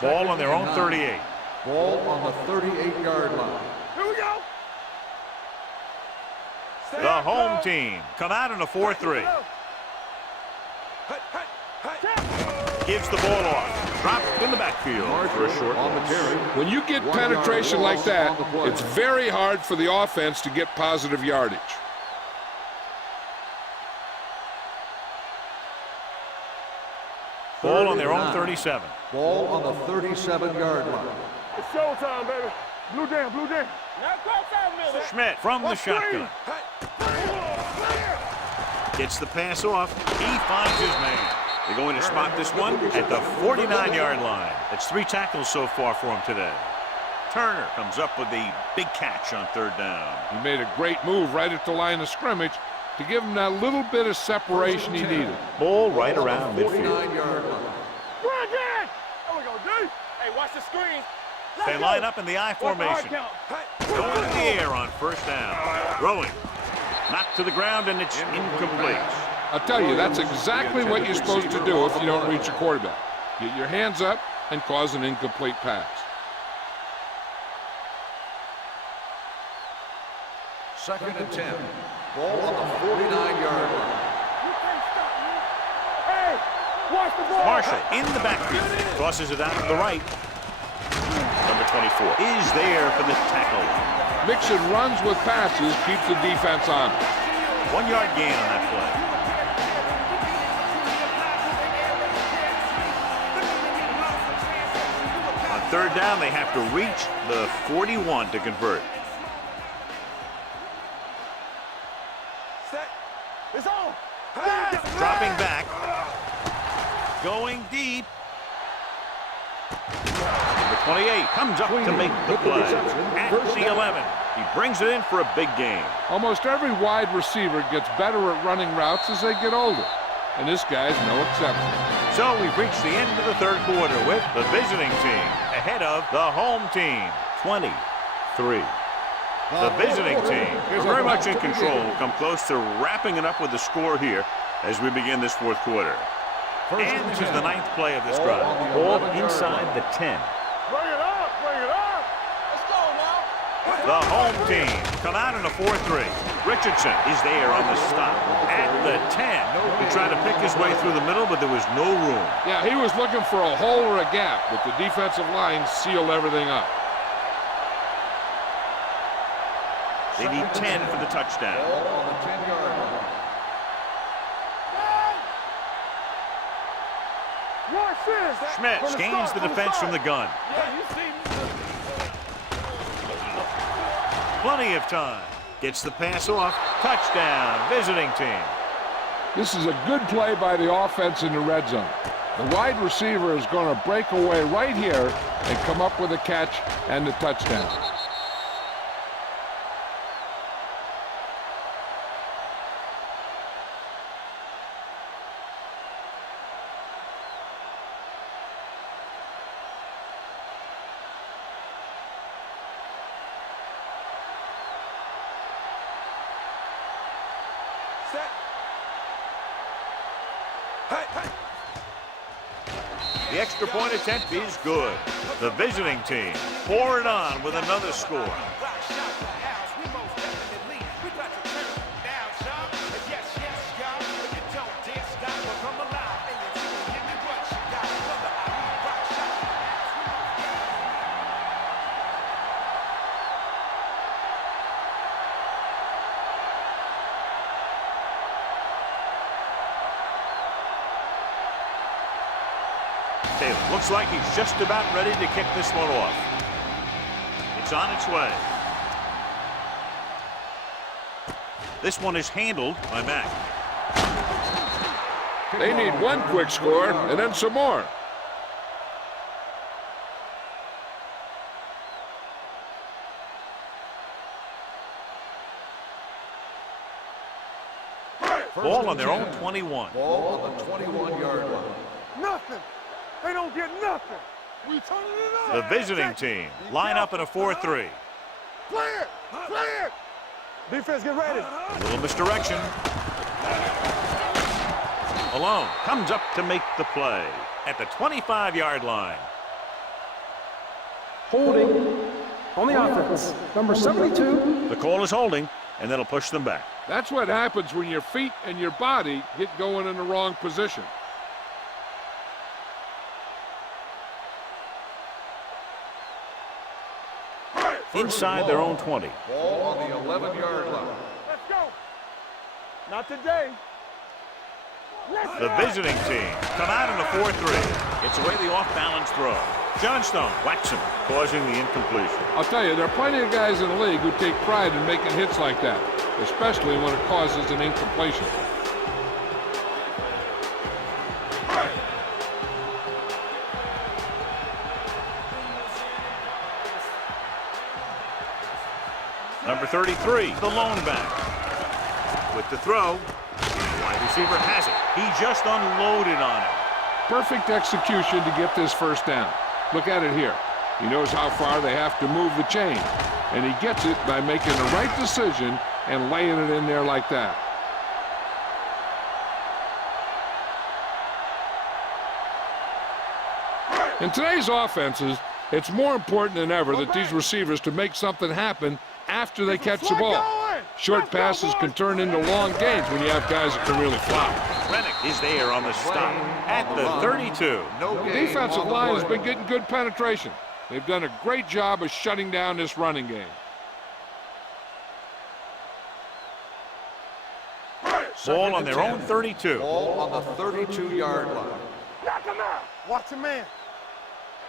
Ball on their own 38. Ball on the 38-yard line. Here we go. The home team come out in a 4-3. Gives the ball off. Dropped in the backfield for a short loss. When you get penetration like that, it's very hard for the offense to get positive yardage. Ball on their own 37. Ball on the 37-yard line. It's showtime, baby. Blue down, blue down. Now cross out, Miller. Schmidt from the shotgun. Gets the pass off. He finds his man. They're going to spot this one at the 49-yard line. It's 3 tackles so far for him today. Turner comes up with the big catch on third down. He made a great move right at the line of scrimmage to give him that little bit of separation he needed. Ball right around midfield. 49-yard line. Run again. There we go, D. Hey, watch the screen. They line up in the I formation. Going in the air on first down. Throwing. Knocked to the ground, and it's incomplete. I'll tell you, that's exactly what you're supposed to do if you don't reach your quarterback. Get your hands up and cause an incomplete pass. Second and 10. Ball on the 49-yard line. Hey, watch the ball. Marshall in the backfield. Tosses it out to the right. Number 24 is there for the tackle. Mixing runs with passes keeps the defense on. 1 yard gain on that play. On third down, they have to reach the 41 to convert. Set. It's on. Dropping back. Going deep. Number 28 comes up to make the play. At the 11. He brings it in for a big gain. Almost every wide receiver gets better at running routes as they get older, and this guy's no exception. So we've reached the end of the third quarter with the visiting team ahead of the home team, 23. The visiting team is very much in control. Come close to wrapping it up with the score here as we begin this fourth quarter. And this is the 9th play of this drive. Ball inside the 10. Bring it up, bring it up. Let's go now. The home team come out in a 4-3. Richardson is there on the stop at the 10. He tried to pick his way through the middle, but there was no room. Yeah, he was looking for a hole or a gap, but the defensive line sealed everything up. They need 10 for the touchdown. Ball on the 10-yard line. Watch this. Schmidt gains the defense from the gun. Yeah, you see me. Plenty of time. Gets the pass off. Touchdown, visiting team. This is a good play by the offense in the red zone. The wide receiver is going to break away right here and come up with a catch and the touchdown. The extra point attempt is good. The visiting team pour it on with another score. Taylor looks like he's just about ready to kick this one off. It's on its way. This one is handled by Mack. They need one quick score and then some more. Ball on their own 21. Ball on the 21-yard line. Nothing. They don't get nothing. We turning it up. The visiting team line up in a 4-3. Play it. Play it. Defense, get ready. A little misdirection. Alone comes up to make the play at the 25-yard line. Holding on the offense. Number 72. The call is holding, and that'll push them back. That's what happens when your feet and your body get going in the wrong position. Inside their own 20. Ball on the 11-yard line. Let's go. Not today. The visiting team come out in a 4-3. It's away the off-balance throw. Johnstone whacks him, causing the incompletion. I'll tell you, there are plenty of guys in the league who take pride in making hits like that, especially when it causes an incompletion. Number 33, the lone back. With the throw, the wide receiver has it. He just unloaded on it. Perfect execution to get this first down. Look at it here. He knows how far they have to move the chain, and he gets it by making the right decision and laying it in there like that. In today's offenses, it's more important than ever that these receivers to make something happen after they catch the ball. Short passes can turn into long gains when you have guys that can really fly. Rennick is there on the stop at the 32. The defensive line has been getting good penetration. They've done a great job of shutting down this running game. Ball on their own 32. Ball on the 32-yard line. Knock him out. Watch him, man.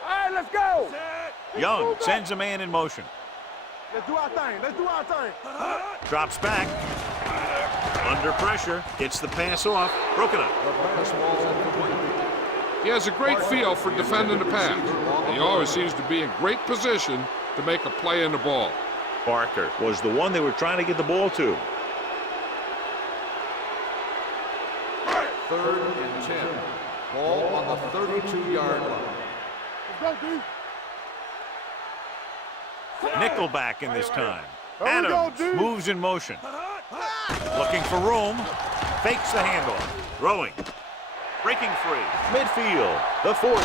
All right, let's go. Young sends a man in motion. Let's do our thing. Let's do our thing. Drops back. Under pressure. Gets the pass off. Broken up. He has a great feel for defending the pass. He always seems to be in great position to make a play in the ball. Parker was the one they were trying to get the ball to. 3rd and 10. Ball on the 32-yard line. Let's go, D. Nickelback in this time. There we go, Adams dude. moves in motion. Looking for room. Fakes the handoff. Throwing. Breaking free. Midfield. The 40.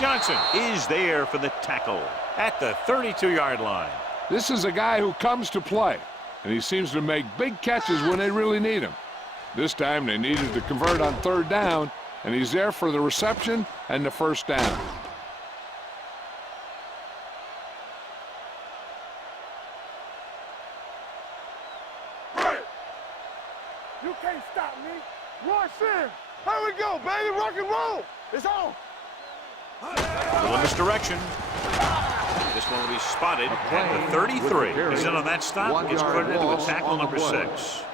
Johnson is there for the tackle at the 32-yard line. This is a guy who comes to play, and he seems to make big catches when they really need him. This time they needed to convert on 3rd down, and he's there for the reception and the first down. You can't stop me. Rush in. Here we go, baby. Rock and roll. It's on. Little misdirection. This one will be spotted at the 33. He's in on that stop. Gets credited to the tackle number 6.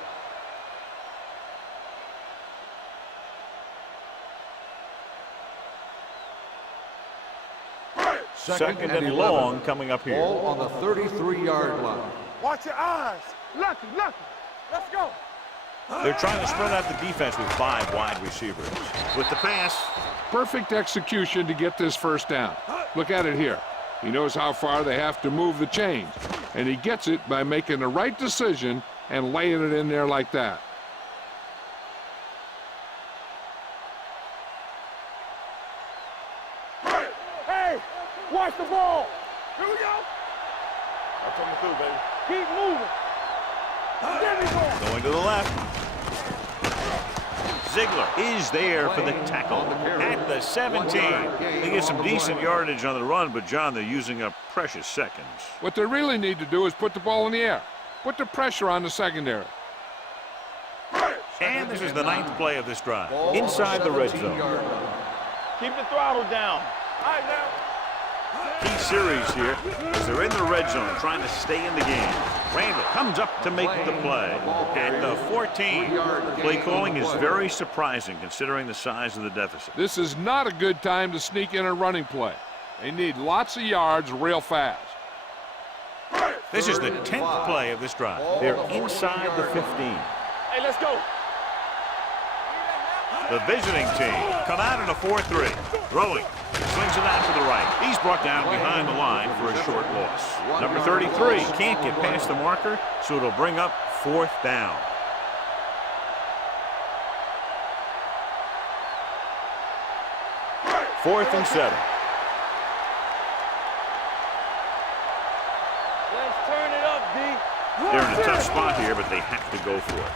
Second and long coming up here. Ball on the 33-yard line. Watch your eyes. Lucky, lucky. Let's go. They're trying to spread out the defense with 5 wide receivers. With the pass. Perfect execution to get this first down. Look at it here. He knows how far they have to move the chains, and he gets it by making the right decision and laying it in there like that. Hey, watch the ball. Here we go. I'm coming through, baby. Keep moving. There we go. Going to the left. Ziegler is there for the tackle at the 17. They get some decent yardage on the run, but, John, they're using up precious seconds. What they really need to do is put the ball in the air. Put the pressure on the secondary. And this is the 9th play of this drive. Inside the red zone. Keep the throttle down. All right, now. Key series here as they're in the red zone trying to stay in the game. Randall comes up to make the play at the 14. Play calling is very surprising considering the size of the deficit. This is not a good time to sneak in a running play. They need lots of yards real fast. This is the 10th play of this drive. They're inside the 15. Hey, let's go. The visiting team come out in a 4-3. Throwing. Swings it out to the right. He's brought down behind the line for a short loss. Number 33 can't get past the marker, so it'll bring up 4th down. Fourth and 7. Let's turn it up, D. They're in a tough spot here, but they have to go for it.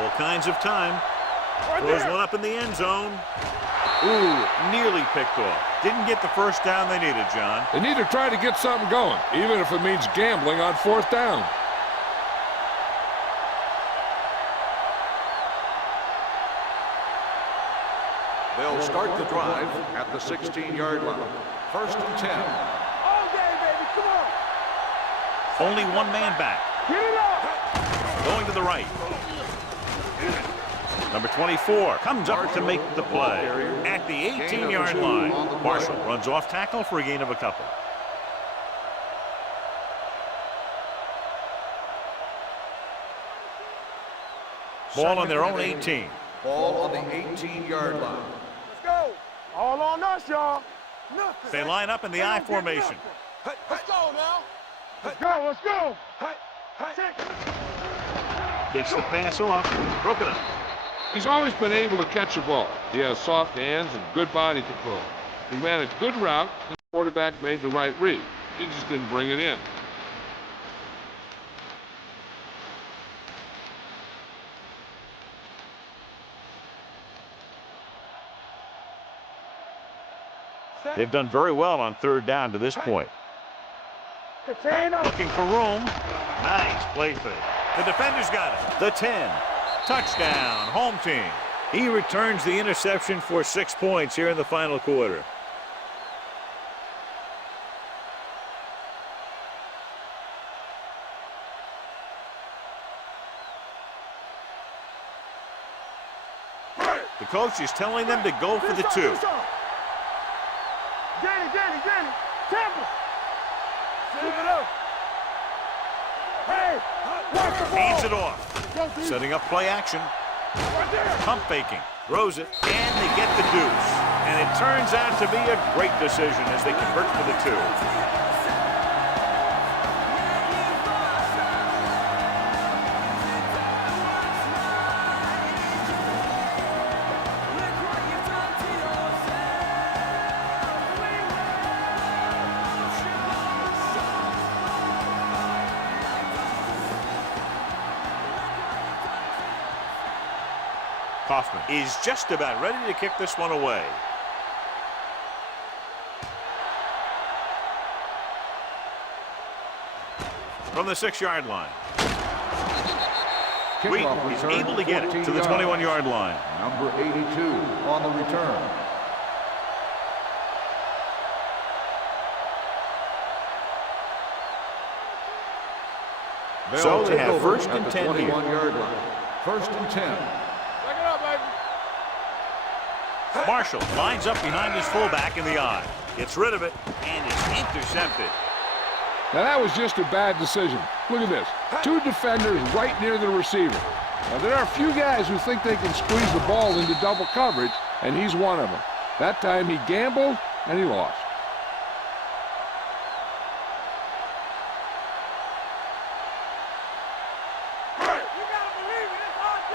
All kinds of time. Throws one up in the end zone. Ooh, nearly picked off. Didn't get the first down they needed, John. They need to try to get something going, even if it means gambling on 4th down. start the drive at the 16-yard line. First and 10. All day, baby. Come on. Only one man back. Get it up. Going to the right. Number 24 comes up to make the play at the 18-yard line. Marshall runs off tackle for a gain of a couple. Ball on their own 18. Ball on the 18-yard line. Let's go. All on us, y'all. Nothing. They line up in the I formation. Let's go now. Let's go. Let's go. Gets the pass off. Broken up. He's always been able to catch the ball. He has soft hands and good body control. He ran a good route, and the quarterback made the right read. He just didn't bring it in. They've done very well on third down to this point. Looking for room. Nice play fake. The defender's got it. The 10. Touchdown, home team. He returns the interception for 6 points here in the final quarter. The coach is telling them to go for the 2. Danny. Temple. Keep it up. Hey, watch the ball. Hands it off. Setting up play action. Right there. Pump faking. Throws it. And they get the deuce. And it turns out to be a great decision as they convert for the 2. Kaufman is just about ready to kick this one away. From the 6-yard line. Wheaton is able to get it to the 21-yard line. Number 82 on the return. So they have Over first at and the 10 here. 21-yard line. First and 10. Marshall lines up behind his fullback in the I. Gets rid of it and is intercepted. Now that was just a bad decision. Look at this. 2 defenders right near the receiver. Now there are a few guys who think they can squeeze the ball into double coverage, and he's one of them. That time he gambled and he lost. You gotta believe it. It's RJ.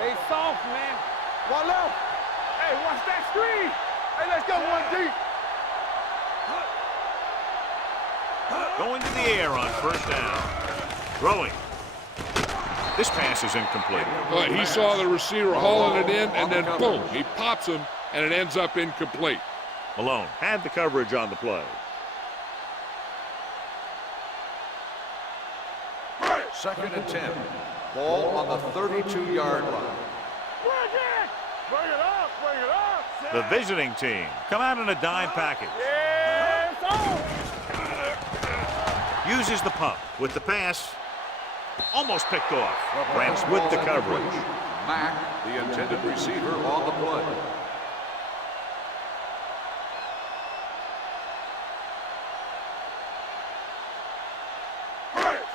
They soft, man. One left. Hey, watch that screen. Hey, let's go one deep. Going to the air on first down. Throwing. This pass is incomplete. But he saw the receiver hauling it in, and then boom, he pops him, and it ends up incomplete. Malone had the coverage on the play. Second and 10. Ball on the 32-yard line. Bring it up. The visiting team come out in a dime package. Yeah, it's on. Uses the pump with the pass. Almost picked off. Rams with the coverage. Mack, the intended receiver, on the play.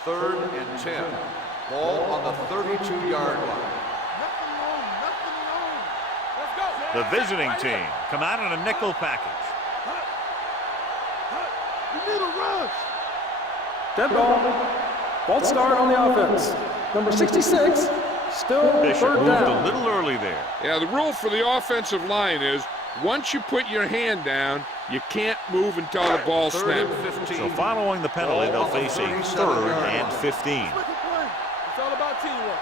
Third and 10. Ball on the 32-yard line. The visiting team come out in a nickel package. You need a rush. Dead ball. False start on the offense. Number 66, still Bishop third moved a down. little early there. Yeah, the rule for the offensive line is once you put your hand down, you can't move until the ball Third snaps. and 15. So following the penalty, they'll face a 3rd and 15. It's all about teamwork.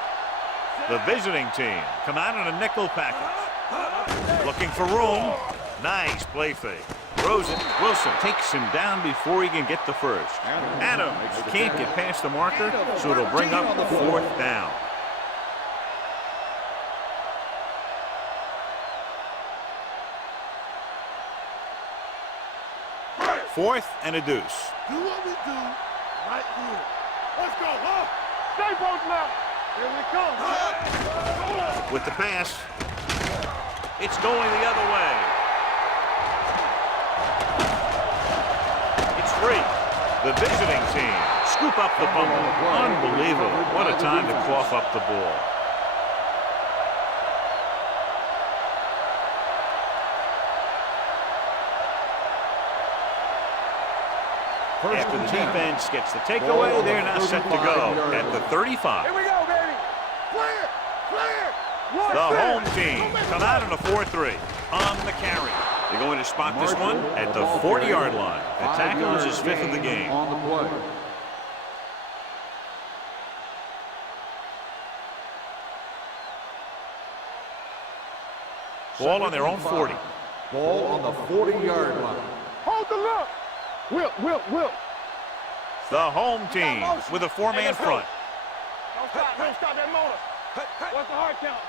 The visiting team come out in a nickel package. Looking for room. Nice play fake. Throws it. Wilson takes him down before he can get the first. Adams can't get past the marker, so it'll bring up 4th down. 4th and a deuce. Do what we do right here. Let's go, huh? Stay both now. Here we come. With the pass. It's going the other way. It's free. The visiting team scoop up the fumble. Unbelievable. What a time to cough up the ball. After the defense gets the takeaway, they're now set to go at the 35. Here we go, baby. Clear. Clear. The home team come out in a 4-3 on the carry. They're going to spot this one at the 40-yard line. The tackle is his 5th of the game. On the play. Ball on their own 40. Ball on the 40-yard line. Hold the look. Will. The home team with a 4-man front. Don't stop that motor. What's the hard count?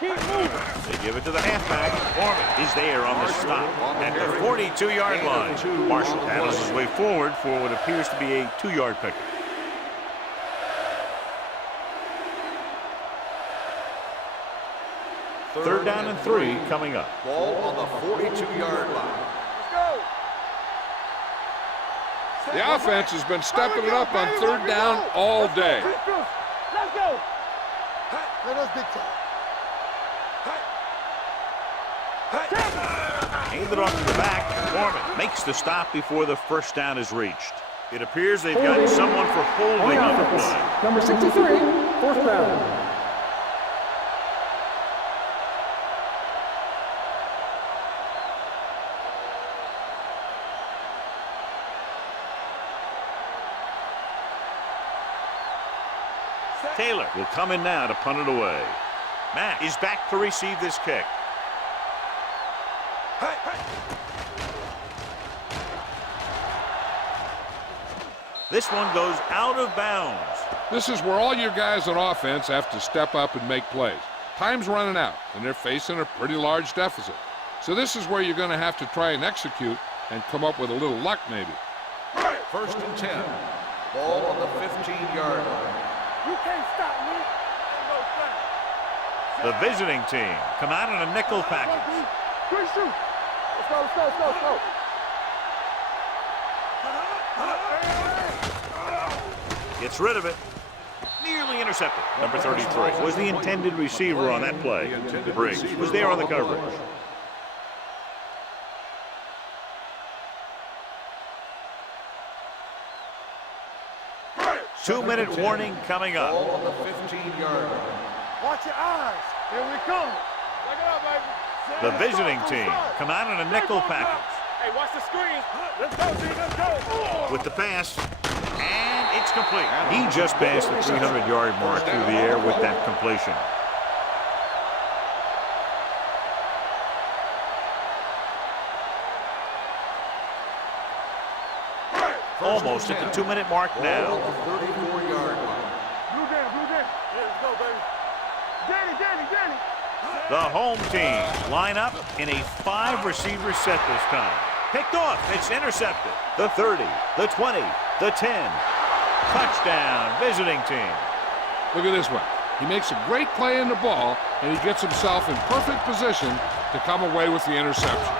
Keep moving. They give it to the halfback. Foreman is there on the stop at the 42-yard line. Marshall battles his way forward for what appears to be a 2-yard pickup. Third down and 3 coming up. Ball on the 42-yard line. Let's go. The offense has been stepping it up on 3rd down all day. Let's go. Let us big time. Handed off to the back. Foreman makes the stop before the first down is reached. It appears they've got someone for holding on the play. Number 63, 4th down. Taylor will come in now to punt it away. Matt is back to receive this kick. This one goes out of bounds. This is where all your guys on offense have to step up and make plays. Time's running out, and they're facing a pretty large deficit. So this is where you're going to have to try and execute and come up with a little luck maybe. 1st and 10. Ball on the 15-yard line. You can't stop me. No The visiting team come out in a nickel package. Good shoot. Let's go. Gets rid of it. Nearly intercepted. Number 33 was the intended receiver on that play. Briggs was there on the coverage. Two-minute warning coming up. Ball on the 15-yard line. Watch your eyes. Here we come. Look it up, baby. The visiting team come out in a nickel package. Hey, watch the screen. Let's go, G. Let's go. With the pass, and it's complete. He just passed the 300-yard mark through the air with that completion. Almost at the 2-minute mark now. Ball on the 34-yard line. Blue down. Let's go, baby. Danny. The home team line up in a 5-receiver set this time. Picked off. It's intercepted. The 30, the 20, the 10. Touchdown, visiting team. Look at this one. He makes a great play in the ball, and he gets himself in perfect position to come away with the interception.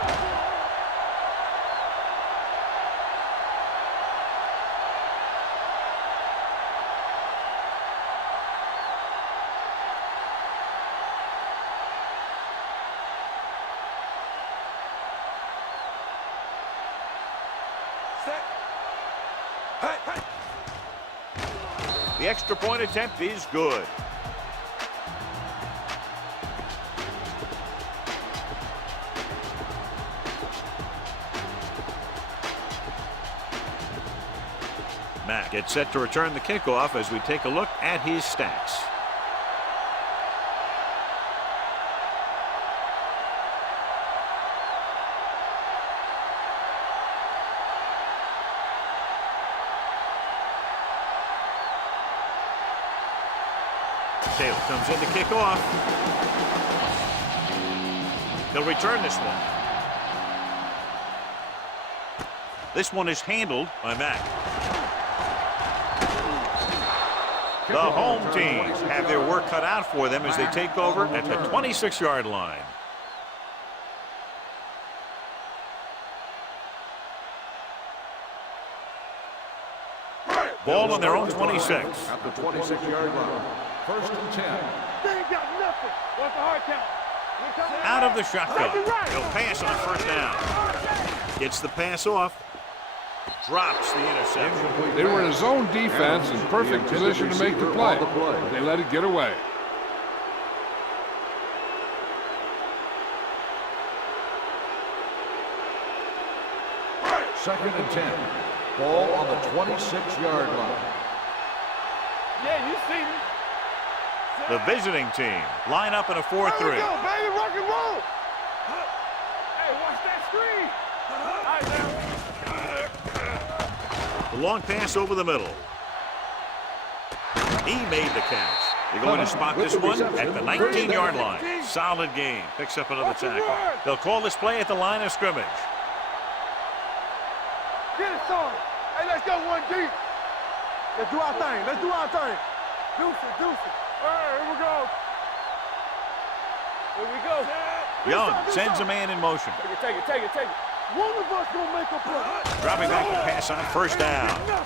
The extra point attempt is good. Matt gets set to return the kickoff as we take a look at his stats. Taylor comes in to kick off. He'll return this one. This one is handled by Mack. The home team have their work cut out for them as they take over at the 26-yard line. Ball on their own 26. At the 26-yard line. 1st and 10. They ain't got nothing. What's the hard count? Out of the shotgun. He'll pass on 1st down. Gets the pass off. Drops the interception. They were in a zone defense in perfect position to make the play. They let it get away. Second and 10. Ball on the 26-yard line. Yeah, you see me. The visiting team line up in a 4-3. There we go, baby, rock and roll. Hey, watch that screen. All right, now. The long pass over the middle. He made the catch. They're going to spot this one at the 19-yard line. Solid game. Picks up another tackle. They'll call this play at the line of scrimmage. Get it, son. Hey, let's go one deep. Let's do our thing. Let's do our thing. Deuce it, deuce it. All right, here we go. Here we go. Young sends a man in motion. Take it. One of us gonna make a play. Dropping back to pass on 1st down.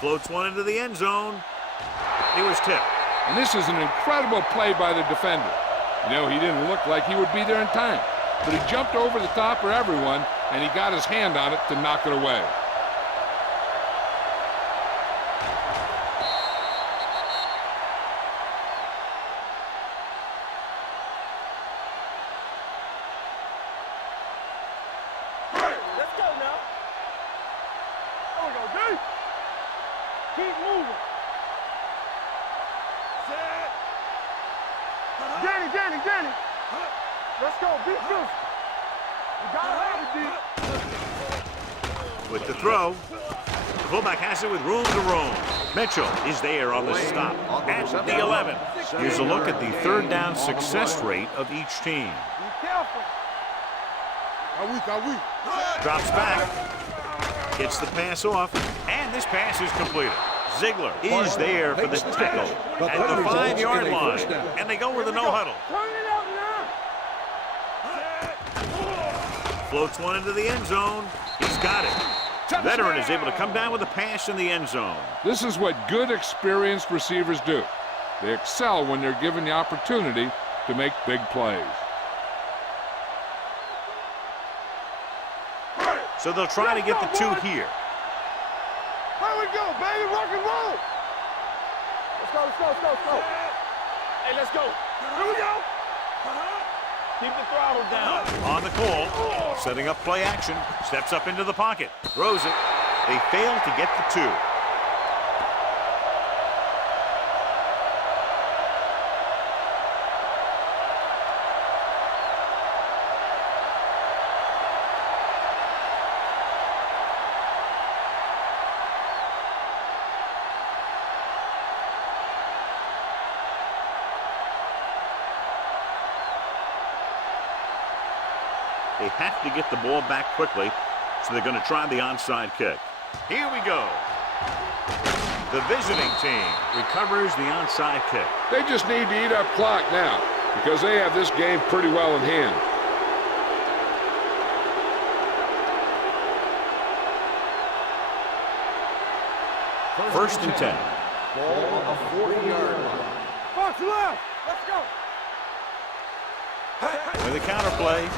Floats one into the end zone. He was tipped. And this is an incredible play by the defender. You know, he didn't look like he would be there in time, but he jumped over the top of everyone, and he got his hand on it to knock it away. Keep moving. Set. Danny. Let's go. Be true. You gotta have it, D. With the throw. The fullback has it with room to roam. Mitchell is there on the stop at the 11. Here's a look at the 3rd down success rate of each team. Be careful. Drops back. Gets the pass off. And this pass is completed. Ziegler is there for the tackle at the 5-yard line. And they go with a no-huddle. Turn it out now. Floats one into the end zone. He's got it. Veteran is able to come down with a pass in the end zone. This is what good, experienced receivers do. They excel when they're given the opportunity to make big plays. So they'll try to get the 2 here. Here we go, baby, rock and roll. Let's go. Hey, let's go. Here we go. Keep the throttle down. On the call, setting up play action, steps up into the pocket, throws it. They fail to get the 2. They have to get the ball back quickly, so they're going to try the onside kick. Here we go. The visiting team recovers the onside kick. They just need to eat up clock now because they have this game pretty well in hand. First and 10. Ball on the 40-yard line. Box left. Let's go. With a counterplay.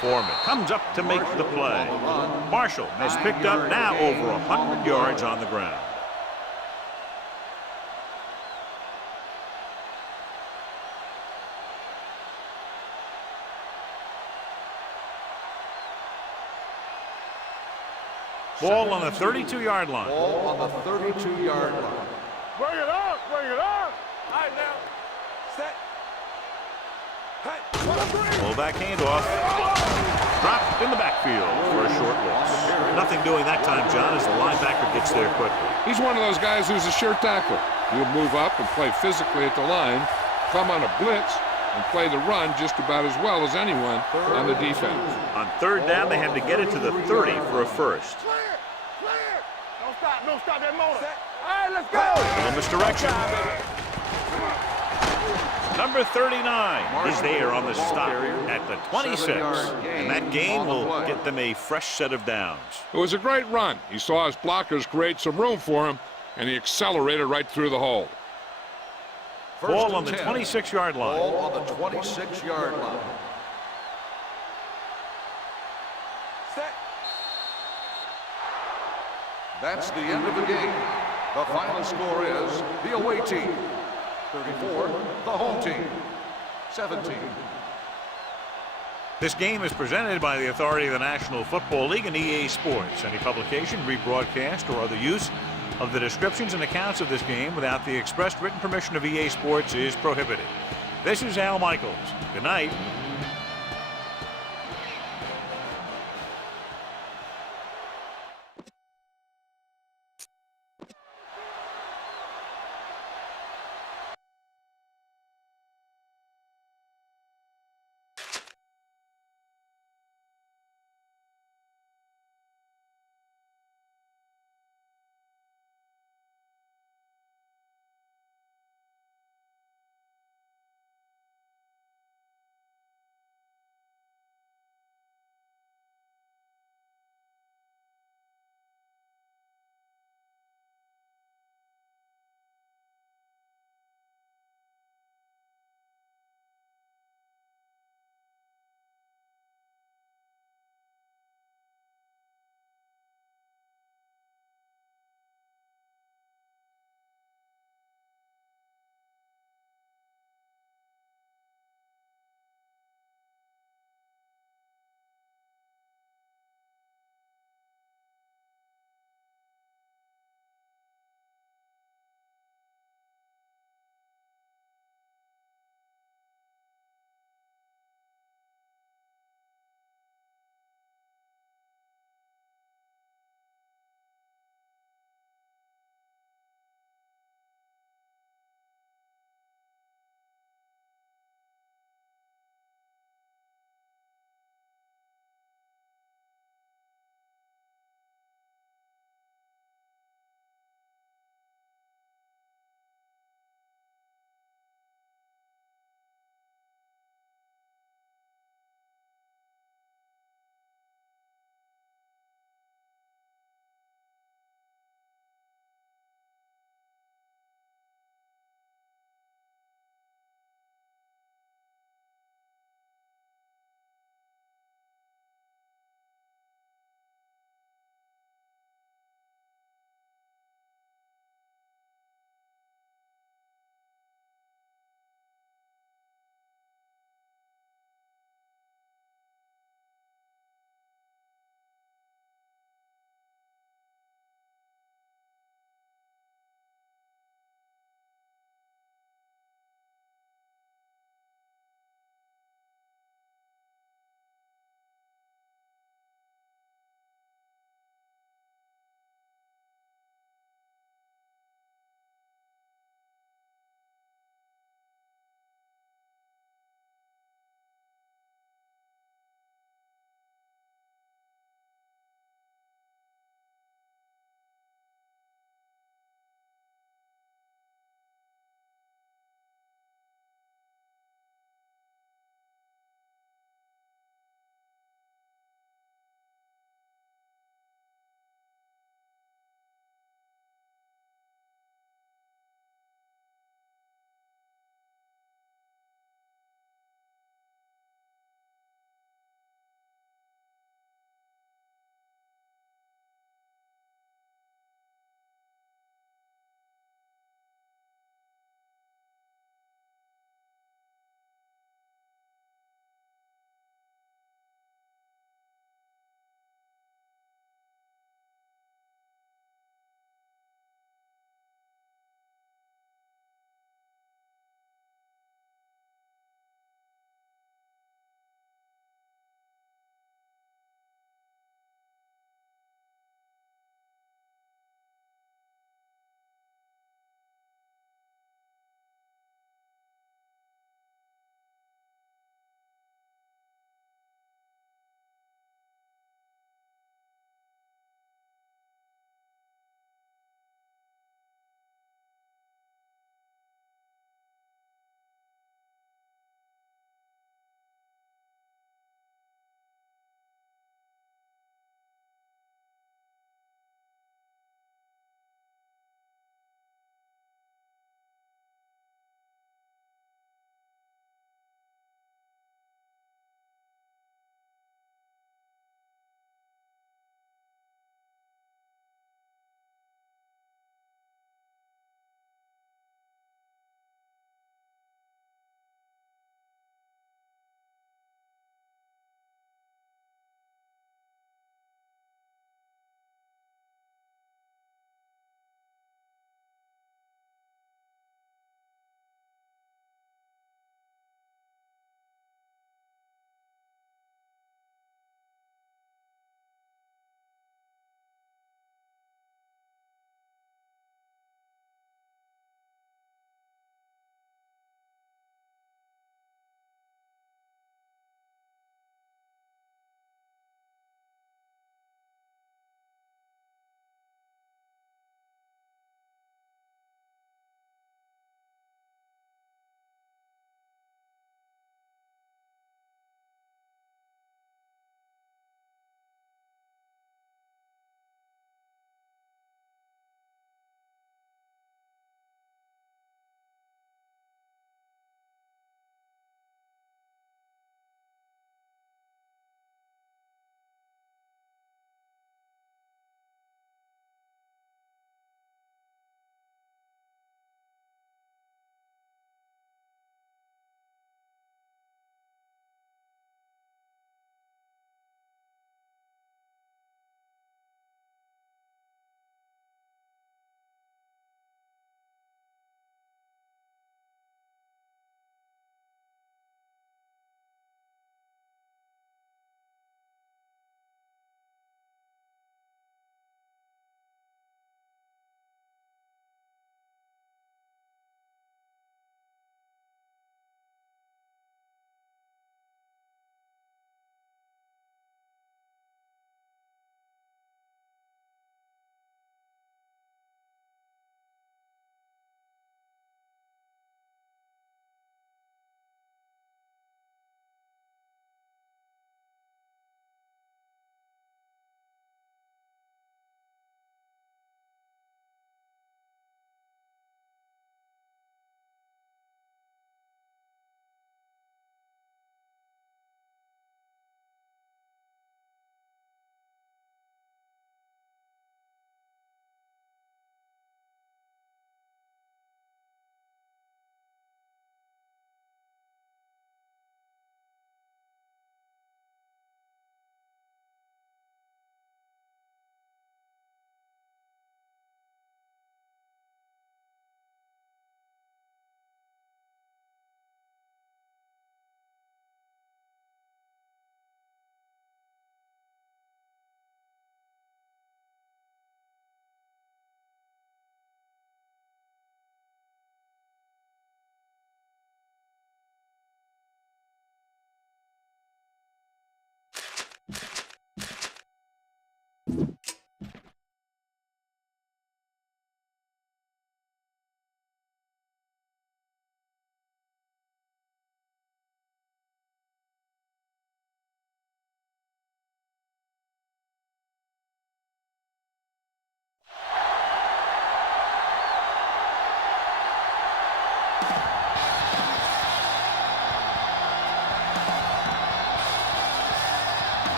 Foreman comes up to make the play. Marshall has picked up now over 100 yards on the ground. Ball on the 32-yard line. Ball on the 32-yard line. Bring it up. All right, now. Set. Fullback handoff. Dropped in the backfield for a short loss. Nothing doing that time, John, as the linebacker gets there quickly. He's one of those guys who's a sure tackler. He'll move up and play physically at the line, come on a blitz, and play the run just about as well as anyone on the defense. On third down, they had to get it to the 30 for a first. Clear! Clear! Don't stop that motor. All right, let's go. Little misdirection. Number 39 is there on the stop at the 26. And that gain will get them a fresh set of downs. It was a great run. He saw his blockers create some room for him, and he accelerated right through the hole. Ball on the 26-yard line. Ball on the 26-yard line. Set. That's the end of the game. The final score is the away team 34, the home team 17. This game is presented by the authority of the National Football League and EA Sports. Any publication, rebroadcast, or other use of the descriptions and accounts of this game without the expressed written permission of EA Sports is prohibited. This is Al Michaels. Good night.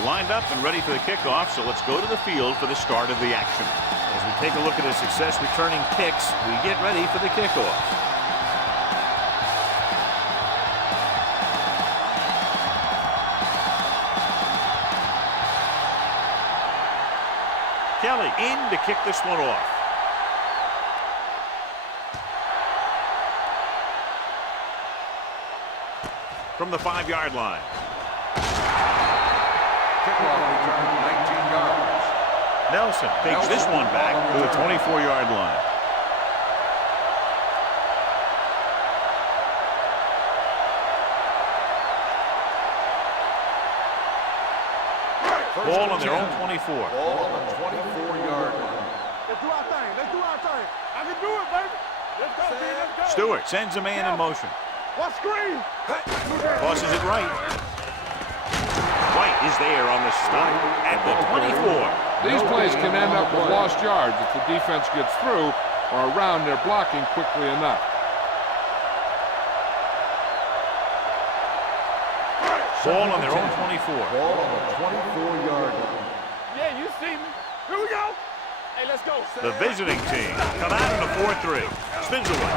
They're lined up and ready for the kickoff, so let's go to the field for the start of the action. As we take a look at his success returning kicks, we get ready for the kickoff. Kelly in to kick this one off. From the 5-yard line. Kickoff return, 19 yards. Nelson takes this one back to the 24-yard line. Ball on their own 24. Ball on the 24-yard line. Let's do our thing. Let's do our thing. I can do it, baby. Let's go, kid. Let's go. Stewart sends a man in motion. What screen? Tosses it right. White is there on the stop at the 24. These plays can end up with lost yards if the defense gets through or around their blocking quickly enough. Ball on their own 24. Ball on the 24-yard line. Yeah, you see me. Here we go. Hey, let's go. The visiting team come out in a 4-3. Spins away.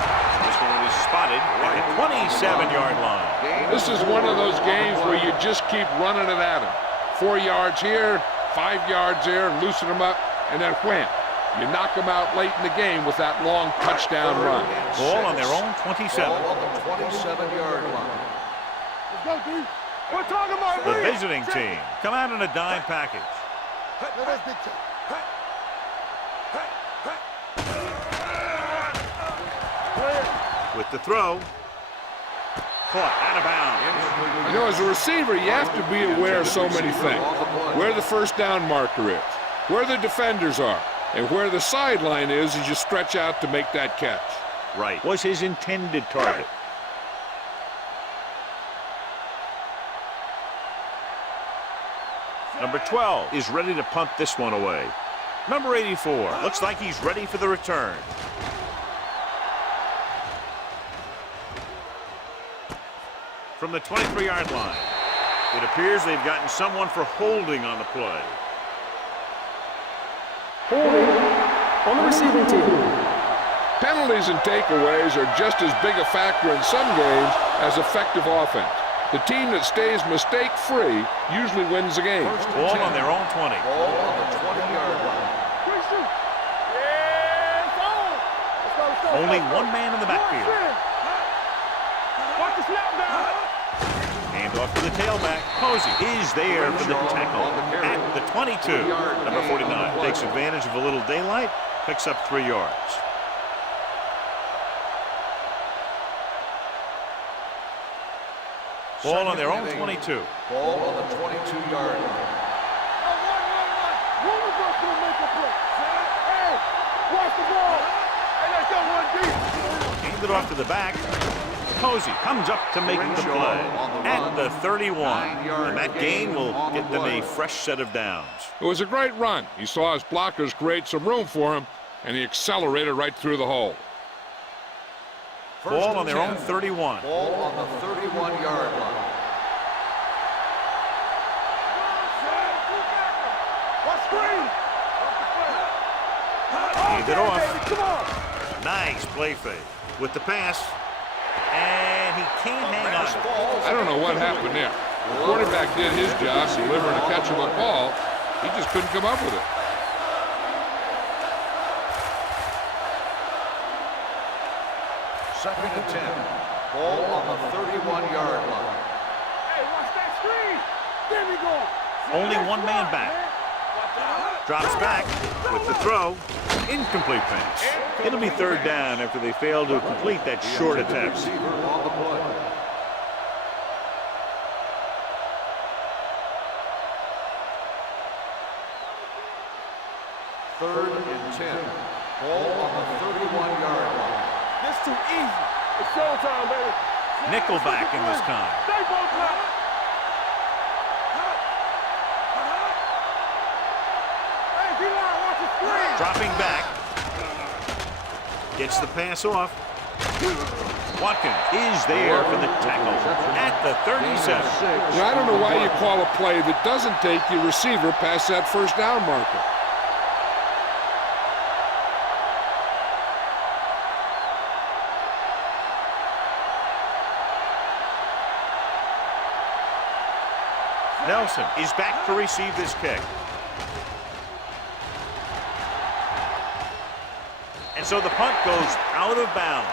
This one will be spotted at the 27-yard line. This is one of those games where you just keep running it at them. 4 yards here, 5 yards there, loosen them up, and then wham. You knock them out late in the game with that long touchdown run. Ball on their own 27. Ball on the 27-yard line. Let's go, dude. We're talking about The visiting team come out in a dime package. That's big time. With the throw. Caught out of bounds. You know, as a receiver, you have to be aware of so many things. Where the first down marker is, where the defenders are, and where the sideline is as you stretch out to make that catch. Right. Was his intended target. Number 12 is ready to punt this one away. Number 84 looks like he's ready for the return. From the 23-yard line. It appears they've gotten someone for holding on the play. Holding on the receiving team. Penalties and takeaways are just as big a factor in some games as effective offense. The team that stays mistake-free usually wins the game. Ball on their own 20. Ball on the 20-yard line. Yeah, it's on. Let's go, let's go. Only one man in the backfield. Watch the snap down. Hand off to the tailback. Posey is there for the tackle at the 22. Number 49 takes advantage of a little daylight, picks up 3 yards. Ball on their own 22. Ball on the 22-yard line. Hey, watch the ball. Hey, let's go, 1D. Hand it off to the back. Posey comes up to make the play at the 31. And that gain will get them a fresh set of downs. It was a great run. He saw his blockers create some room for him, and he accelerated right through the hole. Ball on their own 31. Ball on the 31-yard line. Hand it off. Nice play fake with the pass. And he can't hang on. I don't know what happened there. The quarterback did his job, delivering a catchable ball. He just couldn't come up with it. Second and 10. Ball on the 31-yard line. Hey, watch that screen. There we go. Only one man back. Drops back with the throw. Incomplete pass. It'll be third down after they fail to complete that short attempt. On the play. Third and 10. Ball on the 31-yard line. This too easy. It's showtime, baby. Nickelback in this time. Stay both left. Hey, D-line, watch the screen. Dropping back. Gets the pass off. Watkins is there for the tackle at the 37. Now, I don't know why you call a play that doesn't take your receiver past that first down marker. Nelson is back to receive this kick. And so the punt goes out of bounds.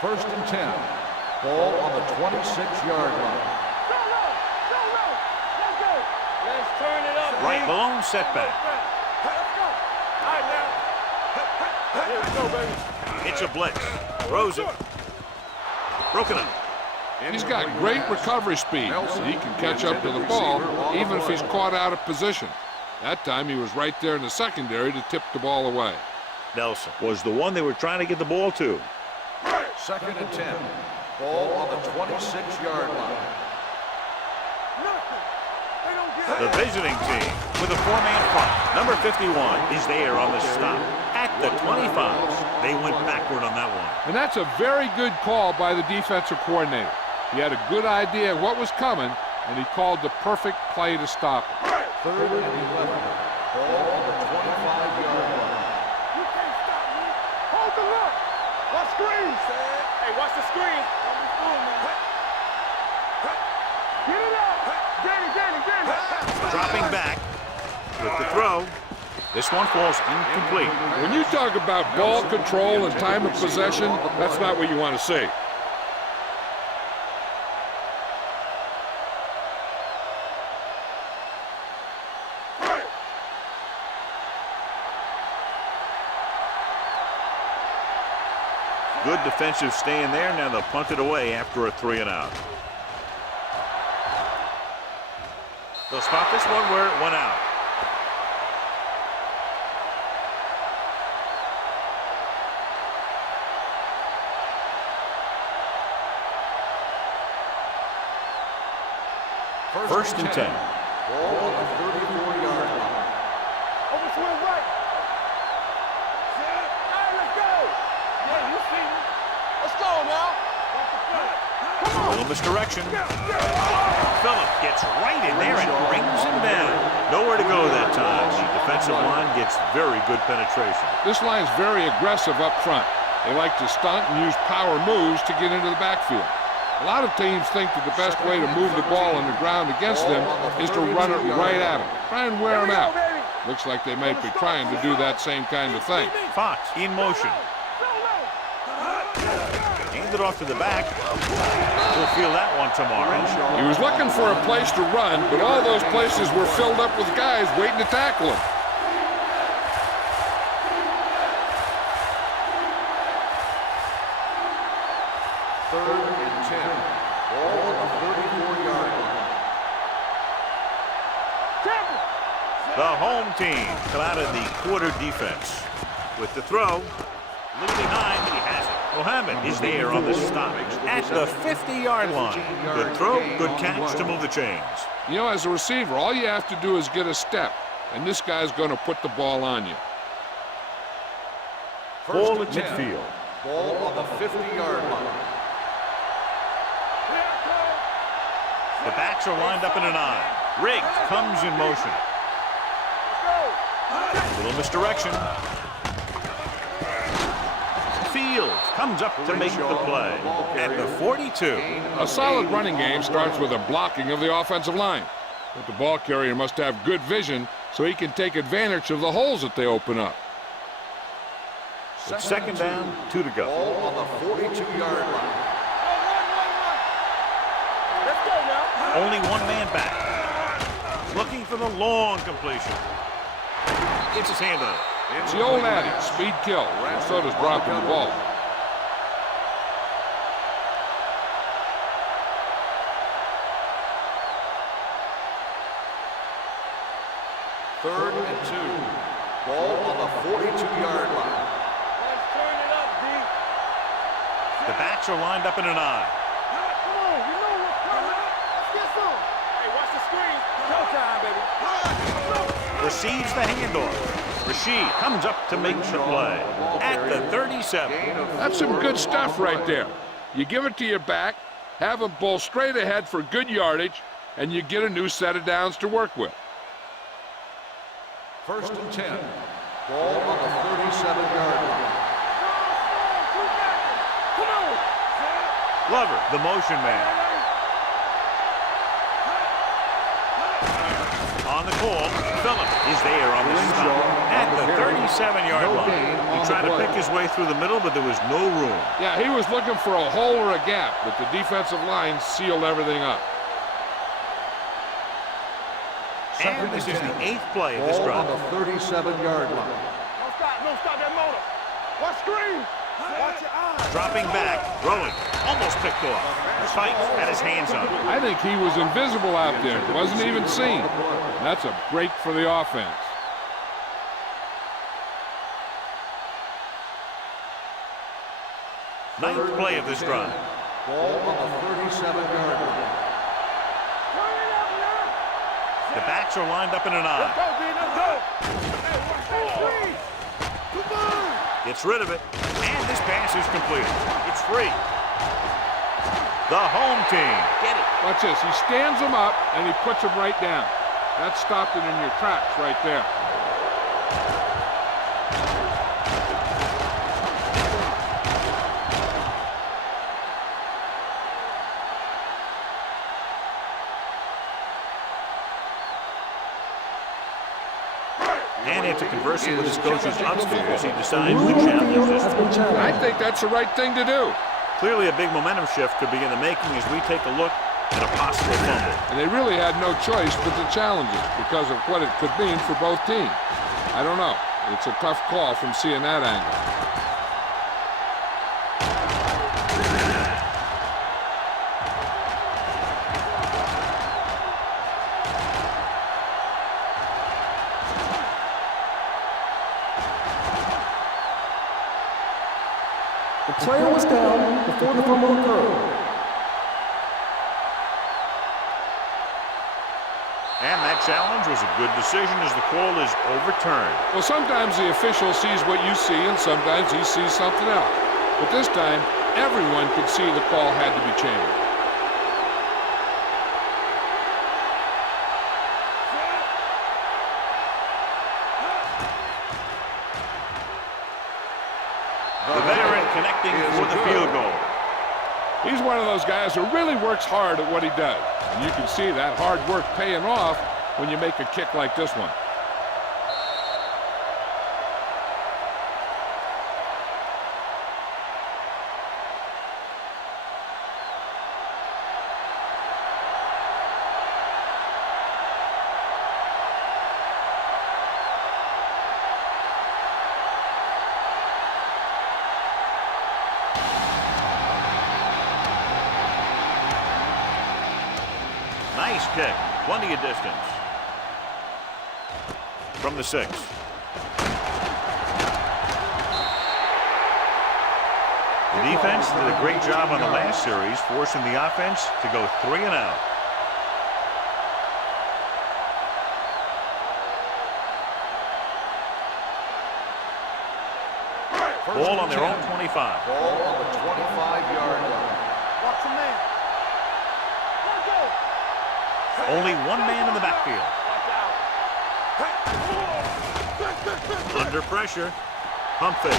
First and 10. Ball on the 26-yard line. Let's turn it up. Right below setback. It's a blitz. Throws it. Broken up. He's got great recovery speed, so he can catch up to the ball even if he's caught out of position. That time he was right there in the secondary to tip the ball away. Nelson was the one they were trying to get the ball to. Second and 10. Ball on the 26-yard line. The visiting team with a four-man front. Number 51 is there on the stop at the 25. They went backward on that one. And that's a very good call by the defensive coordinator. He had a good idea of what was coming, and he called the perfect play to stop it. Third and 11. Ball on the 25-yard line. You can't stop me. Hold the look. Watch screen. Hey, watch the screen. Don't be fooled, man. Get it up. Get it. Dropping back with the throw. This one falls incomplete. When you talk about ball control and time of possession, that's not what you want to see. Good defensive stand there. Now they'll punt it away after a 3-and-out. They'll spot this one where it went out. First and 10. Ball on the 34-yard line. Over to the right. All right, let's go. Yeah, you see me. Let's go now. A little misdirection. Phillip gets right in there and brings him down. Nowhere to go that time. The defensive line gets very good penetration. This line's very aggressive up front. They like to stunt and use power moves to get into the backfield. A lot of teams think that the best way to move the ball on the ground against them is to run it right at them. Try and wear them out. Looks like they might be trying to do that same kind of thing. Fox in motion. Hand it off to the back. We'll feel that one tomorrow. He was looking for a place to run, but all those places were filled up with guys waiting to tackle him. Third and 10. Ball on the 34-yard line. The home team come out of the quarter defense. With the throw, losing 9, he has it. Mohammed is there on the stop at the 50-yard line. Good throw, good catch to move the chains. You know, as a receiver, all you have to do is get a step, and this guy's going to put the ball on you. Ball at midfield. Ball on the 50-yard line. The backs are lined up in a 9. Riggs comes in motion. A little misdirection. Fields comes up to make the play at the 42. A solid running game starts with a blocking of the offensive line. But the ball carrier must have good vision so he can take advantage of the holes that they open up. It's second down, 2 to go. Ball on the 42-yard line. Let's go now. Only one man back. Looking for the long completion. Gets his hand on it. It's the old adage, speed kills, and so does dropping the ball. Third and 2. Ball on the 42-yard line. Let's turn it up, D. The backs are lined up in a 9. Come on, you know what's coming. Let's get some. time, baby. Receives the handoff. Rashid comes up to make the play at the 37. That's some good stuff right there. You give it to your back, have him bowl straight ahead for good yardage, and you get a new set of downs to work with. 1st and 10. Ball on the 37-yard line. Come on. Glover, the motion man. On the call, Phillip is there on the stop at the 37-yard line. He tried to pick his way through the middle, but there was no room. Yeah, he was looking for a hole or a gap, but the defensive line sealed everything up. And this is the 8th play of this Ball drive. on the 37-yard line. Don't stop that motor. Watch screen. Watch your eyes. Dropping back, throwing, almost picked off. Spike had his hands on it. I think he was invisible out there. Wasn't even seen. That's a break for the offense. Ninth play of this drive. Ball on the 37-yard line. The backs are lined up in an eye. Go, B, let's go. Hey, watch that screen. Come on. Gets rid of it, and this pass is completed. It's free. The home team get it. Watch this. He stands him up, and he puts him right down. That stopped it in your tracks right there. And after conversing with his coaches upstairs, he decides to challenge this one. I think that's the right thing to do. Clearly a big momentum shift could be in the making as we take a look at a possible fumble. And they really had no choice but to challenge it because of what it could mean for both teams. I don't know. It's a tough call from seeing that angle. The player was down before the fumble occurred. And that challenge was a good decision as the call is overturned. Well, sometimes the official sees what you see, and sometimes he sees something else. But this time, everyone could see the call had to be changed. The veteran connecting for the field goal. He's one of those guys who really works hard at what he does. And you can see that hard work paying off when you make a kick like this one. Nice kick. Plenty of distance. From the 6. The defense did a great job on the last series, forcing the offense to go 3 and out. Ball on their own 25. Ball on the 25-yard line. Watch the man. Only one man in the backfield. Under pressure. Pump fakes.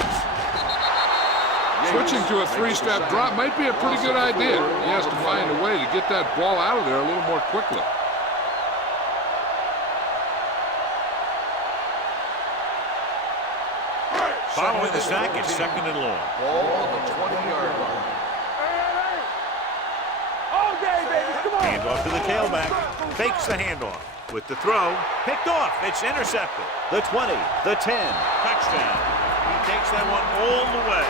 Switching to a 3-step drop might be a pretty good idea. He has to find a way to get that ball out of there a little more quickly. Following the sack, it's 2nd and long. Ball on the 20-yard line. All day, baby. Come on. Handoff to the tailback. Fakes the handoff. With the throw, picked off. It's intercepted. The 20, the 10. Touchdown. He takes that one all the way.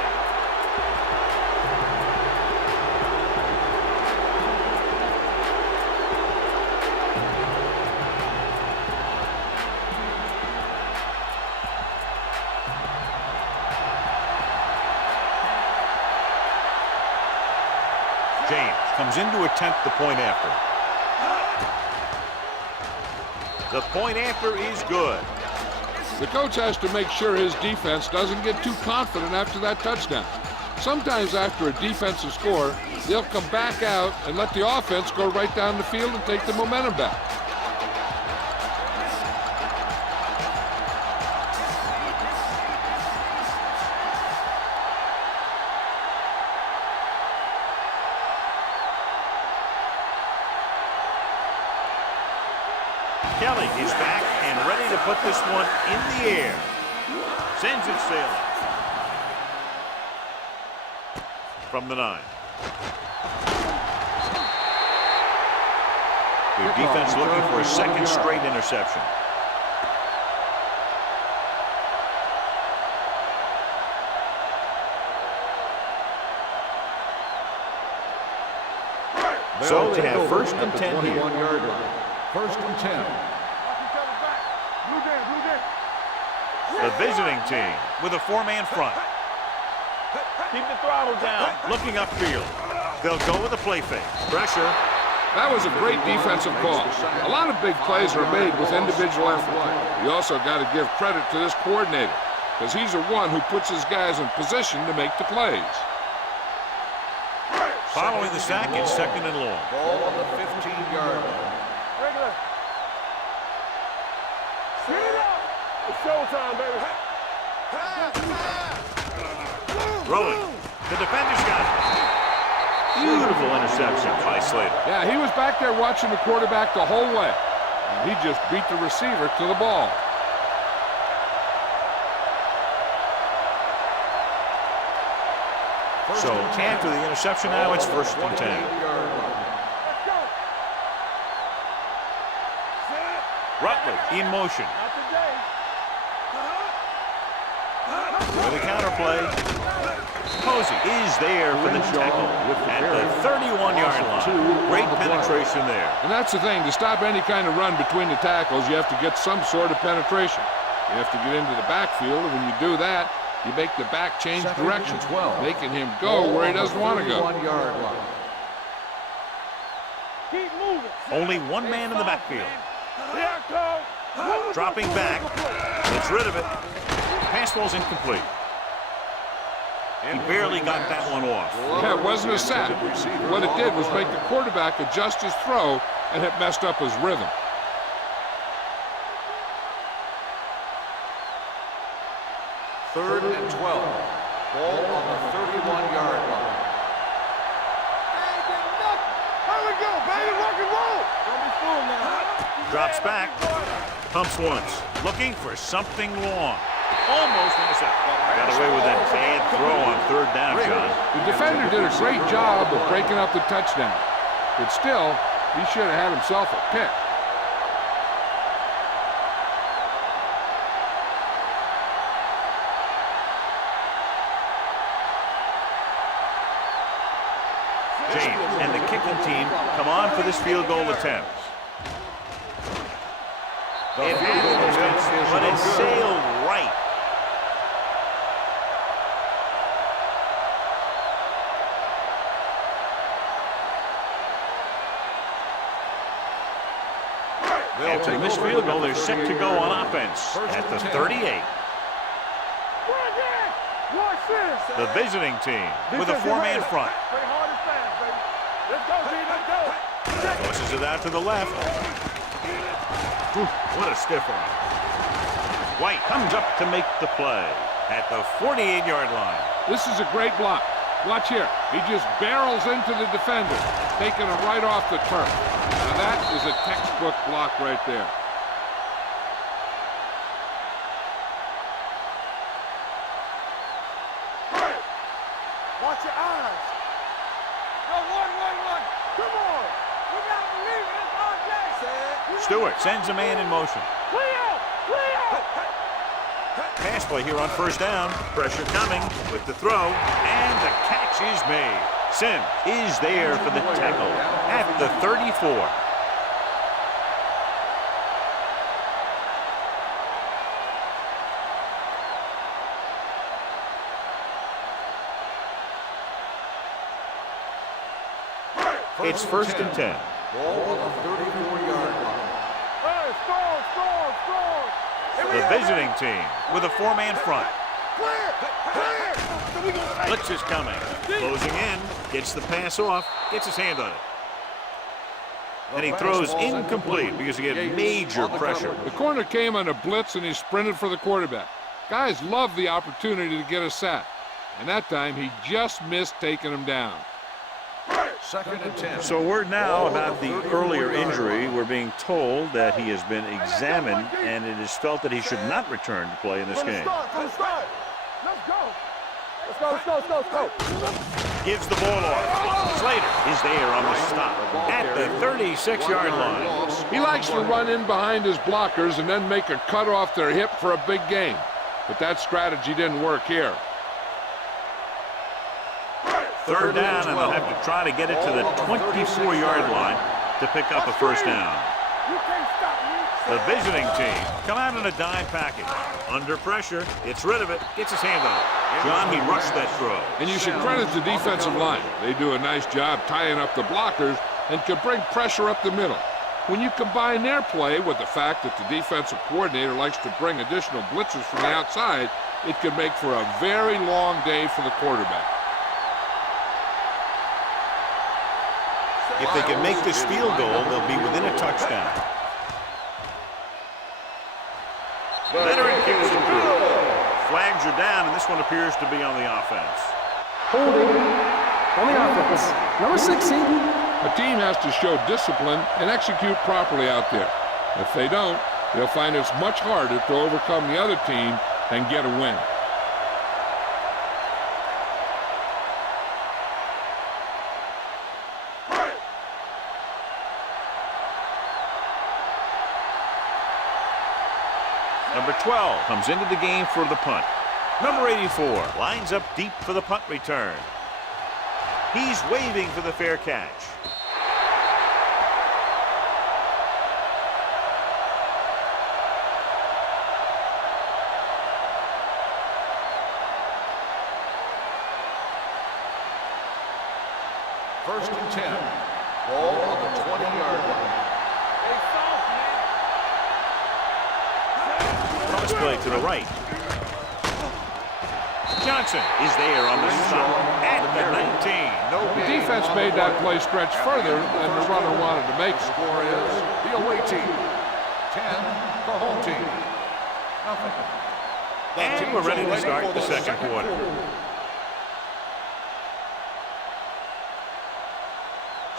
James comes in to attempt the point after. The point after is good. The coach has to make sure his defense doesn't get too confident after that touchdown. Sometimes after a defensive score, they'll come back out and let the offense go right down the field and take the momentum back. Kelly is back and ready to put this one in the air. Sends it sailing. From the 9. Their defense looking for a second straight interception. So they have first and 10 here. 21-yard line. First and 10. The visiting team with a 4-man front. Keep the throttle down. Looking upfield. They'll go with a play fake. Pressure. That was a great defensive call. A lot of big plays are made with individual effort. You also got to give credit to this coordinator, because he's the one who puts his guys in position to make the plays. Following the sack, it's second and long. Ball on the 15-yard line. Regular. Get it up. It's showtime, baby. Throwing. The defender's got it. Beautiful interception by Slater. Yeah, he was back there watching the quarterback the whole way. And he just beat the receiver to the ball. So after the interception now, it's first and 10. Rutley in motion. With a counter play. Posey is there for the tackle at the 31-yard line. Great penetration there. And that's the thing, to stop any kind of run between the tackles, you have to get some sort of penetration. You have to get into the backfield, and when you do that, you make the back change direction, making him go where he doesn't want to go. 1-yard line. Keep moving. Only one man in the backfield. Dropping back. Gets rid of it. Pass ball's incomplete. He barely got that one off. Yeah, it wasn't a sack. What it did was make the quarterback adjust his throw, and it messed up his rhythm. Third and 12. Ball on the 31-yard line. Here we go, baby. Rock and roll. Don't be fooled now. Drops back. Pumps once. Looking for something long. Almost intercepted. Got away with that bad throw on third down, John. The defender did a great job of breaking up the touchdown. But still, he should have had himself a pick. James and the kicking team come on for this field goal attempt. It had the distance, but it sailed right. After the missed field goal, they're set to go on offense at the 38. The visiting team with a 4-man front. Play hard and fast, baby. Let's go, D. Let's go. Tosses it out to the left. What a stiff arm. White comes up to make the play at the 48-yard line. This is a great block. Watch here. He just barrels into the defender, taking him right off the turf. Now that is a textbook block right there. Watch your eyes. Go, one. Come on. We got to believe it. It's our day. Stewart sends a man in motion. Clear. Pass play here on first down. Pressure coming with the throw, and the catch is made. Sim is there for the tackle at the 34. It's first and 10. Ball on the 34-yard line. The visiting team with a four-man front. Blitz is coming. Closing in. Gets the pass off. Gets his hand on it. And he throws incomplete because he had major pressure. The corner came on a blitz and he sprinted for the quarterback. Guys love the opportunity to get a sack. And that time he just missed taking him down. 2nd and 10. So word now about the earlier injury. We're being told that he has been examined and it is felt that he should not return to play in this game. Let's go. Gives the ball off. Slater is there on the stop at the 36-yard line. He likes to run in behind his blockers and then make a cut off their hip for a big gain. But that strategy didn't work here. 3rd down, and they'll have to try to get it to the 24-yard line to pick up a first down. The visiting team come out in a dime package. Under pressure, gets rid of it, gets his hand on it. John, he rushed that throw. And you should credit the defensive line. They do a nice job tying up the blockers and can bring pressure up the middle. When you combine their play with the fact that the defensive coordinator likes to bring additional blitzers from the outside, it can make for a very long day for the quarterback. If they can make this field goal, they'll be within a touchdown. Veteran kicks it through. Flags are down, and this one appears to be on the offense. Holding on the offense. Number 60. A team has to show discipline and execute properly out there. If they don't, they'll find it's much harder to overcome the other team and get a win. Number 12 comes into the game for the punt. Number 84 lines up deep for the punt return. He's waving for the fair catch. First and 10. Ball on the 20-yard line. Cross play to the right. Johnson is there on the stop at the 19. The defense made that play stretch further than the runner wanted to make it. Score is the away team 10, the home team nothing. And we're ready to start the second quarter.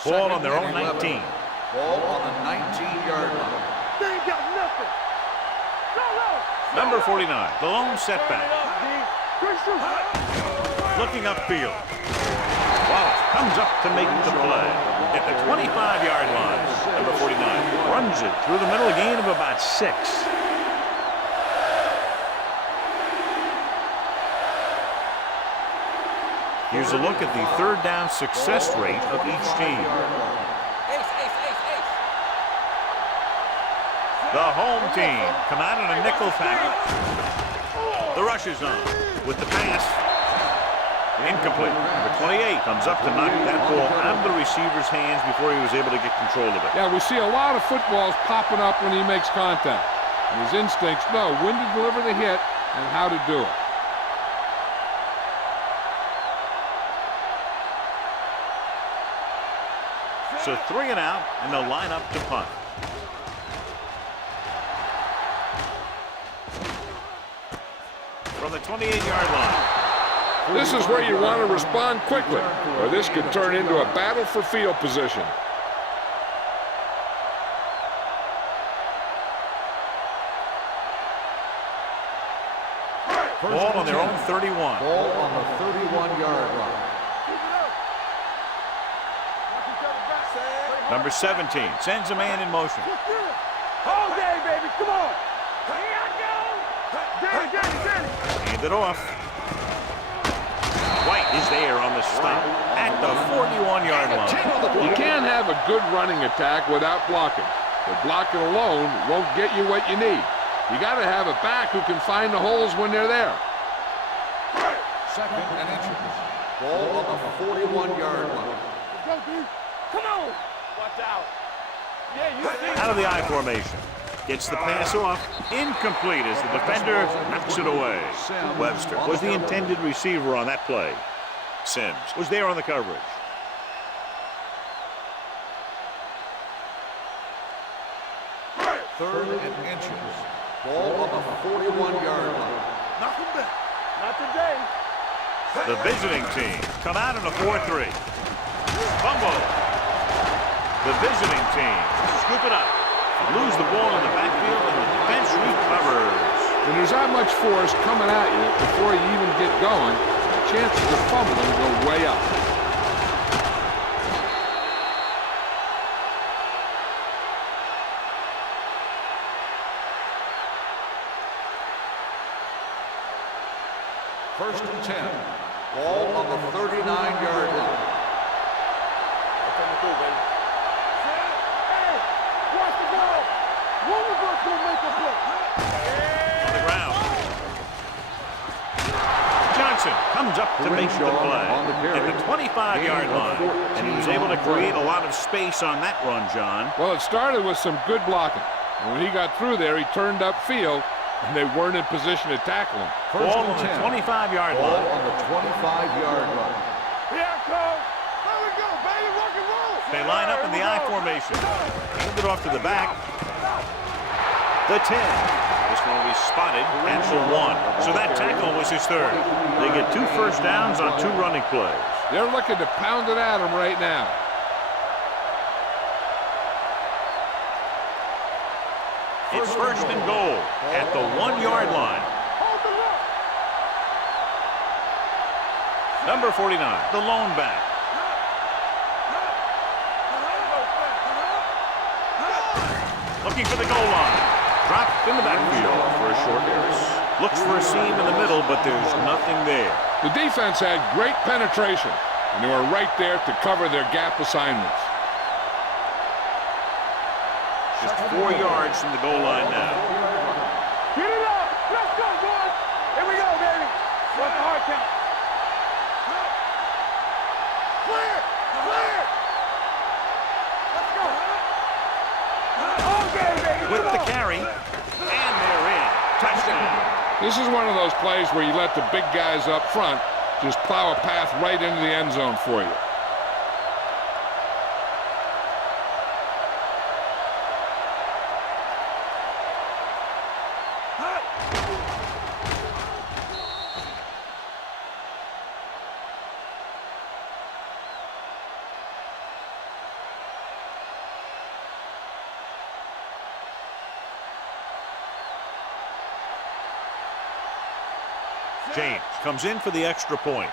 Ball on their own 19. Ball on the 19-yard line. They ain't got nothing. Number 49, the lone setback. Looking upfield. Wallace comes up to make the play at the 25-yard line. Number 49 runs it through the middle, a gain of about 6. Here's a look at the third down success rate of each team. The home team come out in a nickel package. The rush is on with the pass. Incomplete. Number 28 comes up to knock that ball out of the receiver's hands before he was able to get control of it. Yeah, we see a lot of footballs popping up when he makes contact. And his instincts know when to deliver the hit and how to do it. So 3 and out, and they'll line up to punt. From the 28-yard line. This is where you want to respond quickly, or this could turn into a battle for field position. Ball on their own 31. Ball on the 31-yard line. Number 17 sends a man in motion. All day, baby. Come on. Here I go. Danny. Hand it off. White is there on the stop at the 41-yard line. You can't have a good running attack without blocking. But blocking alone won't get you what you need. You got to have a back who can find the holes when they're there. Second and inches. Ball on the 41-yard line. Let's go, dude. Come on. Watch out. Yeah, you see. Out of the I formation. Gets the pass off. Incomplete as the defender knocks it away. Webster was the intended receiver on that play. Sims was there on the coverage. Third and inches. Ball on the 41-yard line. Knock him back. Not today. The visiting team come out in a 4-3. Fumble. The visiting team scoop it up. Lose the ball in the backfield and the defense recovers. When there's that much force coming at you before you even get going, chances of fumbling go way up. First and 10. Ball on the 39-yard line. Hey, watch the ball. One of us will make a play. On the ground. Johnson comes up to make the play at the 25-yard line. And he was able to create a lot of space on that run, John. Well, it started with some good blocking. And when he got through there, he turned upfield, and they weren't in position to tackle him. Ball on the 25-yard Ball line. on the 25-yard line. Here I come. There we go, baby. Rock and roll. They line up in the I formation. Hand it off to the back. The 10. This one will be spotted at the 1. So that tackle was his third. They get 2 first downs on 2 running plays. They're looking to pound it at him right now. It's first and goal at the 1-yard line. Hold the rock. Number 49, the lone back. Looking for the goal line. Dropped in the backfield for a short pass. Looks for a seam in the middle, but there's nothing there. The defense had great penetration, and they were right there to cover their gap assignments. Just 4 yards from the goal line now. Get it up. Let's go, boys. Here we go, baby. What's the hard count? Clear. Clear. Let's go. Okay, baby. With the carry, and they're in. Touchdown. This is one of those plays where you let the big guys up front just plow a path right into the end zone for you. James comes in for the extra point.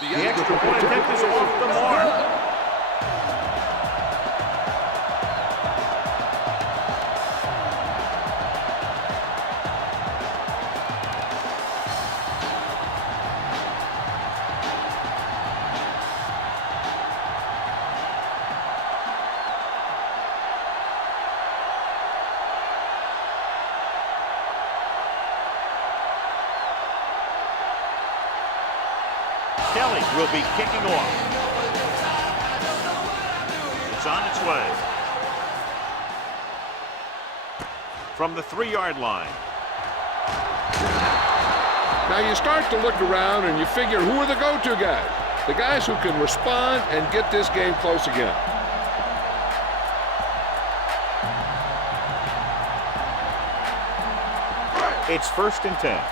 The extra point attempt is off the mark. Kelly will be kicking off. It's on its way. From the 3-yard line. Now you start to look around and you figure, who are the go-to guys? The guys who can respond and get this game close again. It's first and 10.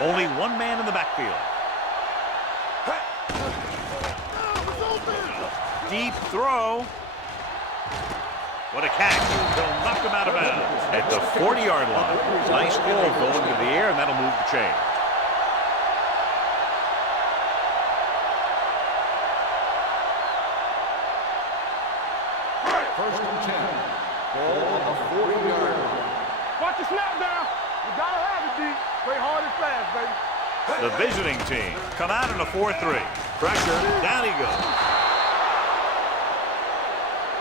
Only one man in the backfield. Deep throw. What a catch. They'll knock him out of bounds at the 40-yard line. Nice ball going to the air, and that'll move the chain. First and 10. Ball on the 40-yard line. Watch the snap down. You gotta have it, D. Play hard and fast, baby. The visiting team come out in a 4-3. Pressure, down he goes.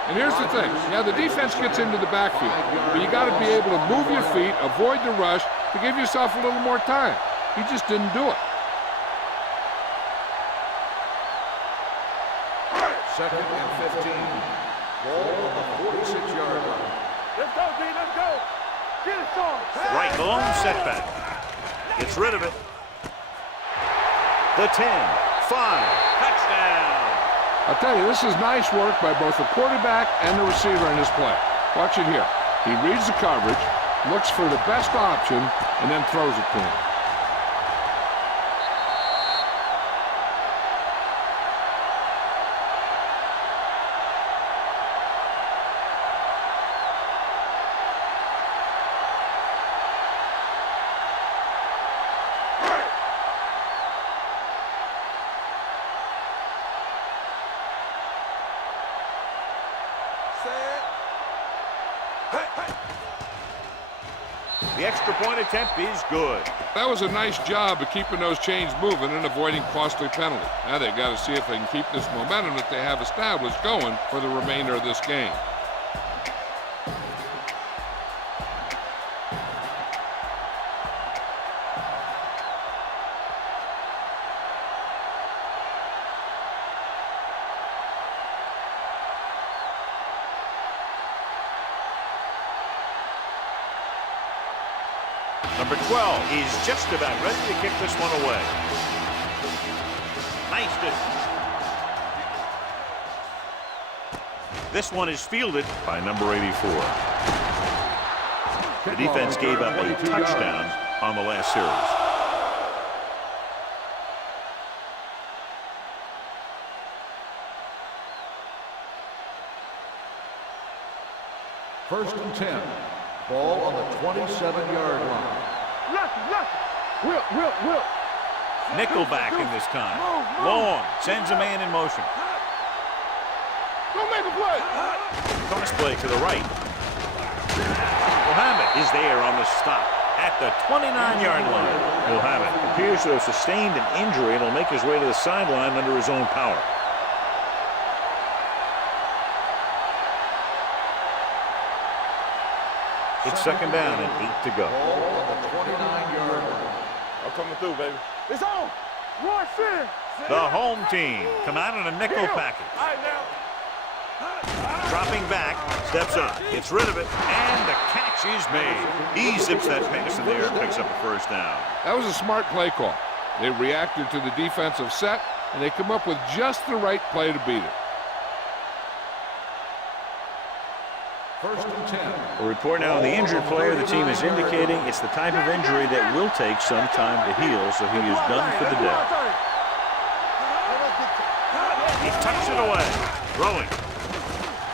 And here's the thing. Yeah, the defense gets into the backfield, but you got to be able to move your feet, avoid the rush, to give yourself a little more time. He just didn't do it. Second and 15. Ball on the 46-yard line. Let's go, D, let's go. Get it, Sean. Right, the lone setback. Gets rid of it. The 10, 5, touchdown. I'll tell you, this is nice work by both the quarterback and the receiver in this play. Watch it here. He reads the coverage, looks for the best option, and then throws it to him. The extra point attempt is good. That was a nice job of keeping those chains moving and avoiding costly penalties. Now they've got to see if they can keep this momentum that they have established going for the remainder of this game. Number 12 is just about ready to kick this one away. Nice distance. This one is fielded by number 84. The defense gave up a touchdown on the last series. First and 10. Ball on the 27-yard line. Will. Nickelback in this time. Long sends a man in motion. Go make a play. Cross play to the right. Mohammed is there on the stop at the 29-yard line. Mohammed appears to have sustained an injury and will make his way to the sideline under his own power. It's second down and 8 to go. Ball on the 29-yard line. I'm coming through, baby. It's on. Rush in. The home team come out in a nickel package. All right, now. Dropping back, steps up, gets rid of it, and the catch is made. He zips that pass in there and picks up a first down. That was a smart play call. They reacted to the defensive set, and they come up with just the right play to beat it. First and 10. A report now on the injured player. The team is indicating it's the type of injury that will take some time to heal, so he is done for the day. He tucks it away. Throwing.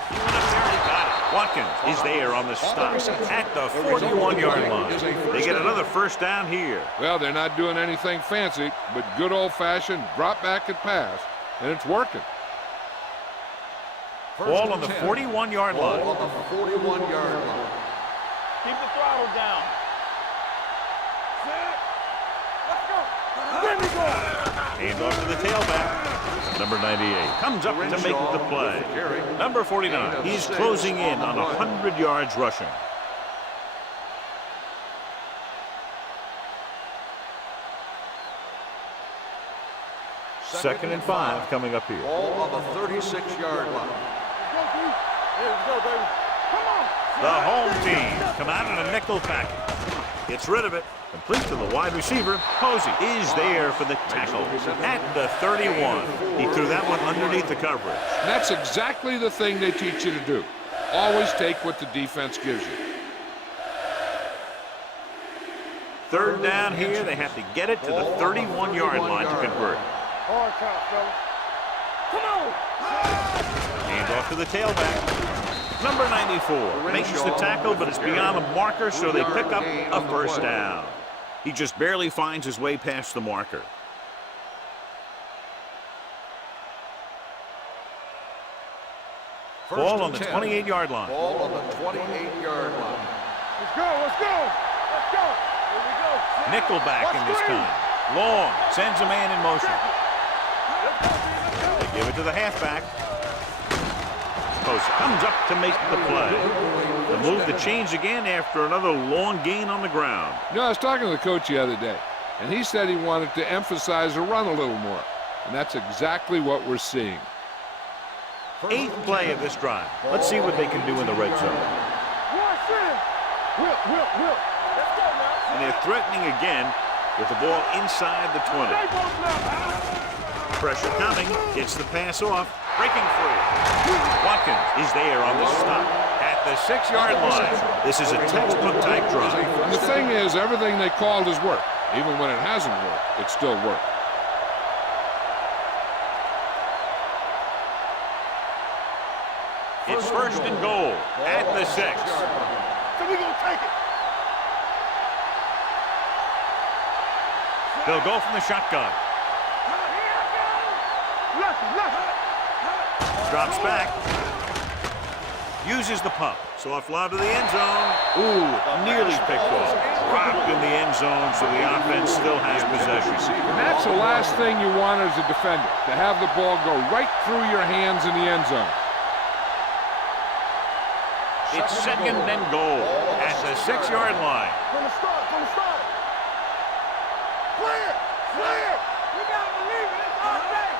He went up there and he got it. Watkins is there on the stop at the 41-yard line. They get another first down here. Well, they're not doing anything fancy, but good old-fashioned drop back and pass, and it's working. Ball on the 41-yard line. Ball on the 41-yard line. Keep the throttle down. Let's go. There we go. Hand off to the tailback. Number 98 comes up to make the play. Number 49, he's closing in on 100 yards rushing. Second and 5 coming up here. Ball on the 36-yard line. Let's go, baby. Come on. The home team come out in a nickel package. Gets rid of it. Complete to the wide receiver. Posey is there for the tackle at the 31. He threw that one underneath the coverage. And that's exactly the thing they teach you to do. Always take what the defense gives you. Third down here. They have to get it to the 31-yard line to convert. Hard count, fellas. Come on. Hand off to the tailback. Number 94 makes the tackle, but it's beyond the marker, so they pick up a first down. He just barely finds his way past the marker. Ball on the 28-yard line. Ball on the 28-yard line. Let's go. Let's go. Let's go. Here we go. Nickelback in this time. Long sends a man in motion. They give it to the halfback. Post comes up to make the play. The move to change again after another long gain on the ground. You know, I was talking to the coach the other day, and he said he wanted to emphasize the run a little more. And that's exactly what we're seeing. 8th play of this drive. Let's see what they can do in the red zone. Whip. Let's go now. And they're threatening again with the ball inside the 20. Pressure coming, gets the pass off, breaking free. Watkins is there on the stop at the 6-yard line. This is a textbook type drive. And the thing is, everything they called has worked. Even when it hasn't worked, it still worked. It's 1st and goal at the 6. So we gonna take it. They'll go from the shotgun. Drops back. Uses the pump. So a fly to the end zone. Ooh, nearly picked off. Dropped in the end zone, so the offense still has possession. And that's the last thing you want as a defender, to have the ball go right through your hands in the end zone. It's 2nd and goal at the 6-yard line. From the start. Clear. We gotta believe it. It's all day.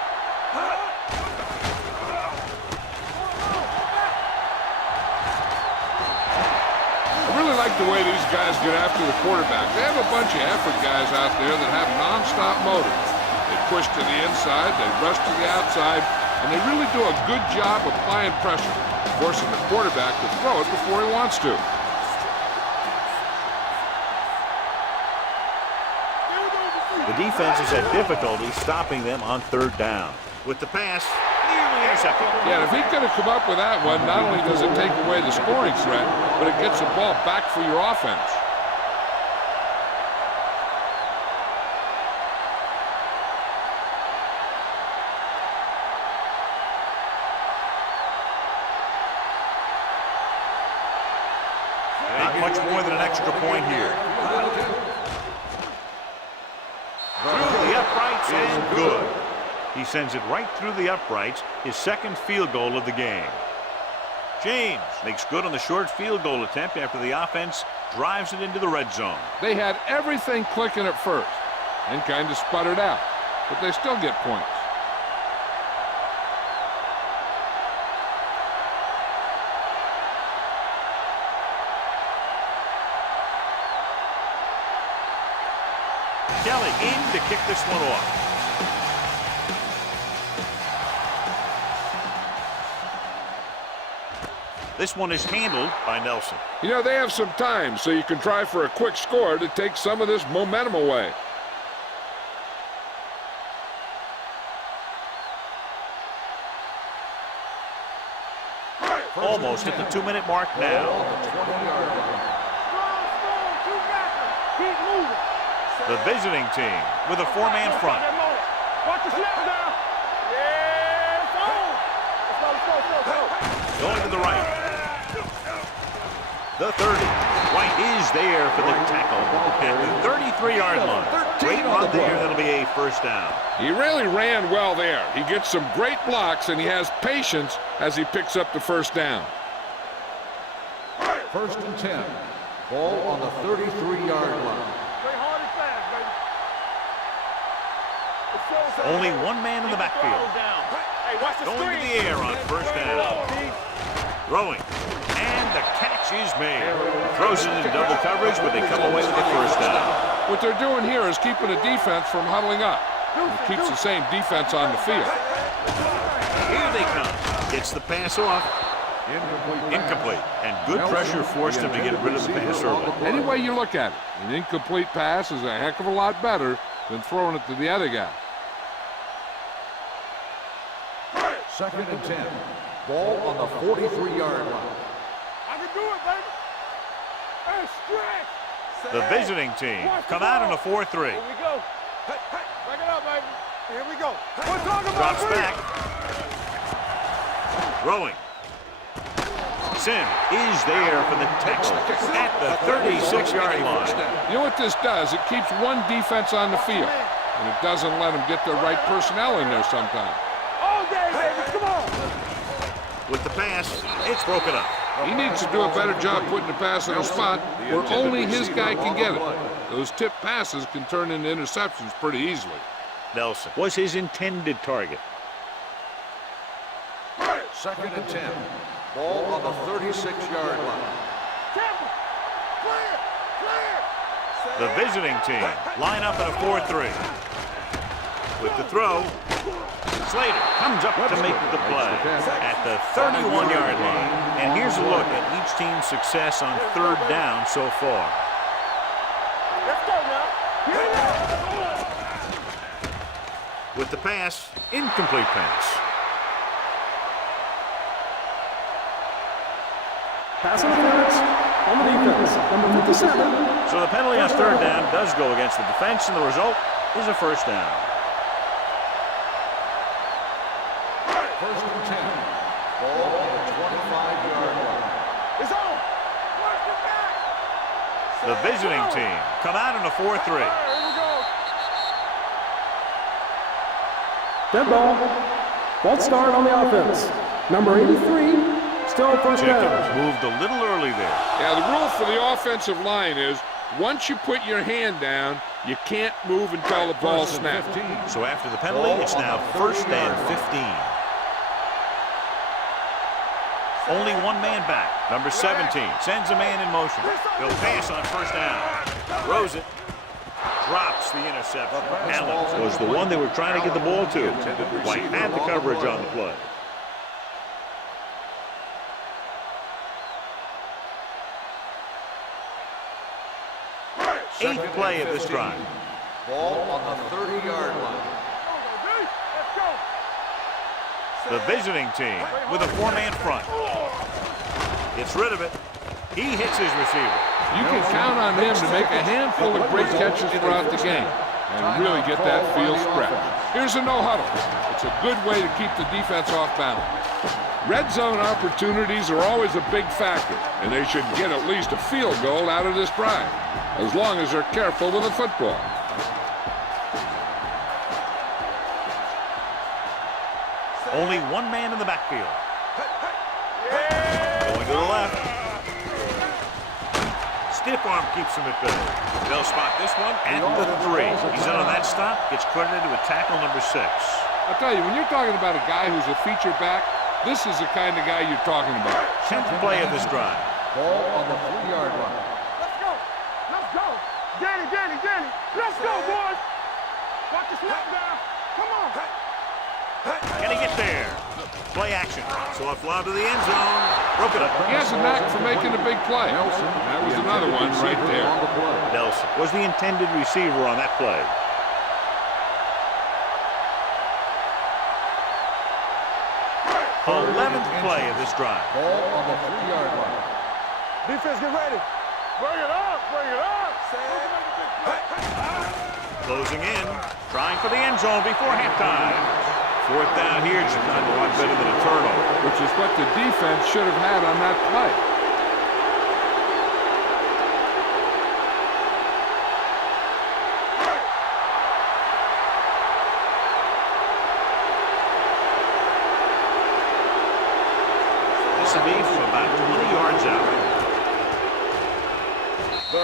I really like the way these guys get after the quarterback. They have a bunch of effort guys out there that have non-stop motor. They push to the inside, they rush to the outside, and they really do a good job applying pressure, forcing the quarterback to throw it before he wants to. The defense has had difficulty stopping them on 3rd down. With the pass, nearly intercepted. Yeah, if he could have come up with that one, not only does it take away the scoring threat, but it gets the ball back for your offense. Not much more than an extra point here. Through the uprights and good. He sends it right through the uprights, his 2nd field goal of the game. James makes good on the short field goal attempt after the offense drives it into the red zone. They had everything clicking at first and kind of sputtered out, but they still get points. Kelly in to kick this one off. This one is handled by Nelson. You know, they have some time, so you can try for a quick score to take some of this momentum away. Almost at the 2-minute mark now. Keep moving. The visiting team with a 4-man front. Watch the snap now. Yeah, it's on. Let's go. Going to the right. The 30. White is there for the tackle at the 33-yard line. Great run there. That'll be a 1st down. He really ran well there. He gets some great blocks, and he has patience as he picks up the 1st down. 1st and 10. Ball on the 33-yard line. Play hard and fast, baby. Only one man in the backfield. Hey, watch the Going to screen. the air on 1st down. Throwing. And the catch is made. Throws it into double coverage, but they come away with the 1st down. What they're doing here is keeping the defense from huddling up. It keeps the same defense on the field. Here they come. Gets the pass off. Incomplete. And good pressure forced him to get rid of the pass early. Any way you look at it, an incomplete pass is a heck of a lot better than throwing it to the other guy. 2nd and 10. Ball on the 43-yard line. I can do it, baby. Hey, stretch. The visiting team come out in a 4-3. Here we go. Hey, back it up, baby. Here we go. We're talking about Drops freedom. back. Throwing. Sim is there for the tackle at the 36-yard line. You know what this does? It keeps one defense on the field, and it doesn't let them get the right personnel in there sometimes. All day, baby. Come on. With the pass, it's broken up. He needs to do a better job putting the pass in a spot where only his guy can get it. Those tip passes can turn into interceptions pretty easily. Nelson was his intended target. Second and 10. Ball on the 36-yard line. Temple. Clear. Clear. The visiting team line up in a 4-3. With the throw, Slater comes up to make the play at the 31-yard line. And here's a look at each team's success on third down so far. Let's go now. Here we go. With the pass, incomplete pass. Pass interference on the defense. Number 57. So the penalty on third down does go against the defense, and the result is a first down. First and 10. Ball on the 25-yard line. It's on. Work it back. The visiting team come out in a 4-3. Here we go. Dead ball. False start on the offense. Number 83. Still first down. Jacobs moved a little early there. Yeah, the rule for the offensive line is once you put your hand down, you can't move until the ball snaps. So after the penalty, it's now first and 15. Only one man back. Number 17 sends a man in motion. He'll pass on first down. Throws it. Drops the interception. Allen was the one they were trying to get the ball to. White had the coverage on the play. Eighth play of this drive. Ball on the 30-yard line. Let's go. The visiting team with a four-man front. Gets rid of it. He hits his receiver. You can count on him to make a handful of great catches throughout the game and really get that field stretch. Here's a no-huddle. It's a good way to keep the defense off balance. Red zone opportunities are always a big factor, and they should get at least a field goal out of this drive, as long as they're careful with the football. Only one man in the backfield. Going to the left. Stiff arm keeps him at bay. They'll spot this one at the 3. He's in on that stop. Gets credited with tackle number 6. I'll tell you, when you're talking about a guy who's a feature back, this is the kind of guy you're talking about. 10th play of this drive. Ball on the 3-yard line. Let's go. Let's go. Danny. Let's go, boys. Watch the snap down. Come on. Can he get there? Play action. So a fly to the end zone. Broke it up. He has a knack for making a big play. That was another one right there. Nelson was the intended receiver on that play. Third 11th and play 10. of this drive. Ball on the 3-yard line. Defense, get ready. Bring it up. Closing in. Trying for the end zone before halftime. Fourth down here should find a lot better than a turnover. Which is what the defense should have had on that play. This will be from about 20 yards out.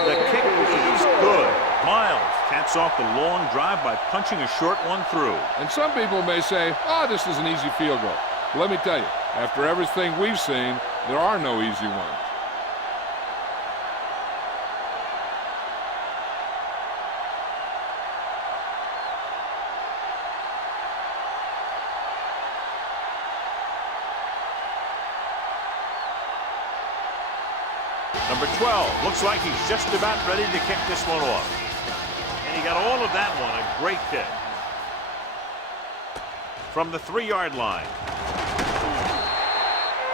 The kick is good. Miles caps off the long drive by punching a short one through. And some people may say, oh, this is an easy field goal. But let me tell you, after everything we've seen, there are no easy ones. Number 12 looks like he's just about ready to kick this one off. And he got all of that one, a great kick. From the 3-yard line.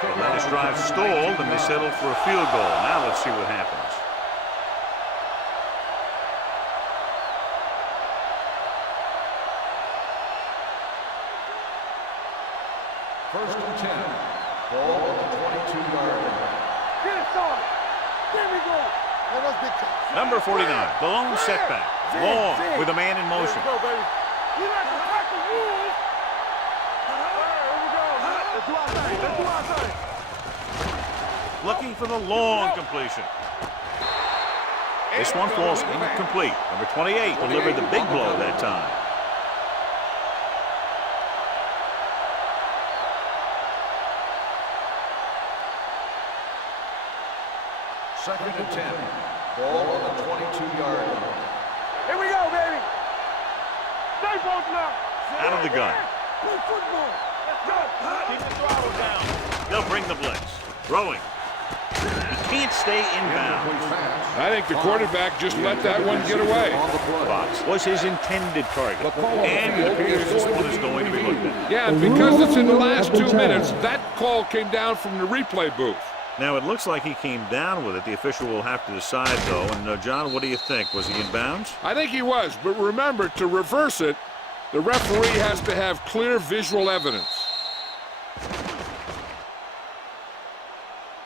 And then this drive stalled, and they settled for a field goal. Now let's see what happens. First and 10. Ball on the 22-yard line. Get it started. There we go. Number 49, the lone setback. Long with a man in motion. Let's go, baby. We like to crack the rules. Here we go. Let's do our thing. Let's do our thing. Looking for the long completion. This one falls incomplete. Number 28 delivered the big blow that time. Second and 10. Ball on the 22-yard line. Here we go, baby. Stay both now. Out of the gun. Play football. Let's go. Keep the throttle down. They'll bring the blitz. Throwing. He can't stay inbound. I think the quarterback just let that one get away. Box was his intended target. And it appears this one is going to be looked at. Yeah, and because it's in the last 2 minutes, that call came down from the replay booth. Now, it looks like he came down with it. The official will have to decide, though. And, John, what do you think? Was he in bounds? I think he was, but remember, to reverse it, the referee has to have clear visual evidence.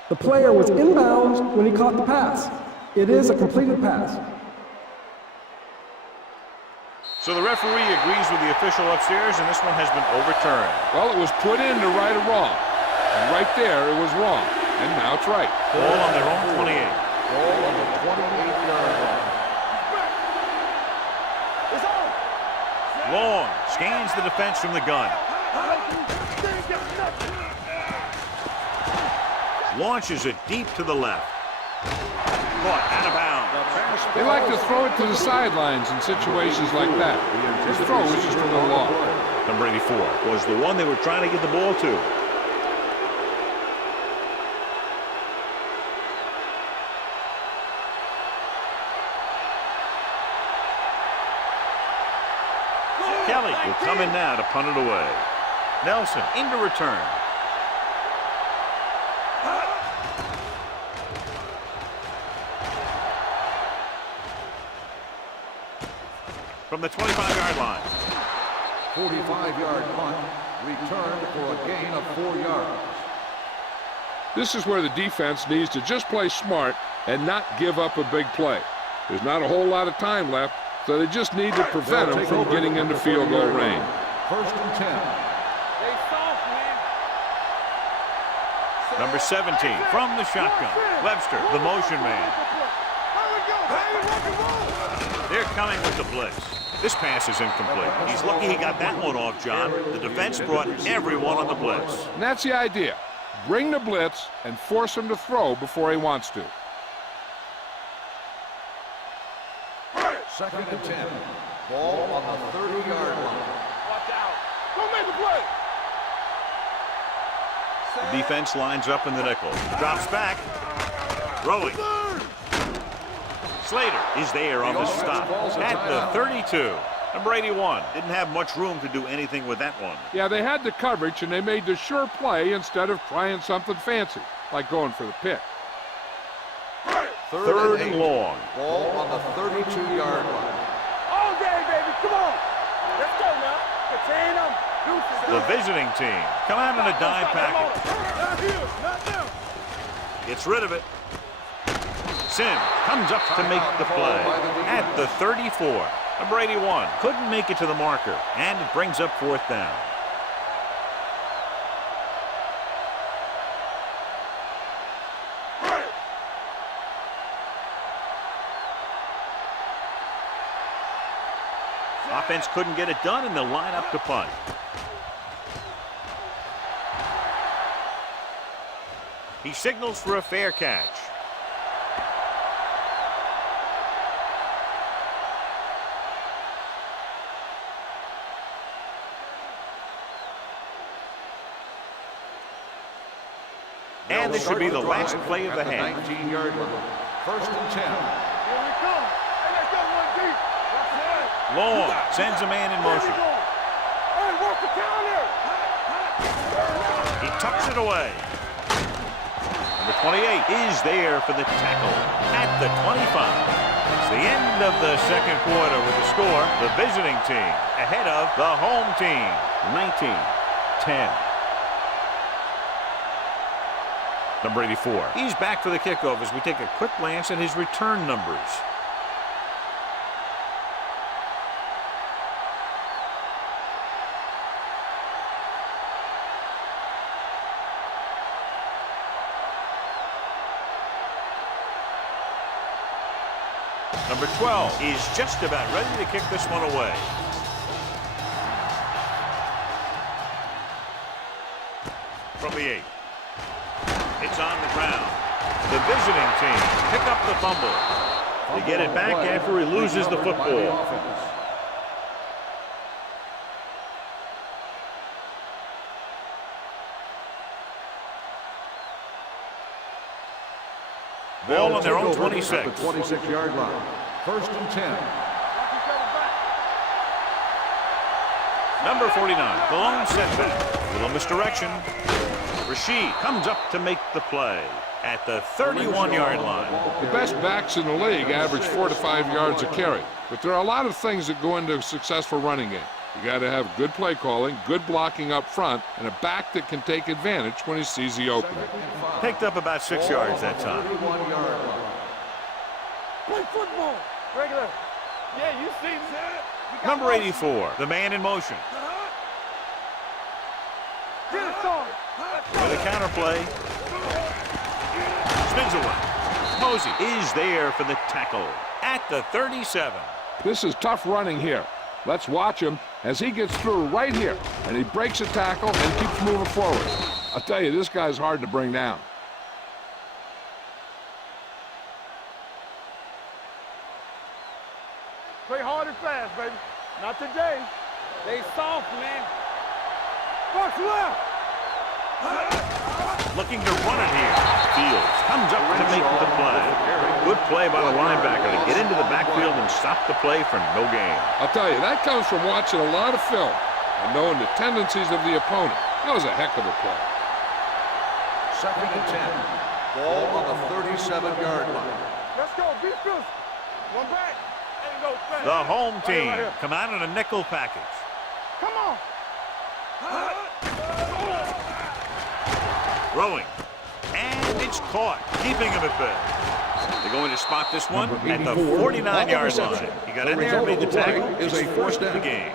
The player was inbounds when he caught the pass. It is a completed pass. So the referee agrees with the official upstairs, and this one has been overturned. Well, it was put in to right or wrong. And right there, it was wrong. And now it's right. Ball on their own 28. Ball on the 28-yard line. It's on. Long scans the defense from the gun. Launches it deep to the left. Caught out of bounds. They like to throw it to the sidelines in situations like that. His throw was just a little off. Number 84 was the one they were trying to get the ball to. Kelly will come in now to punt it away. Nelson into return. From the 25-yard line. 45-yard punt. Returned for a gain of 4 yards. This is where the defense needs to just play smart and not give up a big play. There's not a whole lot of time left, so they just need to prevent them from getting into field goal range. First and 10. Stay soft, man. Number 17 from the shotgun. Webster, the motion man. Here we go, baby. Rock and roll. They're coming with the blitz. This pass is incomplete. He's lucky he got that one off, John. The defense brought everyone on the blitz. And that's the idea. Bring the blitz and force him to throw before he wants to. Second and 10. Ball on the 30-yard line. Watch out. Go make the play. The defense lines up in the nickel. Drops back. Throwing. Slater is there on the stop at the 32. Number 81 didn't have much room to do anything with that one. Yeah, they had the coverage, and they made the sure play instead of trying something fancy, like going for the pick. Third and long. Ball on the 32-yard line. All day, baby. Come on. Let's go now. Contain them. The visiting team come out in a dime package. Not here. Not now. Gets rid of it. Sim comes up to make the play at the 34. Number 81 couldn't make it to the marker, and it brings up fourth down. Offense couldn't get it done, and they'll line up to punt. He signals for a fair catch. And this should be the last play of the half. 19-yard line. First and 10. Here we come. Hey, let's go one deep. That's it. Long sends a man in motion. Hey, work the counter. He tucks it away. Number 28 is there for the tackle at the 25. It's the end of the second quarter with the score. The visiting team ahead of the home team. 19-10. Number 84. He's back for the kickoff as we take a quick glance at his return numbers. Number 12 is just about ready to kick this one away. From the 8. It's on the ground. The visiting team pick up the fumble. They get it back after he loses the football. Ball on their own 26. At the 26-yard line. 1st and 10. Number 49, the lone setback. Little misdirection. Rashid comes up to make the play at the 31-yard line. The best backs in the league average 4 to 5 yards a carry. But there are a lot of things that go into a successful running game. You got to have good play calling, good blocking up front, and a back that can take advantage when he sees the opening. Picked up about 6 yards that time. Play football. Regular. Yeah, you see me. Number 84, the man in motion. Get it, son. With a counter play. Spins away. Posey is there for the tackle at the 37. This is tough running here. Let's watch him as he gets through right here, and he breaks a tackle and keeps moving forward. I'll tell you, this guy's hard to bring down. Play hard and fast, baby. Not today. They soft, man. Box left. Looking to run it here. Fields comes up to make the play. Good play by the linebacker to get into the backfield and stop the play for no gain. I'll tell you, that comes from watching a lot of film and knowing the tendencies of the opponent. That was a heck of a play. 2nd and 10. Ball on the 37-yard line. Let's go. Be physical. One back. There you go. Fast. The home team Right here. come out in a nickel package. Come on. Throwing. And it's caught, keeping him at bay. They're going to spot this one at the 49-yard line. He got in there and made the tackle. Is a first down. The game.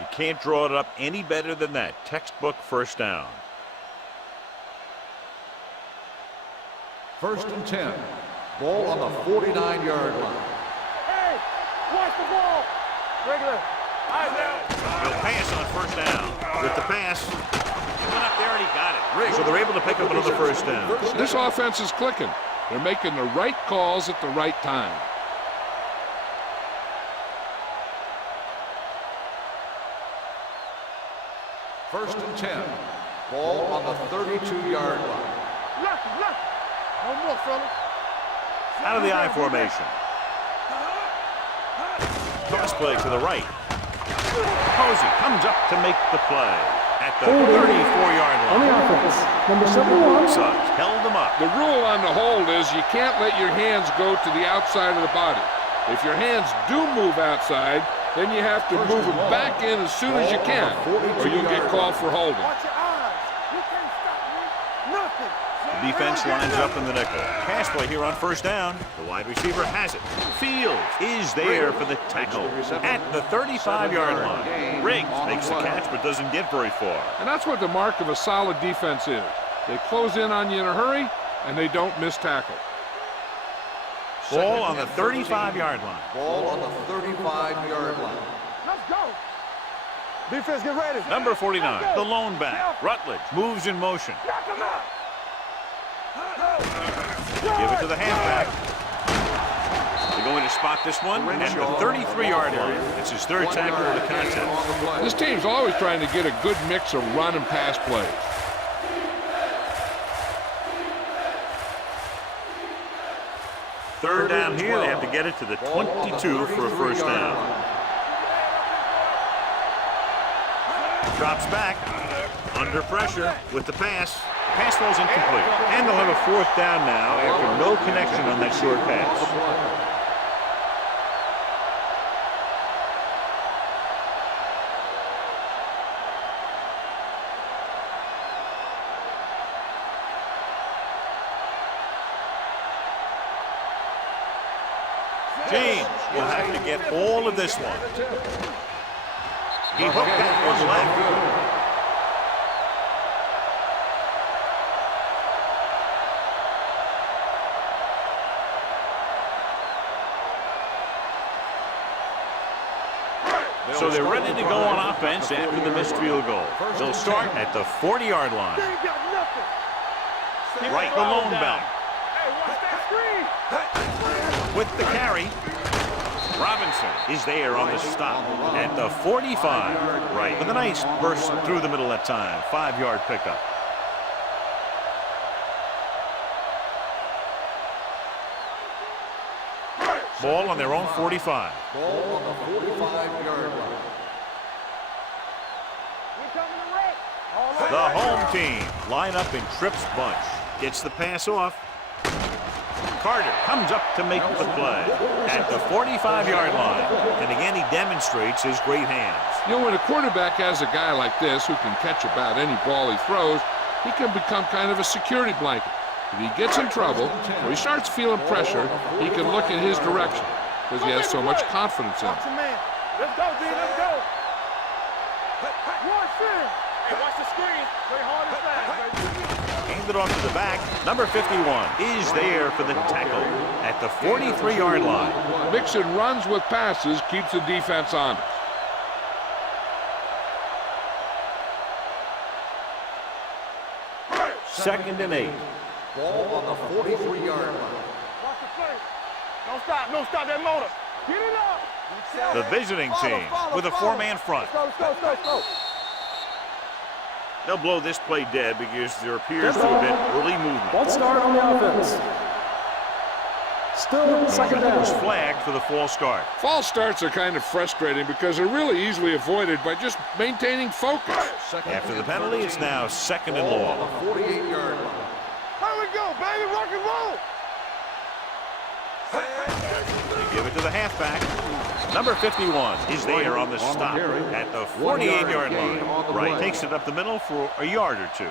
You can't draw it up any better than that. Textbook first down. 1st and 10. Ball on the 49-yard line. Hey, watch the ball. Regular. Eyes out. He'll pass on first down. With the pass, he went up there and he got it. So they're able to pick up another first down. This offense is clicking. They're making the right calls at the right time. 1st and 10. Ball on the 32-yard line. Left. No more, fellas. Out of the I formation. Cross play to the right. Posey comes up to make the play at the 34-yard On the line. offense, number 71. Suggs held him up. The rule on the hold is you can't let your hands go to the outside of the body. If your hands do move outside, then you have to move them back in as soon as you can, or you'll get called for holding. Watch your eyes. You can't stop me. Nothing. The defense lines up in the nickel. Pass play here on first down. The wide receiver has it. Fields is there for the tackle at the 35-yard line. Riggs makes the catch but doesn't get very far. And that's what the mark of a solid defense is. They close in on you in a hurry, and they don't miss tackle. Ball on the 35-yard line. Ball on the 35-yard line. Let's go. Defense, get ready. Number 49, the lone back. Rutledge moves in motion. Knock him out. Give it to the halfback. They're going to spot this one at the 33-yard line. It's his third tackle of the contest. This team's always trying to get a good mix of run and pass plays. Third down here, they have to get it to the 22 for a first down. Drops back, under pressure with the pass. The pass falls incomplete. And they'll have a fourth down now after no connection on that short pass. James will have to get all of this one. He hooked that one left. So they're ready to go on offense after the missed field goal. They'll start at the 40-yard line. They ain't got nothing. Right, the lone back. Hey, watch that screen. With the carry, Robinson is there on the stop at the 45. Right, with a nice burst through the middle that time. 5-yard pickup. Ball on their own 45. Ball on the 45-yard line. The home team line up in trips bunch. Gets the pass off. Carter comes up to make the play at the 45-yard line. And again, he demonstrates his great hands. You know, when a quarterback has a guy like this who can catch about any ball he throws, he can become kind of a security blanket. If he gets in trouble or he starts feeling pressure, he can look in his direction because he has so much confidence in him. Let's go, D. Let's go. One shit. Hey, watch the screen. Play hard and fast, baby. Handed off to the back. Number 51 is there for the tackle at the 43-yard line. Mixing runs with passes keeps the defense honest. Second and 8. Ball on the 43-yard line. Watch the play. Don't stop that motor. Get it up. The visiting team with a 4-man front. Let's go. They'll blow this play dead because there appears to have been early movement. False start on the offense. Still second down. Was flagged for the false start. False starts are kind of frustrating because they're really easily avoided by just maintaining focus. After the penalty, it's now second and long. On the 48-yard line. Here we go, baby. Rock and roll. They give it to the halfback. Number 51 is there on the stop at the 48-yard line. Right, takes it up the middle for a yard or two.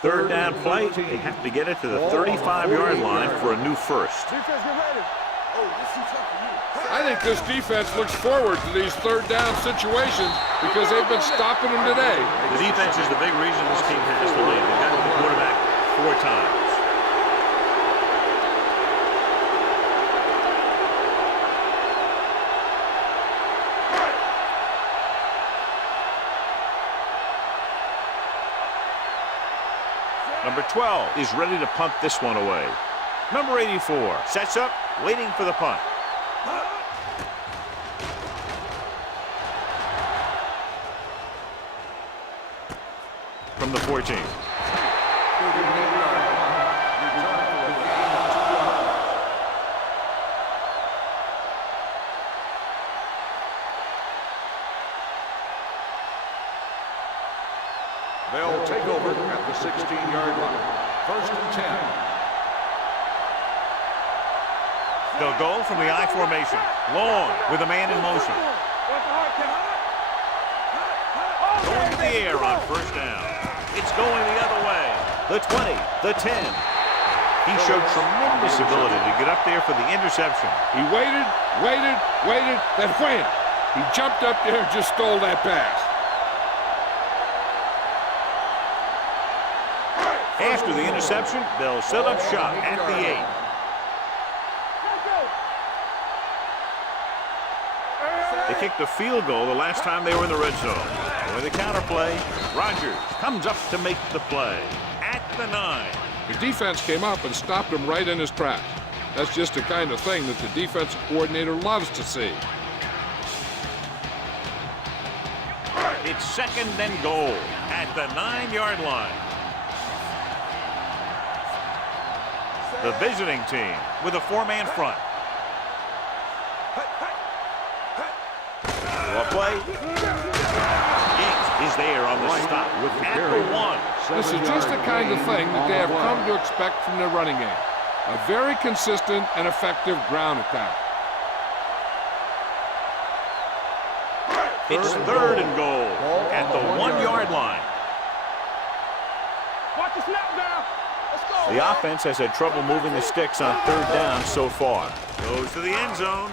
Third down play, they have to get it to the 35-yard line for a new first. Defense, get ready. I think this defense looks forward to these third down situations because they've been stopping them today. The defense is the big reason this team has the lead. They've gotten the quarterback 4 times. Number 12 is ready to punt this one away. Number 84 sets up, waiting for the punt. From the 14. They'll take over at the 16-yard line. First and 10. They'll go from the I formation. Long with a man in motion. Going to the air on first down. It's going the other way. The 20, the 10. He showed tremendous ability to get up there for the interception. He waited, then wham! He jumped up there and just stole that pass. After the interception, they'll set up shop at the 8. They kicked a field goal the last time they were in the red zone. With the counter play, Rodgers comes up to make the play at the 9. The defense came up and stopped him right in his tracks. That's just the kind of thing that the defensive coordinator loves to see. It's second and goal at the 9-yard line. The visiting team with a 4-man front. Well, play. Is there on the stop at the 1. This is just the kind of thing that they have come to expect from their running game. A very consistent and effective ground attack. It's third and goal at the 1-yard line. Watch the snap now. Let's go. The offense has had trouble moving the sticks on third down so far. Goes to the end zone.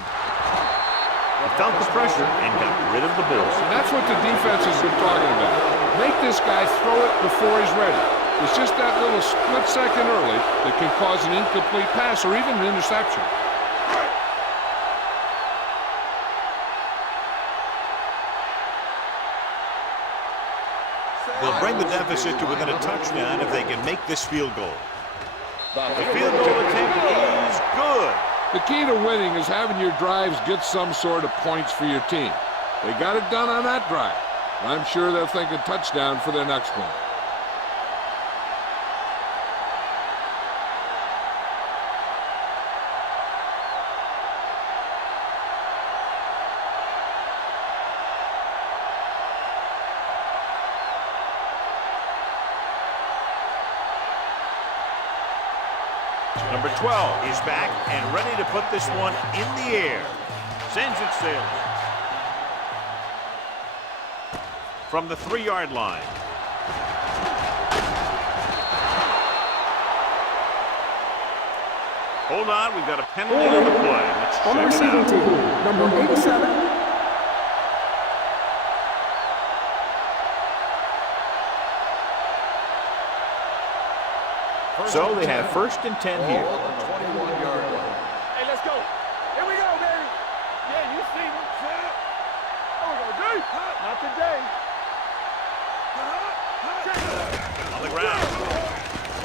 He felt the pressure and got rid of the ball. And that's what the defense has been talking about. Make this guy throw it before he's ready. It's just that little split second early that can cause an incomplete pass or even an interception. They'll bring the deficit to within a touchdown if they can make this field goal. The field goal attempt is good. The key to winning is having your drives get some sort of points for your team. They got it done on that drive. I'm sure they're thinking touchdown for their next one. Number 12 is back and ready to put this one in the air. Sends it sailing. From the 3-yard line. Hold on, we've got a penalty on the play. Let's On the check it receiving out. team, number 87. So they have 1st and 10 here. Ball on the 21-yard line. Hey, let's go. Here we go, baby. Yeah, you see me. Oh, we go deep. Not today. On the ground.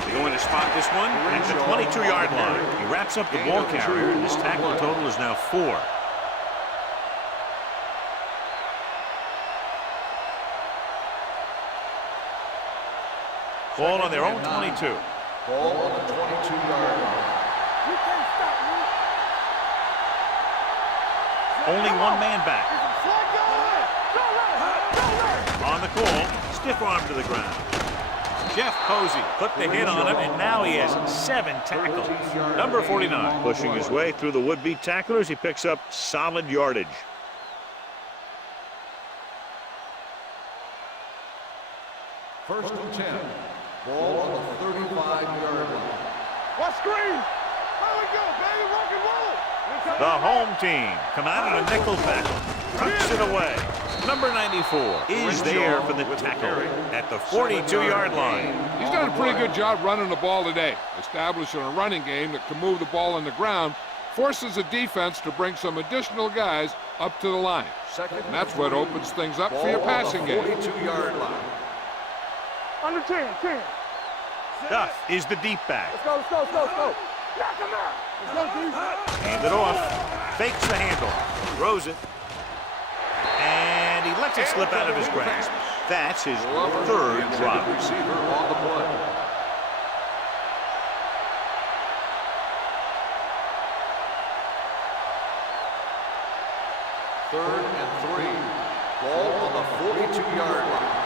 They're going to spot this one at the 22-yard line. He wraps up the ball carrier, and his tackle total is now 4. Ball on their own 22. Ball on the 22-yard line. You can't stop me. Only one man back. Slide, go On the call, stiff arm to the ground. Jeff Posey put the hit on him, and now he has 7 tackles. Number 49 pushing his way through the would-be tacklers. He picks up solid yardage. First and 10. Ball on the 35-yard line. What screen? How we go, baby? Rock and roll. The home team come out in a nickel tackle. Tucks it away. Number 94 is there for the tackle at the 42-yard line. He's done a pretty good job running the ball today, establishing a running game that can move the ball on the ground, forces the defense to bring some additional guys up to the line. And that's what opens things up for your passing game. 42-yard line. Under 10, 10. Duff is the deep back. Let's go, let's go, let's go, let's go. Knock him out. Let's go, dude. Hand it off. Fakes the handle. Throws it. And he lets it slip out of his grasp. That's his 3rd drop. Receiver on the play. Third and 3. Ball on the 42-yard line.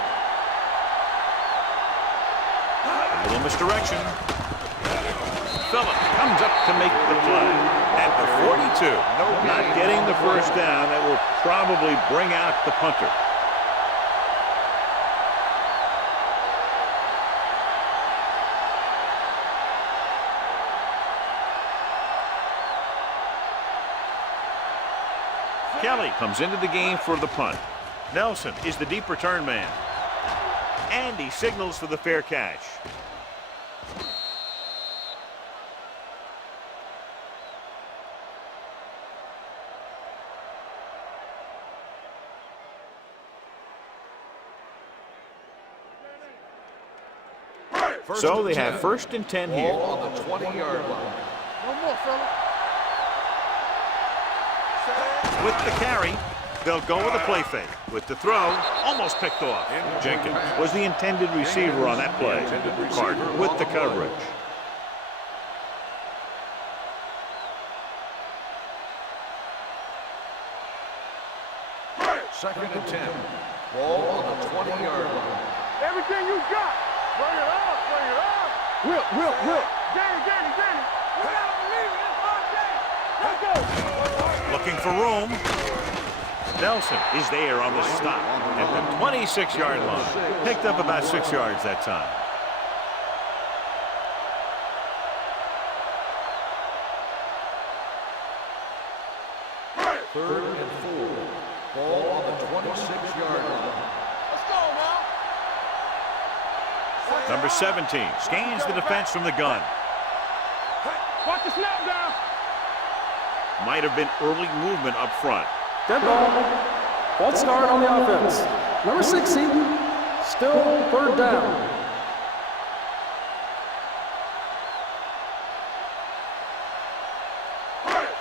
A little misdirection. Phillip comes up to make the play at the 42. Not getting the first down. That will probably bring out the punter. Kelly comes into the game for the punt. Nelson is the deep return man. And he signals for the fair catch. So they have 1st and 10 here. Ball on the 20-yard line. No more, fella. With the carry, they'll go with a play fake. With the throw, almost picked off. Jenkins was the intended receiver on that play. Carter with the coverage. Second and 10. Ball on the 20-yard line. Everything you got. Bring it up, bring it up. Whip. Danny. We gotta believe it. It's our day. Let's go. Looking for room. Nelson is there on the stop at the 26-yard line. Picked up about 6 yards that time. Third and 4. Ball on the 26-yard line. Let's go now. Number 17 scans the defense from the gun. Watch the snap down. Might have been early movement up front. Dead ball. False start on the offense. Number 60. Still third down.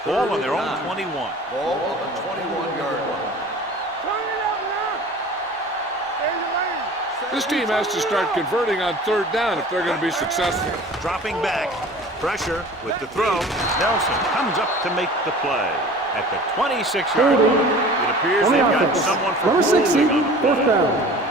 Ball on their own 21. Ball on the 21-yard line. Turn it up now. Stay in the lane. This team has to start converting on third down if they're going to be successful. Dropping back. Pressure with the throw. Nelson comes up to make the play at the 26-yard line. It appears On the they've got offense. someone for Number 60, holding on the fourth play. down.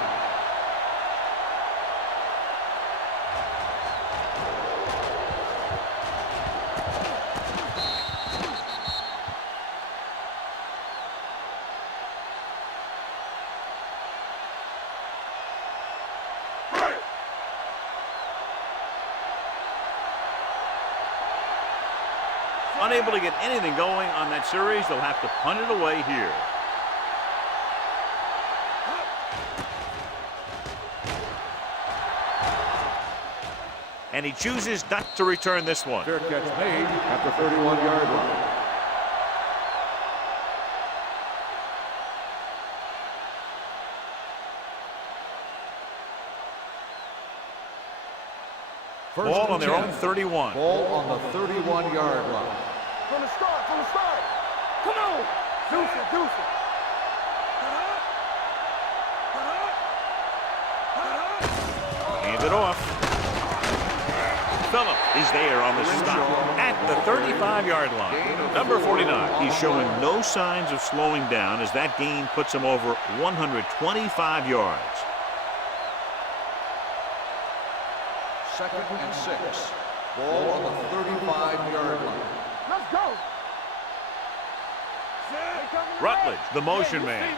Unable to get anything going on that series, they'll have to punt it away here. And he chooses not to return this one. Fair catch made at the 31-yard line. Ball on their own 31. Ball on the 31-yard line. From the start, from the start. Come on. Deuce it, deuce it. Hand it off. Phillip is there on the stop at the 35-yard line. Number 49. He's showing no signs of slowing down as that gain puts him over 125 yards. 2nd and 6. Ball on the 35-yard line. Let's go. Rutledge, the motion man.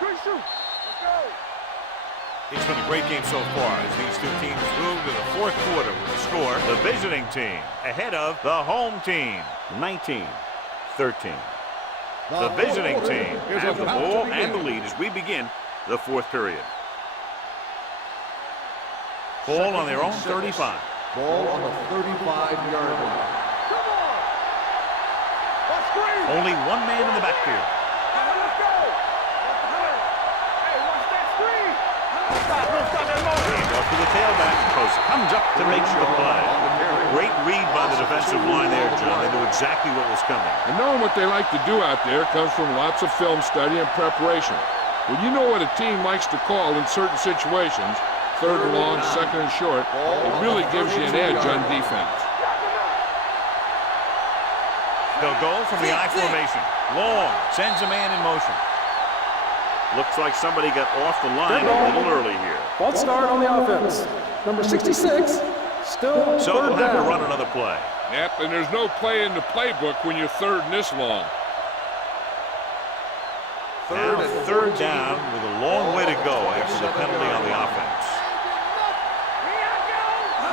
Good shoot. Let's go. It's been a great game so far as these two teams move to the fourth quarter with a score. The visiting team ahead of the home team, 19-13. The visiting team have the ball and the lead as we begin the fourth period. Ball on their own 35. Ball on the 35-yard line. Come on. Let's screen. Only one man in the backfield. Let's go. Hey, watch that screen. Stop that motion. Off to the tailback. Post comes up to make the play. Great read by the defensive line there, John. They knew exactly what was coming. And knowing what they like to do out there comes from lots of film study and preparation. When you know what a team likes to call in certain situations, third and long, second and short, it really gives you an edge on defense. They'll go from the I formation. Long sends a man in motion. Looks like somebody got off the line a little early here. False start on the offense. Number 66, still So third they'll have to down. run another play. Yep, and there's no play in the playbook when you're third and this long. Now third down with a long way to go after the penalty on the offense.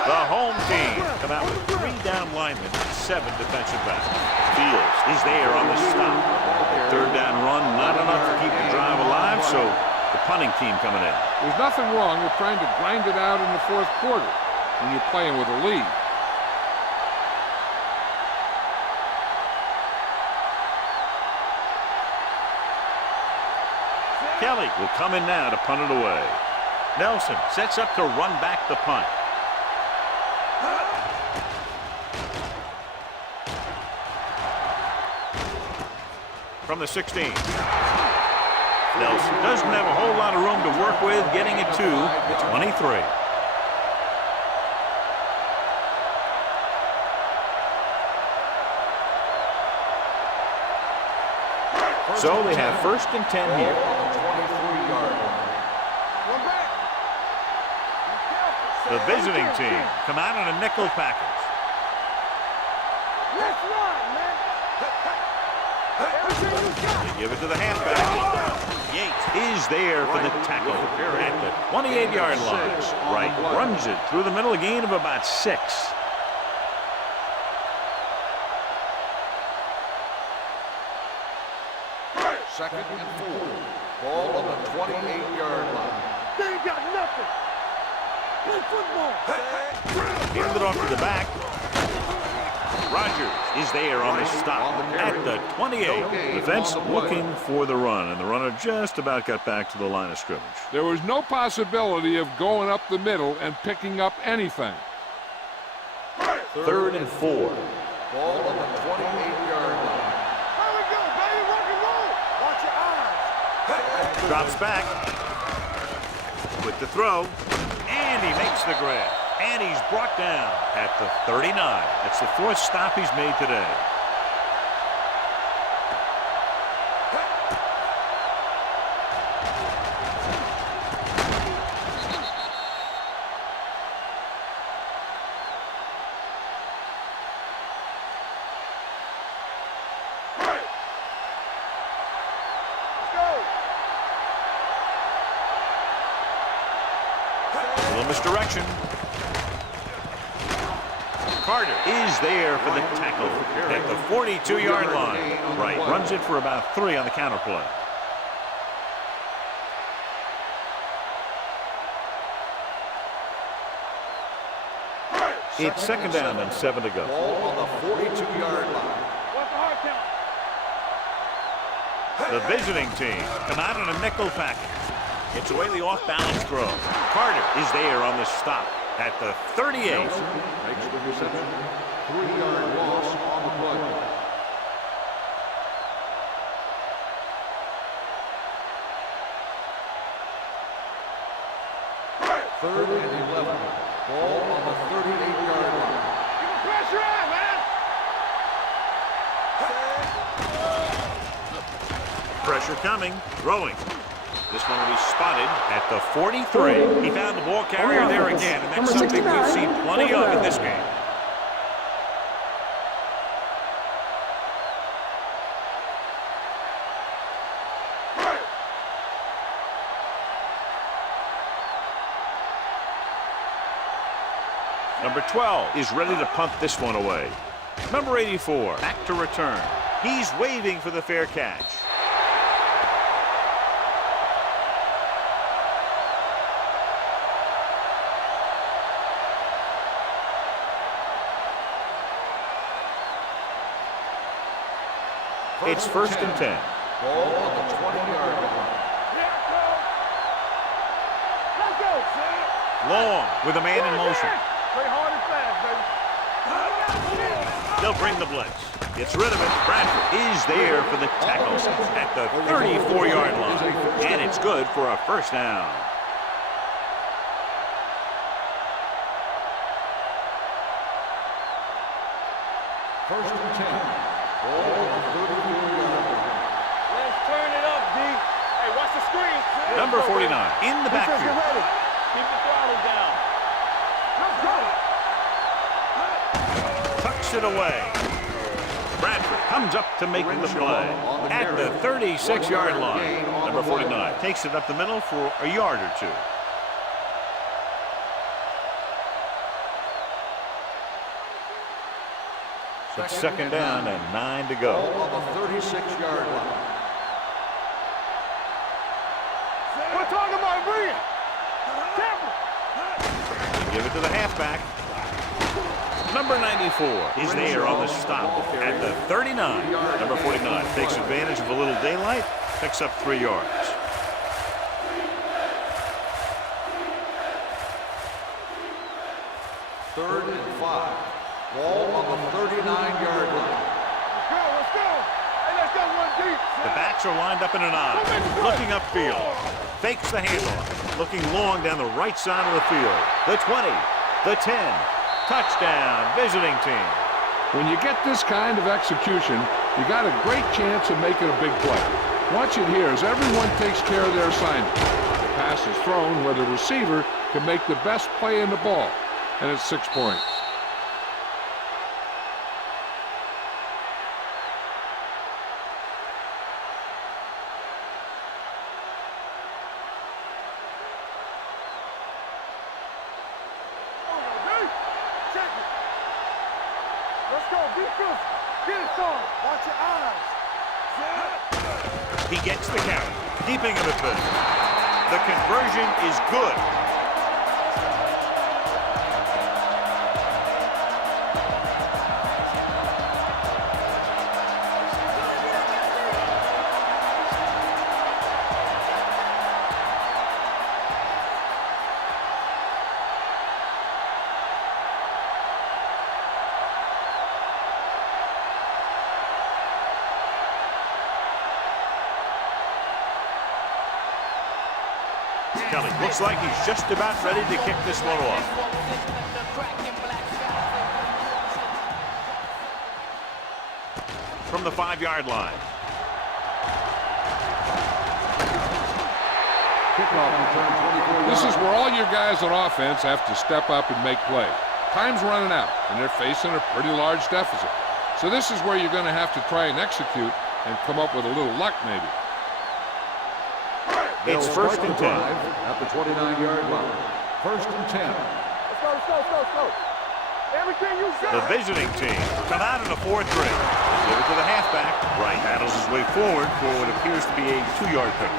The home team come out with 3 down linemen and 7 defensive backs. Fields is there on the stop. Third down run, not enough to keep the drive alive, so the punting team coming in. There's nothing wrong with trying to grind it out in the fourth quarter when you're playing with a lead. Kelly will come in now to punt it away. Nelson sets up to run back the punt. From the 16. Nelson doesn't have a whole lot of room to work with, getting it to the 23. So they have 1st and 10 here. The visiting team come out on a nickel package. Let's run, man. Everything you got. They give it to the halfback. Yates is there for the tackle at the 28-yard line. Right, runs it through the middle, a gain of about 6. Second and 4. Ball on the 28-yard line. They ain't got nothing. Play football. Hand it off to the back. Rogers is there on the stop at the 28. Defense looking for the run, and the runner just about got back to the line of scrimmage. There was no possibility of going up the middle and picking up anything. 3rd and 4. Ball on the 28-yard line. There we go, baby. Rock and roll. Watch your eyes. Drops back with the throw, and he makes the grab. And he's brought down at the 39. That's the 4th stop he's made today. A little misdirection. Carter is there for the tackle at the 42-yard line. Right, runs it for about 3 on the counter play. It's 2nd down and 7 to go. Ball on the 42-yard line. What's the hard count? The visiting team come out in a nickel package. It's away the off-balance throw. Carter is there on the stop at the 38. Makes the reception. 3-yard loss on the play. Third and 11. Ball on the 38-yard line. Keep the pressure on, man. Pressure coming, throwing. This one will be spotted at the 43. He found the ball carrier there again, and that's something we've seen plenty of in this game. Number 12 is ready to punt this one away. Number 84, back to return. He's waving for the fair catch. It's 1st and 10. Ball on the 20-yard line. Let's go, son. Long with a man in motion. Play hard and fast, baby. They'll bring the blitz. Gets rid of it. Bradford is there for the tackle at the 34-yard line. And it's good for a 1st down. First and 10. Ball on the 34-yard line. Let's turn it up, D. Hey, watch the screen. Number 49 in the backfield. Keep the throttle down. Let's go. Tucks it away. Bradford comes up to make the play at the 36-yard line. Number 49 takes it up the middle for a yard or 2. It's 2nd down and 9 to go. Ball on the 36-yard line. We're talking about bringing. Temper. Give it to the halfback. Number 94 is there on the stop at the 39. Number 49 takes advantage of a little daylight, picks up 3 yards. Third and 5. Ball on the 39-yard line. Let's go. Hey, let's go one deep. The backs are lined up in an I. Looking upfield. Fakes the handoff. Looking long down the right side of the field. The 20. The 10. Touchdown. Visiting team. When you get this kind of execution, you got a great chance of making a big play. Watch it here as everyone takes care of their assignment. The pass is thrown where the receiver can make the best play in the ball, and it's 6 points. Let's go, defense. Get it on. Watch your eyes. He gets the carry, keeping him at first. The conversion is good. Kelly. Looks like he's just about ready to kick this one off. From the 5-yard line. This is where all your guys on offense have to step up and make plays. Time's running out, and they're facing a pretty large deficit. So this is where you're going to have to try and execute and come up with a little luck, maybe. It's first and 10 at the 29-yard line. First and 10. Let's go. Everything you got. The visiting team come out in a 4-3. Give it to the halfback. Wright battles his way forward for what appears to be a 2-yard pick.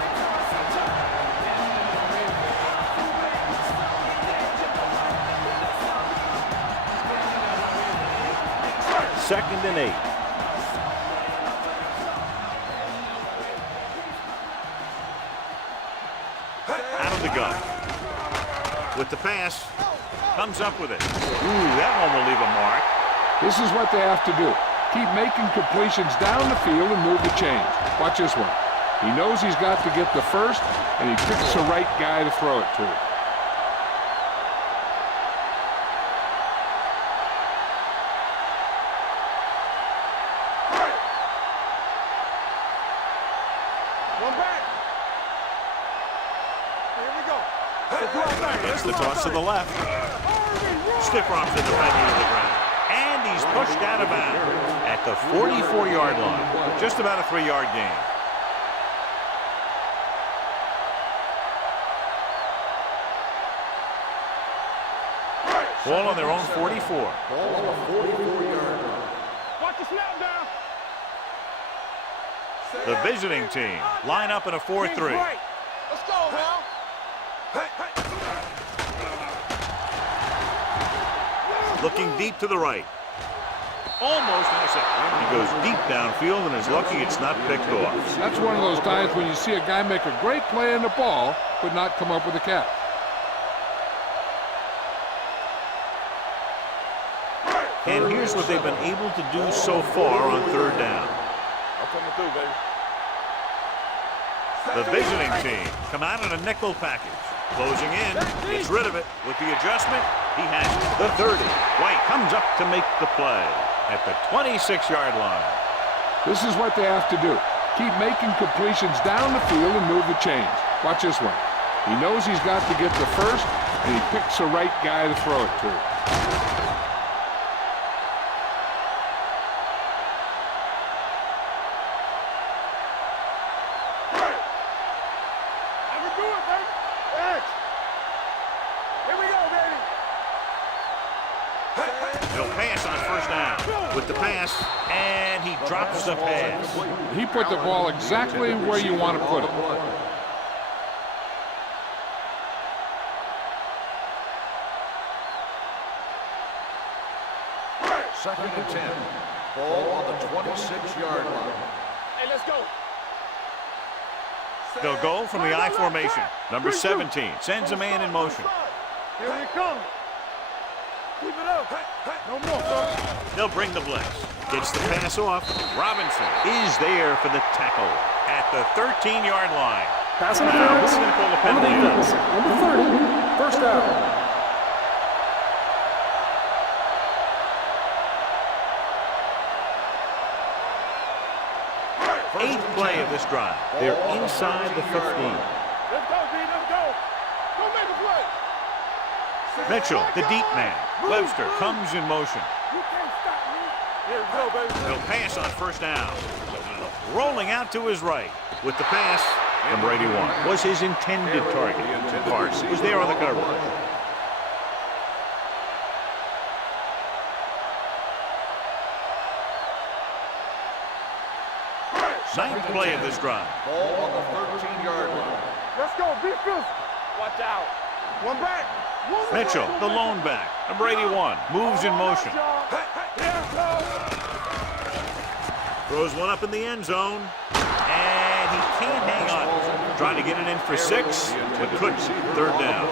Second and 8. Out of the gun. With the pass. Comes up with it. Ooh, that one will leave a mark. This is what they have to do. Keep making completions down the field and move the chains. Watch this one. He knows he's got to get the first, and he picks the right guy to throw it to. Gets the toss to the left. Stiff arms the defender to the ground. And he's pushed out of bounds at the 44-yard line. Just about a 3-yard gain. Ball on their own 44. Ball on the 44-yard line. Watch the snap down. The visiting team line up in a 4-3. Let's go now. Looking deep to the right. Almost intercepted. He goes deep downfield and is lucky it's not picked off. That's one of those times when you see a guy make a great play on the ball, but not come up with a catch. And here's what they've been able to do so far on 3rd down. I'm coming through, baby. The visiting team come out in a nickel package. Closing in, gets rid of it. With the adjustment, he has the 30. White comes up to make the play at the 26-yard line. This is what they have to do. Keep making completions down the field and move the chains. Watch this one. He knows he's got to get the first, and he picks the right guy to throw it to. And he drops the pass. He put the ball exactly where you want to put it. Second and 10. Ball on the 26-yard line. Hey, let's go. They'll go from the I formation. Number 17 sends a man in motion. Here we come. Keep it up. No more, bro. They'll bring the blitz. Gets the pass off. Robinson is there for the tackle at the 13-yard line. Pass interference Going to pull the on the penalty. defense. Number 30, first down. Eighth play of this drive. They're inside the 15. Let's go, D. Let's go. Go make a play. Mitchell, the deep man. Webster comes in motion. You can't stop me. Here we go, baby. He'll pass on 1st down. Rolling out to his right. With the pass, number 81 was his intended target. Hart was there on the coverage. Ninth play of this drive. Ball on the 13-yard line. Let's go. Be physical. Watch out. One back. Mitchell, the lone back. Number 81 moves in motion. Throws one up in the end zone. And he can't hang on. Trying to get it in for 6, but couldn't. 3rd down.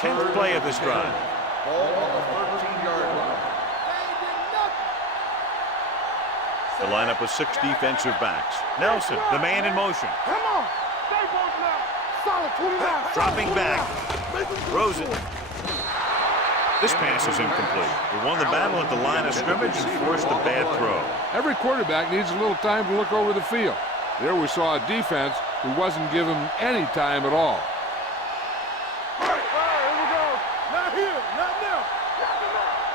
Tenth play of this drive. Ball on the 13-yard line. The lineup of 6 defensive backs. Nelson, the man in motion. Come on. Stay both now. Solid 29. Dropping back. Throws it. This pass is incomplete. We won the battle at the line of scrimmage and forced a bad throw. Every quarterback needs a little time to look over the field. There we saw a defense who wasn't given any time at all. All right, here we go. Not here. Not now.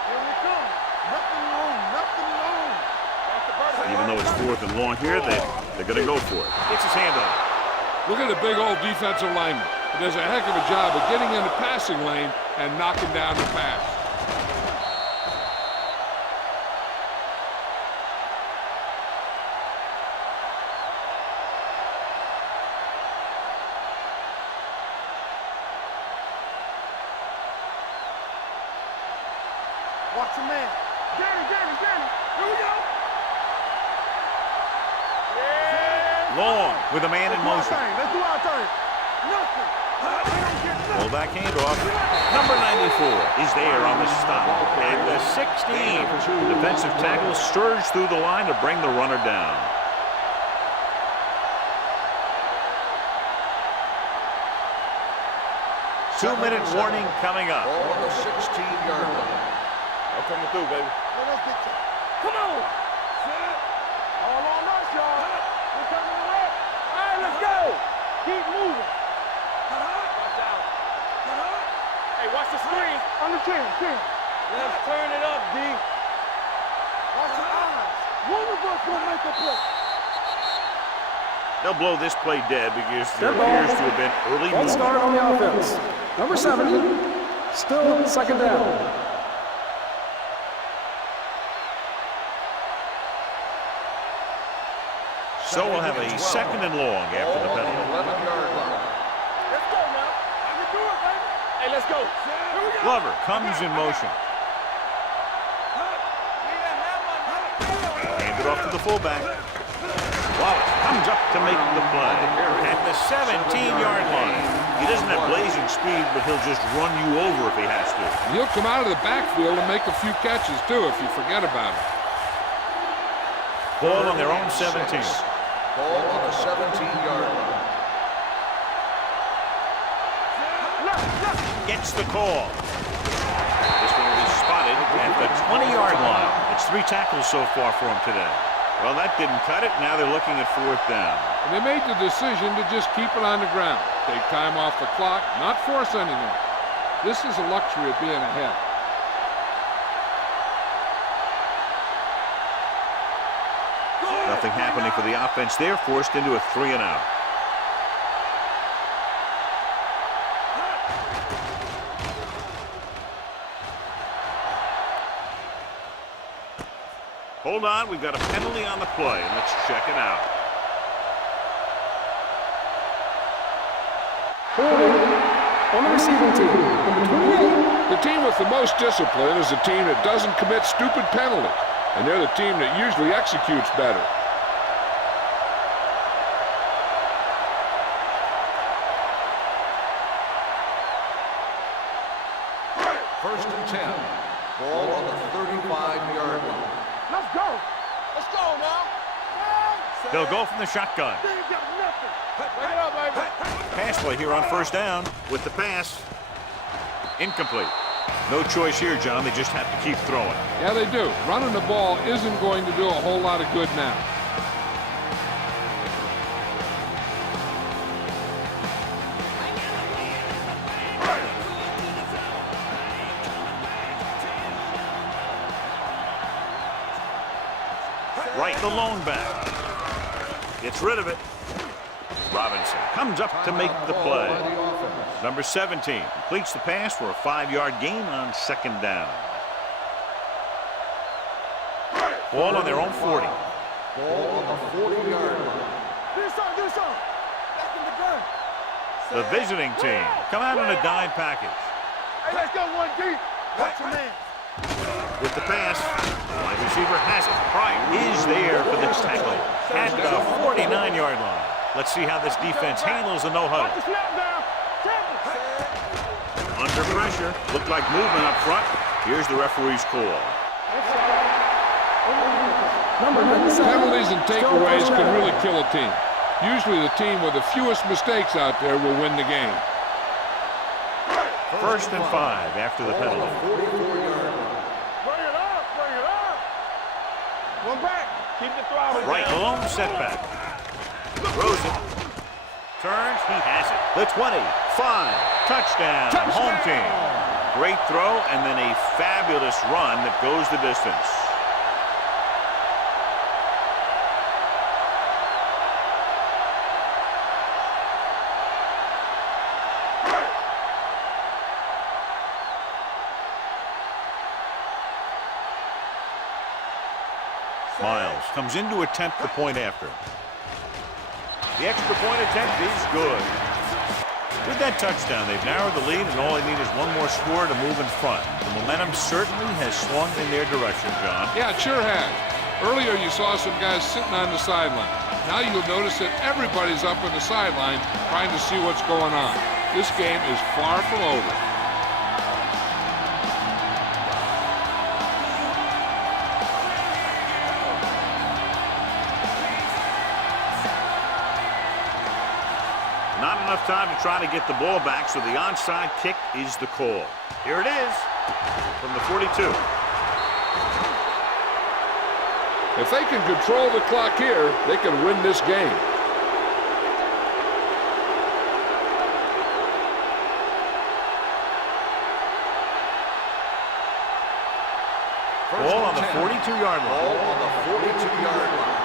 Here we come. Nothing long. Nothing long. Even though it's 4th and long here, they're going to go for it. Gets his hand on it. Look at the big old defensive lineman. He does a heck of a job of getting in the passing lane and knocking down the pass. Watch your man. Get it. Here we go. Long with a man in motion. Let's do our thing. Nothing. Pull back handoff. Number 94 is there on the stop. And the 16. The defensive tackle surged through the line to bring the runner down. Two-minute warning coming up. Ball on the 16-yard line. I'm coming through, baby. Come on. All on us, y'all. We're coming away. All right, let's go. Keep moving. Watch out. Hey, watch the screen. On the 10. Let's turn it up, D. Watch the eyes. One of us will make a play. They'll blow this play dead because there appears to have been early False movement. start on the offense. Number 70. Still 2nd down. So we'll have a 2nd and long after the penalty. 11-yard line. Let's go now. I can do it, baby. Hey, let's go. Here we go. Glover comes in motion. Hand it off to the fullback. Wallace comes up to make the play at the 17-yard line. He doesn't have blazing speed, but he'll just run you over if he has to. He'll come out of the backfield and make a few catches, too, if you forget about it. Ball on their own 17. Ball on the 17-yard line. Gets the call. This one will be spotted at the 20-yard line. It's 3 tackles so far for him today. Well, that didn't cut it. Now they're looking at 4th down. And they made the decision to just keep it on the ground. Take time off the clock, not force anything. This is a luxury of being ahead. Nothing happening for the offense there, forced into a 3 and out. Hold on, we've got a penalty on the play, and let's check it out. 40 on the receiving team. Number 28. The team with the most discipline is a team that doesn't commit stupid penalties, and they're the team that usually executes better. First and 10. Ball on the 35-yard line. Let's go. Let's go now. They'll go from the shotgun. They ain't got nothing. Bring it up, baby. Pass play here on 1st down with the pass. Incomplete. No choice here, John. They just have to keep throwing. Yeah, they do. Running the ball isn't going to do a whole lot of good now. Right, the lone back. Gets rid of it. Robinson comes up to make the play. Number 17 completes the pass for a 5-yard gain on 2nd down. Ball on their own 40. Ball on the 40-yard line. Do something. Back in the gun. The visiting team come out in a dime package. Hey, let's go one deep. Watch your man. With the pass, the wide receiver has it. Bryant is there for the tackle at the 49-yard line. Let's see how this defense handles the no-huddle. Watch the snap down. Under pressure, looked like movement up front. Here's the referee's call. Number 97. Penalties and still takeaways first can down. really kill a team. Usually the team with the fewest mistakes out there will win the game. First and 5 after the penalty. Bring it up, bring it up. One back. Keep the throttle down. Right lone setback. Throws it. Turns. He has it. The 20. 5. Touchdown. Home team. Great throw and then a fabulous run that goes the distance. Miles comes in to attempt the point after. The extra point attempt is good. With that touchdown, they've narrowed the lead, and all they need is one more score to move in front. The momentum certainly has swung in their direction, John. Yeah, it sure has. Earlier you saw some guys sitting on the sideline. Now you'll notice that everybody's up on the sideline trying to see what's going on. This game is far from over. Not enough time to try to get the ball back, so the onside kick is the call. Here it is from the 42. If they can control the clock here, they can win this game. Ball on the 42-yard line. Ball on the 42-yard line.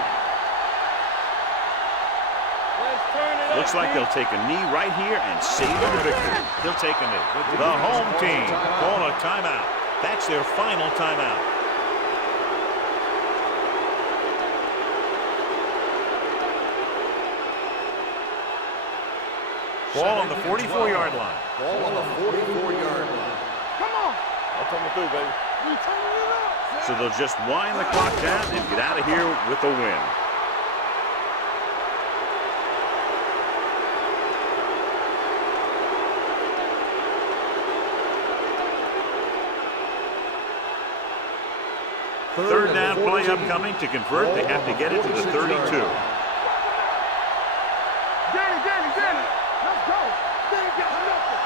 Let's turn it up. Looks like they'll take a knee right here and save the victory. He'll take a knee. The home team call a timeout. That's their final timeout. Ball on the 44-yard line. Ball on the 44-yard line. Come on. I'll come through, baby. We turning it up. So they'll just wind the clock down and get out of here with a win. Third down play upcoming. To convert, they have to get it to the 32. Get it. Let's go. Get it, nothing.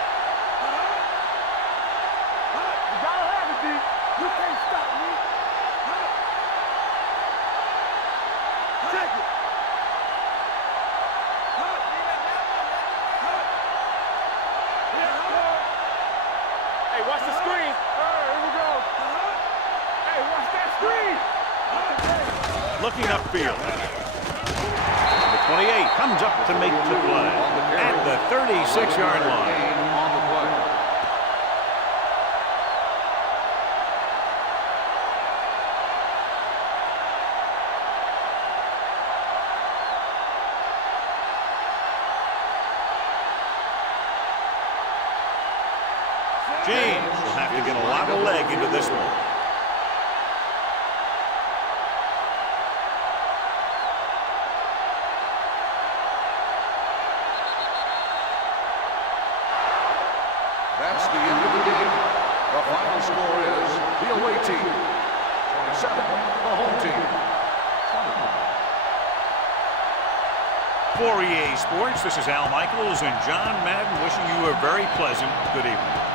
You gotta have it, D. You can't stop me. Check it. Hey, watch the screen. Here we go. Hey, watch that screen. Looking upfield. The 28 comes up to make the play at the 36-yard line. On the play. James will have to get a lot of leg into this one. That's the end of the game. The final score is the away team 27, the home team 20. For EA Sports, this is Al Michaels and John Madden wishing you a very pleasant good evening.